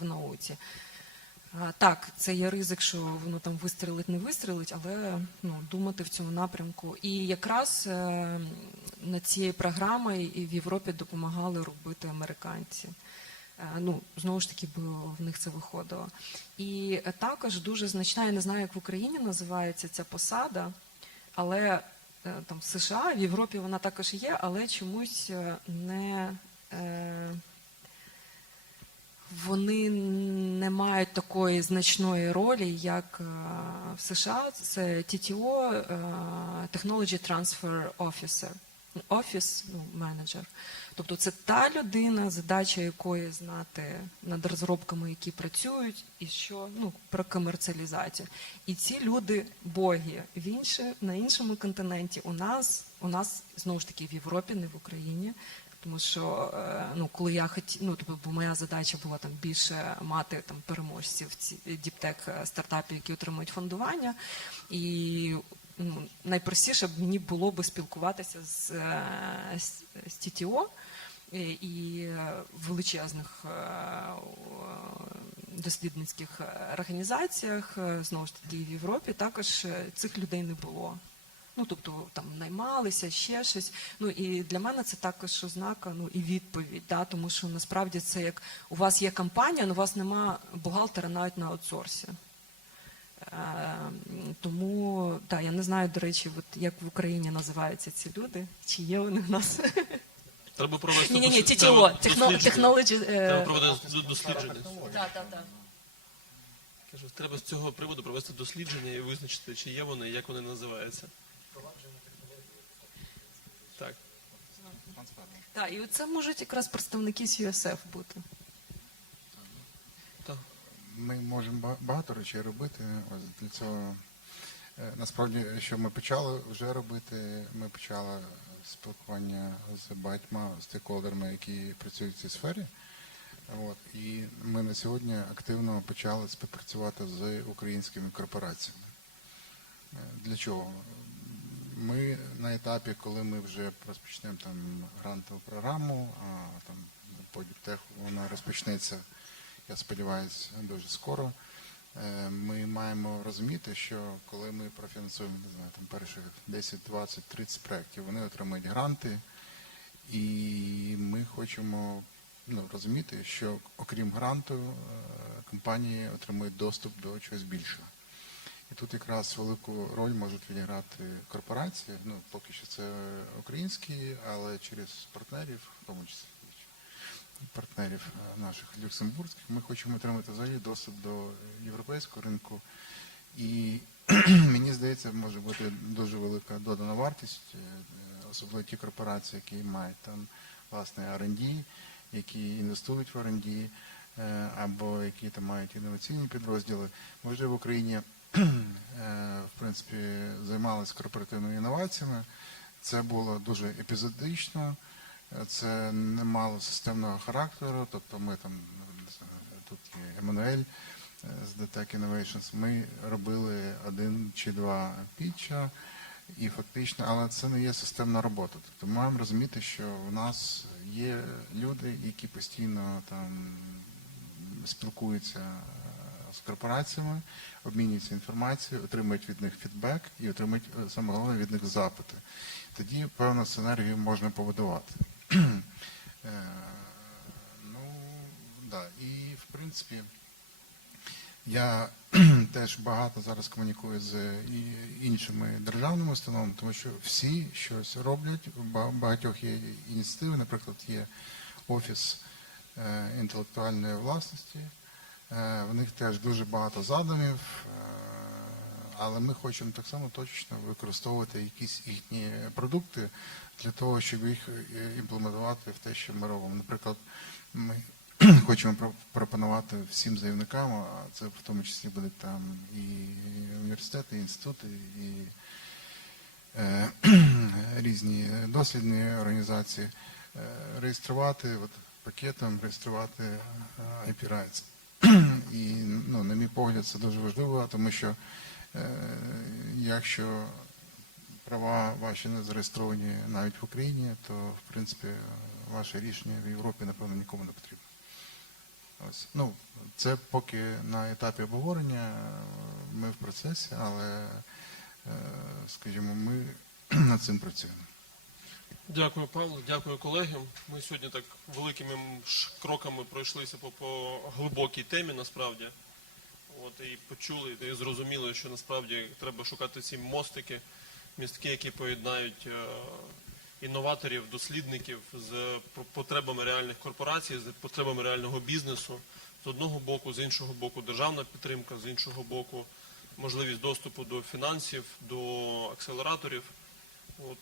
в науці. Так, це є ризик, що воно там вистрілить, не вистрілить, але ну, думати в цьому напрямку. І якраз над цією програмою і в Європі допомагали робити американці. Ну, знову ж таки, бо в них це виходило. І також дуже значна, я не знаю, як в Україні називається ця посада, але там в США, в Європі вона також є, але чомусь не... Вони не мають такої значної ролі, як в США. Це TTO, Technology Transfer Officer, Office, ну, менеджер. Тобто це та людина, задача якої знати над розробками, які працюють, і що, ну, про комерціалізацію. І ці люди боги. На іншому континенті у нас, знову ж таки, в Європі, не в Україні. Тому що, ну, коли я хотіла, ну, тобто, моя задача була там більше мати там переможців діптек стартапів, які отримують фондування, і ну, найпростіше б мені було би спілкуватися з TTO і в величезних дослідницьких організаціях, знову ж таки, в Європі також цих людей не було. Ну, тобто, там, наймалися, ще щось. Ну, і для мене це також ознака, ну, і відповідь, да? Тому що, насправді, це як у вас є компанія, але у вас нема бухгалтера навіть на аутсорсі. Тому, так, я не знаю, до речі, от, як в Україні називаються ці люди, чи є вони в нас. Треба провести Ні, TTO, Technology... Треба провести дослідження. Так. Кажу, треба з цього приводу провести дослідження і визначити, чи є вони, і як вони називаються. Так. Так, і це можуть якраз представники з USF бути. Так. Ми можемо багато речей робити. Ось для цього, насправді, що ми почали вже робити, ми почали спілкування з багатьма стейкхолдерами, які працюють в цій сфері. От, і ми на сьогодні активно почали співпрацювати з українськими корпораціями. Для чого? Ми на етапі, коли ми вже розпочнемо там грантову програму, а там по діптеху вона розпочнеться, я сподіваюся, дуже скоро. Ми маємо розуміти, що коли ми профінансуємо, не знаю, там перших 10, 20, 30 проєктів, вони отримують гранти, і ми хочемо розуміти, що окрім гранту, компанії отримують доступ до чогось більшого. І тут якраз велику роль можуть відіграти корпорації, ну, поки що це українські, але через партнерів, в тому числі партнерів наших люксембурзьких, ми хочемо отримати взагалі доступ до європейського ринку. І мені здається, може бути дуже велика додана вартість, особливо ті корпорації, які мають там власне R&D, які інвестують в R&D, або які там мають інноваційні підрозділи. Ми вже в Україні, в принципі, займалися корпоративними інноваціями. Це було дуже епізодично, це не мало системного характеру, тобто ми там, тут є Еммануель з The Tech Innovations, ми робили 1 чи 2 пітча, і фактично, але це не є системна робота. Тобто ми маємо розуміти, що в нас є люди, які постійно там спілкуються з корпораціями, обмінюються інформацією, отримують від них фідбек і отримують, саме головне, від них запити. Тоді певну синергію можна побудувати. І, в принципі, я теж багато зараз комунікую з іншими державними установами, тому що всі щось роблять, у багатьох є ініціативи, наприклад, є Офіс інтелектуальної власності, в них теж дуже багато задумів, але ми хочемо так само точно використовувати якісь їхні продукти для того, щоб їх імплементувати в те, що ми робимо. Наприклад, ми хочемо пропонувати всім заявникам, а це в тому числі будуть там і університети, і інститути, і різні дослідні організації, реєструвати пакетом, реєструвати IP rights. І, на мій погляд, це дуже важливо, тому що якщо права ваші не зареєстровані навіть в Україні, то, в принципі, ваше рішення в Європі, напевно, нікому не потрібно. Ось. Це поки на етапі обговорення, ми в процесі, але, скажімо, ми над цим працюємо. Дякую, Павло, дякую, колеги. Ми сьогодні так великими кроками пройшлися по глибокій темі, насправді. І почули, і зрозуміли, що насправді треба шукати ці містки, які поєднають інноваторів, дослідників з потребами реальних корпорацій, з потребами реального бізнесу. З одного боку, з іншого боку державна підтримка, з іншого боку можливість доступу до фінансів, до акселераторів.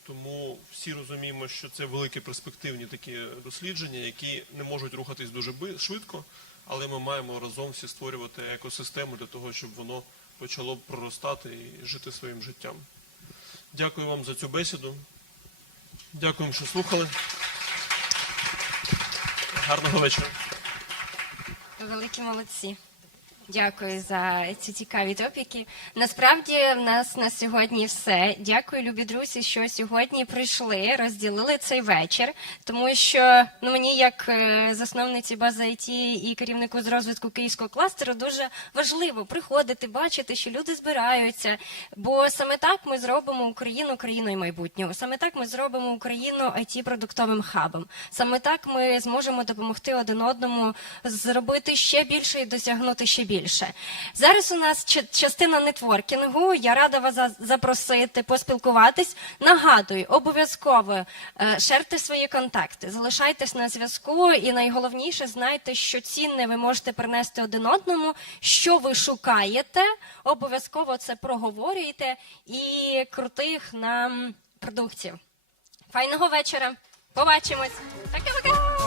Тому всі розуміємо, що це великі перспективні такі дослідження, які не можуть рухатись дуже швидко, але ми маємо разом всі створювати екосистему для того, щоб воно почало проростати і жити своїм життям. Дякую вам за цю бесіду. Дякуємо, що слухали. Гарного вечора. Великі молодці. Дякую за ці цікаві топіки. Насправді, в нас на сьогодні все. Дякую, любі друзі, що сьогодні прийшли, розділили цей вечір. Тому що мені, як засновниці бази IT і керівнику з розвитку Київського кластеру, дуже важливо приходити, бачити, що люди збираються. Бо саме так ми зробимо Україну країною майбутнього. Саме так ми зробимо Україну IT-продуктовим хабом. Саме так ми зможемо допомогти один одному зробити ще більше і досягнути ще більше. Зараз у нас частина нетворкінгу. Я рада вас запросити, поспілкуватись. Нагадую, обов'язково шерте свої контакти, залишайтесь на зв'язку і найголовніше, знайте, що цінне ви можете принести один одному, що ви шукаєте, обов'язково це проговорюйте і крутих нам продуктів. Файного вечора. Побачимось. Пока-пока.